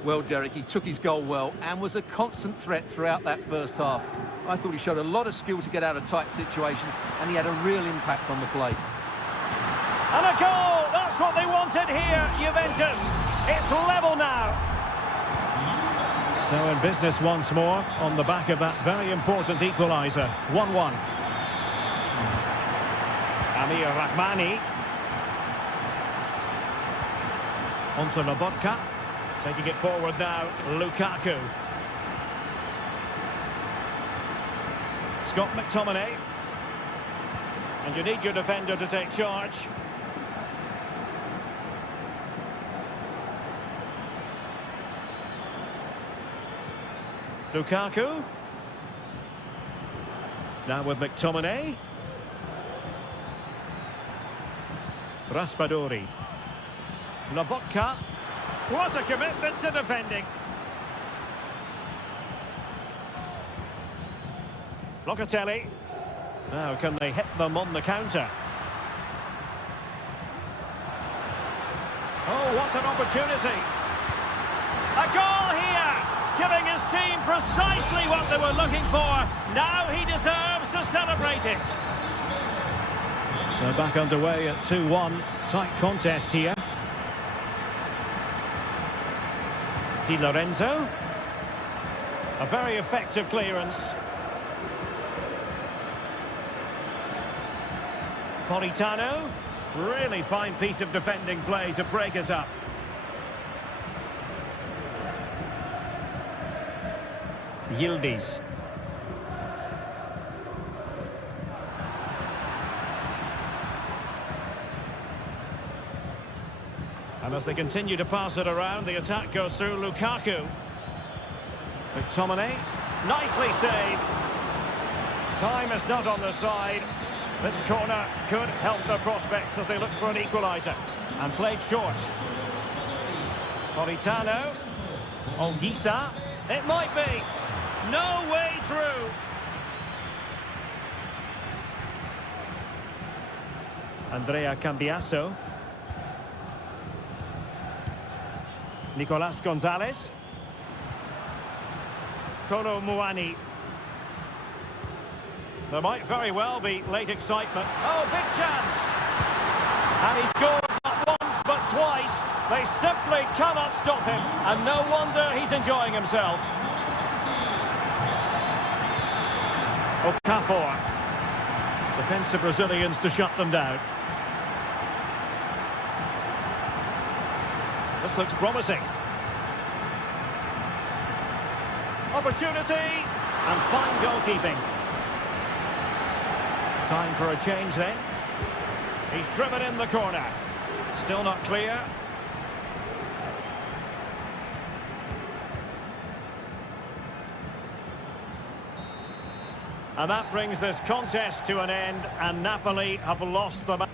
Well, Derek, he took his goal well and was a constant threat throughout that first half. I thought he showed a lot of skill to get out of tight situations, and he had a real impact on the play. And a goal! That's what they wanted here, Juventus. It's level now. So in business once more, on the back of that very important equaliser. 1-1. Amir Rahmani. Onto Lobotka. Taking it forward now, Lukaku. Scott McTominay. And you need your defender to take charge. Lukaku. Now with McTominay. Raspadori. Lobotka. What a commitment to defending. Locatelli. Now can they hit them on the counter? Oh, what an opportunity. A goal here! Giving his team precisely what they were looking for. Now he deserves to celebrate it. So back underway at 2-1. Tight contest here. Di Lorenzo. A very effective clearance. Politano. Really fine piece of defending play to break us up. Yildiz. And as they continue to pass it around, the attack goes through Lukaku. McTominay. Nicely saved. Time is not on the side. This corner could help the prospects as they look for an equaliser. And played short. Politano. Ongisa. It might be. No way through. Andrea Cambiaso. Nicolas Gonzalez. Kolo Muani. There might very well be late excitement. Oh, big chance! And he scored not once but twice. They simply cannot stop him. And no wonder he's enjoying himself. Okafor. Defensive Brazilians to shut them down. This looks promising. Opportunity and fine goalkeeping. Time for a change then. He's driven in the corner. Still not clear. And that brings this contest to an end, and Napoli have lost the match.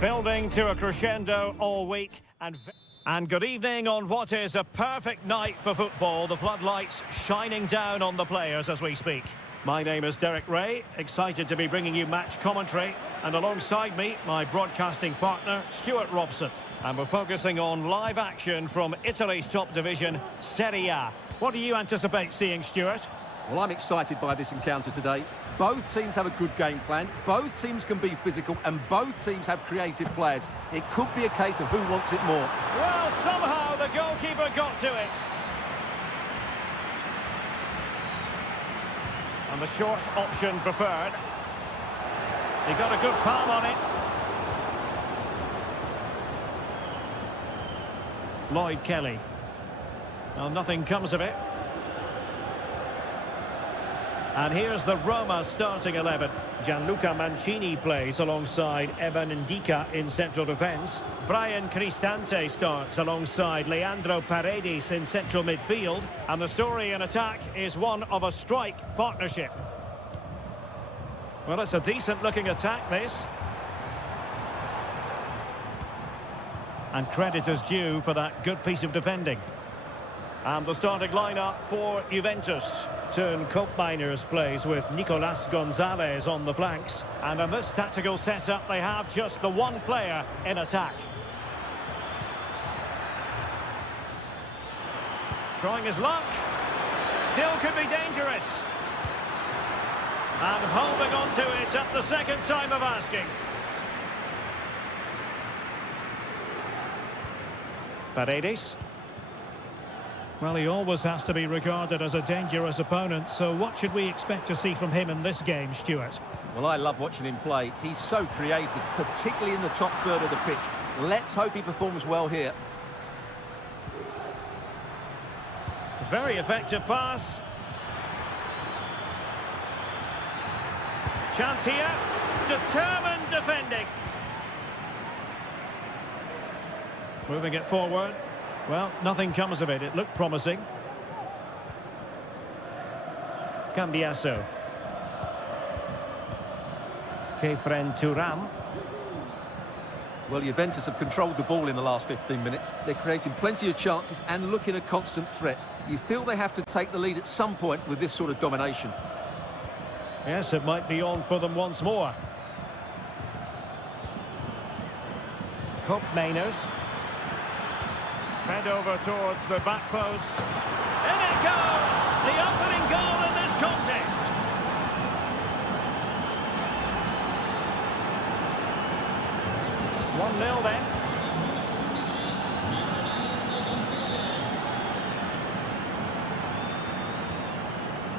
Building to a crescendo all week and good evening on what is a perfect night for football. The floodlights shining down on the players as we speak. My name is Derek Ray, excited to be bringing you match commentary, and alongside me, my broadcasting partner, Stuart Robson. And we're focusing on live action from Italy's top division, Seria. What do you anticipate seeing, Stuart? Well, I'm excited by this encounter today. Both teams have a good game plan, both teams can be physical, and both teams have creative players. It could be a case of who wants it more. Well, somehow the goalkeeper got to it. And the short option preferred. He got a good palm on it. Lloyd Kelly. Well, nothing comes of it. And here's the Roma starting 11. Gianluca Mancini plays alongside Evan Ndika in central defence. Brian Cristante starts alongside Leandro Paredes in central midfield. And the story in attack is one of a strike partnership. Well, it's a decent-looking attack, this. And credit is due for that good piece of defending. And the starting lineup for Juventus. Turn Koopmeiners plays with Nicolas Gonzalez on the flanks. And in this tactical setup, they have just the one player in attack. Trying his luck. Still could be dangerous. And holding on to it at the second time of asking. Paredes. Well, he always has to be regarded as a dangerous opponent, so what should we expect to see from him in this game, Stuart? Well, I love watching him play. He's so creative, particularly in the top third of the pitch. Let's hope he performs well here. Very effective pass. Chance here. Determined defending. Moving it forward. Well, nothing comes of it. It looked promising. Cambiasso. Kefren Turam. Well, Juventus have controlled the ball in the last 15 minutes. They're creating plenty of chances and looking a constant threat. You feel they have to take the lead at some point with this sort of domination. Yes, it might be on for them once more. Koopmeiners. Fed over towards the back post. In it goes! The opening goal in this contest. One 0 then.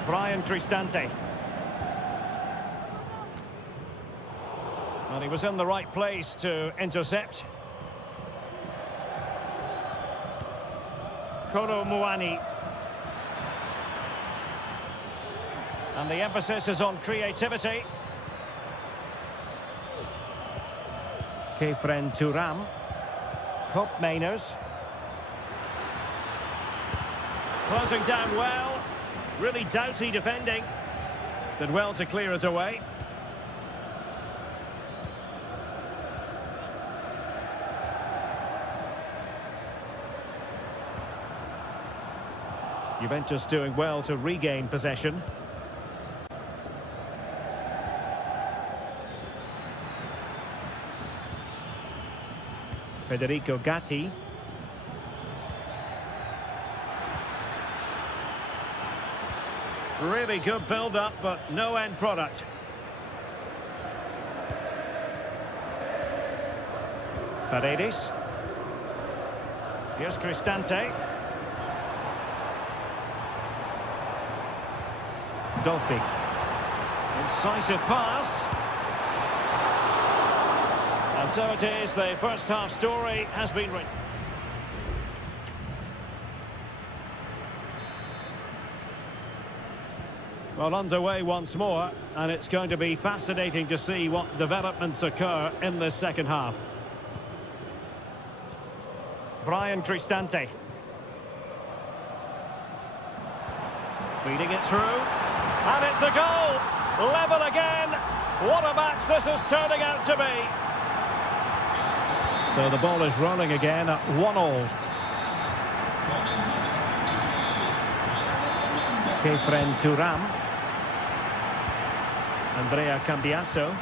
Brian Cristante. And he was in the right place to intercept. Kolo Muani. And the emphasis is on creativity. Kefren Turam. Koopmeiners. Closing down well. Really doughty defending. Did well to clear it away. Juventus doing well to regain possession. Federico Gatti. Really good build-up, but no end product. Paredes. Here's Cristante. Dolphy. Incisive pass. And so it is, the first half story has been written. Well, underway once more, and it's going to be fascinating to see what developments occur in this second half. Brian Cristante. Feeding it through. And it's a goal! Level again! What a match this is turning out to be! So the ball is rolling again at 1-1. Kefren Turam. Andrea Cambiasso.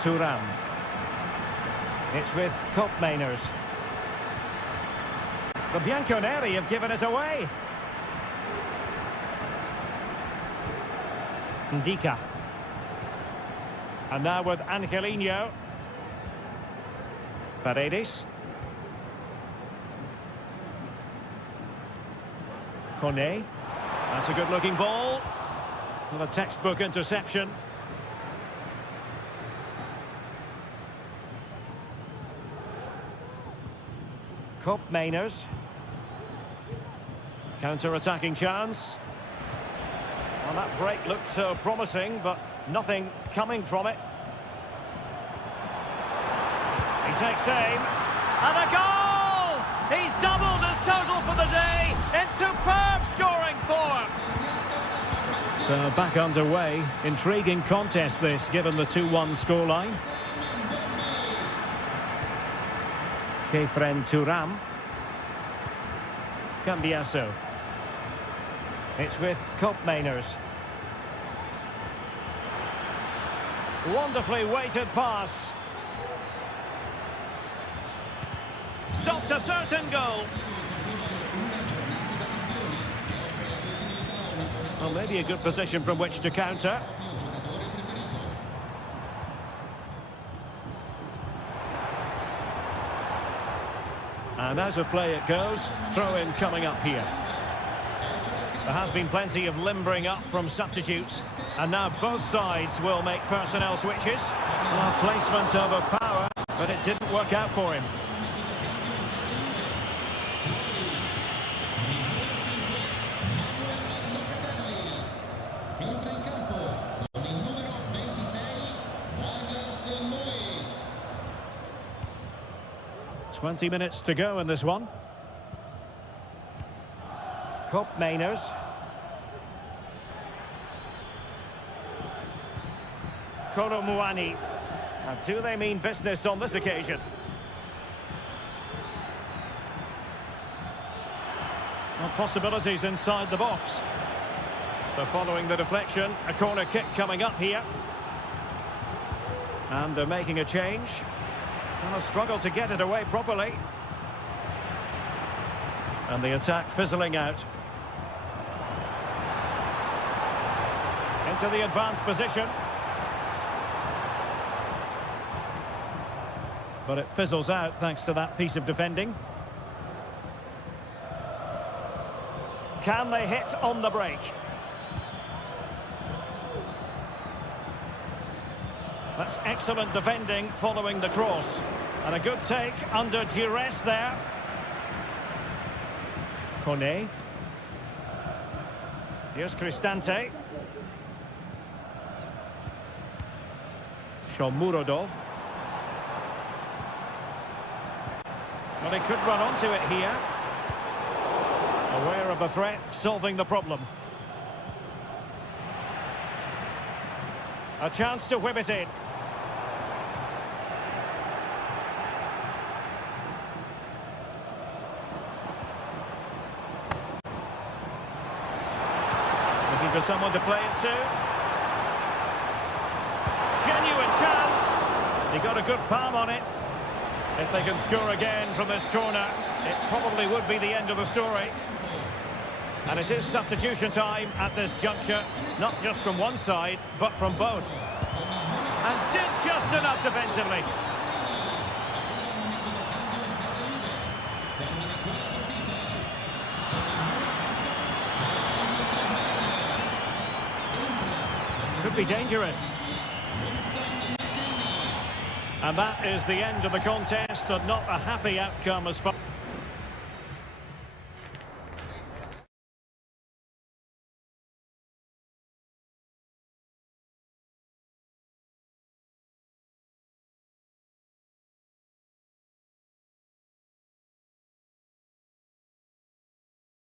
Turam. It's with Koopmeiners. The Bianconeri have given us away. Ndika. And now with Angelino. Paredes. Kone. That's a good-looking ball. Not a textbook interception. Koopmeiners. Counter-attacking chance. Well, that break looked so promising, but nothing coming from it. He takes aim. And a goal! He's doubled his total for the day in superb scoring form. So back underway. Intriguing contest this, given the 2-1 scoreline. Kefren Turam. Cambiasso. It's with Koopmeiners. Wonderfully weighted pass. Stopped a certain goal. Well, maybe a good position from which to counter. And as a play it goes, throw-in coming up here. There has been plenty of limbering up from substitutes. And now both sides will make personnel switches. Well, placement over power, but it didn't work out for him. Entra in campo con il numero 26, Douglas Luiz. 20 minutes to go in this one. Koopmeiners. Kolo Muani. Now, do they mean business on this occasion? Well, possibilities inside the box. So following the deflection, a corner kick coming up here. And they're making a change. And a struggle to get it away properly. And the attack fizzling out. Into the advanced position. But it fizzles out thanks to that piece of defending. Can they hit on the break? That's excellent defending following the cross. And a good take under duress there. Kone. Here's Cristante. Shomurodov. Well, he could run onto it here. Aware of the threat, solving the problem. A chance to whip it in. Looking for someone to play it to. Genuine chance. He got a good palm on it. If they can score again from this corner, it probably would be the end of the story. And it is substitution time at this juncture, not just from one side, but from both. And did just enough defensively. Could be dangerous. And that is the end of the contest, and not a happy outcome as far.